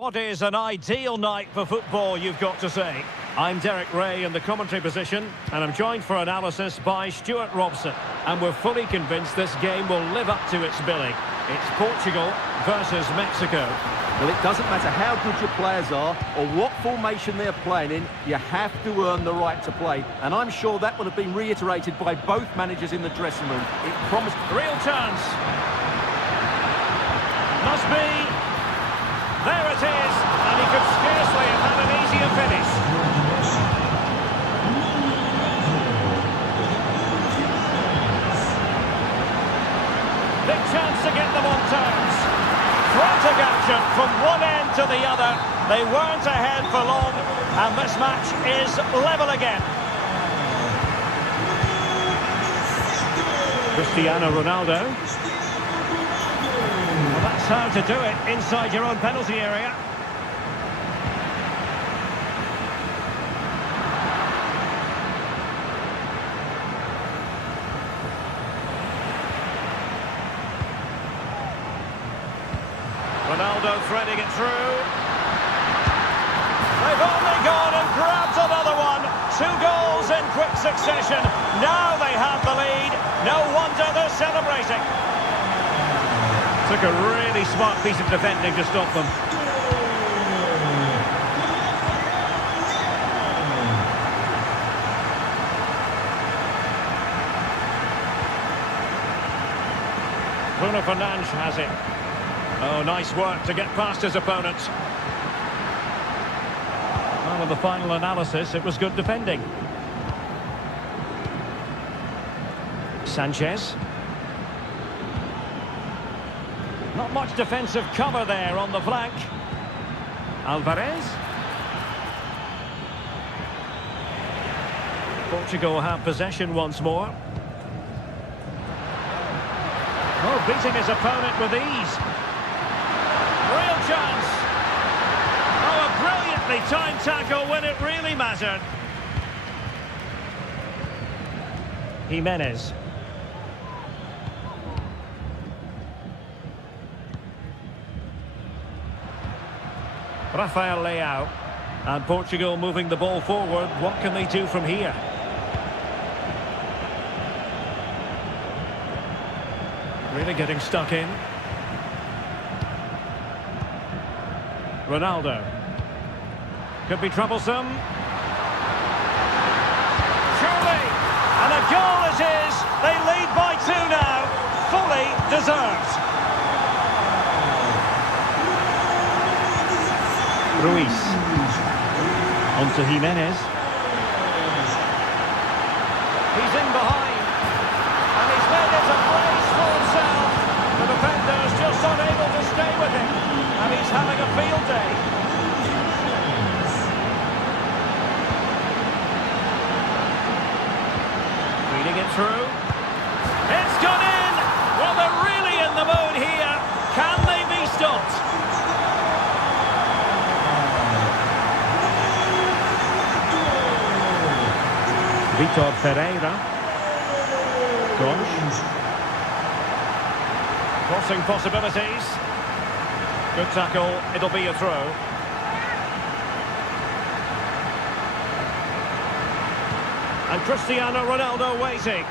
What is an ideal night for football, you've got to say? I'm Derek Ray in the commentary position, and I'm joined for analysis by Stuart Robson. And we're fully convinced this game will live up to its billing. It's Portugal versus Mexico. Well, it doesn't matter how good your players are or what formation they're playing in, you have to earn the right to play. And I'm sure that would have been reiterated by both managers in the dressing room. It promised... Real chance. Must be. There it is, and he could scarcely have had an easier finish. Big chance to get them on terms. Frantic action from one end to the other. They weren't ahead for long, and this match is level again. Cristiano Ronaldo. Well, that's how to do it inside your own penalty area. Ronaldo threading it through. They've only gone and grabbed another one. 2 goals in quick succession. Now they have the lead. No wonder they're celebrating. Took a really smart piece of defending to stop them. Bruno Fernandes has it. Oh, nice work to get past his opponents. Well, in the final analysis, it was good defending. Sanchez. Not much defensive cover there on the flank. Alvarez. Portugal have possession once more. Oh, beating his opponent with ease. Real chance. Oh, a brilliantly timed tackle when it really mattered. Jimenez. Rafael Leao. And Portugal moving the ball forward. What can they do from here? Really getting stuck in. Ronaldo. Could be troublesome. Surely! And a goal it is! They lead by 2 now. Fully deserved. Ruiz. On to Jimenez. He's in behind. And he's made it a place for himself. The defender's just unable to stay with him. And he's having a field day. Feeding it through. It's gone in! Well, they're really in the mood here. Can they be stopped? Vitor Pereira. Gosh. Crossing possibilities. Good tackle. It'll be a throw. And Cristiano Ronaldo waiting.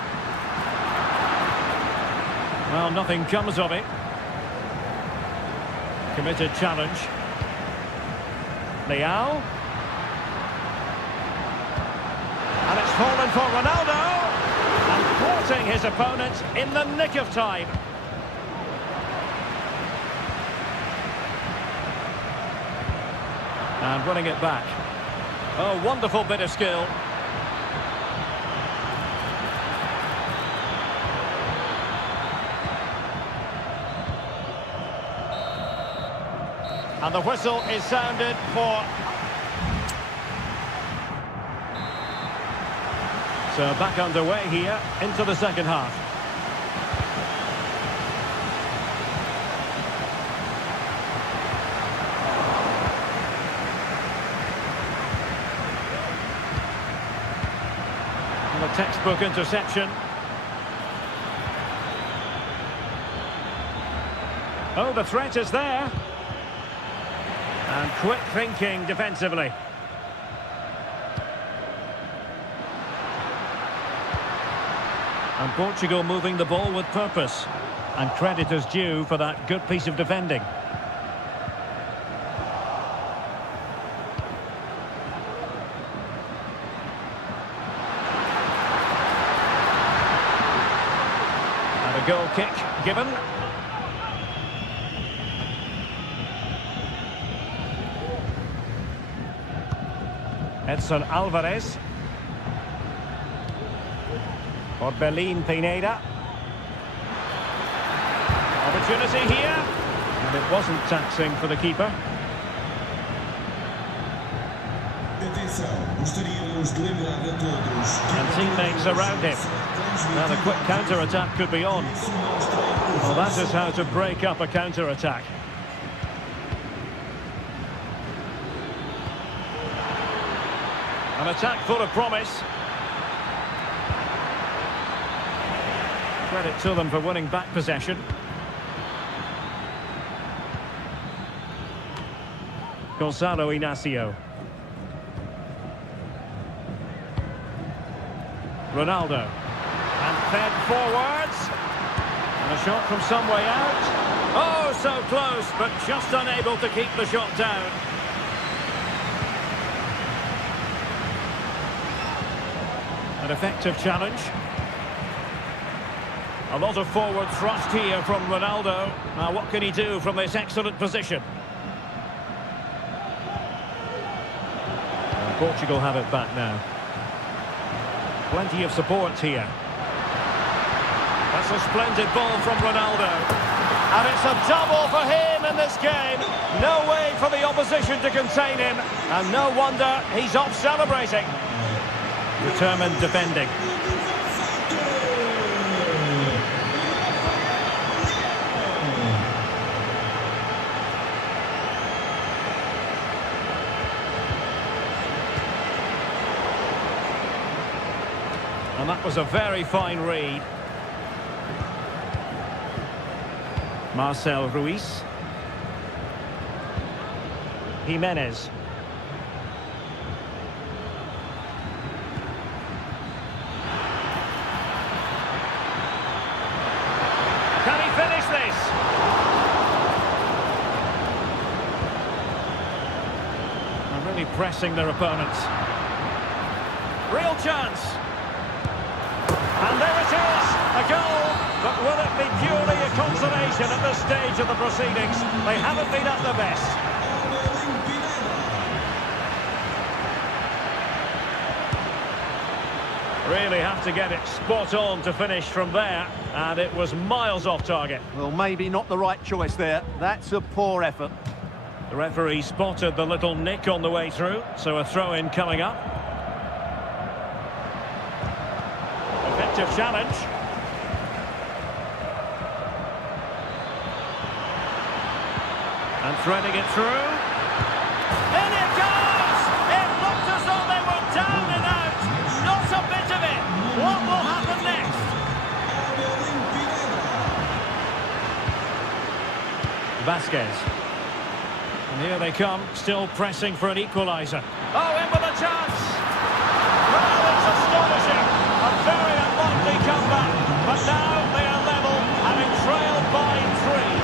Well, nothing comes of it. Committed challenge. Leao. And it's fallen for Ronaldo. And thwarting his opponent in the nick of time. And running it back. Oh, wonderful bit of skill. And the whistle is sounded for... So back underway here into the second half. And a textbook interception. Oh, the threat is there. And quick thinking defensively. And Portugal moving the ball with purpose. And credit is due for that good piece of defending. And a goal kick given. Edson Alvarez. Orbelín Pineda. Opportunity here. And it wasn't taxing for the keeper. And teammates around him. Now the quick counter-attack could be on. Well, that is how to break up a counter-attack. An attack full of promise. Credit to them for winning back possession. Gonzalo Inacio. Ronaldo. And fed forwards. And a shot from some way out. Oh, so close, but just unable to keep the shot down. An effective challenge. A lot of forward thrust here from Ronaldo. Now what can he do from this excellent position? And Portugal have it back now. Plenty of support here. That's a splendid ball from Ronaldo. And it's a double for him in this game. No way for the opposition to contain him. And no wonder he's off celebrating. Determined defending. And that was a very fine read. Marcel Ruiz. Jimenez. Can he finish this? And really pressing their opponents. Real chance. And there it is, a goal. But will it be purely a consolation at this stage of the proceedings? They haven't been at their best. Really have to get it spot on to finish from there. And it was miles off target. Well, maybe not the right choice there. That's a poor effort. The referee spotted the little nick on the way through, so a throw-in coming up. Effective challenge. And threading it through. In it goes! It looked as though they were down and out. Not a bit of it. What will happen next? Vasquez. And here they come, still pressing for an equaliser. Oh, in with a chance! Well, it's astonishing. A very unlikely comeback. But now they are level, having trailed by 3.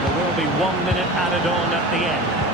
There will be 1 minute added on at the end.